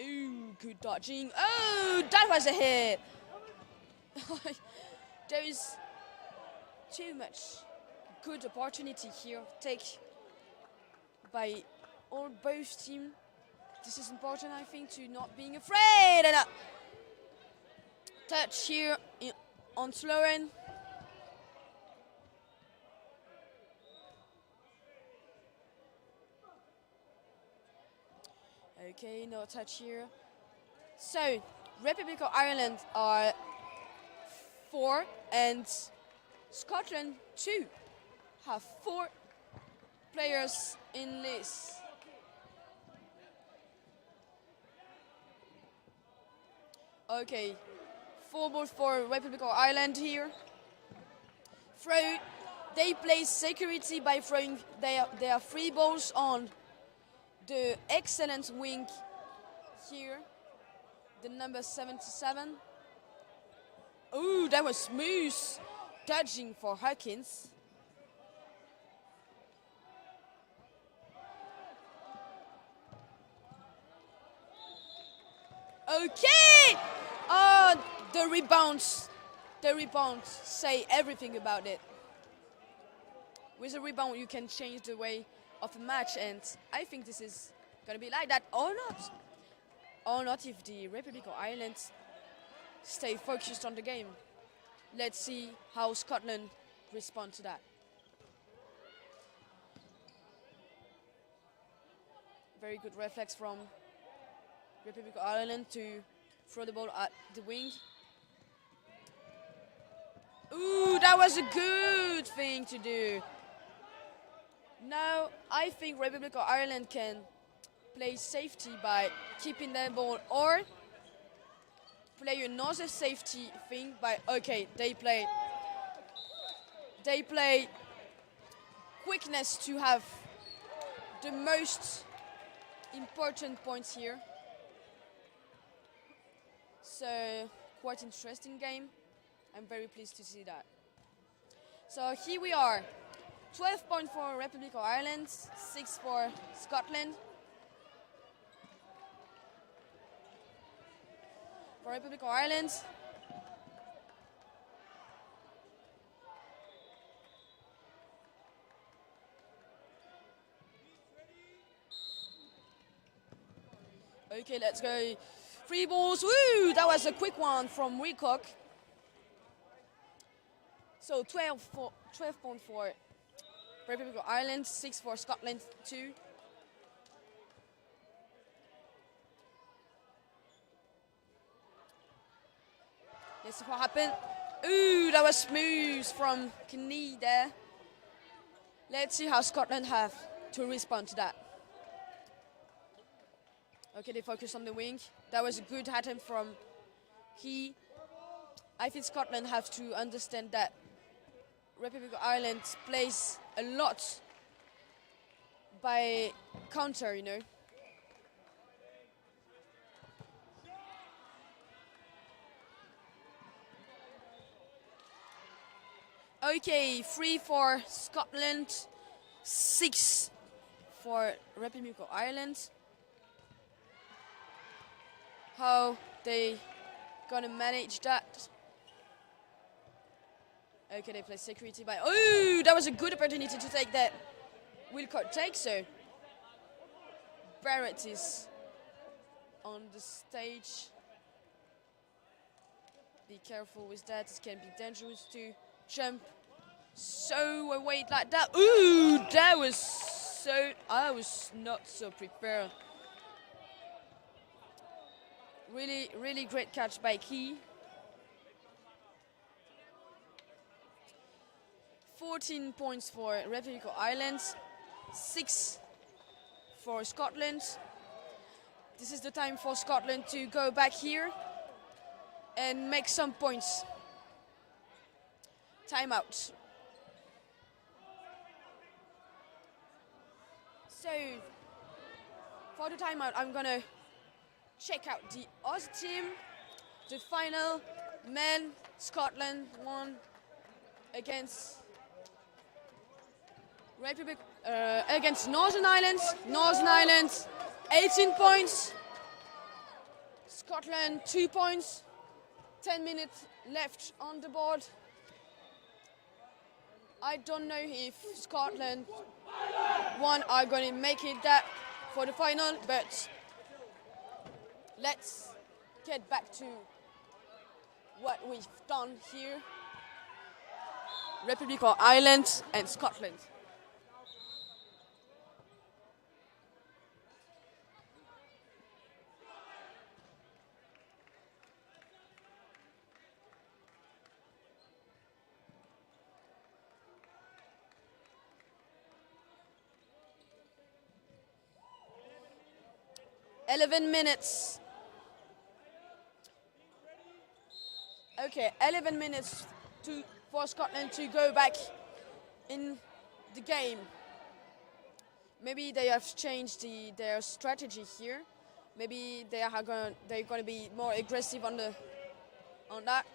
Ooh, good dodging. Oh, that was a hit. there is too much good opportunity here take by all both teams. This is important, I think, to not being afraid. And a touch here on Sloan. Okay, no touch here. So, Republic of Ireland are 4 and Scotland 2 have 4 players in this. Okay, 4 balls for Republic of Ireland here. Throw, they play security by throwing their 3 balls on the excellent wing here, the number 77. Ooh, that was smooth dodging for Hawkins. Okay! Oh, the rebounds say everything about it. With a rebound, you can change the way of a match, and I think this is gonna be like that or not. Or not if the Republic of Ireland stay focused on the game. Let's see how Scotland respond to that. Very good reflex from Republic of Ireland to throw the ball at the wing. Ooh, that was a good thing to do. Now, I think Republic of Ireland can play safety by keeping the ball or play another safety thing by, okay, they play quickness to have the most important points here. So, quite interesting game. I'm very pleased to see that. So here we are. 12 points for Republic of Ireland, 6 for Scotland. For Republic of Ireland, okay, let's go. 3 balls. Woo! That was a quick one from Wilcock. So 12 points for Republic of Ireland, 6 for Scotland, 2. Let's see what happened. Ooh, that was smooth from Knee there. Let's see how Scotland have to respond to that. Okay, they focus on the wing. That was a good attempt from Key. I think Scotland have to understand that Republic of Ireland plays a lot by counter, you know. Okay, 3 for Scotland, 6 for Republic of Ireland. How they gonna manage that? Okay, they play security by. Oh, that was a good opportunity to take that. Wilcock takes so. Barrett is on the stage. Be careful with that. It can be dangerous to jump so away like that. Ooh, that was so. I was not so prepared. Really, really great catch by Key. 14 points for Republic of Ireland, 6 for Scotland. This is the time for Scotland to go back here and make some points. Timeout. So, for the timeout, I'm gonna check out the other team. The final men, Scotland won against Republic against Northern Ireland. Northern Ireland, 18 points. Scotland, 2 points. 10 minutes left on the board. I don't know if Scotland are going to make it that for the final, but let's get back to what we've done here. Republic of Ireland and Scotland. "11 minutes. Okay, 11 minutes for Scotland to go back in the game. Maybe they have changed their strategy here. Maybe they're going to be more aggressive on that.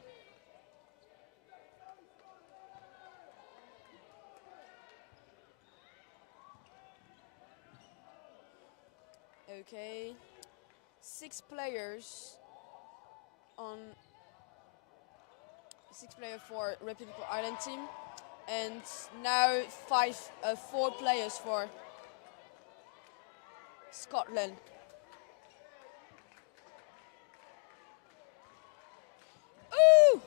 Okay, 6 players for Republic of Ireland team, and now 4 players for Scotland. Ooh!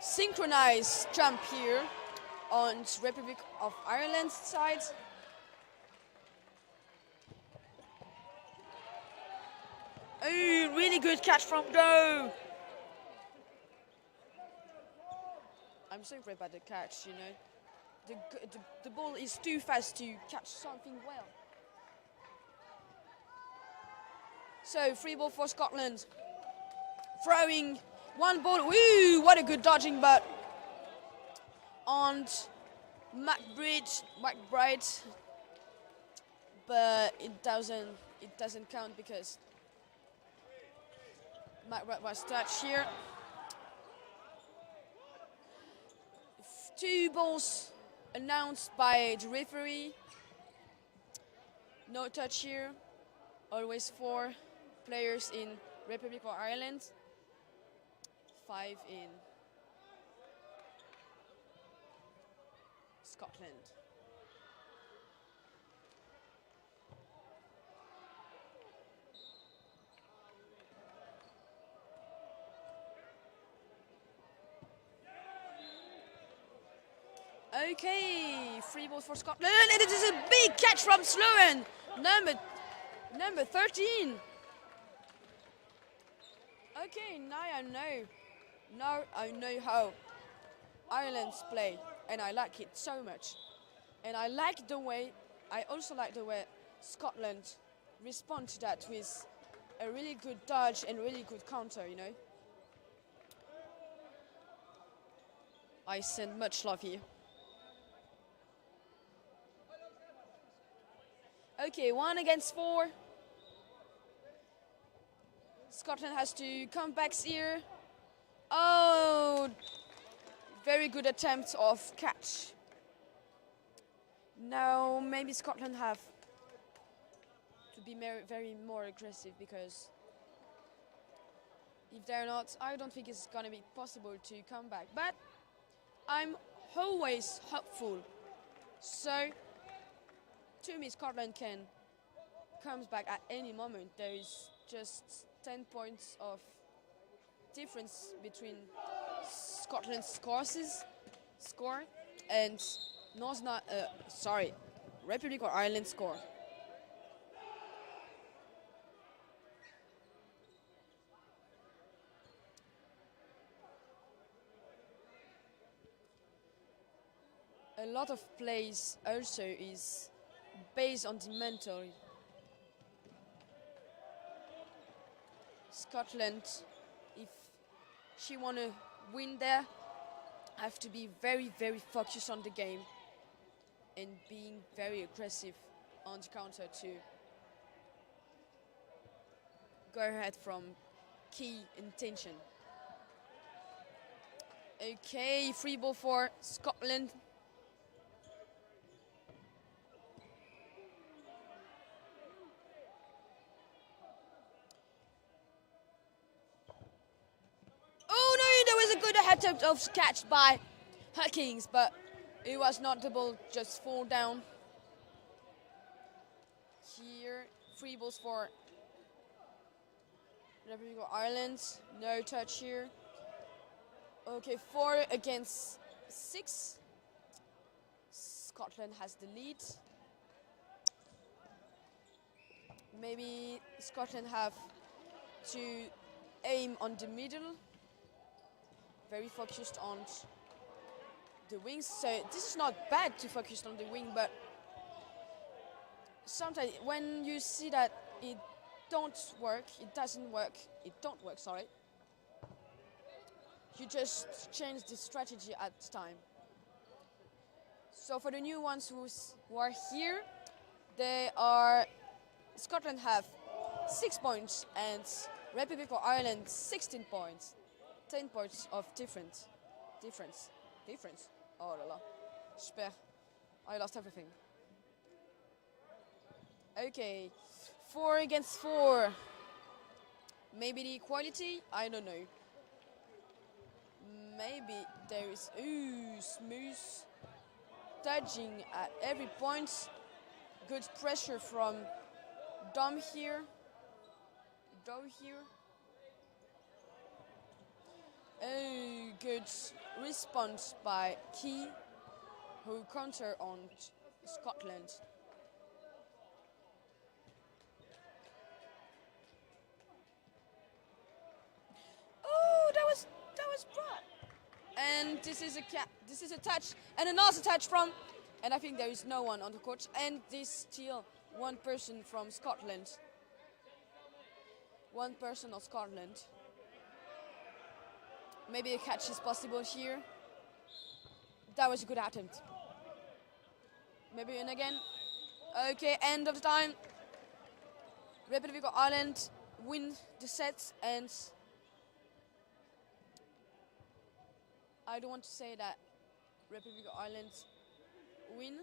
Synchronized jump here on Republic of Ireland's side. Ooh, really good catch from Go. I'm so afraid about the catch, you know. The ball is too fast to catch something well. So, free ball for Scotland. Throwing one ball. Woo! What a good dodging, but on McBride. But it doesn't count because McBride was touched here. 2 balls announced by the referee. No touch here. Always 4 players in Republic of Ireland. 5 in Scotland. Okay, free ball for Scotland, and it is a big catch from Sloan, number 13. Okay, now I know how Ireland's play, and I like it so much. And I also like the way Scotland respond to that with a really good dodge and really good counter, you know. I send much love here. Okay, 1 against 4. Scotland has to come back here. Oh, very good attempt of catch. Now maybe Scotland have to be very more aggressive, because if they're not, I don't think it's gonna be possible to come back. But I'm always hopeful. So to me, Scotland comes back at any moment. There is just 10 points of difference between Scotland's score and Republic of Ireland score. A lot of plays also is based on the mental. Scotland, if she want to win there, have to be very focused on the game and being very aggressive on the counter to go ahead from key intention. Okay, free ball for Scotland. a good attempt of catch by Huckings, but it was not the ball just fall down. Here, free balls for Republic of Ireland. No touch here. Okay, 4 against 6. Scotland has the lead. Maybe Scotland have to aim on the middle. Very focused on the wings. So this is not bad to focus on the wing, but sometimes when you see that it doesn't work, sorry. You just change the strategy at the time. So for the new ones who are here, Scotland have 6 points and Republic of Ireland 16 points. 10 points of difference. Oh la la. Super. I lost everything. Okay. 4 against 4. Maybe the equality? I don't know. Maybe there is smooth dodging at every point. Good pressure from Dom here. Oh, good response by Key, who counter on Scotland. Oh, that was brought. And this is a touch and another touch from, and I think there is no one on the court. And this still one person from Scotland. One person of Scotland. Maybe a catch is possible here. That was a good attempt. Maybe and again. Okay, end of the time. Republic of Ireland win the set, and I don't want to say that Republic of Ireland win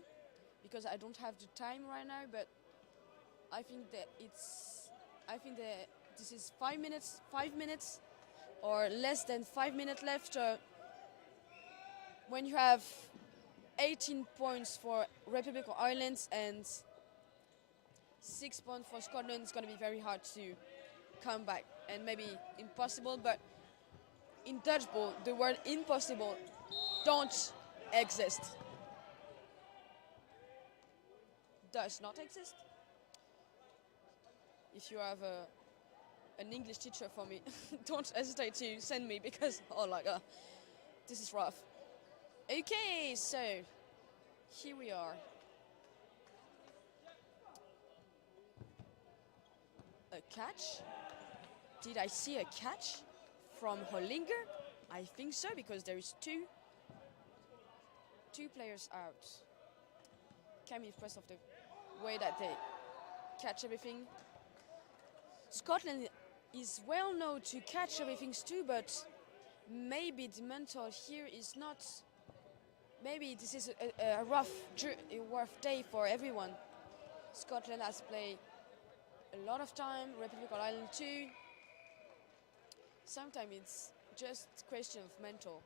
because I don't have the time right now, but I think that this is 5 minutes or less than 5 minutes left. When you have 18 points for Republic of Ireland and 6 points for Scotland, it's going to be very hard to come back and maybe impossible. But in dodgeball, the word impossible don't exist. Does not exist. If you have an English teacher for me, don't hesitate to send me because, oh my god, this is rough. Okay, so here we are. A catch? Did I see a catch from Hollinger? I think so, because there is two players out. I'm impressed of the way that they catch everything. Scotland is well known to catch everything too, but maybe the mental here is not. Maybe this is a rough day for everyone. Scotland has played a lot of time, Republic of Ireland too. Sometimes it's just a question of mental.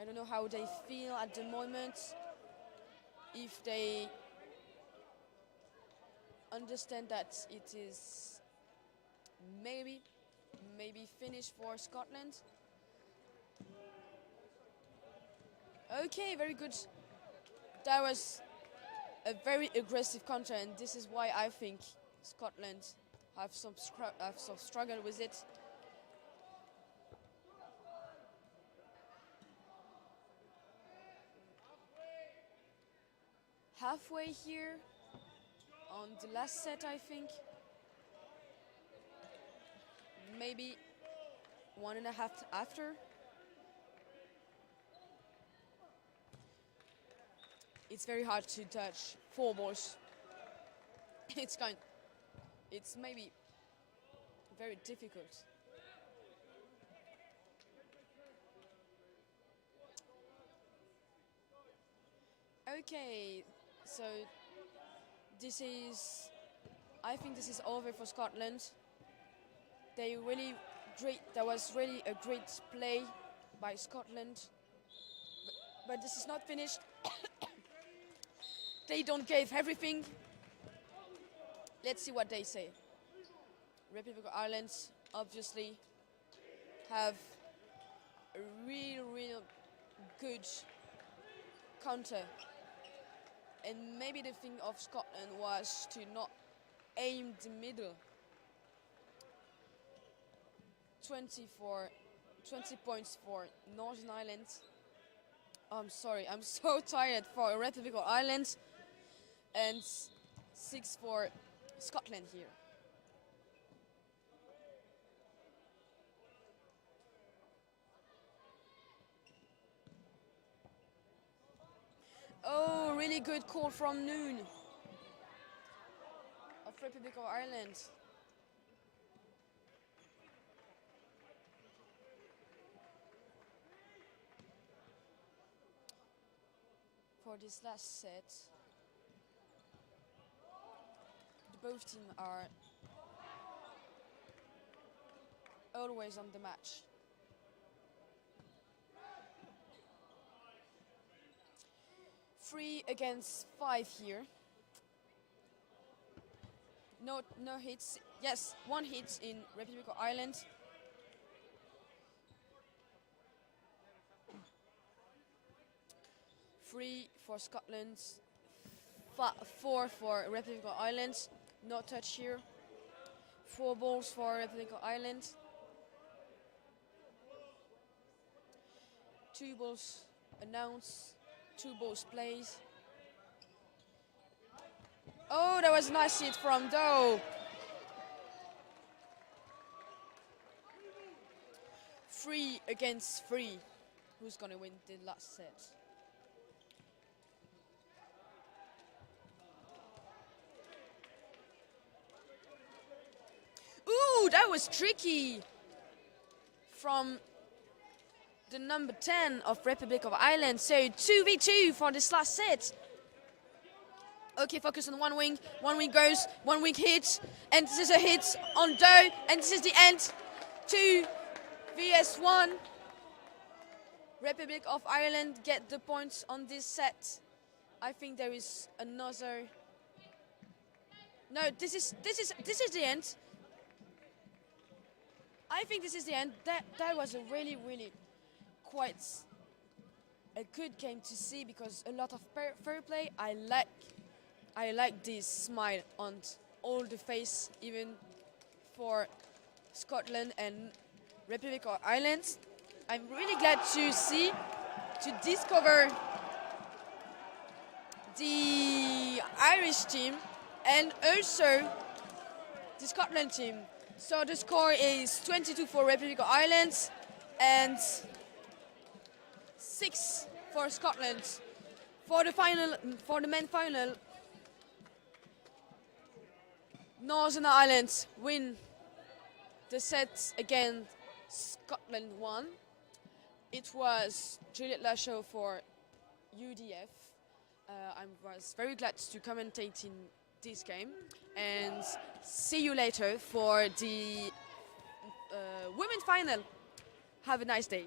I don't know how they feel at the moment, if they understand that it is maybe finished for Scotland. Okay, very good. That was a very aggressive counter, and this is why I think Scotland have some struggle with it. Halfway here on the last set, I think. Maybe 1.5 after. It's very hard to touch 4 balls. It's maybe very difficult. Okay, so I think this is over for Scotland. They really great. That was really a great play by Scotland. But this is not finished. They don't give everything. Let's see what they say. Republic of Ireland obviously have a real good counter. And maybe the thing of Scotland was to not aim the middle. 20 points for Northern Ireland. I'm sorry, I'm so tired for Republic of Ireland. And 6 for Scotland here. Oh, really good call from Noon of Republic of Ireland. For this last set, both teams are always on the match. Three against 5 here. No hits. Yes, 1 hit in Republic of Ireland. Three for Scotland. 4 for Republic of Ireland. No touch here. 4 balls for Republic of Ireland. 2 balls announced. 2 balls plays. Oh, that was a nice hit from Doe. 3 against 3. Who's gonna win the last set? Ooh, that was tricky from the number 10 of Republic of Ireland. So 2v2 for this last set. Okay, focus on one wing. One wing goes, one wing hits, and this is a hit on Doe, and this is the end. 2 vs 1. Republic of Ireland get the points on this set. I think there is another. No, this is the end. I think this is the end. That was a really quite a good game to see because a lot of fair play. I like this smile on all the face, even for Scotland and Republic of Ireland. I'm really glad to discover the Irish team and also the Scotland team. So the score is 22 for Republic of Ireland and 6 for Scotland. For the men's final, Northern Ireland win the set against Scotland 1. It was Juliette Lachaud for UDF. I was very glad to commentate in this game and see you later for the women's final. Have a nice day.